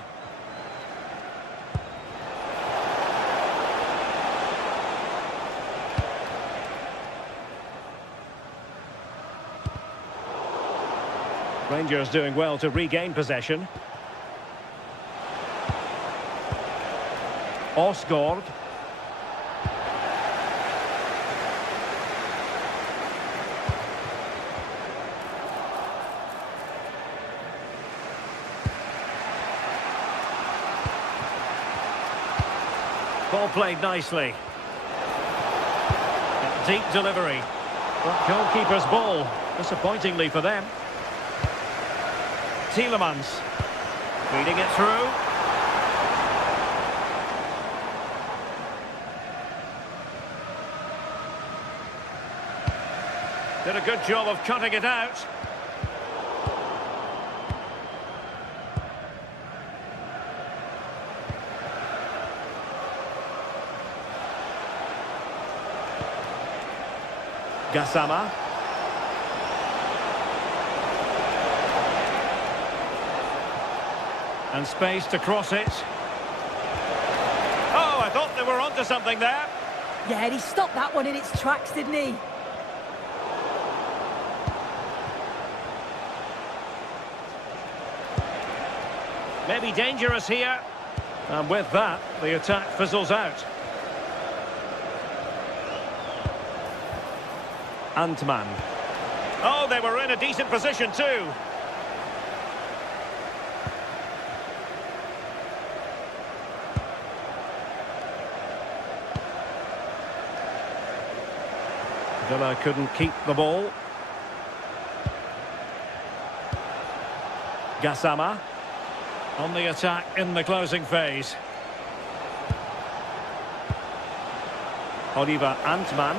Rangers doing well to regain possession. Osgård. Ball played nicely. Deep delivery. But goalkeeper's ball, disappointingly for them. Tielemans. Feeding it through. Did a good job of cutting it out. Gassama. And space to cross it. Oh, I thought they were onto something there. Yeah, and he stopped that one in its tracks, didn't he? Maybe dangerous here. And with that, the attack fizzles out. Antman. Oh, they were in a decent position too. Villa couldn't keep the ball. Gassama on the attack in the closing phase. Oliver Antman.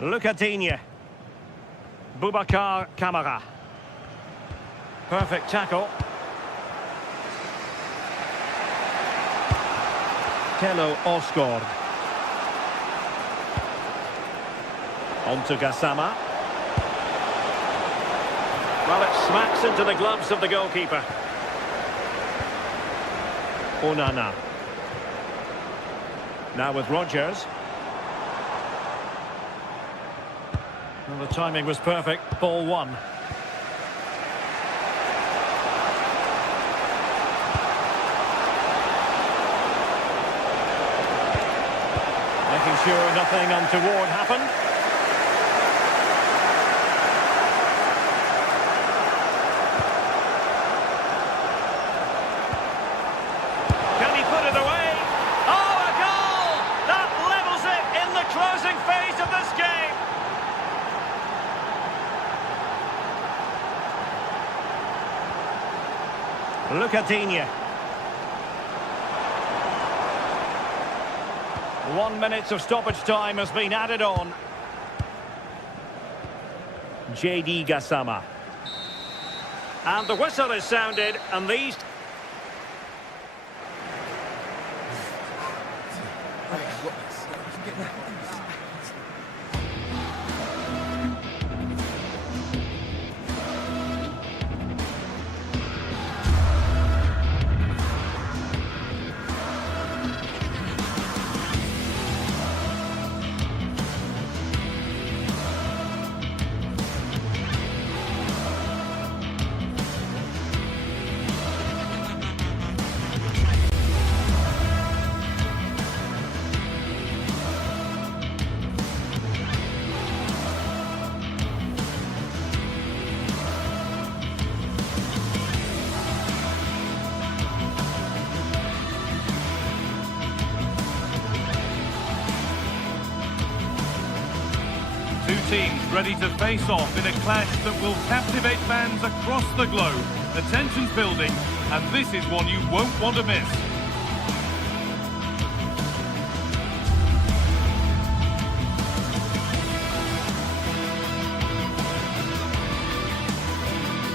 Lucadinha. Boubacar Kamara. Perfect tackle. Tello Osgård. On to Gassama. Well, it smacks into the gloves of the goalkeeper. Onana. Now with Rodgers. Well, the timing was perfect. Ball one. Making sure nothing untoward happened. Can he put it away? Oh, a goal! That levels it in the closing phase of this game. Lucadinha. 1 minute of stoppage time has been added on. JD Gassama. And the whistle is sounded, and these... Two teams ready to face off in a clash that will captivate fans across the globe. The tension's building, and this is one you won't want to miss.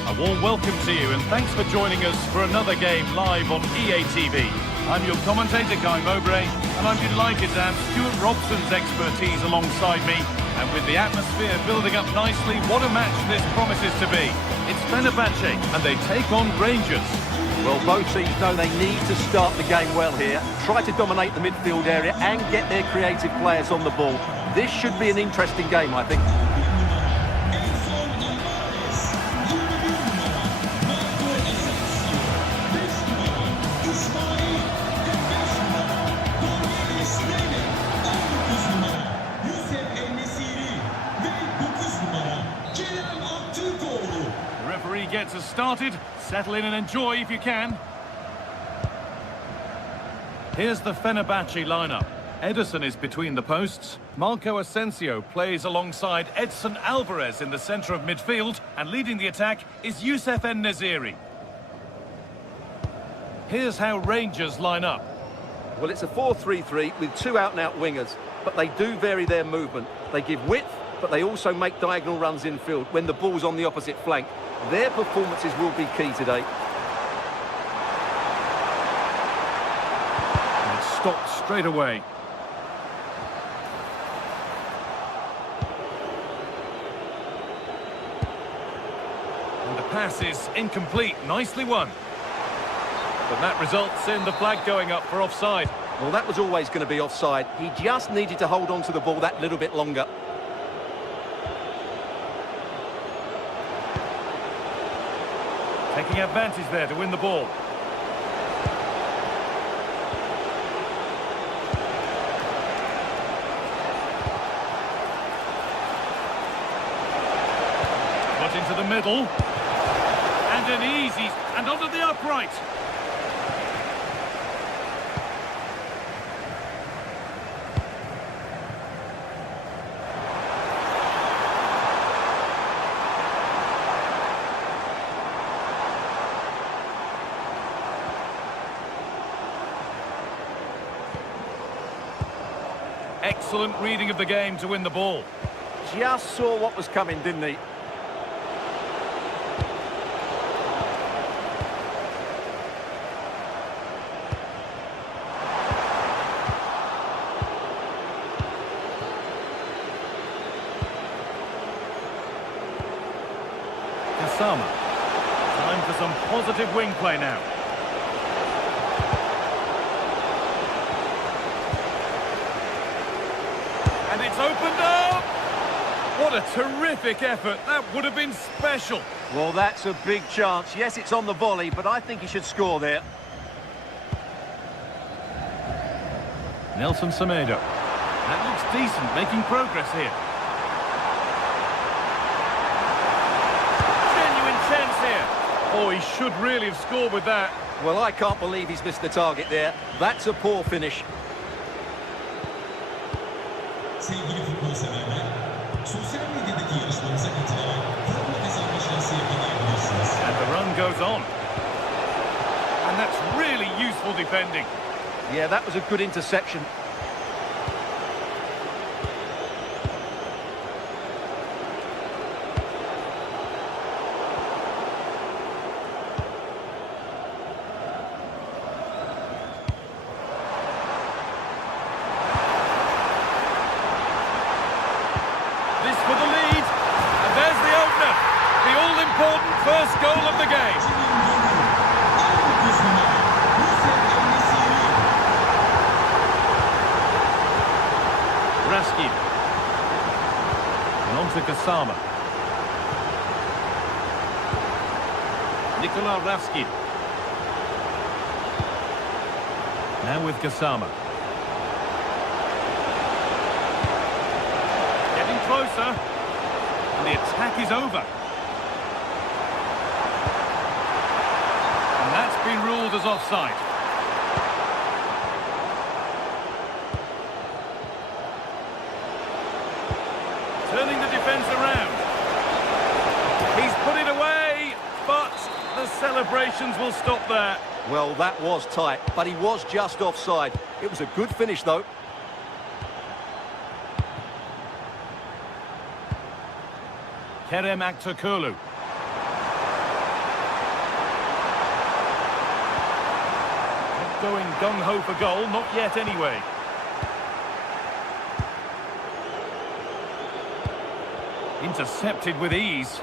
A warm welcome to you, and thanks for joining us for another game live on EA TV. I'm your commentator, Guy Mowbray, and I'm delighted to have Stuart Robson's expertise alongside me. And with the atmosphere building up nicely, what a match this promises to be. It's Fenerbahce, and they take on Rangers. Well, both teams know they need to start the game well here, try to dominate the midfield area and get their creative players on the ball. This should be an interesting game, I think. started. Settle in and enjoy if you can. Here's the Fenerbahce lineup. Ederson is between the posts. Marco Asensio plays alongside Edson Alvarez in the centre of midfield. And leading the attack is Youssef En-Nesyri. Here's how Rangers line up. Well, it's a 4-3-3 with two out-and-out wingers, but they do vary their movement. They give width, but they also make diagonal runs infield when the ball's on the opposite flank. Their performances will be key today. And it's stopped straight away. And the pass is incomplete. Nicely won. But that results in the flag going up for offside. Well, that was always going to be offside. He just needed to hold on to the ball that little bit longer. Taking advantage there to win the ball. Got into the middle. And an easy, and onto the upright. Excellent reading of the game to win the ball. Just saw what was coming, didn't he? Kasama. Time for some positive wing play now. And it's opened up! What a terrific effort. That would have been special. Well, that's a big chance. Yes, it's on the volley, but I think he should score there. Nelson Semedo. That looks decent, making progress here. Genuine chance here. Oh, he should really have scored with that. Well, I can't believe he's missed the target there. That's a poor finish. Sevgili futbol severler, sosyal medyadaki yarışmanıza katılarak forma kazanma şansı yakalayabilirsiniz. And the run goes on. And that's really useful defending. Yeah, that was a good interception. This for the lead. And there's the opener. The all-important first goal of the game. Raskin. And on to Kasama. Nikola Raskin. Now with Kasama. Getting closer. And the attack is over. And that's been ruled as offside. Turning the defence around. He's put it away, but the celebrations will stop there. Well, that was tight, but he was just offside. It was a good finish, though. Kerem Aktürkoğlu. Not going gung-ho for goal, not yet anyway. Intercepted with ease.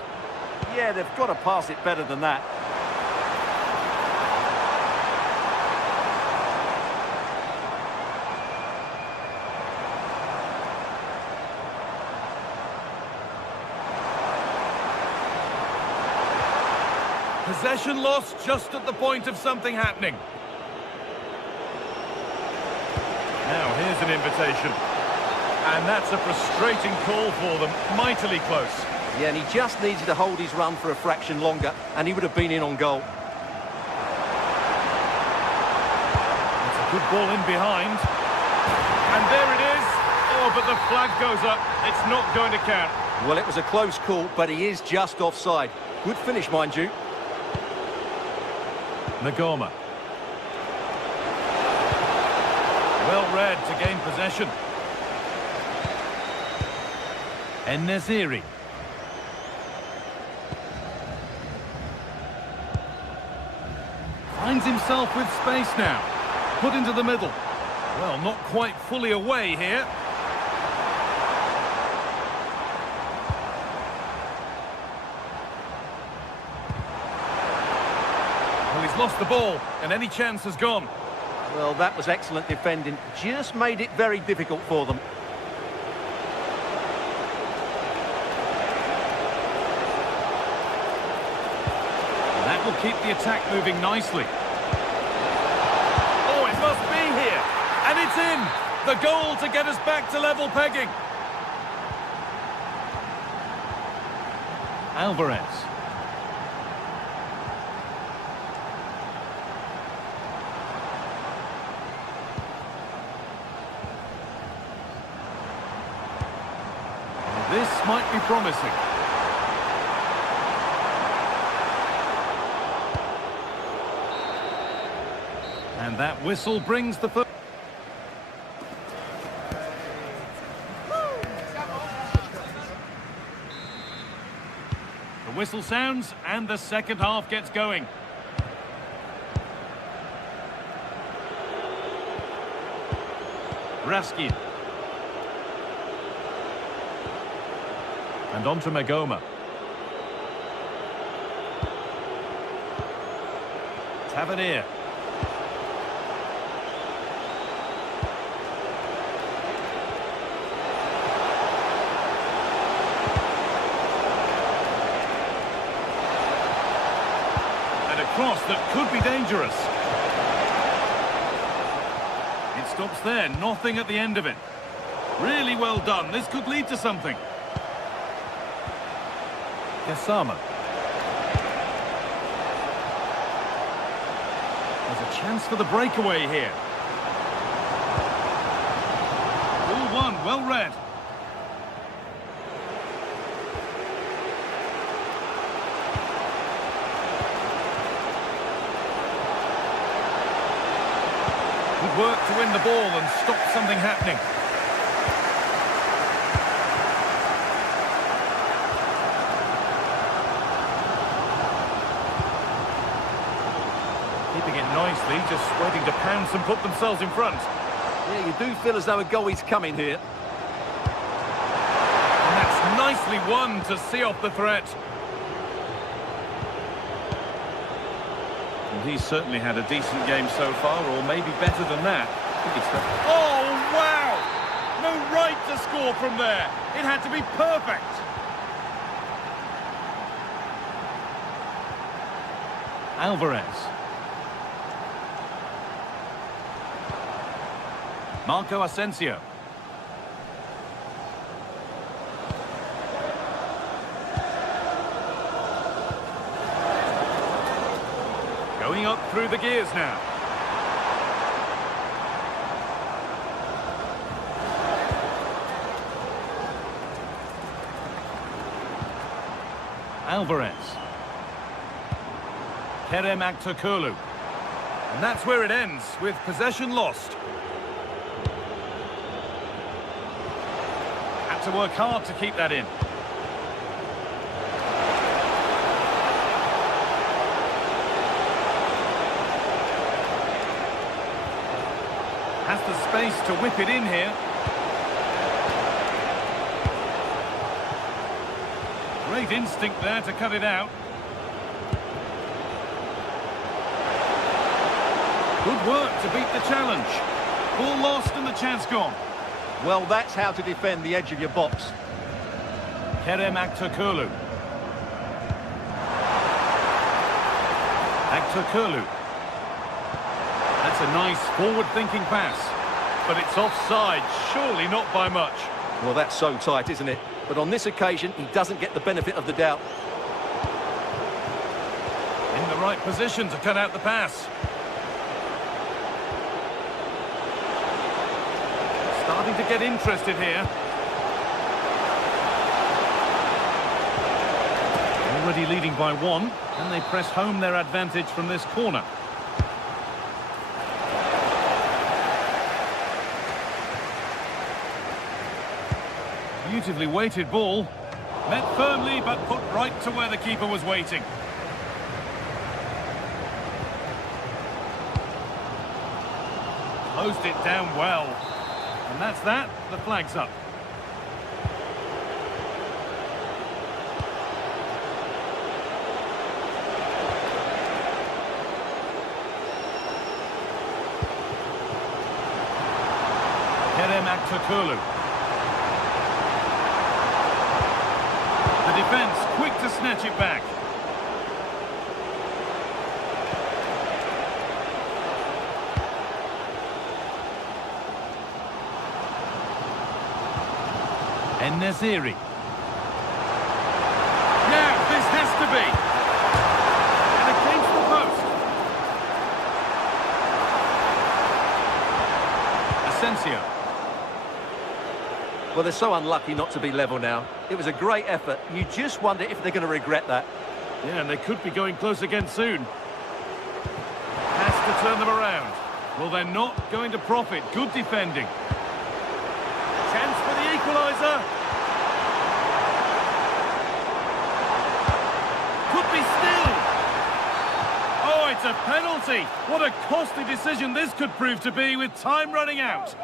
Yeah, they've got to pass it better than that. Possession lost just at the point of something happening. Now here's an invitation. And that's a frustrating call for them. Mightily close. Yeah, and he just needed to hold his run for a fraction longer, and he would have been in on goal. It's a good ball in behind. And there it is. Oh, but the flag goes up. It's not going to count. Well, it was a close call, but he is just offside. Good finish, mind you. Nagoma. Well read to gain possession. En-Nesyri. Finds himself with space now. Put into the middle. Well, not quite fully away here. Well, he's lost the ball, and any chance has gone. Well, that was excellent defending. Just made it very difficult for them. And that will keep the attack moving nicely. Oh, it must be here. And it's in. The goal to get us back to level pegging. Alvarez. This might be promising. And that whistle brings the first. The whistle sounds and the second half gets going. Raskin. And on to Magoma. Tavernier. And a cross that could be dangerous. It stops there, nothing at the end of it. Really well done. This could lead to something. Kasama. There's a chance for the breakaway here. All one, well read. Good work to win the ball and stop something happening. Keeping it nicely, just waiting to pounce and put themselves in front. Yeah, you do feel as though a goal is coming here. And that's nicely won to see off the threat. And he's certainly had a decent game so far, or maybe better than that. Oh, wow! No right to score from there. It had to be perfect. Alvarez. Marco Asensio. Going up through the gears now. Alvarez. Kerem Aktürkoğlu. And that's where it ends, with possession lost. Had to work hard to keep that in. Has the space to whip it in here. Great instinct there to cut it out. Good work to beat the challenge. Ball lost and the chance gone. Well, that's how to defend the edge of your box. Kerem Aktürkoğlu. Aktürkoğlu. That's a nice forward-thinking pass. But it's offside, surely not by much. Well, that's so tight, isn't it? but on this occasion, he doesn't get the benefit of the doubt. In the right position to cut out the pass. Starting to get interested here. Already leading by one, and they press home their advantage from this corner. Beautifully weighted ball. Met firmly, but put right to where the keeper was waiting. Closed it down well. And that's that. The flag's up. Kulu. The defence quick to snatch it back. En-Nesyri. Now this has to be. And against the post. Asensio. Well, they're so unlucky not to be level now. It was a great effort. You just wonder if they're going to regret that. Yeah, and they could be going close again soon. Has to turn them around. Well, they're not going to profit. Good defending. Chance for the equaliser. Could be still. Oh, it's a penalty. What a costly decision this could prove to be with time running out.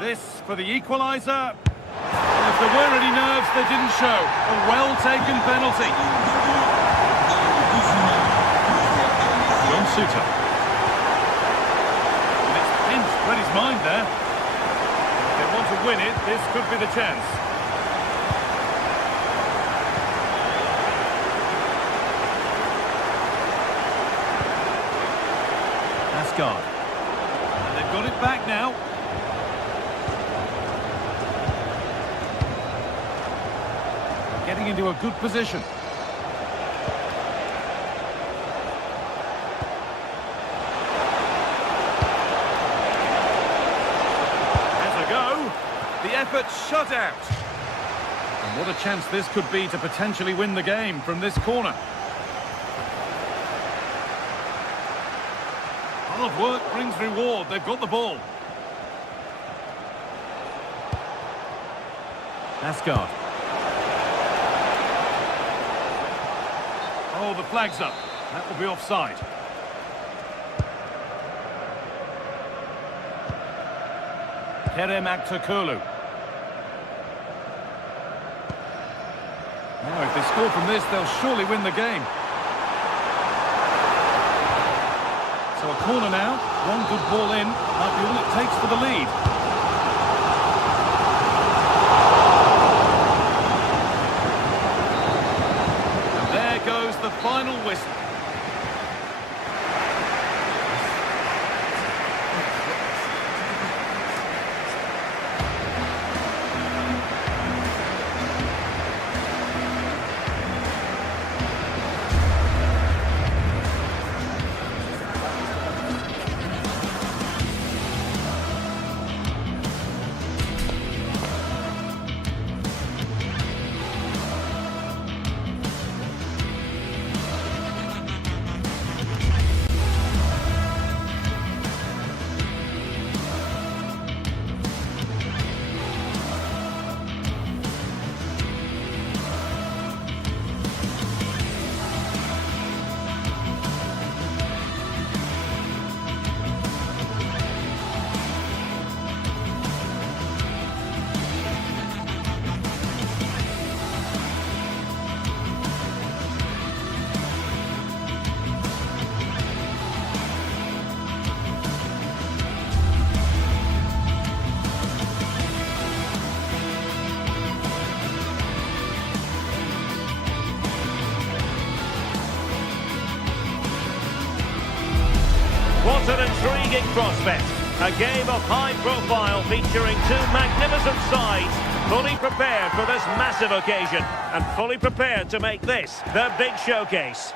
This for the equaliser. If there were any nerves, they didn't show. A well-taken penalty. John Suter. And it's pinched Reddy's mind there. If they want to win it, this could be the chance. Asgard. And they've got it back now. Getting into a good position. Has a go. The effort shut out. And what a chance this could be to potentially win the game from this corner. Hard work brings reward. They've got the ball. Asgard. Oh, the flag's up. That will be offside. Kulu. Now, if they score from this, they'll surely win the game. So a corner now. One good ball in. Might be all it takes for the lead. The final whistle. What an intriguing prospect. A game of high profile featuring two magnificent sides fully prepared for this massive occasion and fully prepared to make this their big showcase.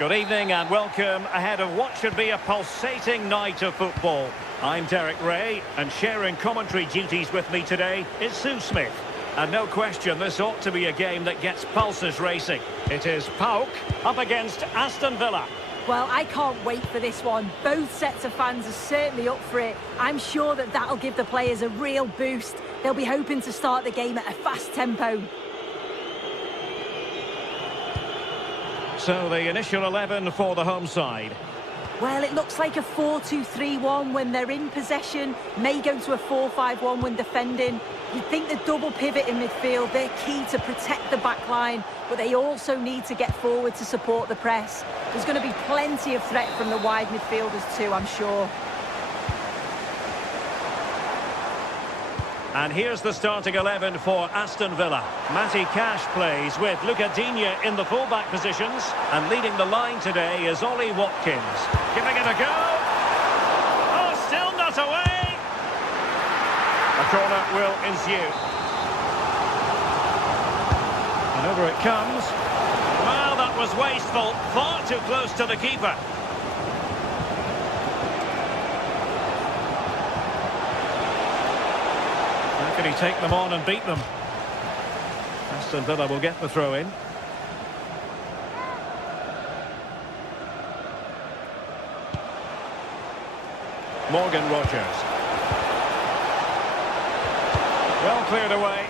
Good evening and welcome ahead of what should be a pulsating night of football. I'm Derek Ray, and sharing commentary duties with me today is Sue Smith. And no question, this ought to be a game that gets pulses racing. It is PAOK up against Aston Villa. Well, I can't wait for this one. Both sets of fans are certainly up for it. I'm sure that that'll give the players a real boost. They'll be hoping to start the game at a fast tempo. So the initial 11 for the home side. Well, it looks like a 4-2-3-1 when they're in possession. May go to a 4-5-1 when defending. You'd think the double pivot in midfield, they're key to protect the back line, but they also need to get forward to support the press. There's going to be plenty of threat from the wide midfielders too, I'm sure. And here's the starting 11 for Aston Villa. Matty Cash plays with Luca Digne in the full-back positions. And leading the line today is Ollie Watkins. Giving it a go. Oh, still not away. A corner will ensue. And over it comes. Well, that was wasteful. Far too close to the keeper. Can he take them on and beat them? Aston Villa will get the throw in. Morgan Rogers. Well cleared away.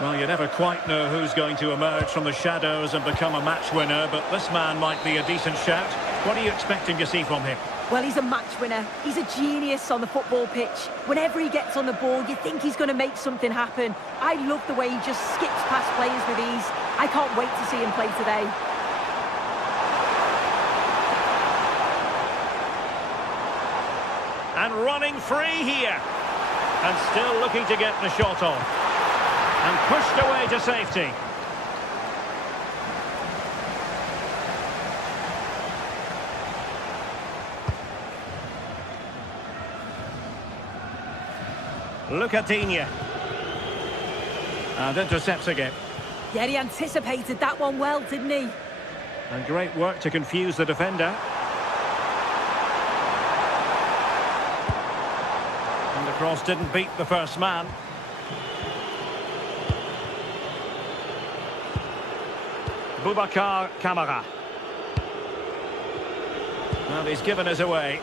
Well, you never quite know who's going to emerge from the shadows and become a match winner, but this man might be a decent shout. What are you expecting to see from him? Well, he's a match winner. He's a genius on the football pitch. Whenever he gets on the ball, you think he's going to make something happen. I love the way he just skips past players with ease. I can't wait to see him play today. And running free here. And still looking to get the shot on. And pushed away to safety. Luca Digne. And intercepts again. Yeah, he anticipated that one well, didn't he? And great work to confuse the defender. And the cross didn't beat the first man. Boubacar Kamara. Well, he's given us away.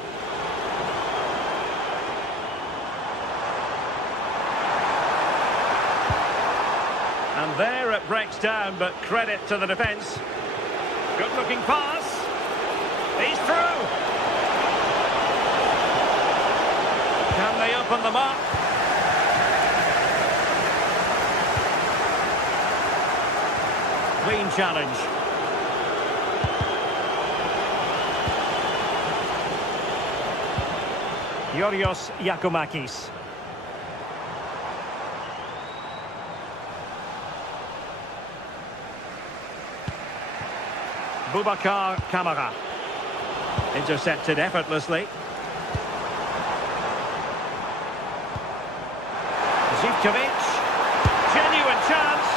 And there it breaks down, but credit to the defence. Good-looking pass. He's through. Can they open them up? Clean challenge. Yorios Yakumakis. Boubacar Kamara. Intercepted effortlessly. Zivkovic. Genuine chance.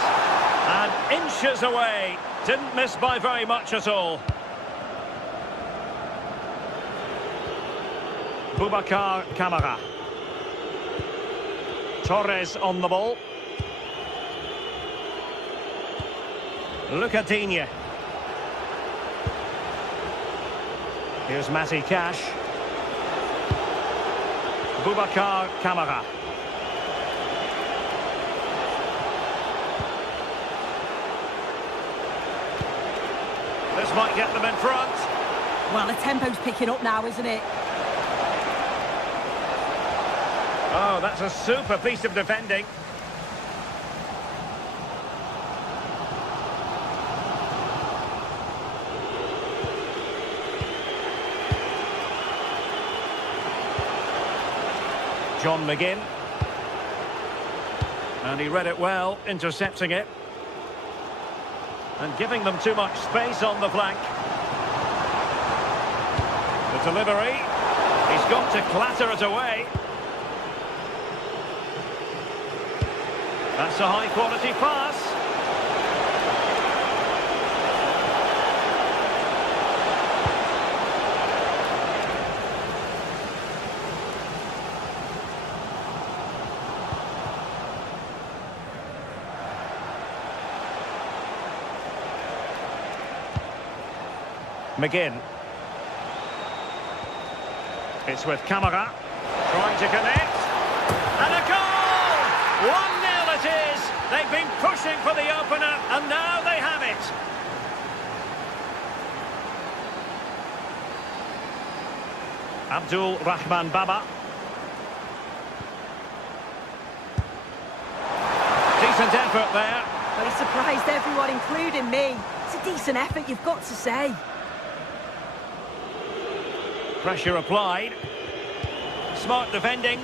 And inches away. Didn't miss by very much at all. Boubacar Kamara. Torres on the ball. Luca Digne. Here's Matty Cash. Boubacar Kamara. This might get them in front. Well, the tempo's picking up now, isn't it? Oh, that's a super piece of defending. John McGinn. And he read it well, intercepting it. and giving them too much space on the flank. The delivery. He's got to clatter it away. That's a high-quality pass. McGinn. It's with Camara, trying to connect, and a goal! 1-0 it is! They've been pushing for the opener, and now they have it! Abdul Rahman Baba. Decent effort there. Well, he surprised everyone, including me. It's a decent effort, you've got to say. Pressure applied. Smart defending.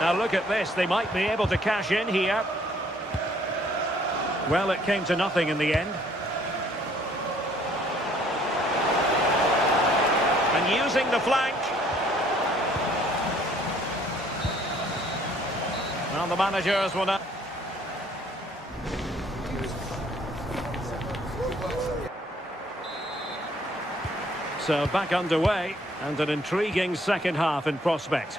Now look at this, they might be able to cash in here. Well, it came to nothing in the end. And using the flank. Well, the managers will now... So back underway, and an intriguing second half in prospect.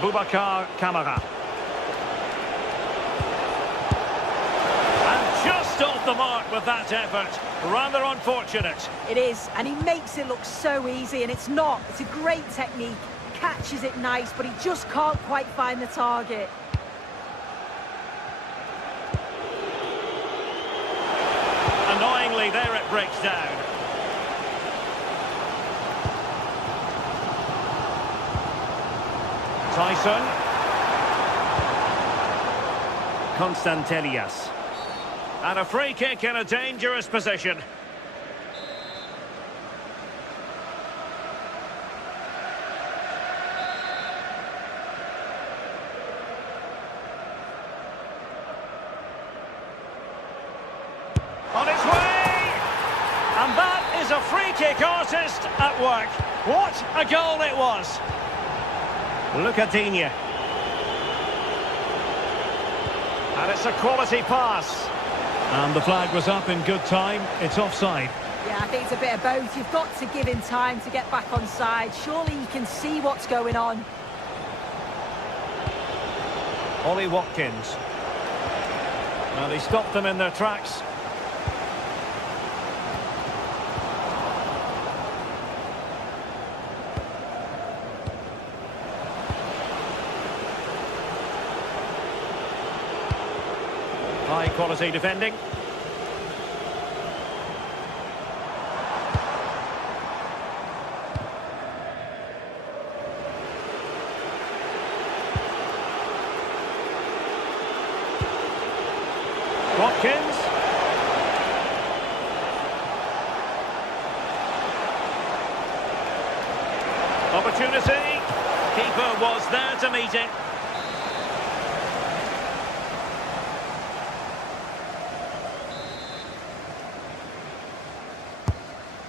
Boubacar Camara. And just off the mark with that effort. Rather unfortunate. It is, and he makes it look so easy, and it's not. It's a great technique. Catches it nice, but he just can't quite find the target. Annoyingly, there it breaks down. Tyson. Constantelias. And a free kick in a dangerous position. On its way! And that is a free kick artist at work. What a goal it was! Look at Digne. And it's a quality pass. And the flag was up in good time. It's offside. Yeah, I think it's a bit of both. You've got to give him time to get back on side. Surely he can see what's going on. Ollie Watkins. Well, he stopped them in their tracks. High quality defending. Watkins. Opportunity. Keeper was there to meet it.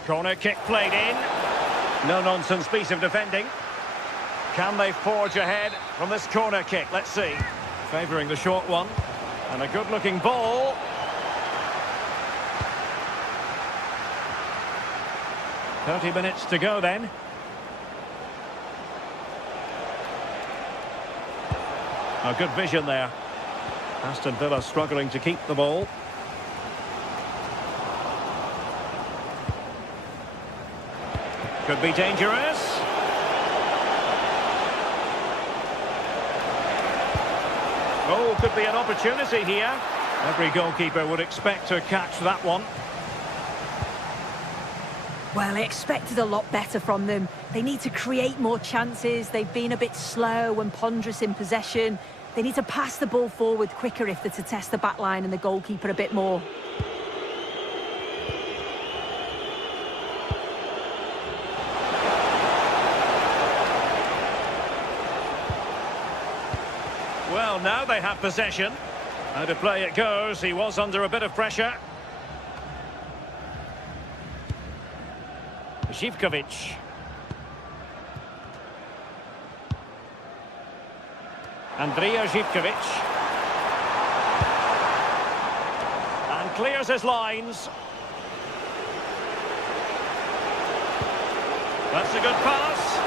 Corner kick played in. No-nonsense piece of defending. Can they forge ahead from this corner kick? Let's see. Favouring the short one. And a good-looking ball. "30 minutes to go then. A good vision there. Aston Villa struggling to keep the ball. Could be dangerous. Oh, could be an opportunity here. Every goalkeeper would expect to catch that one. Well, I expected a lot better from them. They need to create more chances. They've been a bit slow and ponderous in possession. They need to pass the ball forward quicker if they're to test the back line and the goalkeeper a bit more. Well, now they have possession. How to play it goes. He was under a bit of pressure. Zivkovic. Andrija Zivkovic. And clears his lines. That's a good pass.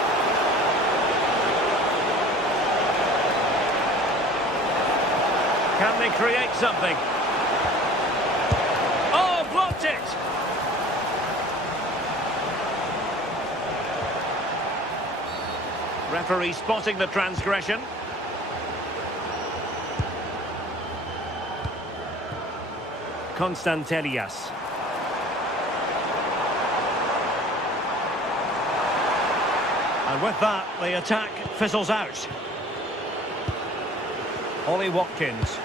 Can they create something? Oh, blocked it! Referee spotting the transgression. Constantelias. And with that, the attack fizzles out. Ollie Watkins.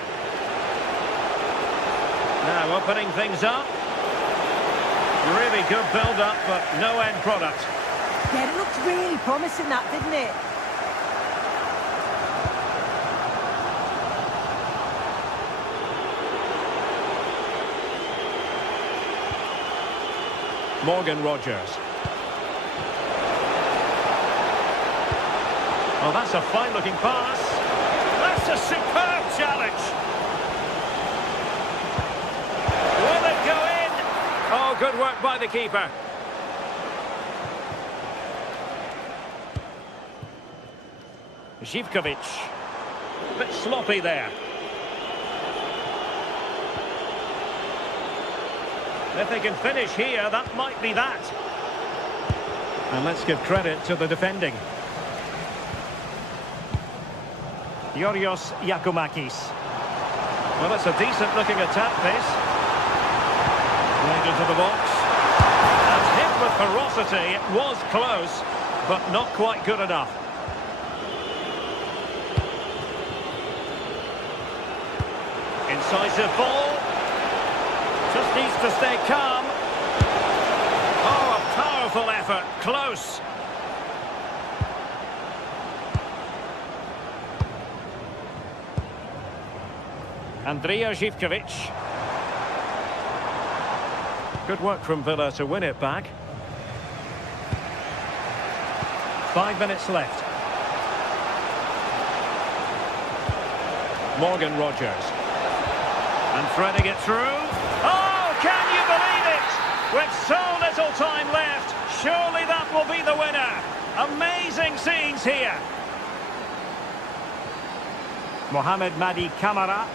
Now opening things up. Really good build-up, but no end product. Yeah, it looked really promising, that, didn't it? Morgan Rogers. Oh, that's a fine-looking pass. That's a superb challenge. Will it go in? Oh, good work by the keeper. Zivkovic. A bit sloppy there. If they can finish here, that might be that. And let's give credit to the defending. Yorios Yakumakis. Well, it's a decent-looking attack, this. Right into the box. And hit with ferocity. It was close, but not quite good enough. Incisive ball. Just needs to stay calm. Oh, a powerful effort. Close. Andrija Zivkovic. Good work from Villa to win it back. 5 minutes left. Morgan Rogers. And threading it through. Oh, can you believe it? With so little time left, surely that will be the winner. Amazing scenes here. Mohamed Madi Camara.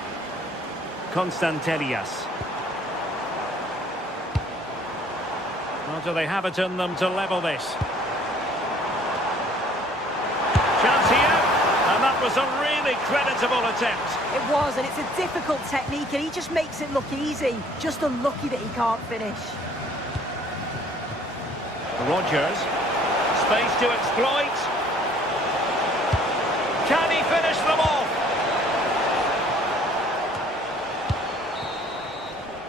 Constantelias. Well, do they have it in them to level this? Chance here, and that was a really creditable attempt. It was, and it's a difficult technique, and he just makes it look easy. Just unlucky that he can't finish. Rogers. Space to exploit. Can he finish them off?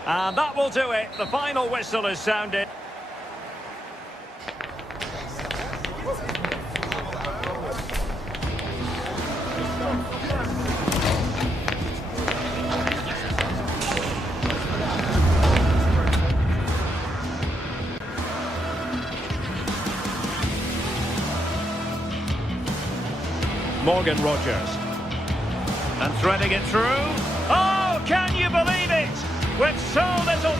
And that will do it. The final whistle is sounded. Morgan Rogers. And threading it through. Oh, can you believe it? With so little...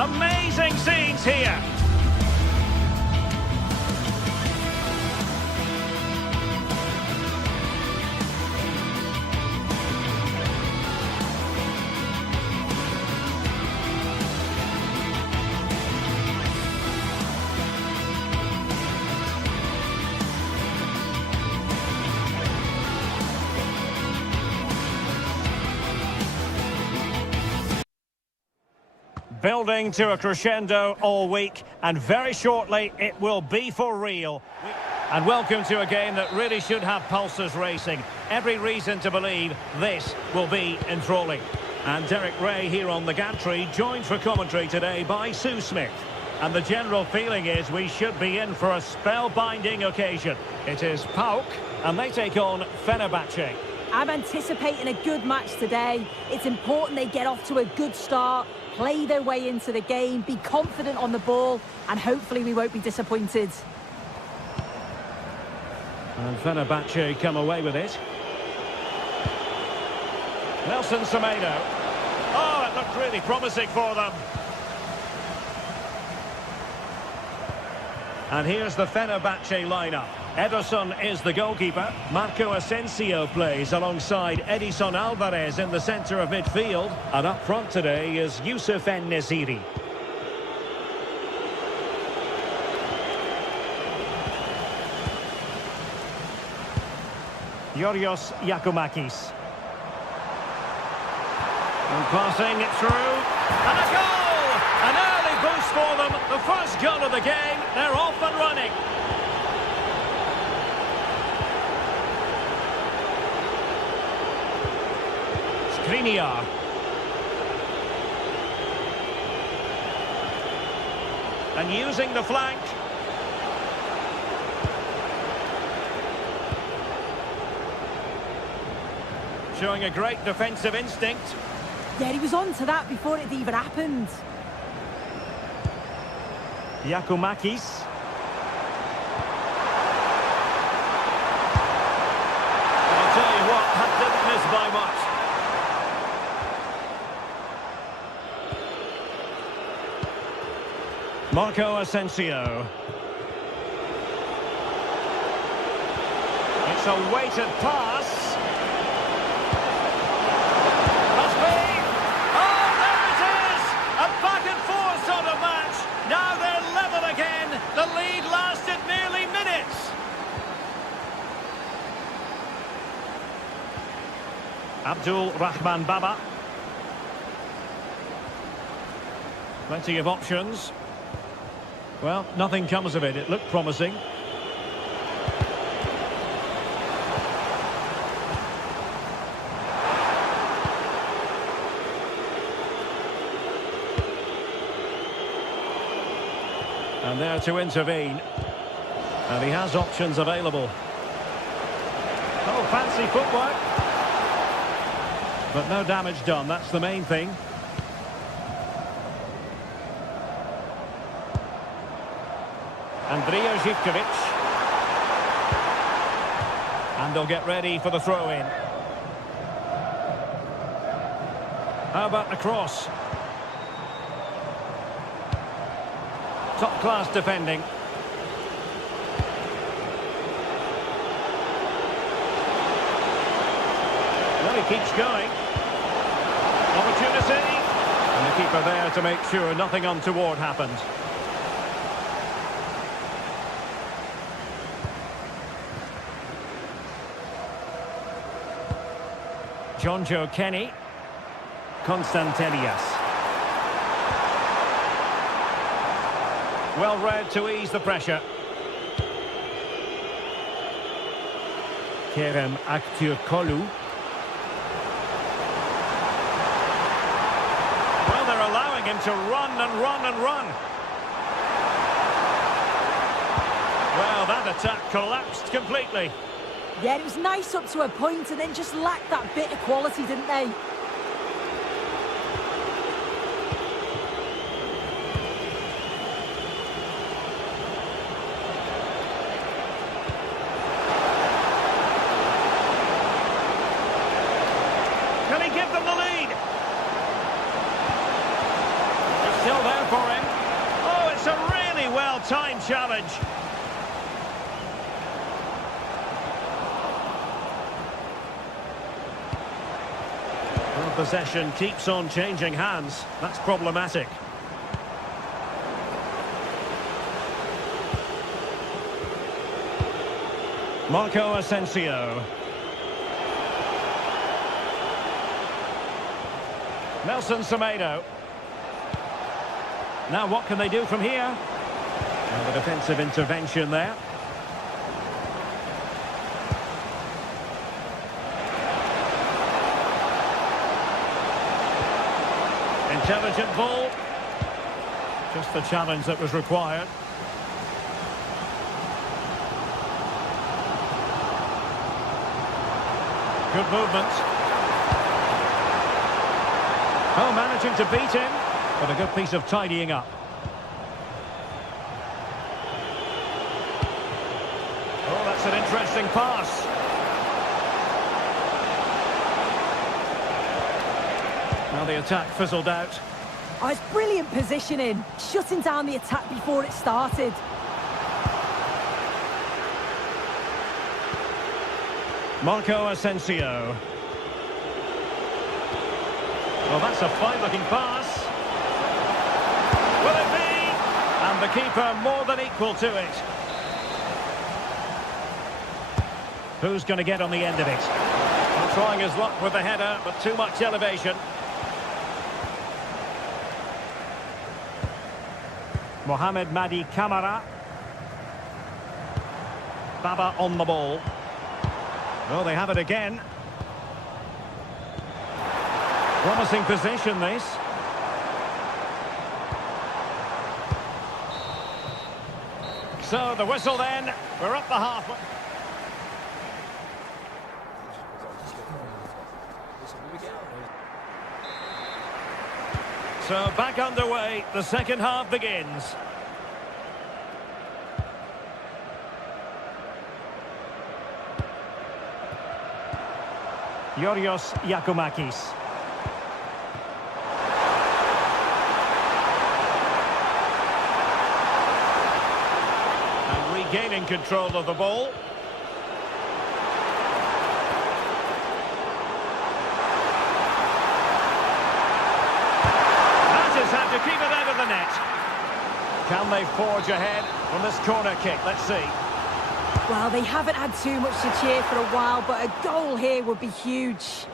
Amazing scenes here. Building to a crescendo all week, and very shortly it will be for real. And welcome to a game that really should have pulses racing. Every reason to believe this will be enthralling. And Derek Ray here on the gantry, joined for commentary today by Sue Smith. And the general feeling is we should be in for a spellbinding occasion. It is PAOK, and they take on Fenerbahce. I'm anticipating a good match today. It's important they get off to a good start, play their way into the game, be confident on the ball, and hopefully we won't be disappointed. And Fenerbahce come away with it. Nelson Semedo. Oh, it looked really promising for them. And here's the Fenerbahce lineup. Ederson is the goalkeeper. Marco Asensio plays alongside Edison Alvarez in the centre of midfield. And up front today is Youssef En-Nesyri. Yorios Giacomakis. And passing it through. And a goal! An early boost for them. The first goal of the game. They're off and running. Skriniar. And using the flank. Showing a great defensive instinct. Yeah, he was on to that before it even happened. Giacomakis. I'll tell you what, that didn't miss by much. Marco Asensio. It's a weighted pass. The lead lasted nearly minutes. Abdul Rahman Baba. Plenty of options. Well, nothing comes of it. It looked promising. And there to intervene. And he has options available. Oh, fancy footwork. But no damage done, that's the main thing. Andrija Živković. And they'll get ready for the throw-in. How about the cross? Top-class defending. Well, he keeps going. Opportunity. And the keeper there to make sure nothing untoward happened. Jonjo Kenny. Konstantelias. Well read to ease the pressure. Kerem Aktürkoğlu. Well, they're allowing him to run and run and run. Well, that attack collapsed completely. Yeah, it was nice up to a point and then just lacked that bit of quality, didn't they? Can he give them the lead? It's still there for him. Oh, it's a really well-timed challenge. Well, possession keeps on changing hands. That's problematic. Marco Asensio. Nelson Semedo. Now what can they do from here? And the defensive intervention there. Intelligent ball. Just the challenge that was required. Good movement. Oh, managing to beat him, but a good piece of tidying up. Oh, that's an interesting pass. Now the attack fizzled out. Oh, it's brilliant positioning, shutting down the attack before it started. Marco Asensio. Well, that's a fine-looking pass. Will it be? And the keeper more than equal to it. Who's going to get on the end of it? Well, trying his luck with the header, but too much elevation. Mohamed Madi Camara. Baba on the ball. Well, they have it again. Promising position, this. So, the whistle then. We're up the halfway. So, back underway. The second half begins. Yorios Yakumakis. And regaining control of the ball. That is how to keep it out of the net. Can they forge ahead from this corner kick? Let's see. Well, they haven't had too much to cheer for a while, but a goal here would be huge.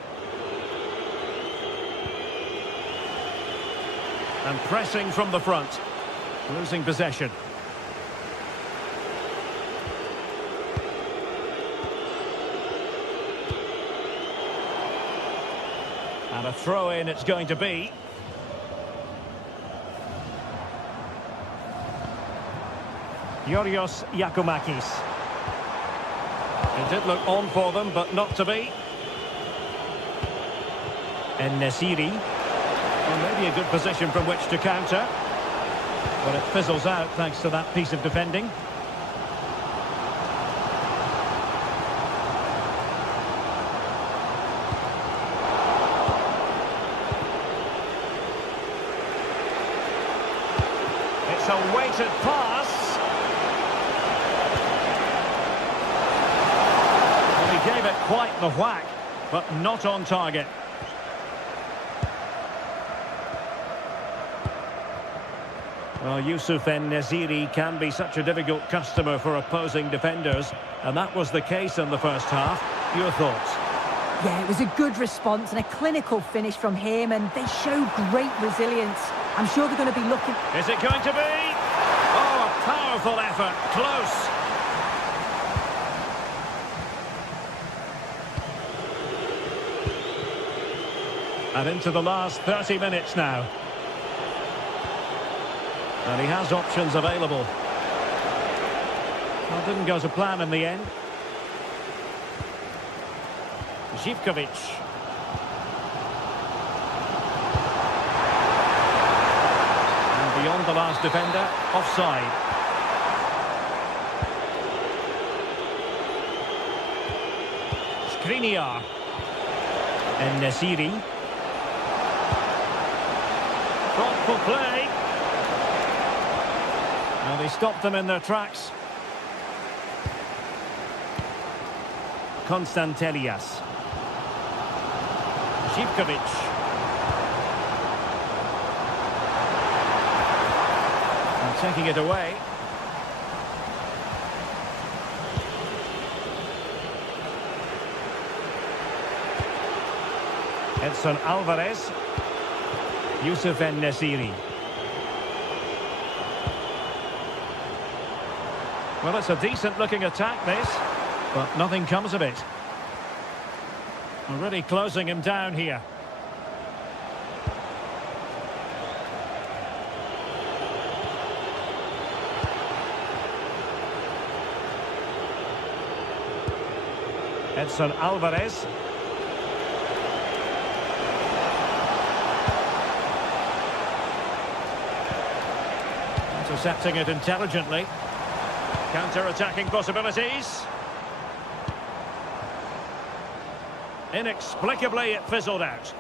And pressing from the front. Losing possession. And a throw-in it's going to be. Yorios Yakumakis. It did look on for them, but not to be. And Nesiri. Well, maybe a good position from which to counter. But it fizzles out thanks to that piece of defending. It's a weighted pass. Gave it quite the whack, but not on target. Well, Yusuf En-Nesyri can be such a difficult customer for opposing defenders, and that was the case in the first half. Your thoughts? Yeah, it was a good response and a clinical finish from him, and they showed great resilience. I'm sure they're going to be looking... Is it going to be? Oh, a powerful effort. Close. And into the last 30 minutes now. And he has options available. Well, didn't go to plan in the end. Zivkovic. And beyond the last defender, offside. Skriniar. And En-Nesyri. Thoughtful play. Now they stopped them in their tracks. Konstantelias. Zivkovic. And taking it away. Edson Alvarez. Yusuf En-Nesyri. Well, it's a decent-looking attack, this, but nothing comes of it. Already closing him down here. Edson Alvarez. Intercepting it intelligently. Counter-attacking possibilities. Inexplicably, it fizzled out.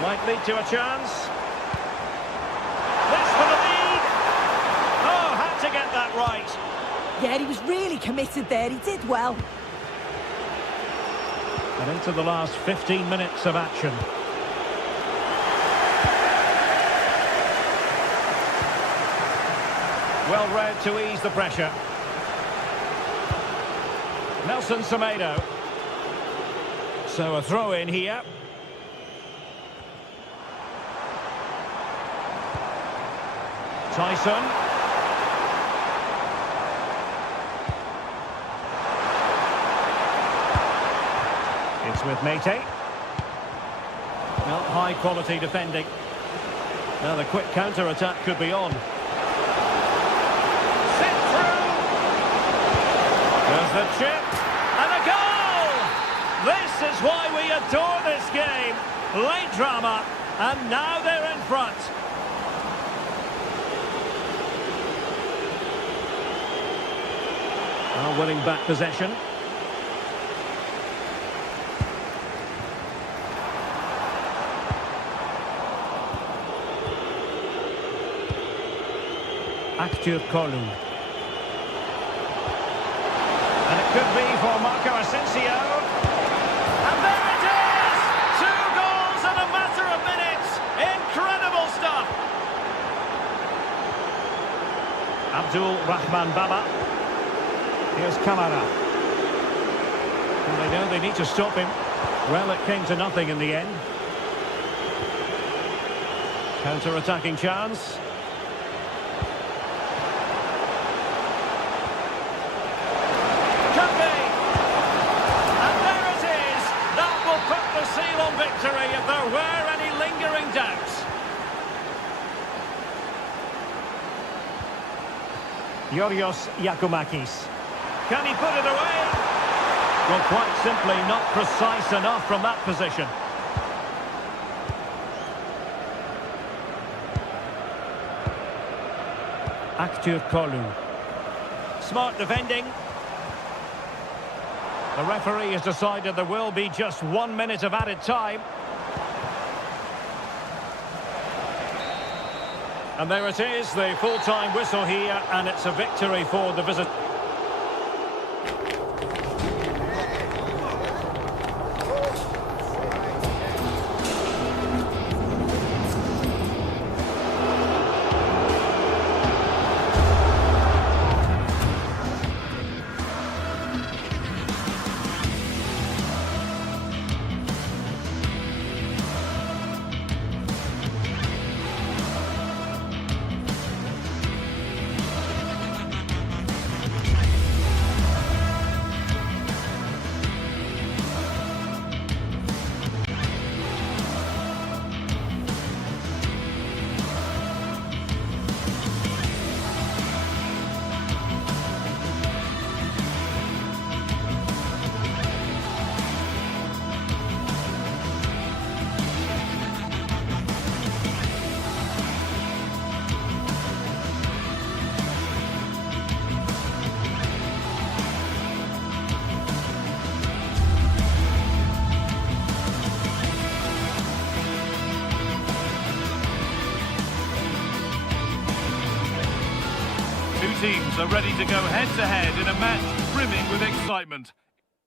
Might lead to a chance. This for the lead. Oh, had to get that right. Yeah, he was really committed there. He did well. And into the last 15 minutes of action. Well read to ease the pressure. Nelson Semedo. So a throw in here. Tyson. It's with Mate. Well, high quality defending. Now the quick counter-attack could be on. There's the chip, and a goal! This is why we adore this game. Late drama, and now they're in front. Now winning back possession. Active Kolu. And it could be for Marco Asensio. And there it is! 2 goals in a matter of minutes. Incredible stuff. Abdul Rahman Baba. Here's Kamara. And they know they need to stop him. Well, it came to nothing in the end. Counter-attacking chance. Victory if there were any lingering doubts. Yorios Yakumakis. Can he put it away? Well, quite simply not precise enough from that position. Active Kolu. Smart defending. The referee has decided there will be just 1 minute of added time. And there it is, the full-time whistle here, and it's a victory for the visitor. Teams are ready to go head-to-head in a match brimming with excitement.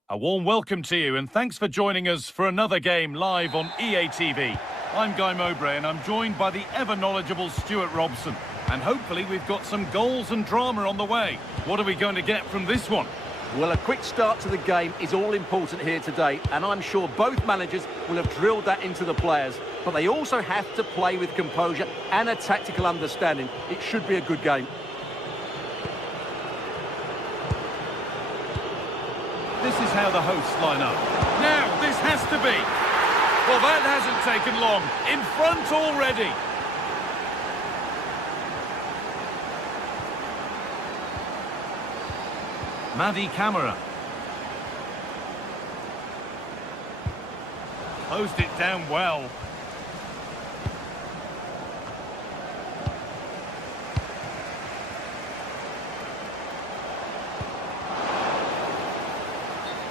A warm welcome to you and thanks for joining us for another game live on EA TV. I'm Guy Mowbray and I'm joined by the ever-knowledgeable Stuart Robson. And hopefully we've got some goals and drama on the way. What are we going to get from this one? Well, a quick start to the game is all important here today, and I'm sure both managers will have drilled that into the players. But they also have to play with composure and a tactical understanding. It should be a good game. This is how the hosts line up. Now, this has to be. Well, that hasn't taken long. In front already. Madi Camara. Closed it down well.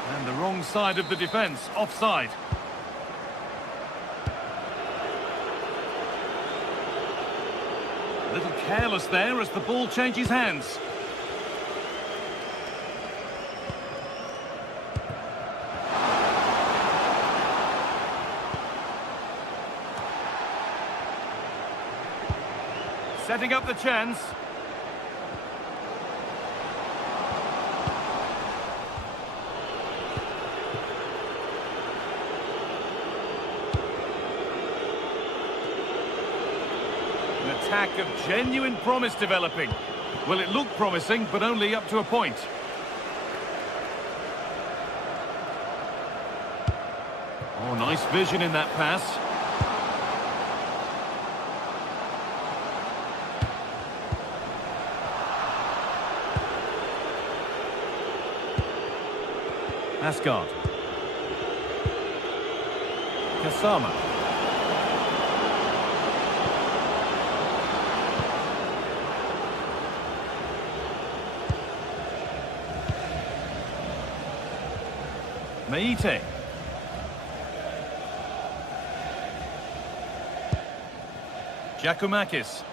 And the wrong side of the defence, offside. A little careless there as the ball changes hands. Setting up the chance. An attack of genuine promise developing. Well, it looked promising, but only up to a point. Oh, nice vision in that pass. Asgard. Kasama. Meite. Giacomakis.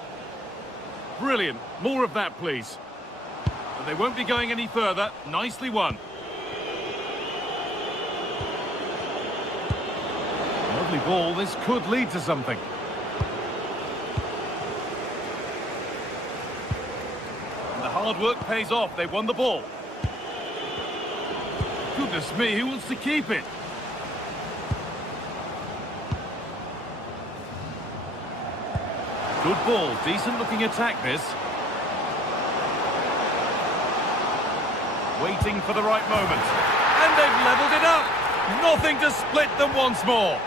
Brilliant. More of that, please. But they won't be going any further. Nicely won. Lovely ball. This could lead to something. And the hard work pays off. They won the ball. Goodness me, who wants to keep it? Good ball. Decent looking attack, this. Waiting for the right moment. And they've levelled it up. Nothing to split them once more.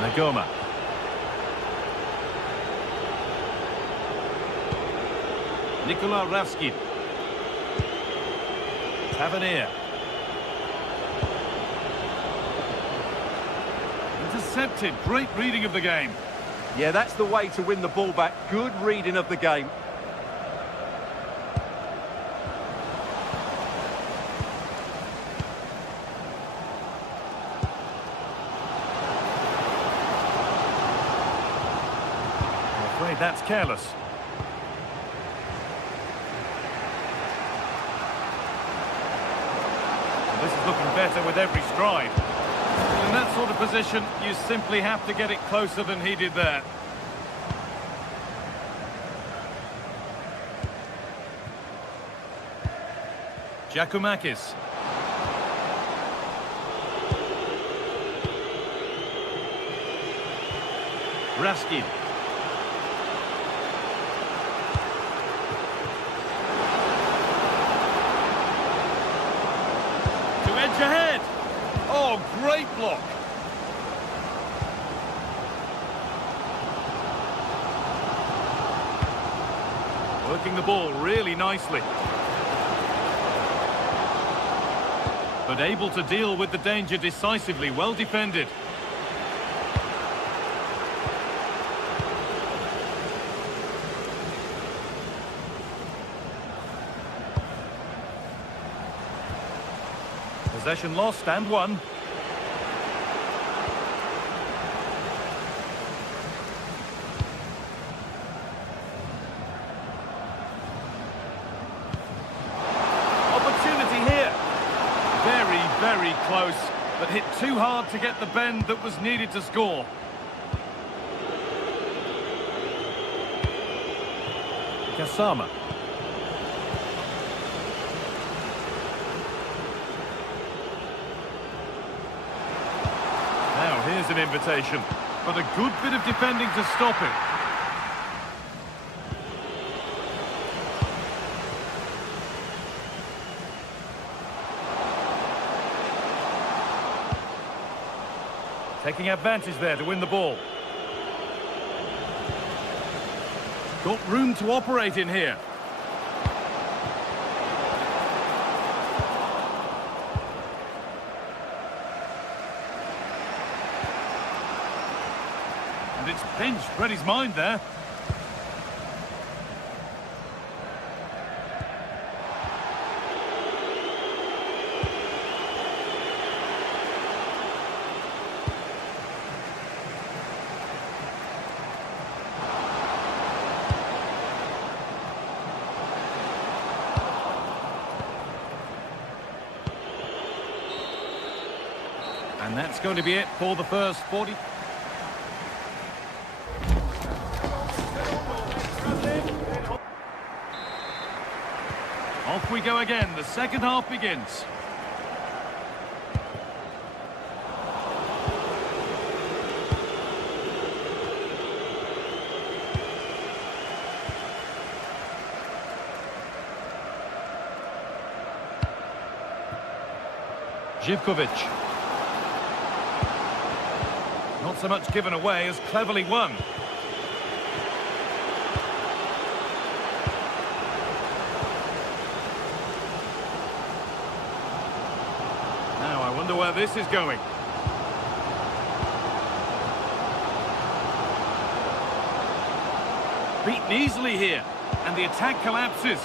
Nagoma. Nikola Ravskin. Tavernier. Intercepted. Great reading of the game. Yeah, that's the way to win the ball back. Good reading of the game. I'm afraid that's careless. This is looking better with every stride. In that sort of position, you simply have to get it closer than he did there. Giacomakis. Raskin. To edge ahead. Oh, great block. Working the ball really nicely. But able to deal with the danger decisively. Well defended. Possession lost and won. Very close, but hit too hard to get the bend that was needed to score. Kasama. Now here's an invitation, but a good bit of defending to stop it. Taking advantage there to win the ball. Got room to operate in here. And it's pinched, read his mind there. And that's going to be it for the first 40. Off we go again. The second half begins. Živkovic. Not so much given away as cleverly won. Now I wonder where this is going. Beaten easily here, and the attack collapses.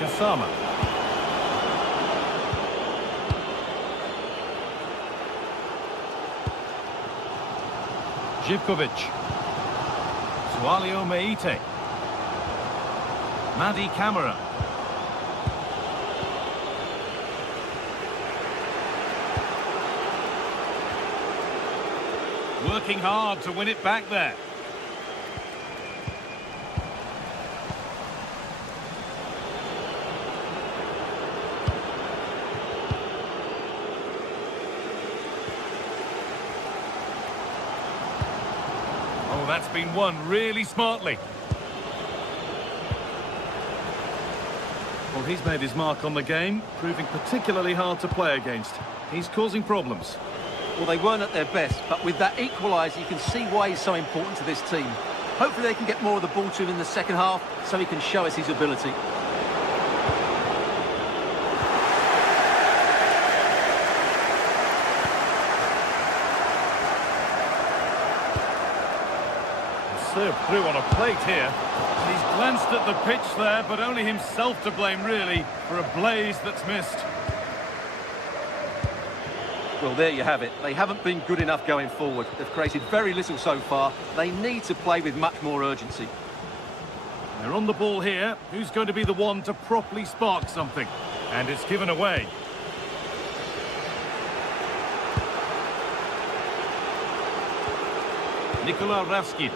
Kasama. Živkovic. Sualio Meite. Madi Camara. Working hard to win it back there. Oh, that's been won really smartly. Well, he's made his mark on the game, proving particularly hard to play against. He's causing problems. Well, they weren't at their best, but with that equaliser, you can see why he's so important to this team. Hopefully they can get more of the ball to him in the second half, so he can show us his ability. Served through on a plate here. And he's glanced at the pitch there, but only himself to blame, really, for a blaze that's missed. Well, there you have it. They haven't been good enough going forward. They've created very little so far. They need to play with much more urgency. They're on the ball here. Who's going to be the one to properly spark something? And it's given away. Nikola Raskin.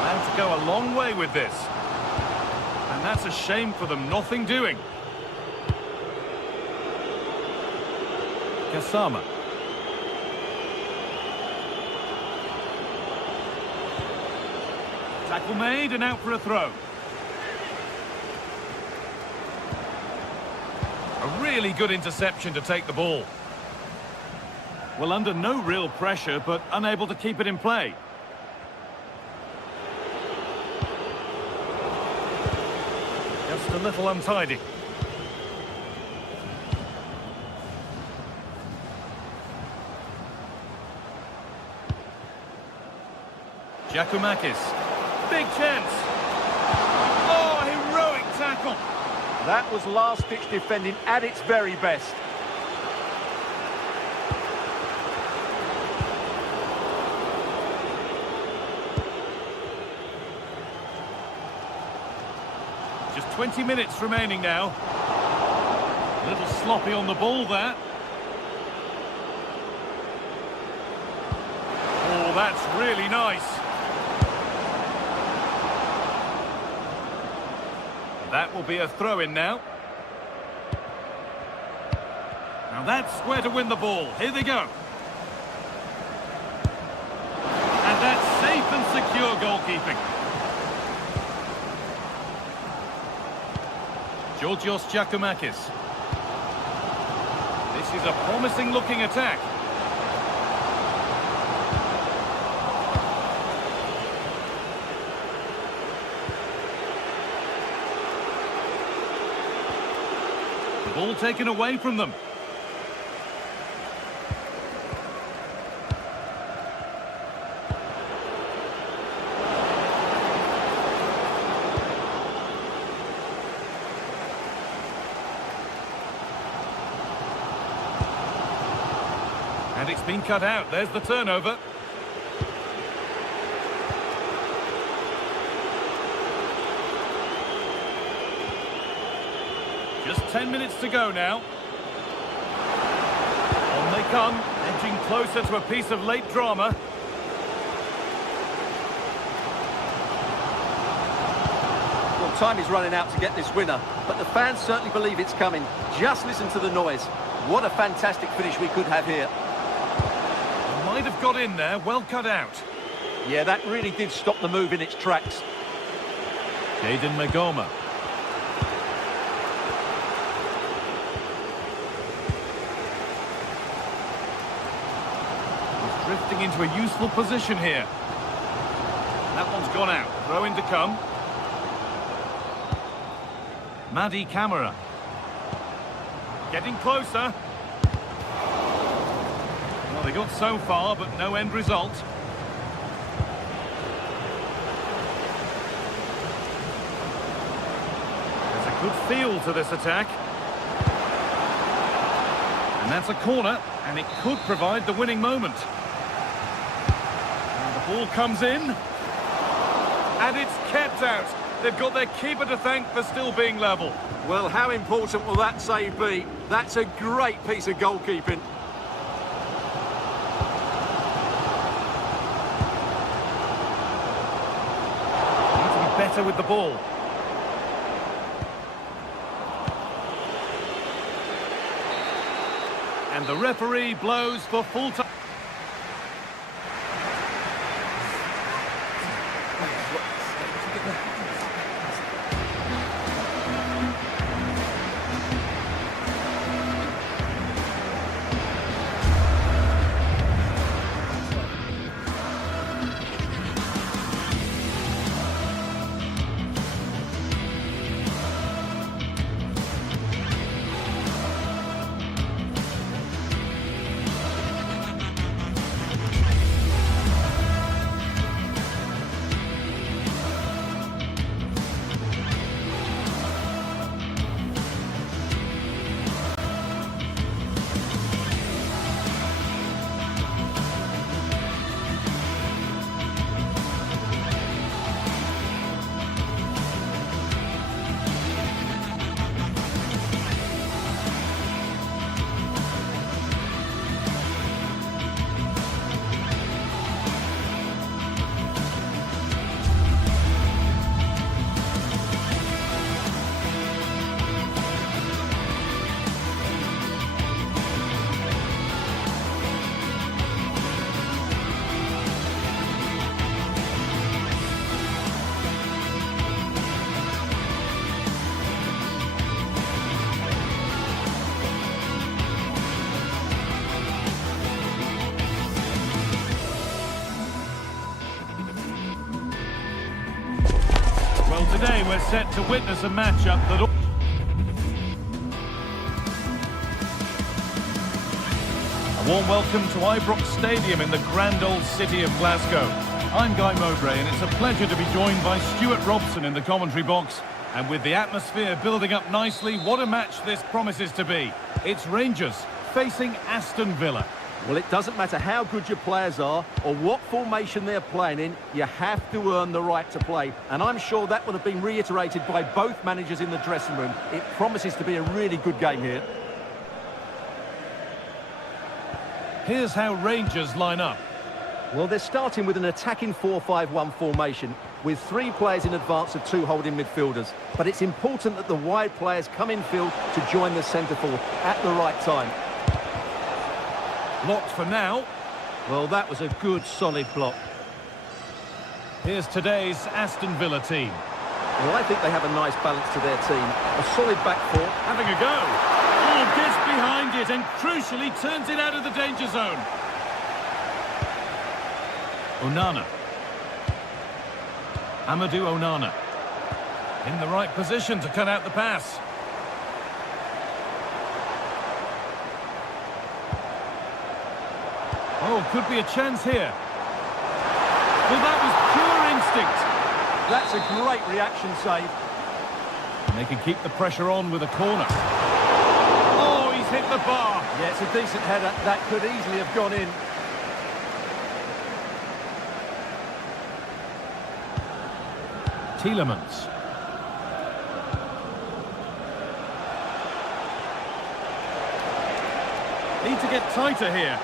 Allowed to go a long way with this. And that's a shame for them. Nothing doing. Kasama. Tackle made and out for a throw. A really good interception to take the ball. Well, under no real pressure, but unable to keep it in play. Just a little untidy. Giacomakis. Big chance. Oh, heroic tackle. That was last-ditch defending at its very best. Just 20 minutes remaining now. A little sloppy on the ball there. Oh, that's really nice. That will be a throw-in now. Now that's where to win the ball. Here they go. And that's safe and secure goalkeeping. Georgios Giacomakis. This is a promising-looking attack. The ball taken away from them. And it's been cut out. There's the turnover. Just 10 minutes to go now. On they come, edging closer to a piece of late drama. Well, time is running out to get this winner, but the fans certainly believe it's coming. Just listen to the noise. What a fantastic finish we could have here. Might have got in there, well cut out. Yeah, that really did stop the move in its tracks. Jaden Magoma. He's drifting into a useful position here. That one's gone out. Throw in to come. Madi Camara. Getting closer. Well, they got so far, but no end result. There's a good feel to this attack. And that's a corner, and it could provide the winning moment. And the ball comes in. And it's kept out. They've got their keeper to thank for still being level. Well, how important will that save be? That's a great piece of goalkeeping. Better with the ball. And the referee blows for full time. Well, today we're set to witness a matchup that... A warm welcome to Ibrox Stadium in the grand old city of Glasgow. I'm Guy Mowbray, and it's a pleasure to be joined by Stuart Robson in the commentary box. And with the atmosphere building up nicely, what a match this promises to be. It's Rangers facing Aston Villa. Well, it doesn't matter how good your players are or what formation they're playing in, you have to earn the right to play. And I'm sure that would have been reiterated by both managers in the dressing room. It promises to be a really good game here. Here's how Rangers line up. Well, they're starting with an attacking 4-5-1 formation with 3 players in advance of 2 holding midfielders. But it's important that the wide players come in field to join the centre forward at the right time. Blocked for now. Well, that was a good, solid block. Here's today's Aston Villa team. Well, I think they have a nice balance to their team. A solid back four. Having a go. Oh, gets behind it and crucially turns it out of the danger zone. Onana. Amadou Onana. In the right position to cut out the pass. Oh, could be a chance here. Well, that was pure instinct. That's a great reaction save. And they can keep the pressure on with a corner. Oh, he's hit the bar. Yeah, it's a decent header. That could easily have gone in. Tielemans. Need to get tighter here.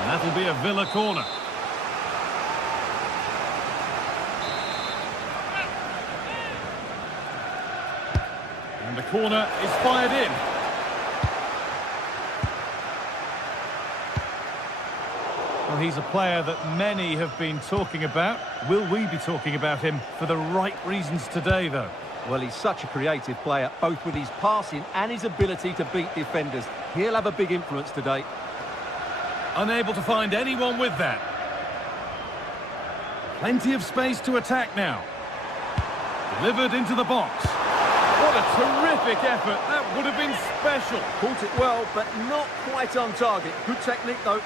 And that'll be a Villa corner. And the corner is fired in. Well, he's a player that many have been talking about. Will we be talking about him for the right reasons today, though? Well, he's such a creative player, both with his passing and his ability to beat defenders. He'll have a big influence today. Unable to find anyone with that. Plenty of space to attack now. Delivered into the box. What a terrific effort. That would have been special. Caught it well, but not quite on target. Good technique, though.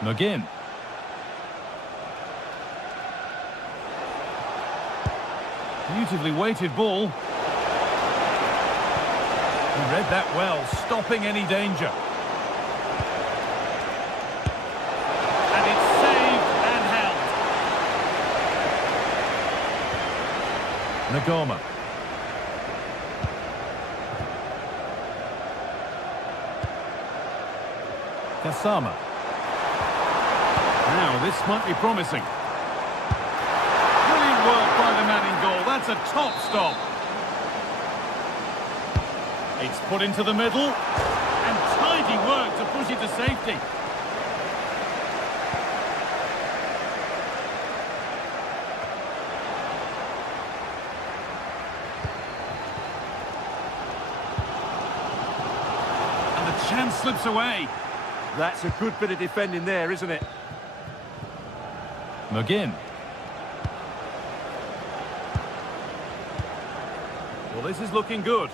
McGinn. Beautifully weighted ball. He read that well, stopping any danger. And it's saved and held. Nagoma. Kasama. Now, this might be promising. Brilliant work by the man in goal. That's a top stop. It's put into the middle. And tidy work to push it to safety. And the chance slips away. That's a good bit of defending there, isn't it? McGinn. Well, this is looking good.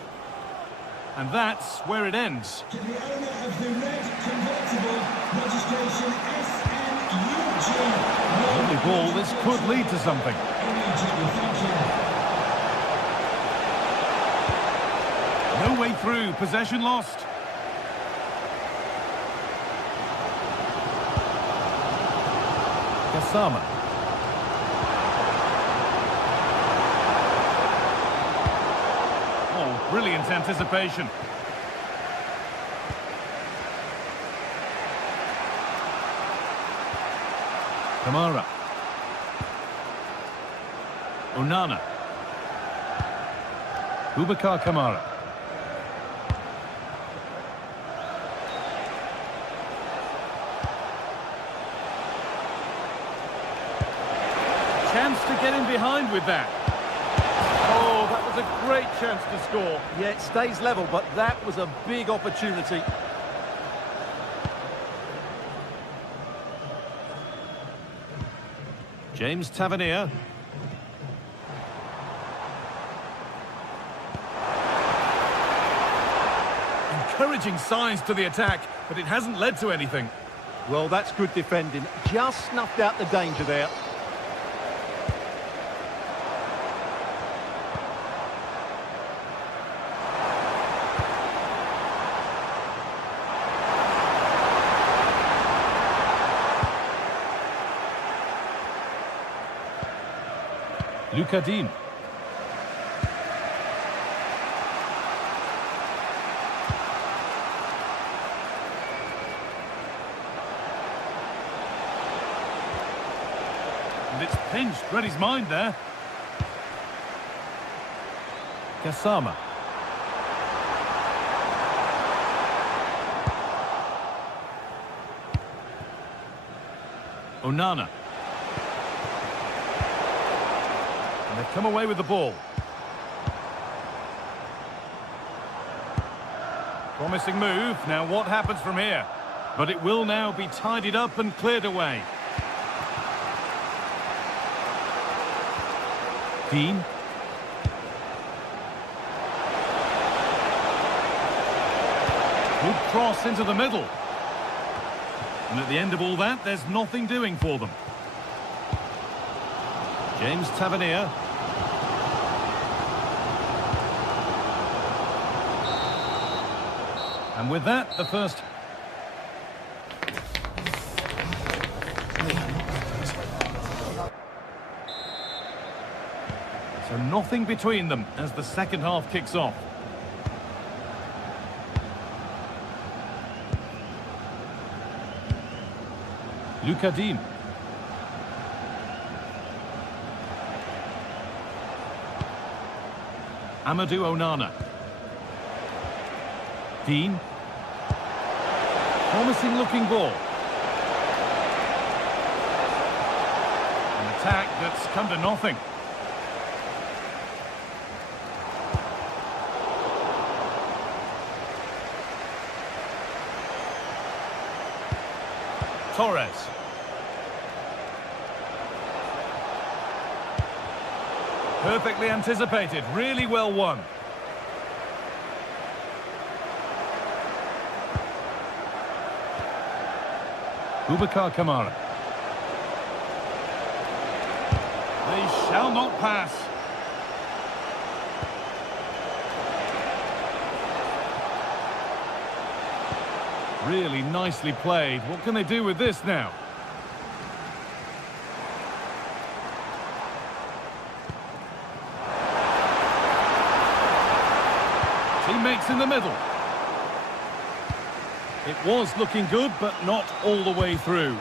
And that's where it ends. To the owner of the red convertible, registration SNUG. Lovely ball, this could lead to something. Immediately, thank you. No way through, possession lost. Kasama. Oh, brilliant anticipation. Kamara. Onana. Boubacar Kamara. Chance to get in behind with that. Oh, that was a great chance to score. Yeah, it stays level, but that was a big opportunity. James Tavernier. Encouraging signs to the attack, but it hasn't led to anything. Well, that's good defending. Just snuffed out the danger there. Lucadine. Pinched, read his mind there. Kasama. Onana. And they've come away with the ball. Promising move. Now what happens from here? But it will now be tidied up and cleared away. Dean. Good cross into the middle. And at the end of all that, there's nothing doing for them. James Tavernier. And with that, the first... So nothing between them as the second half kicks off. Luca Dean. Amadou Onana. Dean. Promising looking ball. An attack that's come to nothing. Torres. Perfectly anticipated, really well won. Boubacar Kamara. They shall not pass. Really nicely played. What can they do with this now? Teammates in the middle. It was looking good, but not all the way through.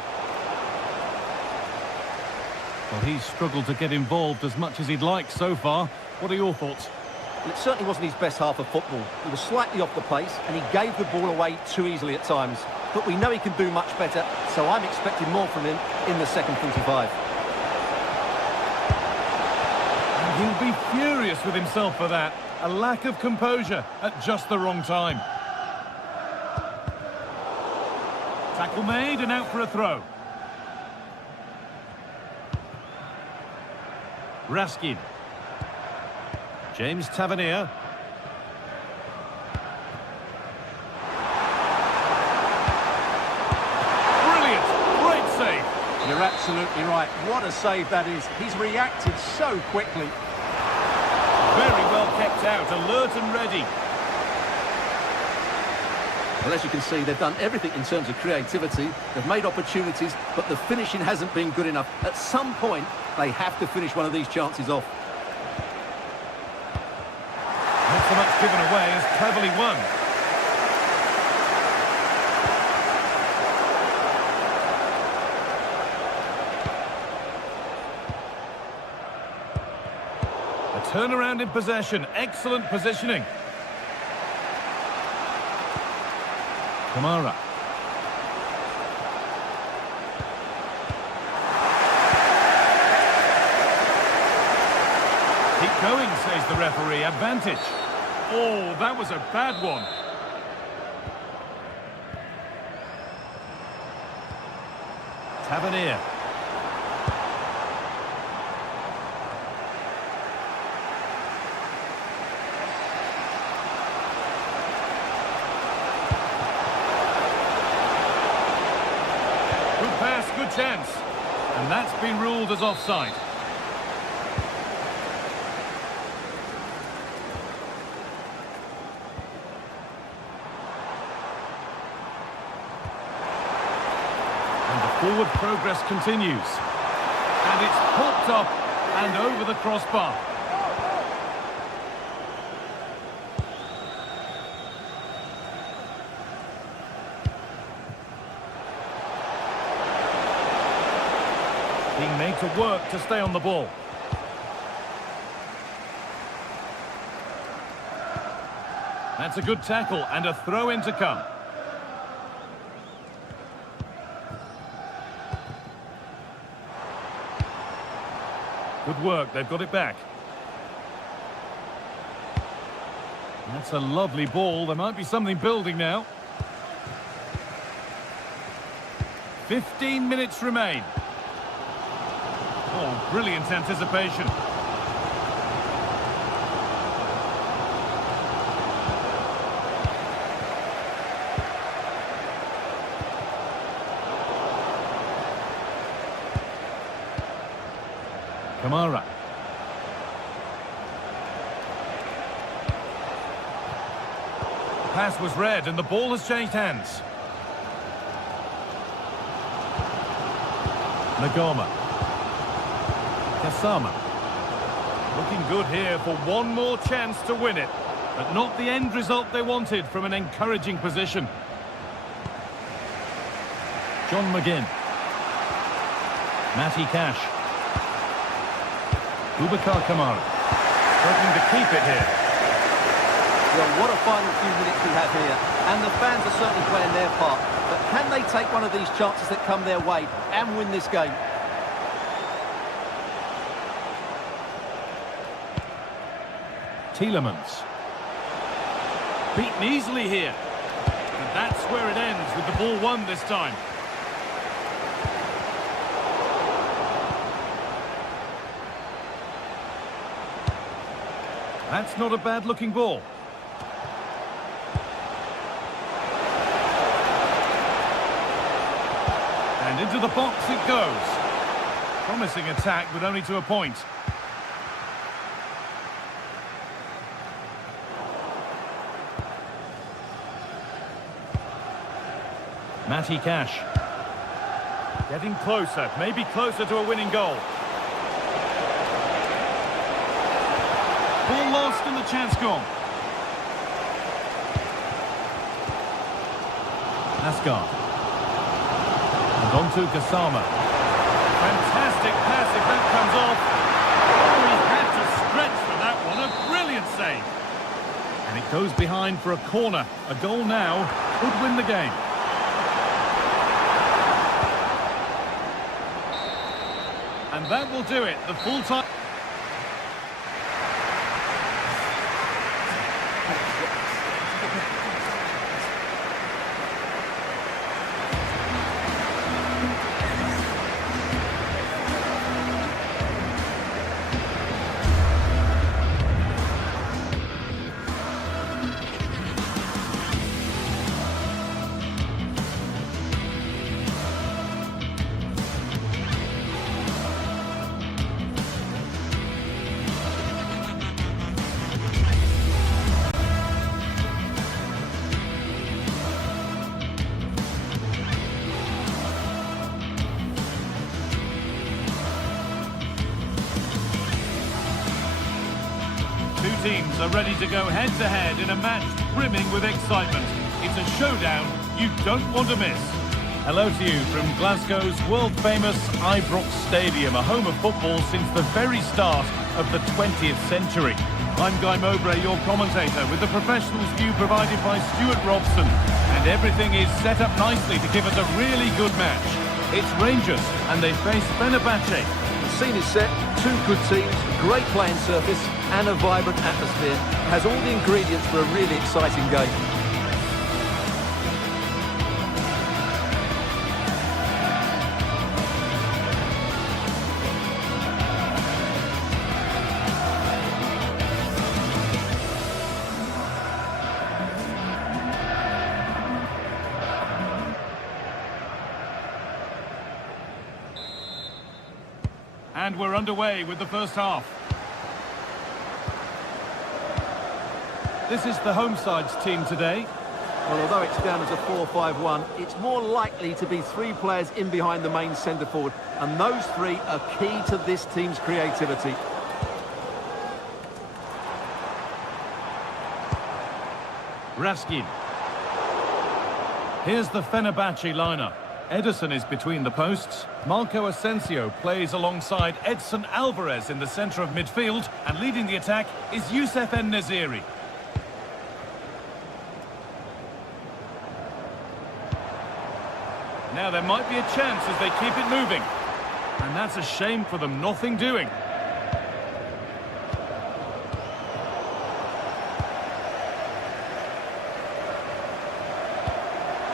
Well, he's struggled to get involved as much as he'd like so far. What are your thoughts? Well, it certainly wasn't his best half of football. He was slightly off the pace, and he gave the ball away too easily at times. But we know he can do much better, so I'm expecting more from him in the second 45. And he'll be furious with himself for that. A lack of composure at just the wrong time. Tackle made and out for a throw. Raskin. James Tavernier. Brilliant! Great save. You're absolutely right. What a save that is. He's reacted so quickly. Very well kept out, alert and ready. Well, as you can see, they've done everything in terms of creativity. They've made opportunities, but the finishing hasn't been good enough. At some point, they have to finish one of these chances off. Not so much given away as cleverly won. A turnaround in possession, excellent positioning. Kamara. Keep going, says the referee. Advantage. Oh, that was a bad one. Tavernier. Good pass, good chance. And that's been ruled as offside. Forward progress continues. And it's popped up and over the crossbar. Being made to work to stay on the ball. That's a good tackle and a throw-in to come. Good work, they've got it back. That's a lovely ball. There might be something building now. 15 minutes remain. Oh, brilliant anticipation. Kamara. The pass was read and the ball has changed hands. Nagoma. Kasama. Looking good here for one more chance to win it, but not the end result they wanted from an encouraging position. John McGinn. Matty Cash. Boubacar Kamara. Struggling to keep it here. Well, what a final few minutes we have here. And the fans are certainly playing their part. But can they take one of these chances that come their way and win this game? Tielemans. Beaten easily here. And that's where it ends, with the ball won this time. That's not a bad-looking ball. And into the box it goes. Promising attack, but only to a point. Matty Cash. Getting closer, maybe closer to a winning goal. Ball lost and the chance gone. Asgard. And on to Kasama. Fantastic pass if that comes off. Oh, he had to stretch for that one. A brilliant save. And it goes behind for a corner. A goal now could win the game. And that will do it. The full time. Teams are ready to go head-to-head in a match brimming with excitement. It's a showdown you don't want to miss. Hello to you from Glasgow's world-famous Ibrox Stadium, a home of football since the very start of the 20th century. I'm Guy Mowbray, your commentator, with the professionals view provided by Stuart Robson. And everything is set up nicely to give us a really good match. It's Rangers, and they face Fenerbahce. The scene is set, two good teams, great playing surface and a vibrant atmosphere. It has all the ingredients for a really exciting game. And we're underway with the first half. This is the home side's team today. Well, although it's down as a 4-5-1, it's more likely to be three players in behind the main centre forward, and those three are key to this team's creativity. Raskin. Here's the Fenerbahce lineup. Ederson is between the posts. Marco Asensio plays alongside Edson Alvarez in the centre of midfield. And leading the attack is Youssef En-Nesyri. Now there might be a chance as they keep it moving. And that's a shame for them, nothing doing.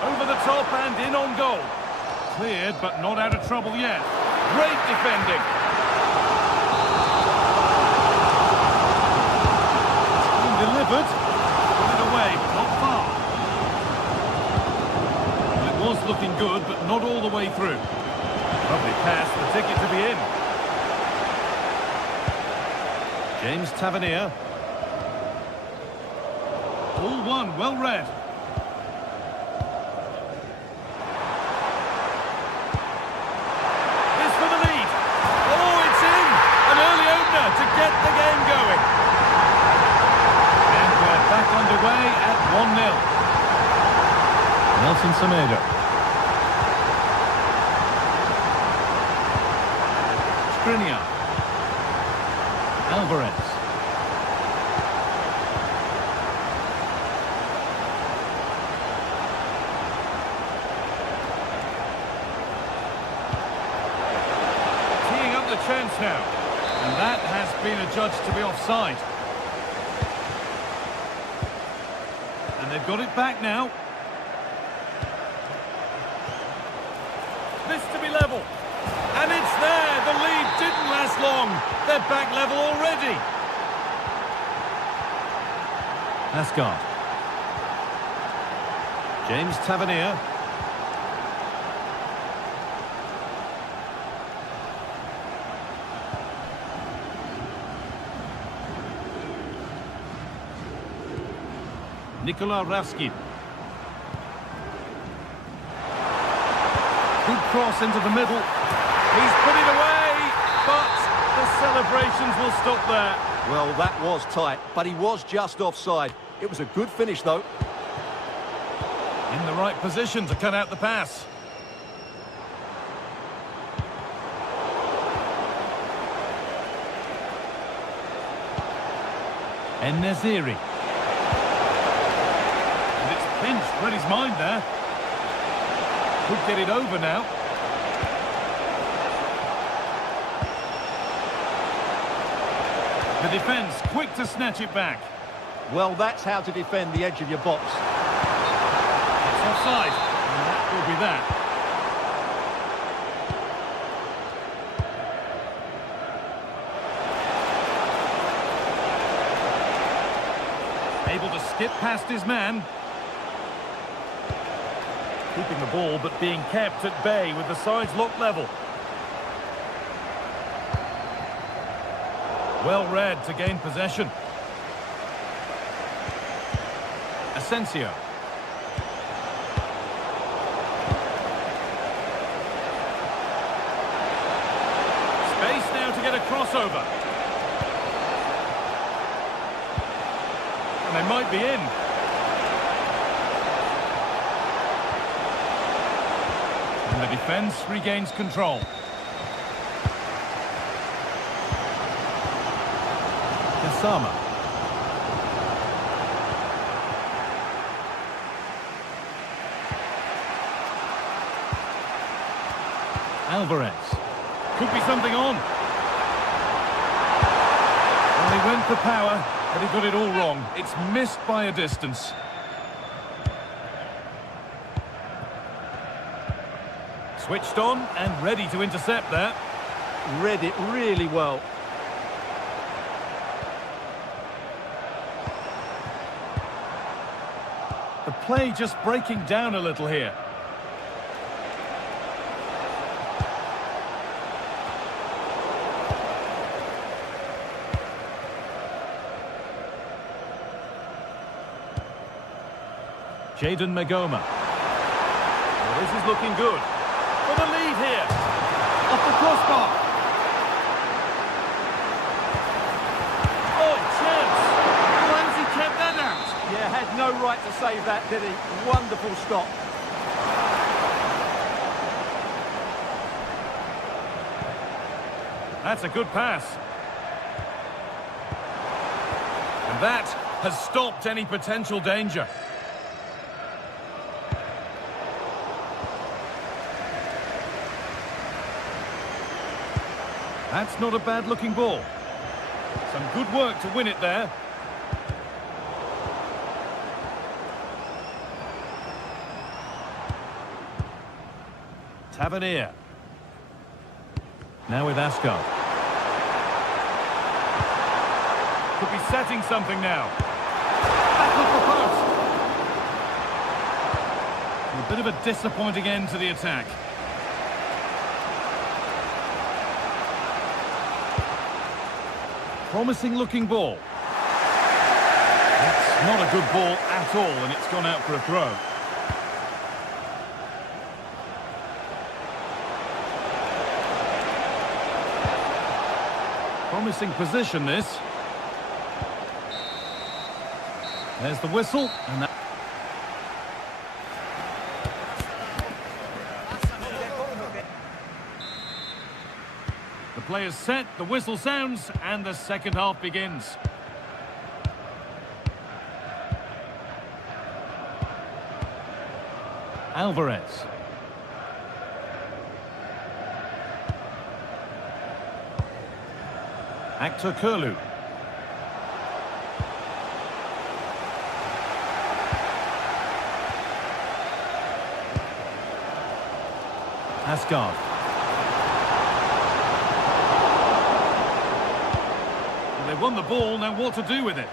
Over the top and in on goal. Cleared, but not out of trouble yet. Great defending. It's been delivered. Put it away, but not far. Well, it was looking good, but not all the way through. Lovely pass, the ticket to be in. James Tavernier. All one, well read. To get the game going. And we're back underway at 1-0. Nelson Semedo. Skriniar. Alvarez. Teeing up the chance now. And that has been adjudged to be offside. And they've got it back now. This to be level. And it's there. The lead didn't last long. They're back level already. Asgard. James Tavernier. Nikola Ravskin. Good cross into the middle. He's put it away, but the celebrations will stop there. Well, that was tight, but he was just offside. It was a good finish, though. In the right position to cut out the pass. En-Nesyri. Pinched, read his mind there. Could get it over now. The defence quick to snatch it back. Well, that's how to defend the edge of your box. It's offside, and that will be that. Able to skip past his man. Keeping the ball, but being kept at bay with the sides locked level. Well read to gain possession. Asensio. Space now to get a crossover. And they might be in. And the defence regains control. Kasama. Alvarez. Could be something on. Well, he went for power, but he got it all wrong. It's missed by a distance. Switched on and ready to intercept there. Read it really well. The play just breaking down a little here. Jadon Magoma. Well, this is looking good. For the lead here. Off the crossbar. Oh, chance. Why has he kept that out? Yeah, had no right to save that, did he? Wonderful stop. That's a good pass. And that has stopped any potential danger. That's not a bad-looking ball. Some good work to win it there. Tavernier. Now with Asgard. Could be setting something now. Back off the post. A bit of a disappointing end to the attack. Promising looking ball. That's not a good ball at all, and it's gone out for a throw. Promising position, this. There's the whistle, and that... The player's set, the whistle sounds, and the second half begins. Alvarez. Actor Kurlu. Asgard. They won the ball, now what to do with it?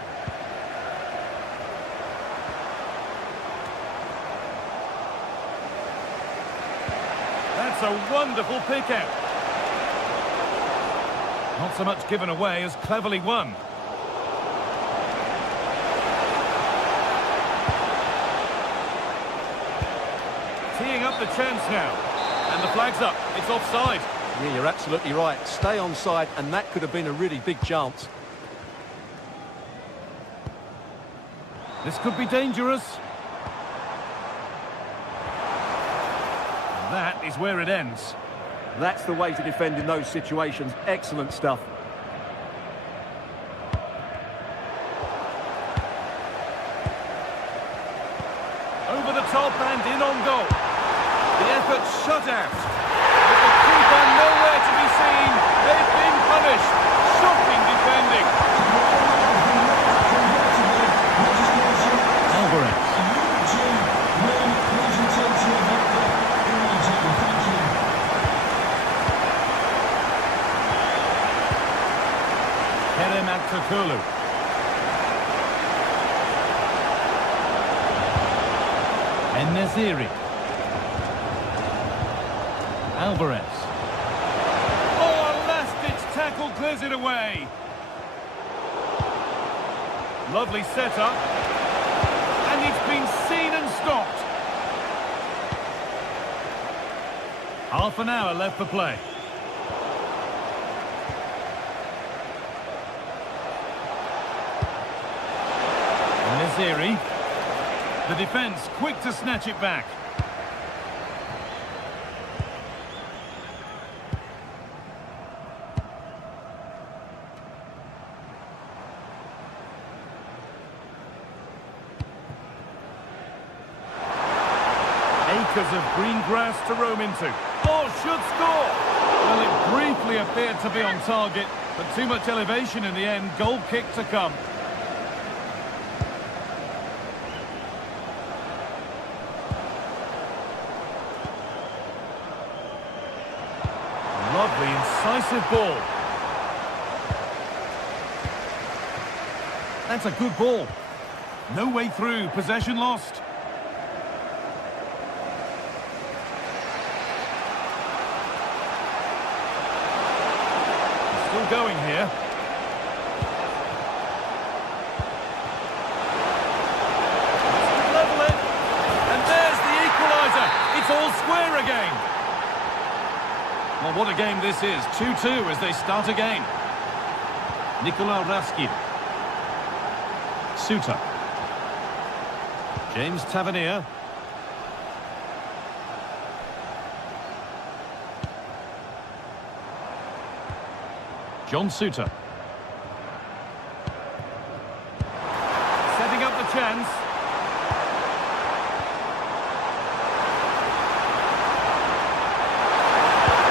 That's a wonderful pick out. Not so much given away as cleverly won. Teeing up the chance now. And the flag's up. It's offside. Yeah, you're absolutely right. Stay onside, and that could have been a really big chance. This could be dangerous. And that is where it ends. That's the way to defend in those situations. Excellent stuff. Over the top and in on goal. The effort shut out. With the keeper nowhere to be seen. They've been punished. Shocking defending. Alvarez. Kerem Aktürkoğlu. En-Nesyri. Alvarez. Oh, a last-ditch tackle clears it away. Lovely setup. And it's been seen and stopped. Half an hour left for play. En-Nesyri. The defence quick to snatch it back. Acres of green grass to roam into. Oh, should score! Well, it briefly appeared to be on target, but too much elevation in the end. Goal kick to come. Lovely, incisive ball. That's a good ball. No way through, possession lost. Still going here. Level it. And there's the equaliser. It's all square again. Well, what a game this is. 2-2 as they start again. Nikola Raskin. Suter. James Tavernier. John Suter. Setting up the chance.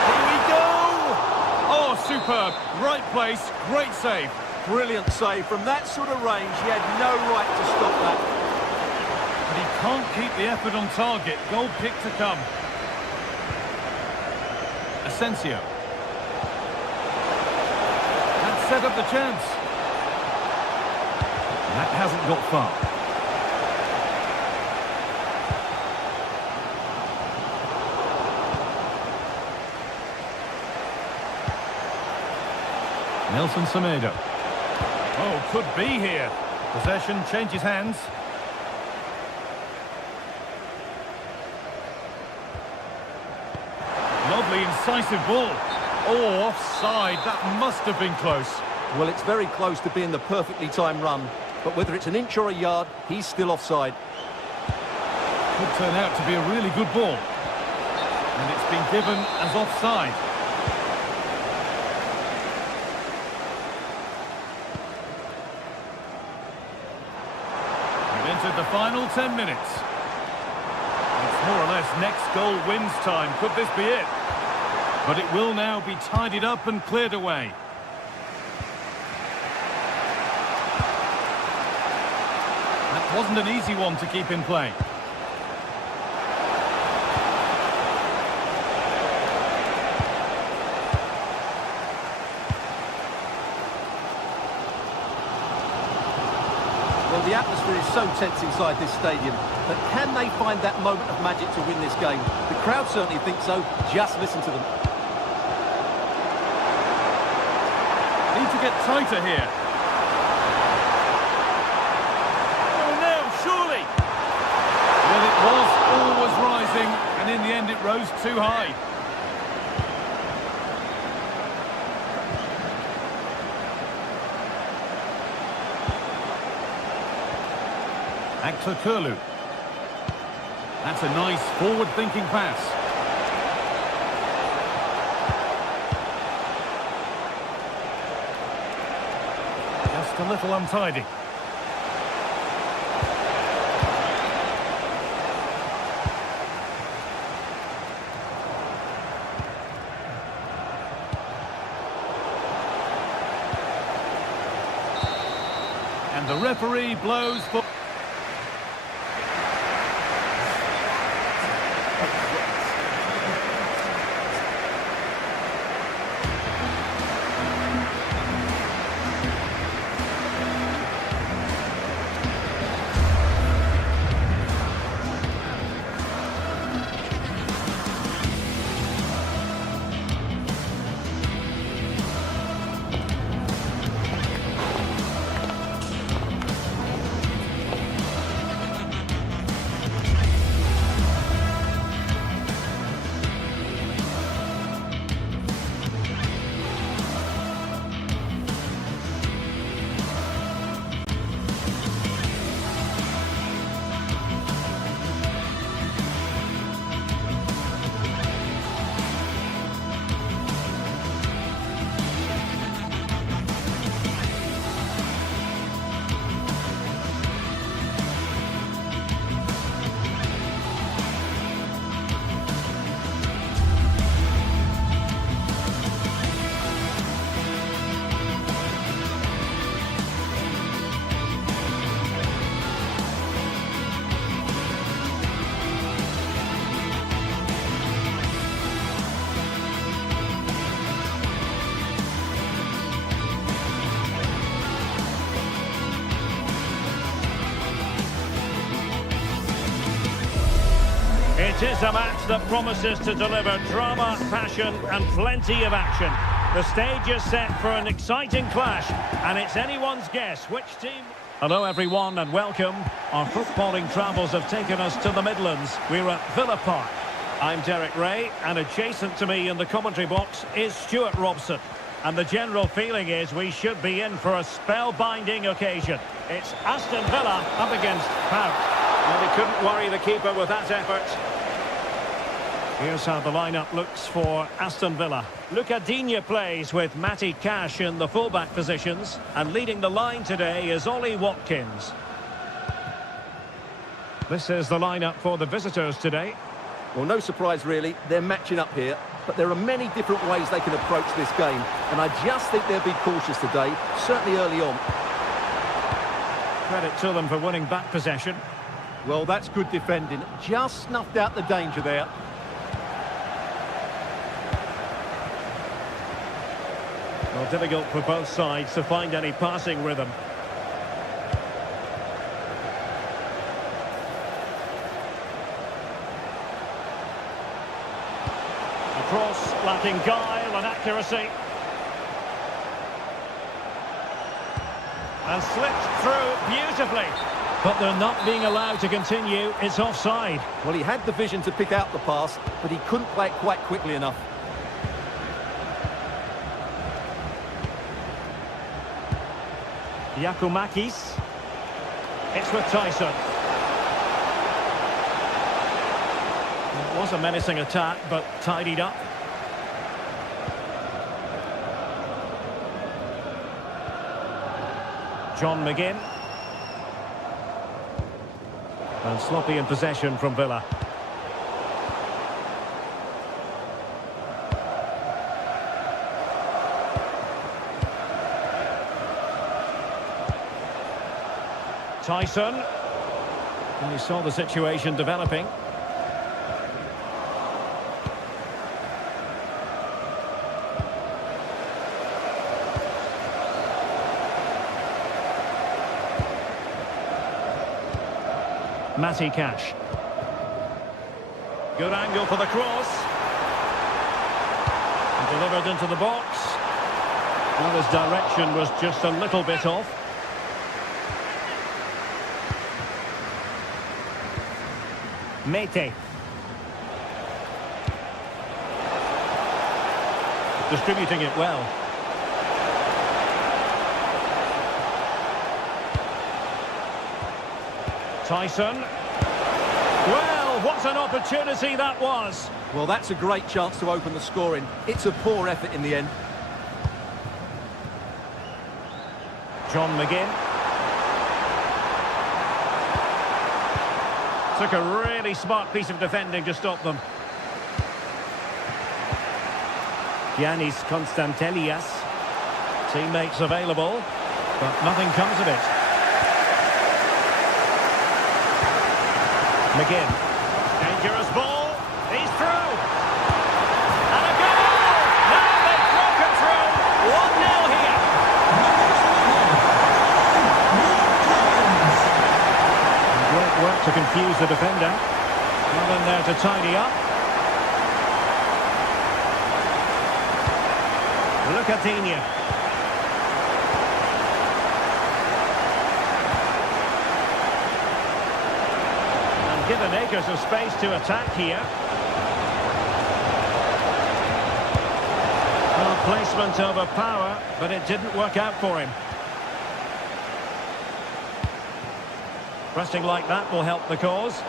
Here we go! Oh, superb. Right place, great save. Brilliant save. From that sort of range, he had no right to stop that. But he can't keep the effort on target. Goal kick to come. Asensio. That set up the chance. That hasn't got far. Nelson Semedo. Oh, could be here. Possession changes hands. Lovely, incisive ball. Oh, offside. That must have been close. Well, it's very close to being the perfectly timed run. But whether it's an inch or a yard, he's still offside. Could turn out to be a really good ball. And it's been given as offside. We've entered the final 10 minutes. It's more or less next goal wins time. Could this be it? But it will now be tidied up and cleared away. That wasn't an easy one to keep in play. Well, the atmosphere is so tense inside this stadium, but can they find that moment of magic to win this game? The crowd certainly think so. Just listen to them. Need to get tighter here. Oh, no, surely! Well, it was always rising, and in the end it rose too high. Actor Kurlu. That's a nice forward-thinking pass. Just a little untidy. And the referee blows for... It is a match that promises to deliver drama, passion and plenty of action. The stage is set for an exciting clash, and it's anyone's guess which team... Hello everyone and welcome. Our footballing travels have taken us to the Midlands. We're at Villa Park. I'm Derek Ray, and adjacent to me in the commentary box is Stuart Robson. And the general feeling is we should be in for a spellbinding occasion. It's Aston Villa up against Pout. Well, he couldn't worry the keeper with that effort. Here's how the lineup looks for Aston Villa. Luca Digne plays with Matty Cash in the fullback positions, and leading the line today is Ollie Watkins. This is the lineup for the visitors today. Well, no surprise really, they're matching up here, but there are many different ways they can approach this game, and I just think they'll be cautious today, certainly early on. Credit to them for winning back possession. Well, that's good defending, just snuffed out the danger there. Well, difficult for both sides to find any passing rhythm. A cross lacking guile and accuracy. And slipped through beautifully. But they're not being allowed to continue. It's offside. Well, he had the vision to pick out the pass, but he couldn't play it quite quickly enough. Giacomakis. It's with Tyson. It was a menacing attack, but tidied up. John McGinn. And sloppy in possession from Villa. Tyson. And he saw the situation developing. Matty Cash. Good angle for the cross. And delivered into the box. Well, his direction was just a little bit off. Mete. Distributing it well. Tyson. Well, what an opportunity that was. Well, that's a great chance to open the scoring. It's a poor effort in the end. John McGinn. Took a really smart piece of defending to stop them. Giannis Konstantelias. Teammates available, but nothing comes of it. McGinn. Dangerous ball. He's through. And a goal! Now they've broken through. 1-0 here. Great work to confuse the defender. Well in there to tidy up. Look at Digne. Given acres of space to attack here. Well, placement over power, but it didn't work out for him. Pressing like that will help the cause.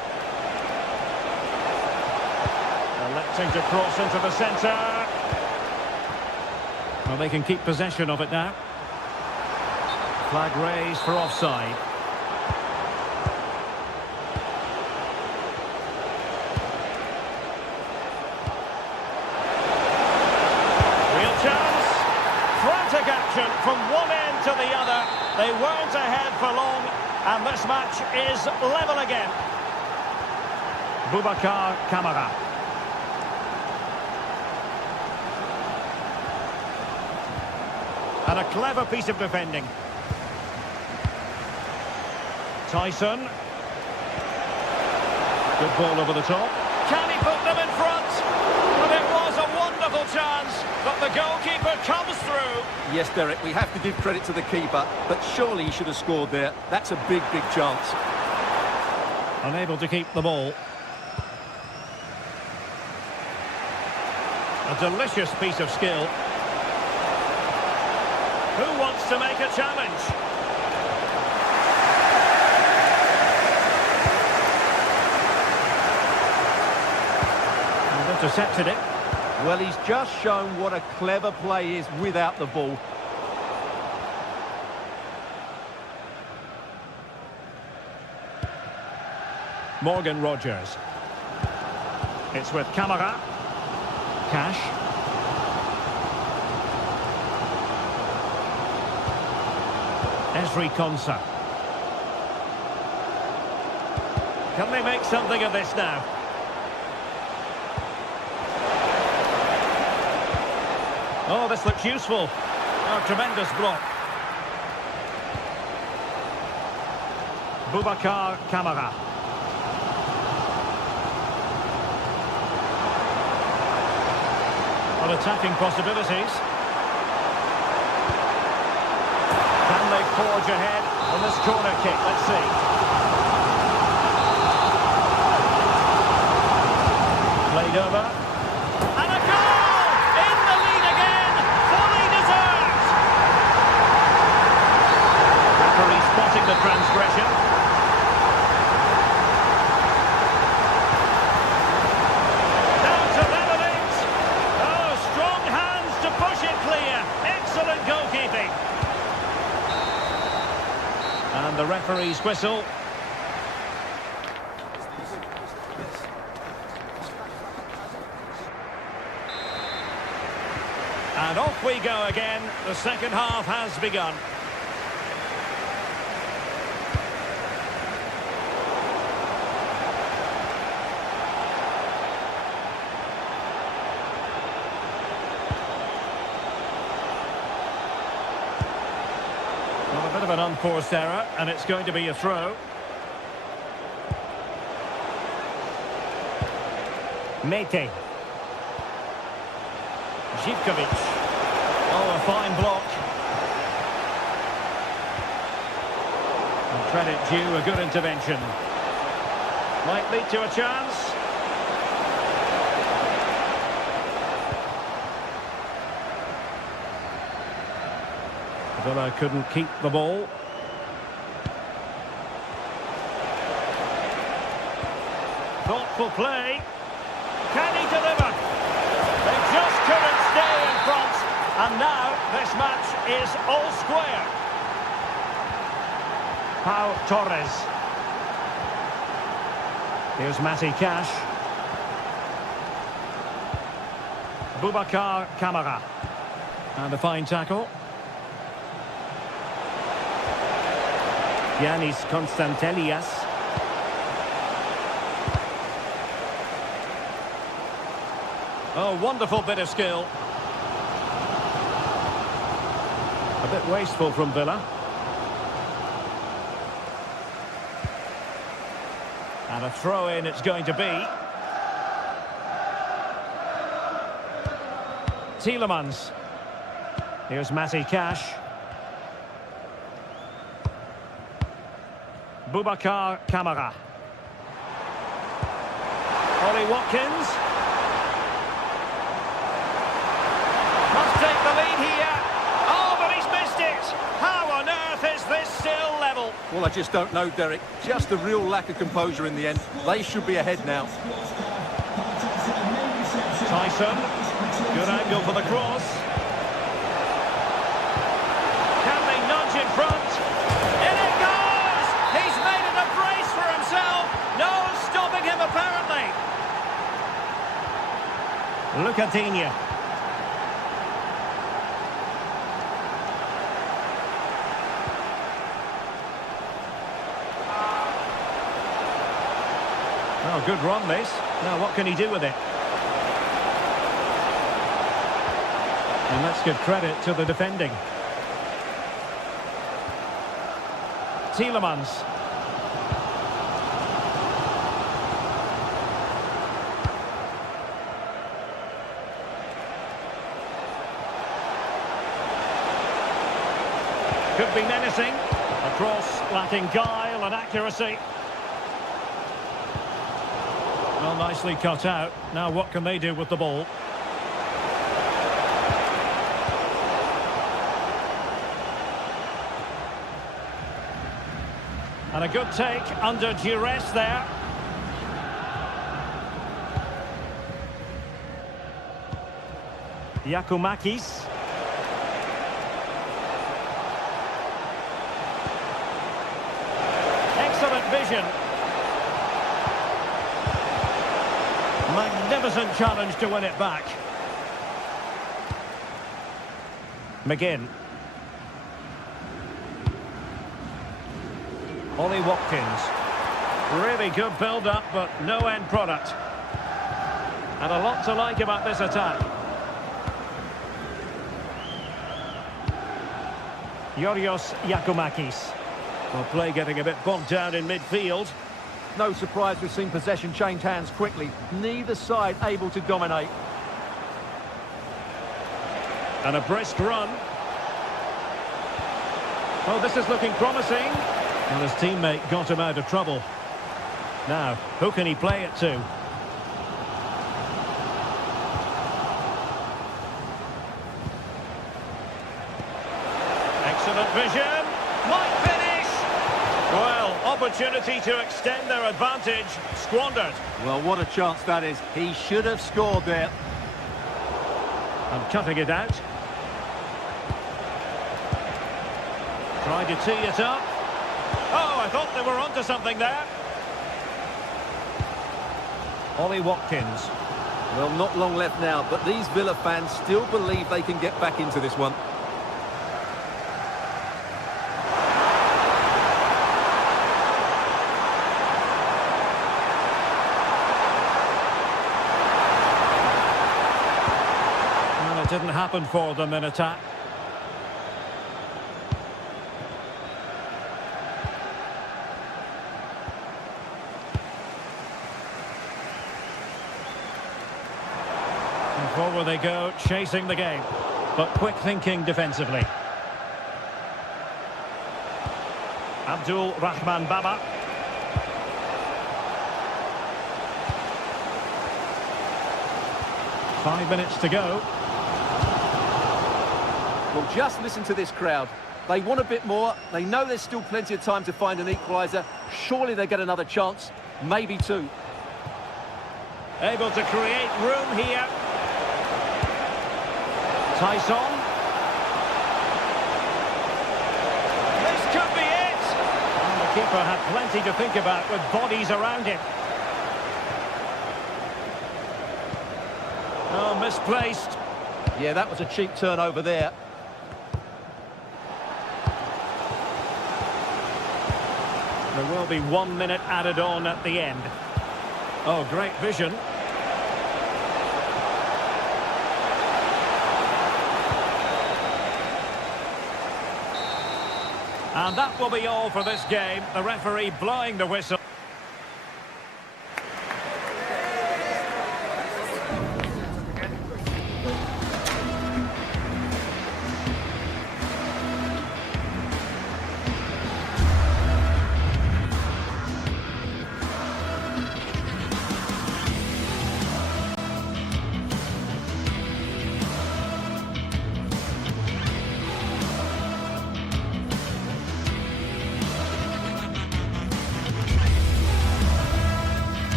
Electing to cross into the centre. Well, they can keep possession of it now. Flag raised for offside. Action from one end to the other. They weren't ahead for long, and this match is level again. Boubacar Kamara. And a clever piece of defending. Tyson. Good ball over the top. Can he put them in front? And it was a wonderful chance, but the goalkeeper comes through. Yes, Derek, we have to give credit to the keeper, but surely he should have scored there. That's a big, big chance. Unable to keep the ball. A delicious piece of skill. Who wants to make a challenge? intercepted it. Well, he's just shown what a clever play is without the ball. Morgan Rogers. It's with Camara. Cash. Esri Konsa. Can they make something of this now? Oh, this looks useful. Oh, tremendous block. Boubacar Camara. On attacking possibilities. Can they forge ahead on this corner kick? Let's see. Played over. And a goal! In the lead again! Fully deserved! Referee spotting the transgression. Down to level it. Oh, strong hands to push it clear. Excellent goalkeeping. And the referee's whistle. And off we go again. The second half has begun. Well, a bit of an unforced error, and it's going to be a throw. Mete. Živkovic. Oh, a fine block. And credit due, a good intervention. Might lead to a chance. Villa couldn't keep the ball. Thoughtful play. Can he deliver? They just couldn't stay in front. And now this match is all square. Pau Torres. Here's Matty Cash. Boubacar Camara. And a fine tackle. Yanis Konstantelias. Oh, wonderful bit of skill. A bit wasteful from Villa. And a throw-in it's going to be. Tielemans. Here's Matty Cash. Boubacar Camara. Ollie Watkins. Must take the lead here. Oh, but he's missed it. How on earth is this still level? Well, I just don't know, Derek. Just a real lack of composure in the end. They should be ahead now. Tyson. Good angle for the cross. Can they nudge in front? In it goes! He's made it a brace for himself. No stopping him, apparently. Lucadinha. Oh, good run, this. Now, what can he do with it? And let's give credit to the defending. Tielemans. Could be menacing. A cross lacking guile and accuracy. Well, nicely cut out. Now what can they do with the ball? And a good take under duress there. Giacomakis. Excellent vision. Magnificent challenge to win it back. McGinn. Ollie Watkins. Really good build-up, but no end product. And a lot to like about this attack. Yorios Giacomakis. Well, play getting a bit bogged down in midfield. No surprise we've seen possession change hands quickly. Neither side able to dominate. And a brisk run. Oh, this is looking promising. And his teammate got him out of trouble. Now, who can he play it to? Excellent vision. Might finish. Well, opportunity to extend their advantage. Squandered. Well, what a chance that is. He should have scored there. And cutting it out. Tried to tee it up. Oh, I thought they were onto something there. Ollie Watkins. Well, not long left now, but these Villa fans still believe they can get back into this one. Well, it didn't happen for them in attack. Forward they go, chasing the game, but quick thinking defensively. Abdul Rahman Baba. Five minutes to go. Well, just listen to this crowd. They want a bit more. They know there's still plenty of time to find an equaliser. Surely they get another chance, maybe two. Able to create room here. Tyson. This could be it. And the keeper had plenty to think about with bodies around him. Oh, misplaced. Yeah, that was a cheap turnover there. There will be 1 minute added on at the end. Oh, great vision. And that will be all for this game. The referee blowing the whistle.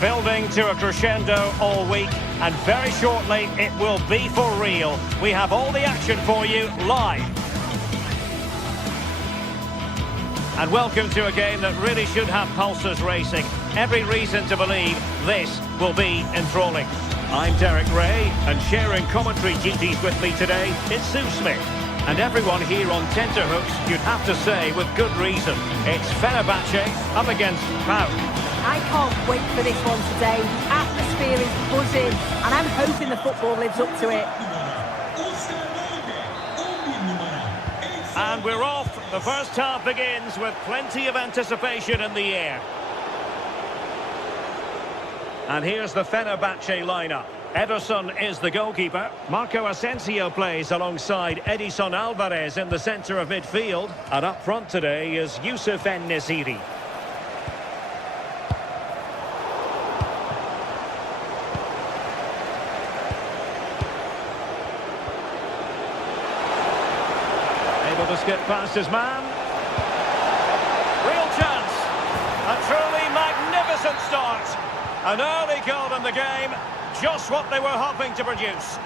Building to a crescendo all week, and very shortly it will be for real. We have all the action for you live. And welcome to a game that really should have pulses racing. Every reason to believe this will be enthralling. I'm Derek Ray, and sharing commentary duties with me today, it's Sue Smith. And everyone here on tenterhooks, you'd have to say with good reason. It's Fenerbahce up against PAOK. I can't wait for this one today. The atmosphere is buzzing, and I'm hoping the football lives up to it. And we're off. The first half begins with plenty of anticipation in the air. And here's the Fenerbahce lineup. Ederson is the goalkeeper. Marco Asensio plays alongside Edison Alvarez in the centre of midfield. And up front today is Youssef En-Nesyri. just get past his man. Real chance. A truly magnificent start. An early goal in the game. Just what they were hoping to produce.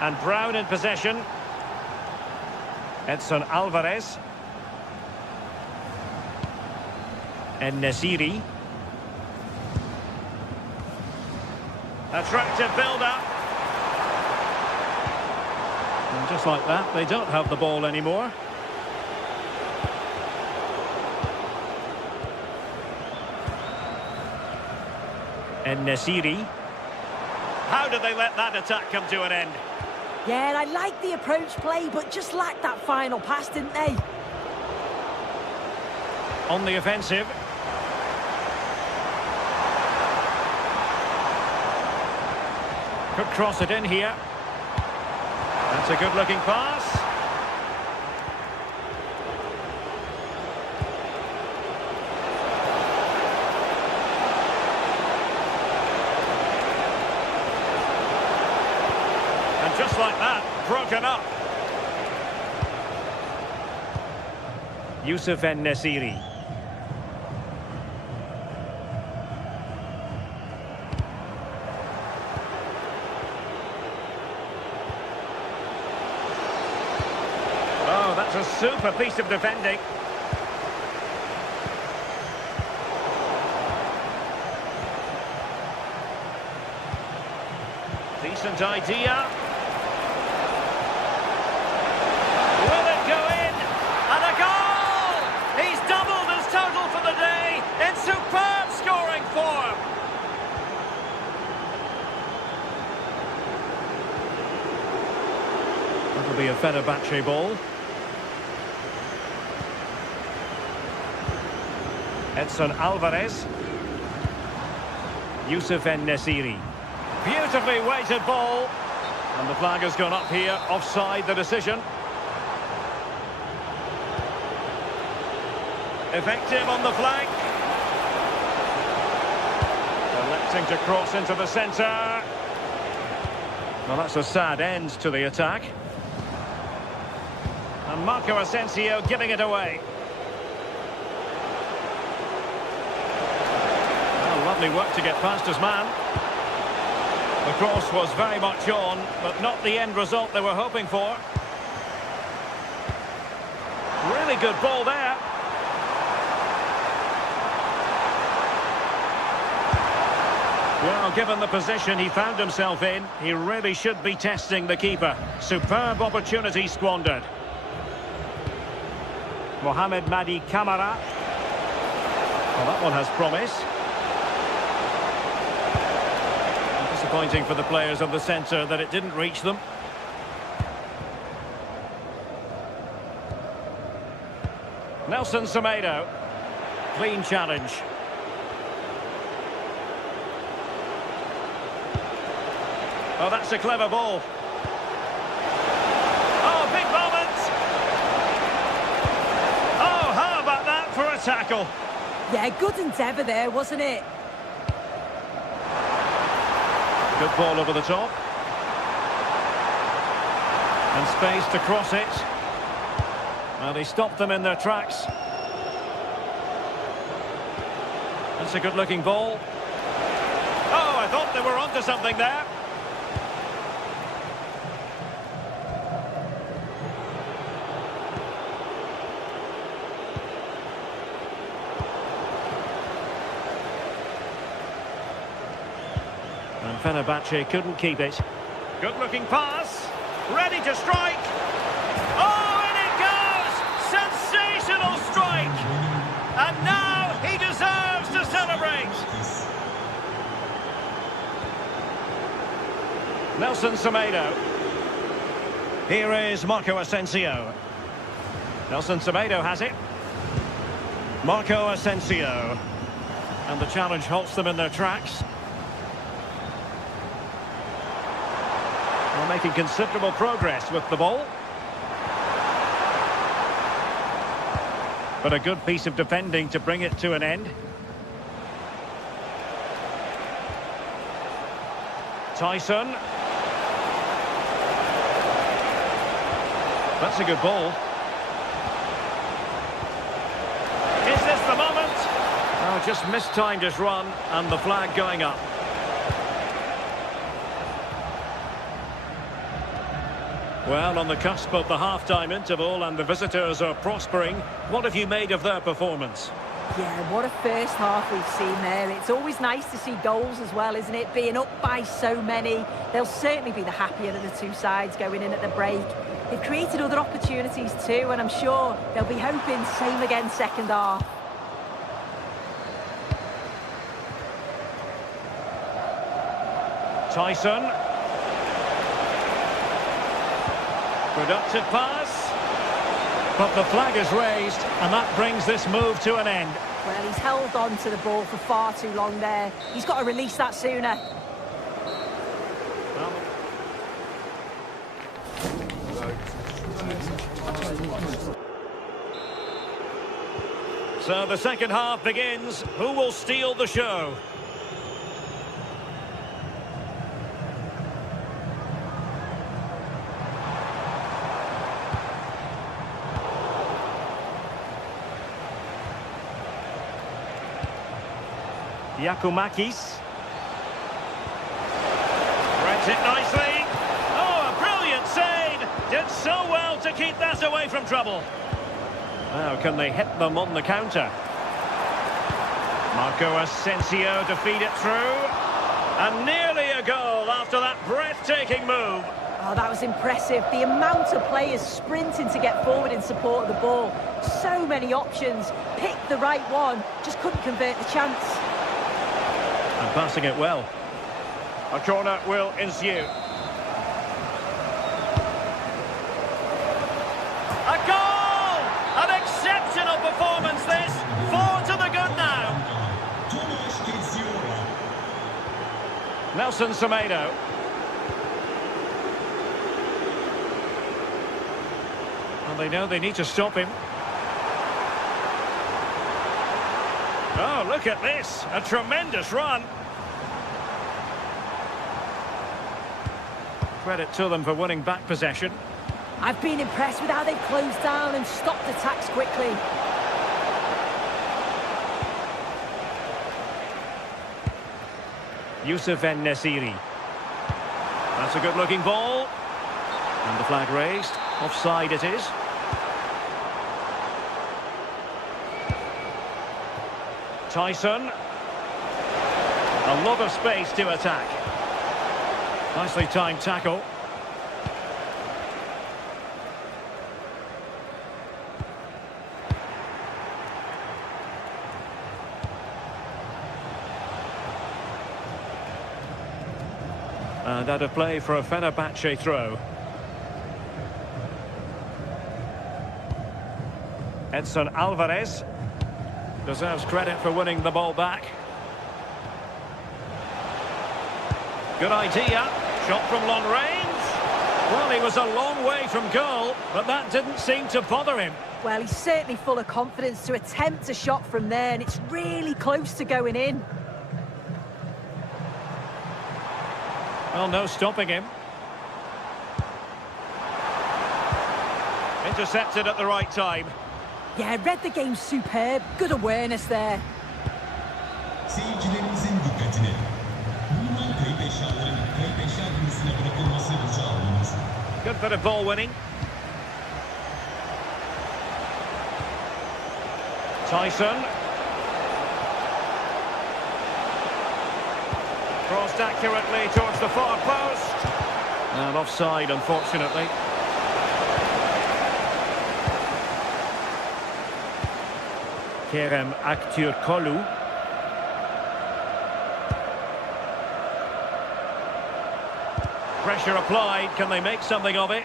And Brown in possession. Edson Alvarez. And Nesiri. Attractive build-up. And just like that, they don't have the ball anymore. And Nesiri. How did they let that attack come to an end? Yeah, and I like the approach play, but just lacked that final pass, didn't they? On the offensive. Could cross it in here. That's a good-looking pass. And just like that, broken up. Youssef En-Nesyri. Oh, that's a super piece of defending. Decent idea. Will it go in? And a goal! He's doubled his total for the day in superb scoring form. That'll be a Fenerbahce ball. Edson Alvarez. Youssef En-Nesyri. Beautifully weighted ball. And the flag has gone up here, offside the decision. Effective on the flank. Electing to cross into the centre. Well, that's a sad end to the attack. And Marco Asensio giving it away. Lovely work to get past his man. The cross was very much on, but not the end result they were hoping for. Really good ball there. Well, given the position he found himself in, he really should be testing the keeper. Superb opportunity squandered. Mohamed Madi Camara. Well, that one has promise. Disappointing for the players of the centre that it didn't reach them. Nelson Semedo. Clean challenge. Oh, that's a clever ball. Oh, big moment. Oh, how about that for a tackle? Yeah, good endeavour there, wasn't it? Good ball over the top. And space to cross it. Well, he stopped them in their tracks. That's a good-looking ball. Oh, I thought they were onto something there. And Fenerbahce couldn't keep it. Good-looking pass. Ready to strike. Oh, and it goes! Sensational strike! And now he deserves to celebrate. Nelson Semedo. Here is Marco Asensio. Nelson Semedo has it. Marco Asensio. And the challenge halts them in their tracks. They're making considerable progress with the ball. But a good piece of defending to bring it to an end. Tyson. That's a good ball. Is this the moment? Oh, just mistimed his run, and the flag going up. Well, on the cusp of the half-time interval, and the visitors are prospering. What have you made of their performance? Yeah, what a first half we've seen there. It's always nice to see goals as well, isn't it? Being up by so many. They'll certainly be the happier of the two sides going in at the break. They've created other opportunities too, and I'm sure they'll be hoping same again second half. Tyson. Productive pass. But the flag is raised, and that brings this move to an end. Well, he's held on to the ball for far too long there. He's got to release that sooner. So the second half begins. Who will steal the show? Yakumakis. Reads it nicely. Oh, a brilliant save! Did so well to keep that away from trouble. Now, can they hit them on the counter? Marco Asensio to feed it through. And nearly a goal after that breathtaking move. Oh, that was impressive. The amount of players sprinting to get forward in support of the ball. So many options. Picked the right one. Just couldn't convert the chance. And passing it well. A corner will ensue. A goal! An exceptional performance this. 4 to the good now. Nelson Semedo. And they know they need to stop him. Oh, look at this. A tremendous run. Credit to them for winning back possession. I've been impressed with how they've closed down and stopped attacks quickly. Youssef En-Nesyri. That's a good-looking ball. And the flag raised. Offside it is. Tyson. A lot of space to attack. Nicely timed tackle. And out of play for a Fenerbahce throw. Edson Alvarez deserves credit for winning the ball back. Good idea. Shot from long range. Well, he was a long way from goal, but that didn't seem to bother him. Well, he's certainly full of confidence to attempt a shot from there, and it's really close to going in. Well, no stopping him. Intercepted at the right time. Yeah, read the game superb. Good awareness there. Seyircilerimizin dikkatini. Bulunan kayıp eşyaların kayıp eşya kutusuna bırakılması rica olunur. Good bit of ball winning. Tyson. Crossed accurately towards the far post. And offside, unfortunately. Kerem Aktürkoğlu. Pressure applied. Can they make something of it?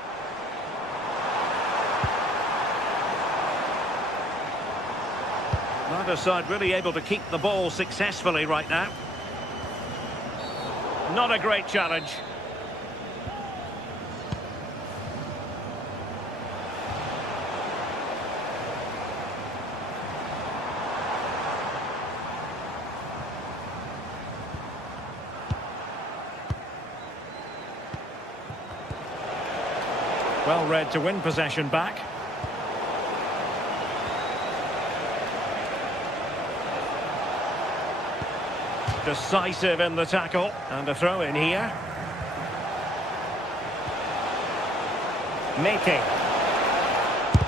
Neither side really able to keep the ball successfully right now. Not a great challenge. Well read to win possession back. Decisive in the tackle. And a throw in here. Mete.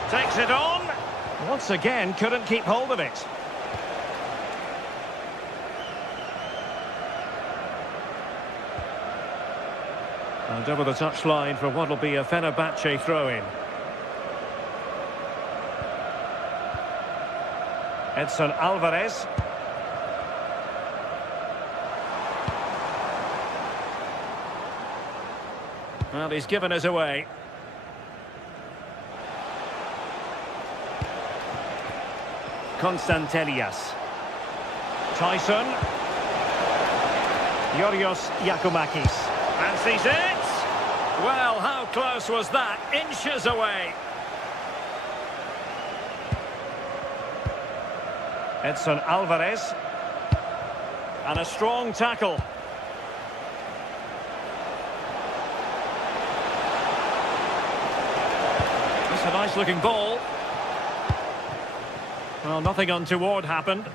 Takes it on. Once again, couldn't keep hold of it. And over the touchline for what will be a Fenerbahce throw-in. Edson Alvarez. Well, he's given us away. Konstantelias. Tyson. Yorios Yakumakis. Fancies it. Well, how close was that? Inches away. Edson Alvarez. And a strong tackle. That's a nice-looking ball. Well, nothing untoward happened.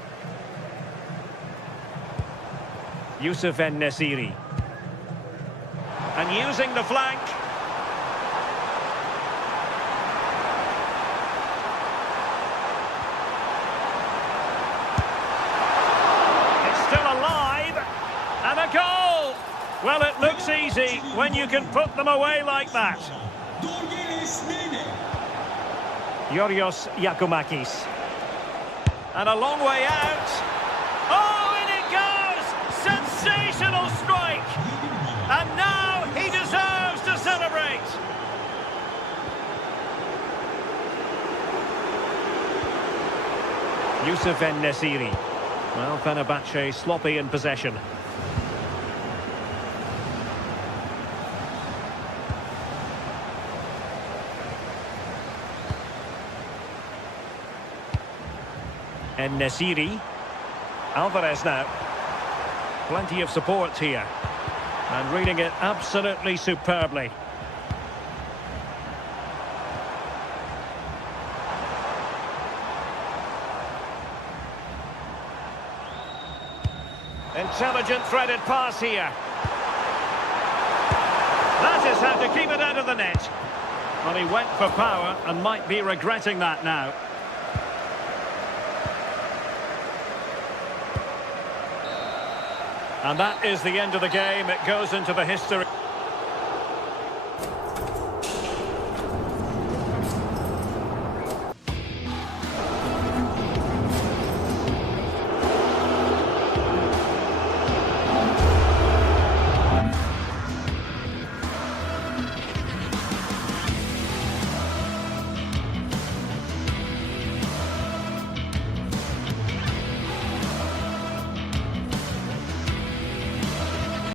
Youssef En-Nesyri. And using the flank. It's still alive. And a goal! Well, it looks easy when you can put them away like that. Yorios Yakumakis. And a long way out. Oh, in it goes! Sensational strike! And now he deserves to celebrate. Youssef En-Nesyri. Well, Fenerbahce sloppy in possession. En-Nesyri. Alvarez now. Plenty of support here. And reading it absolutely superbly. Intelligent threaded pass here. That is how to keep it out of the net. Well, he went for power and might be regretting that now. And that is the end of the game. It goes into the history.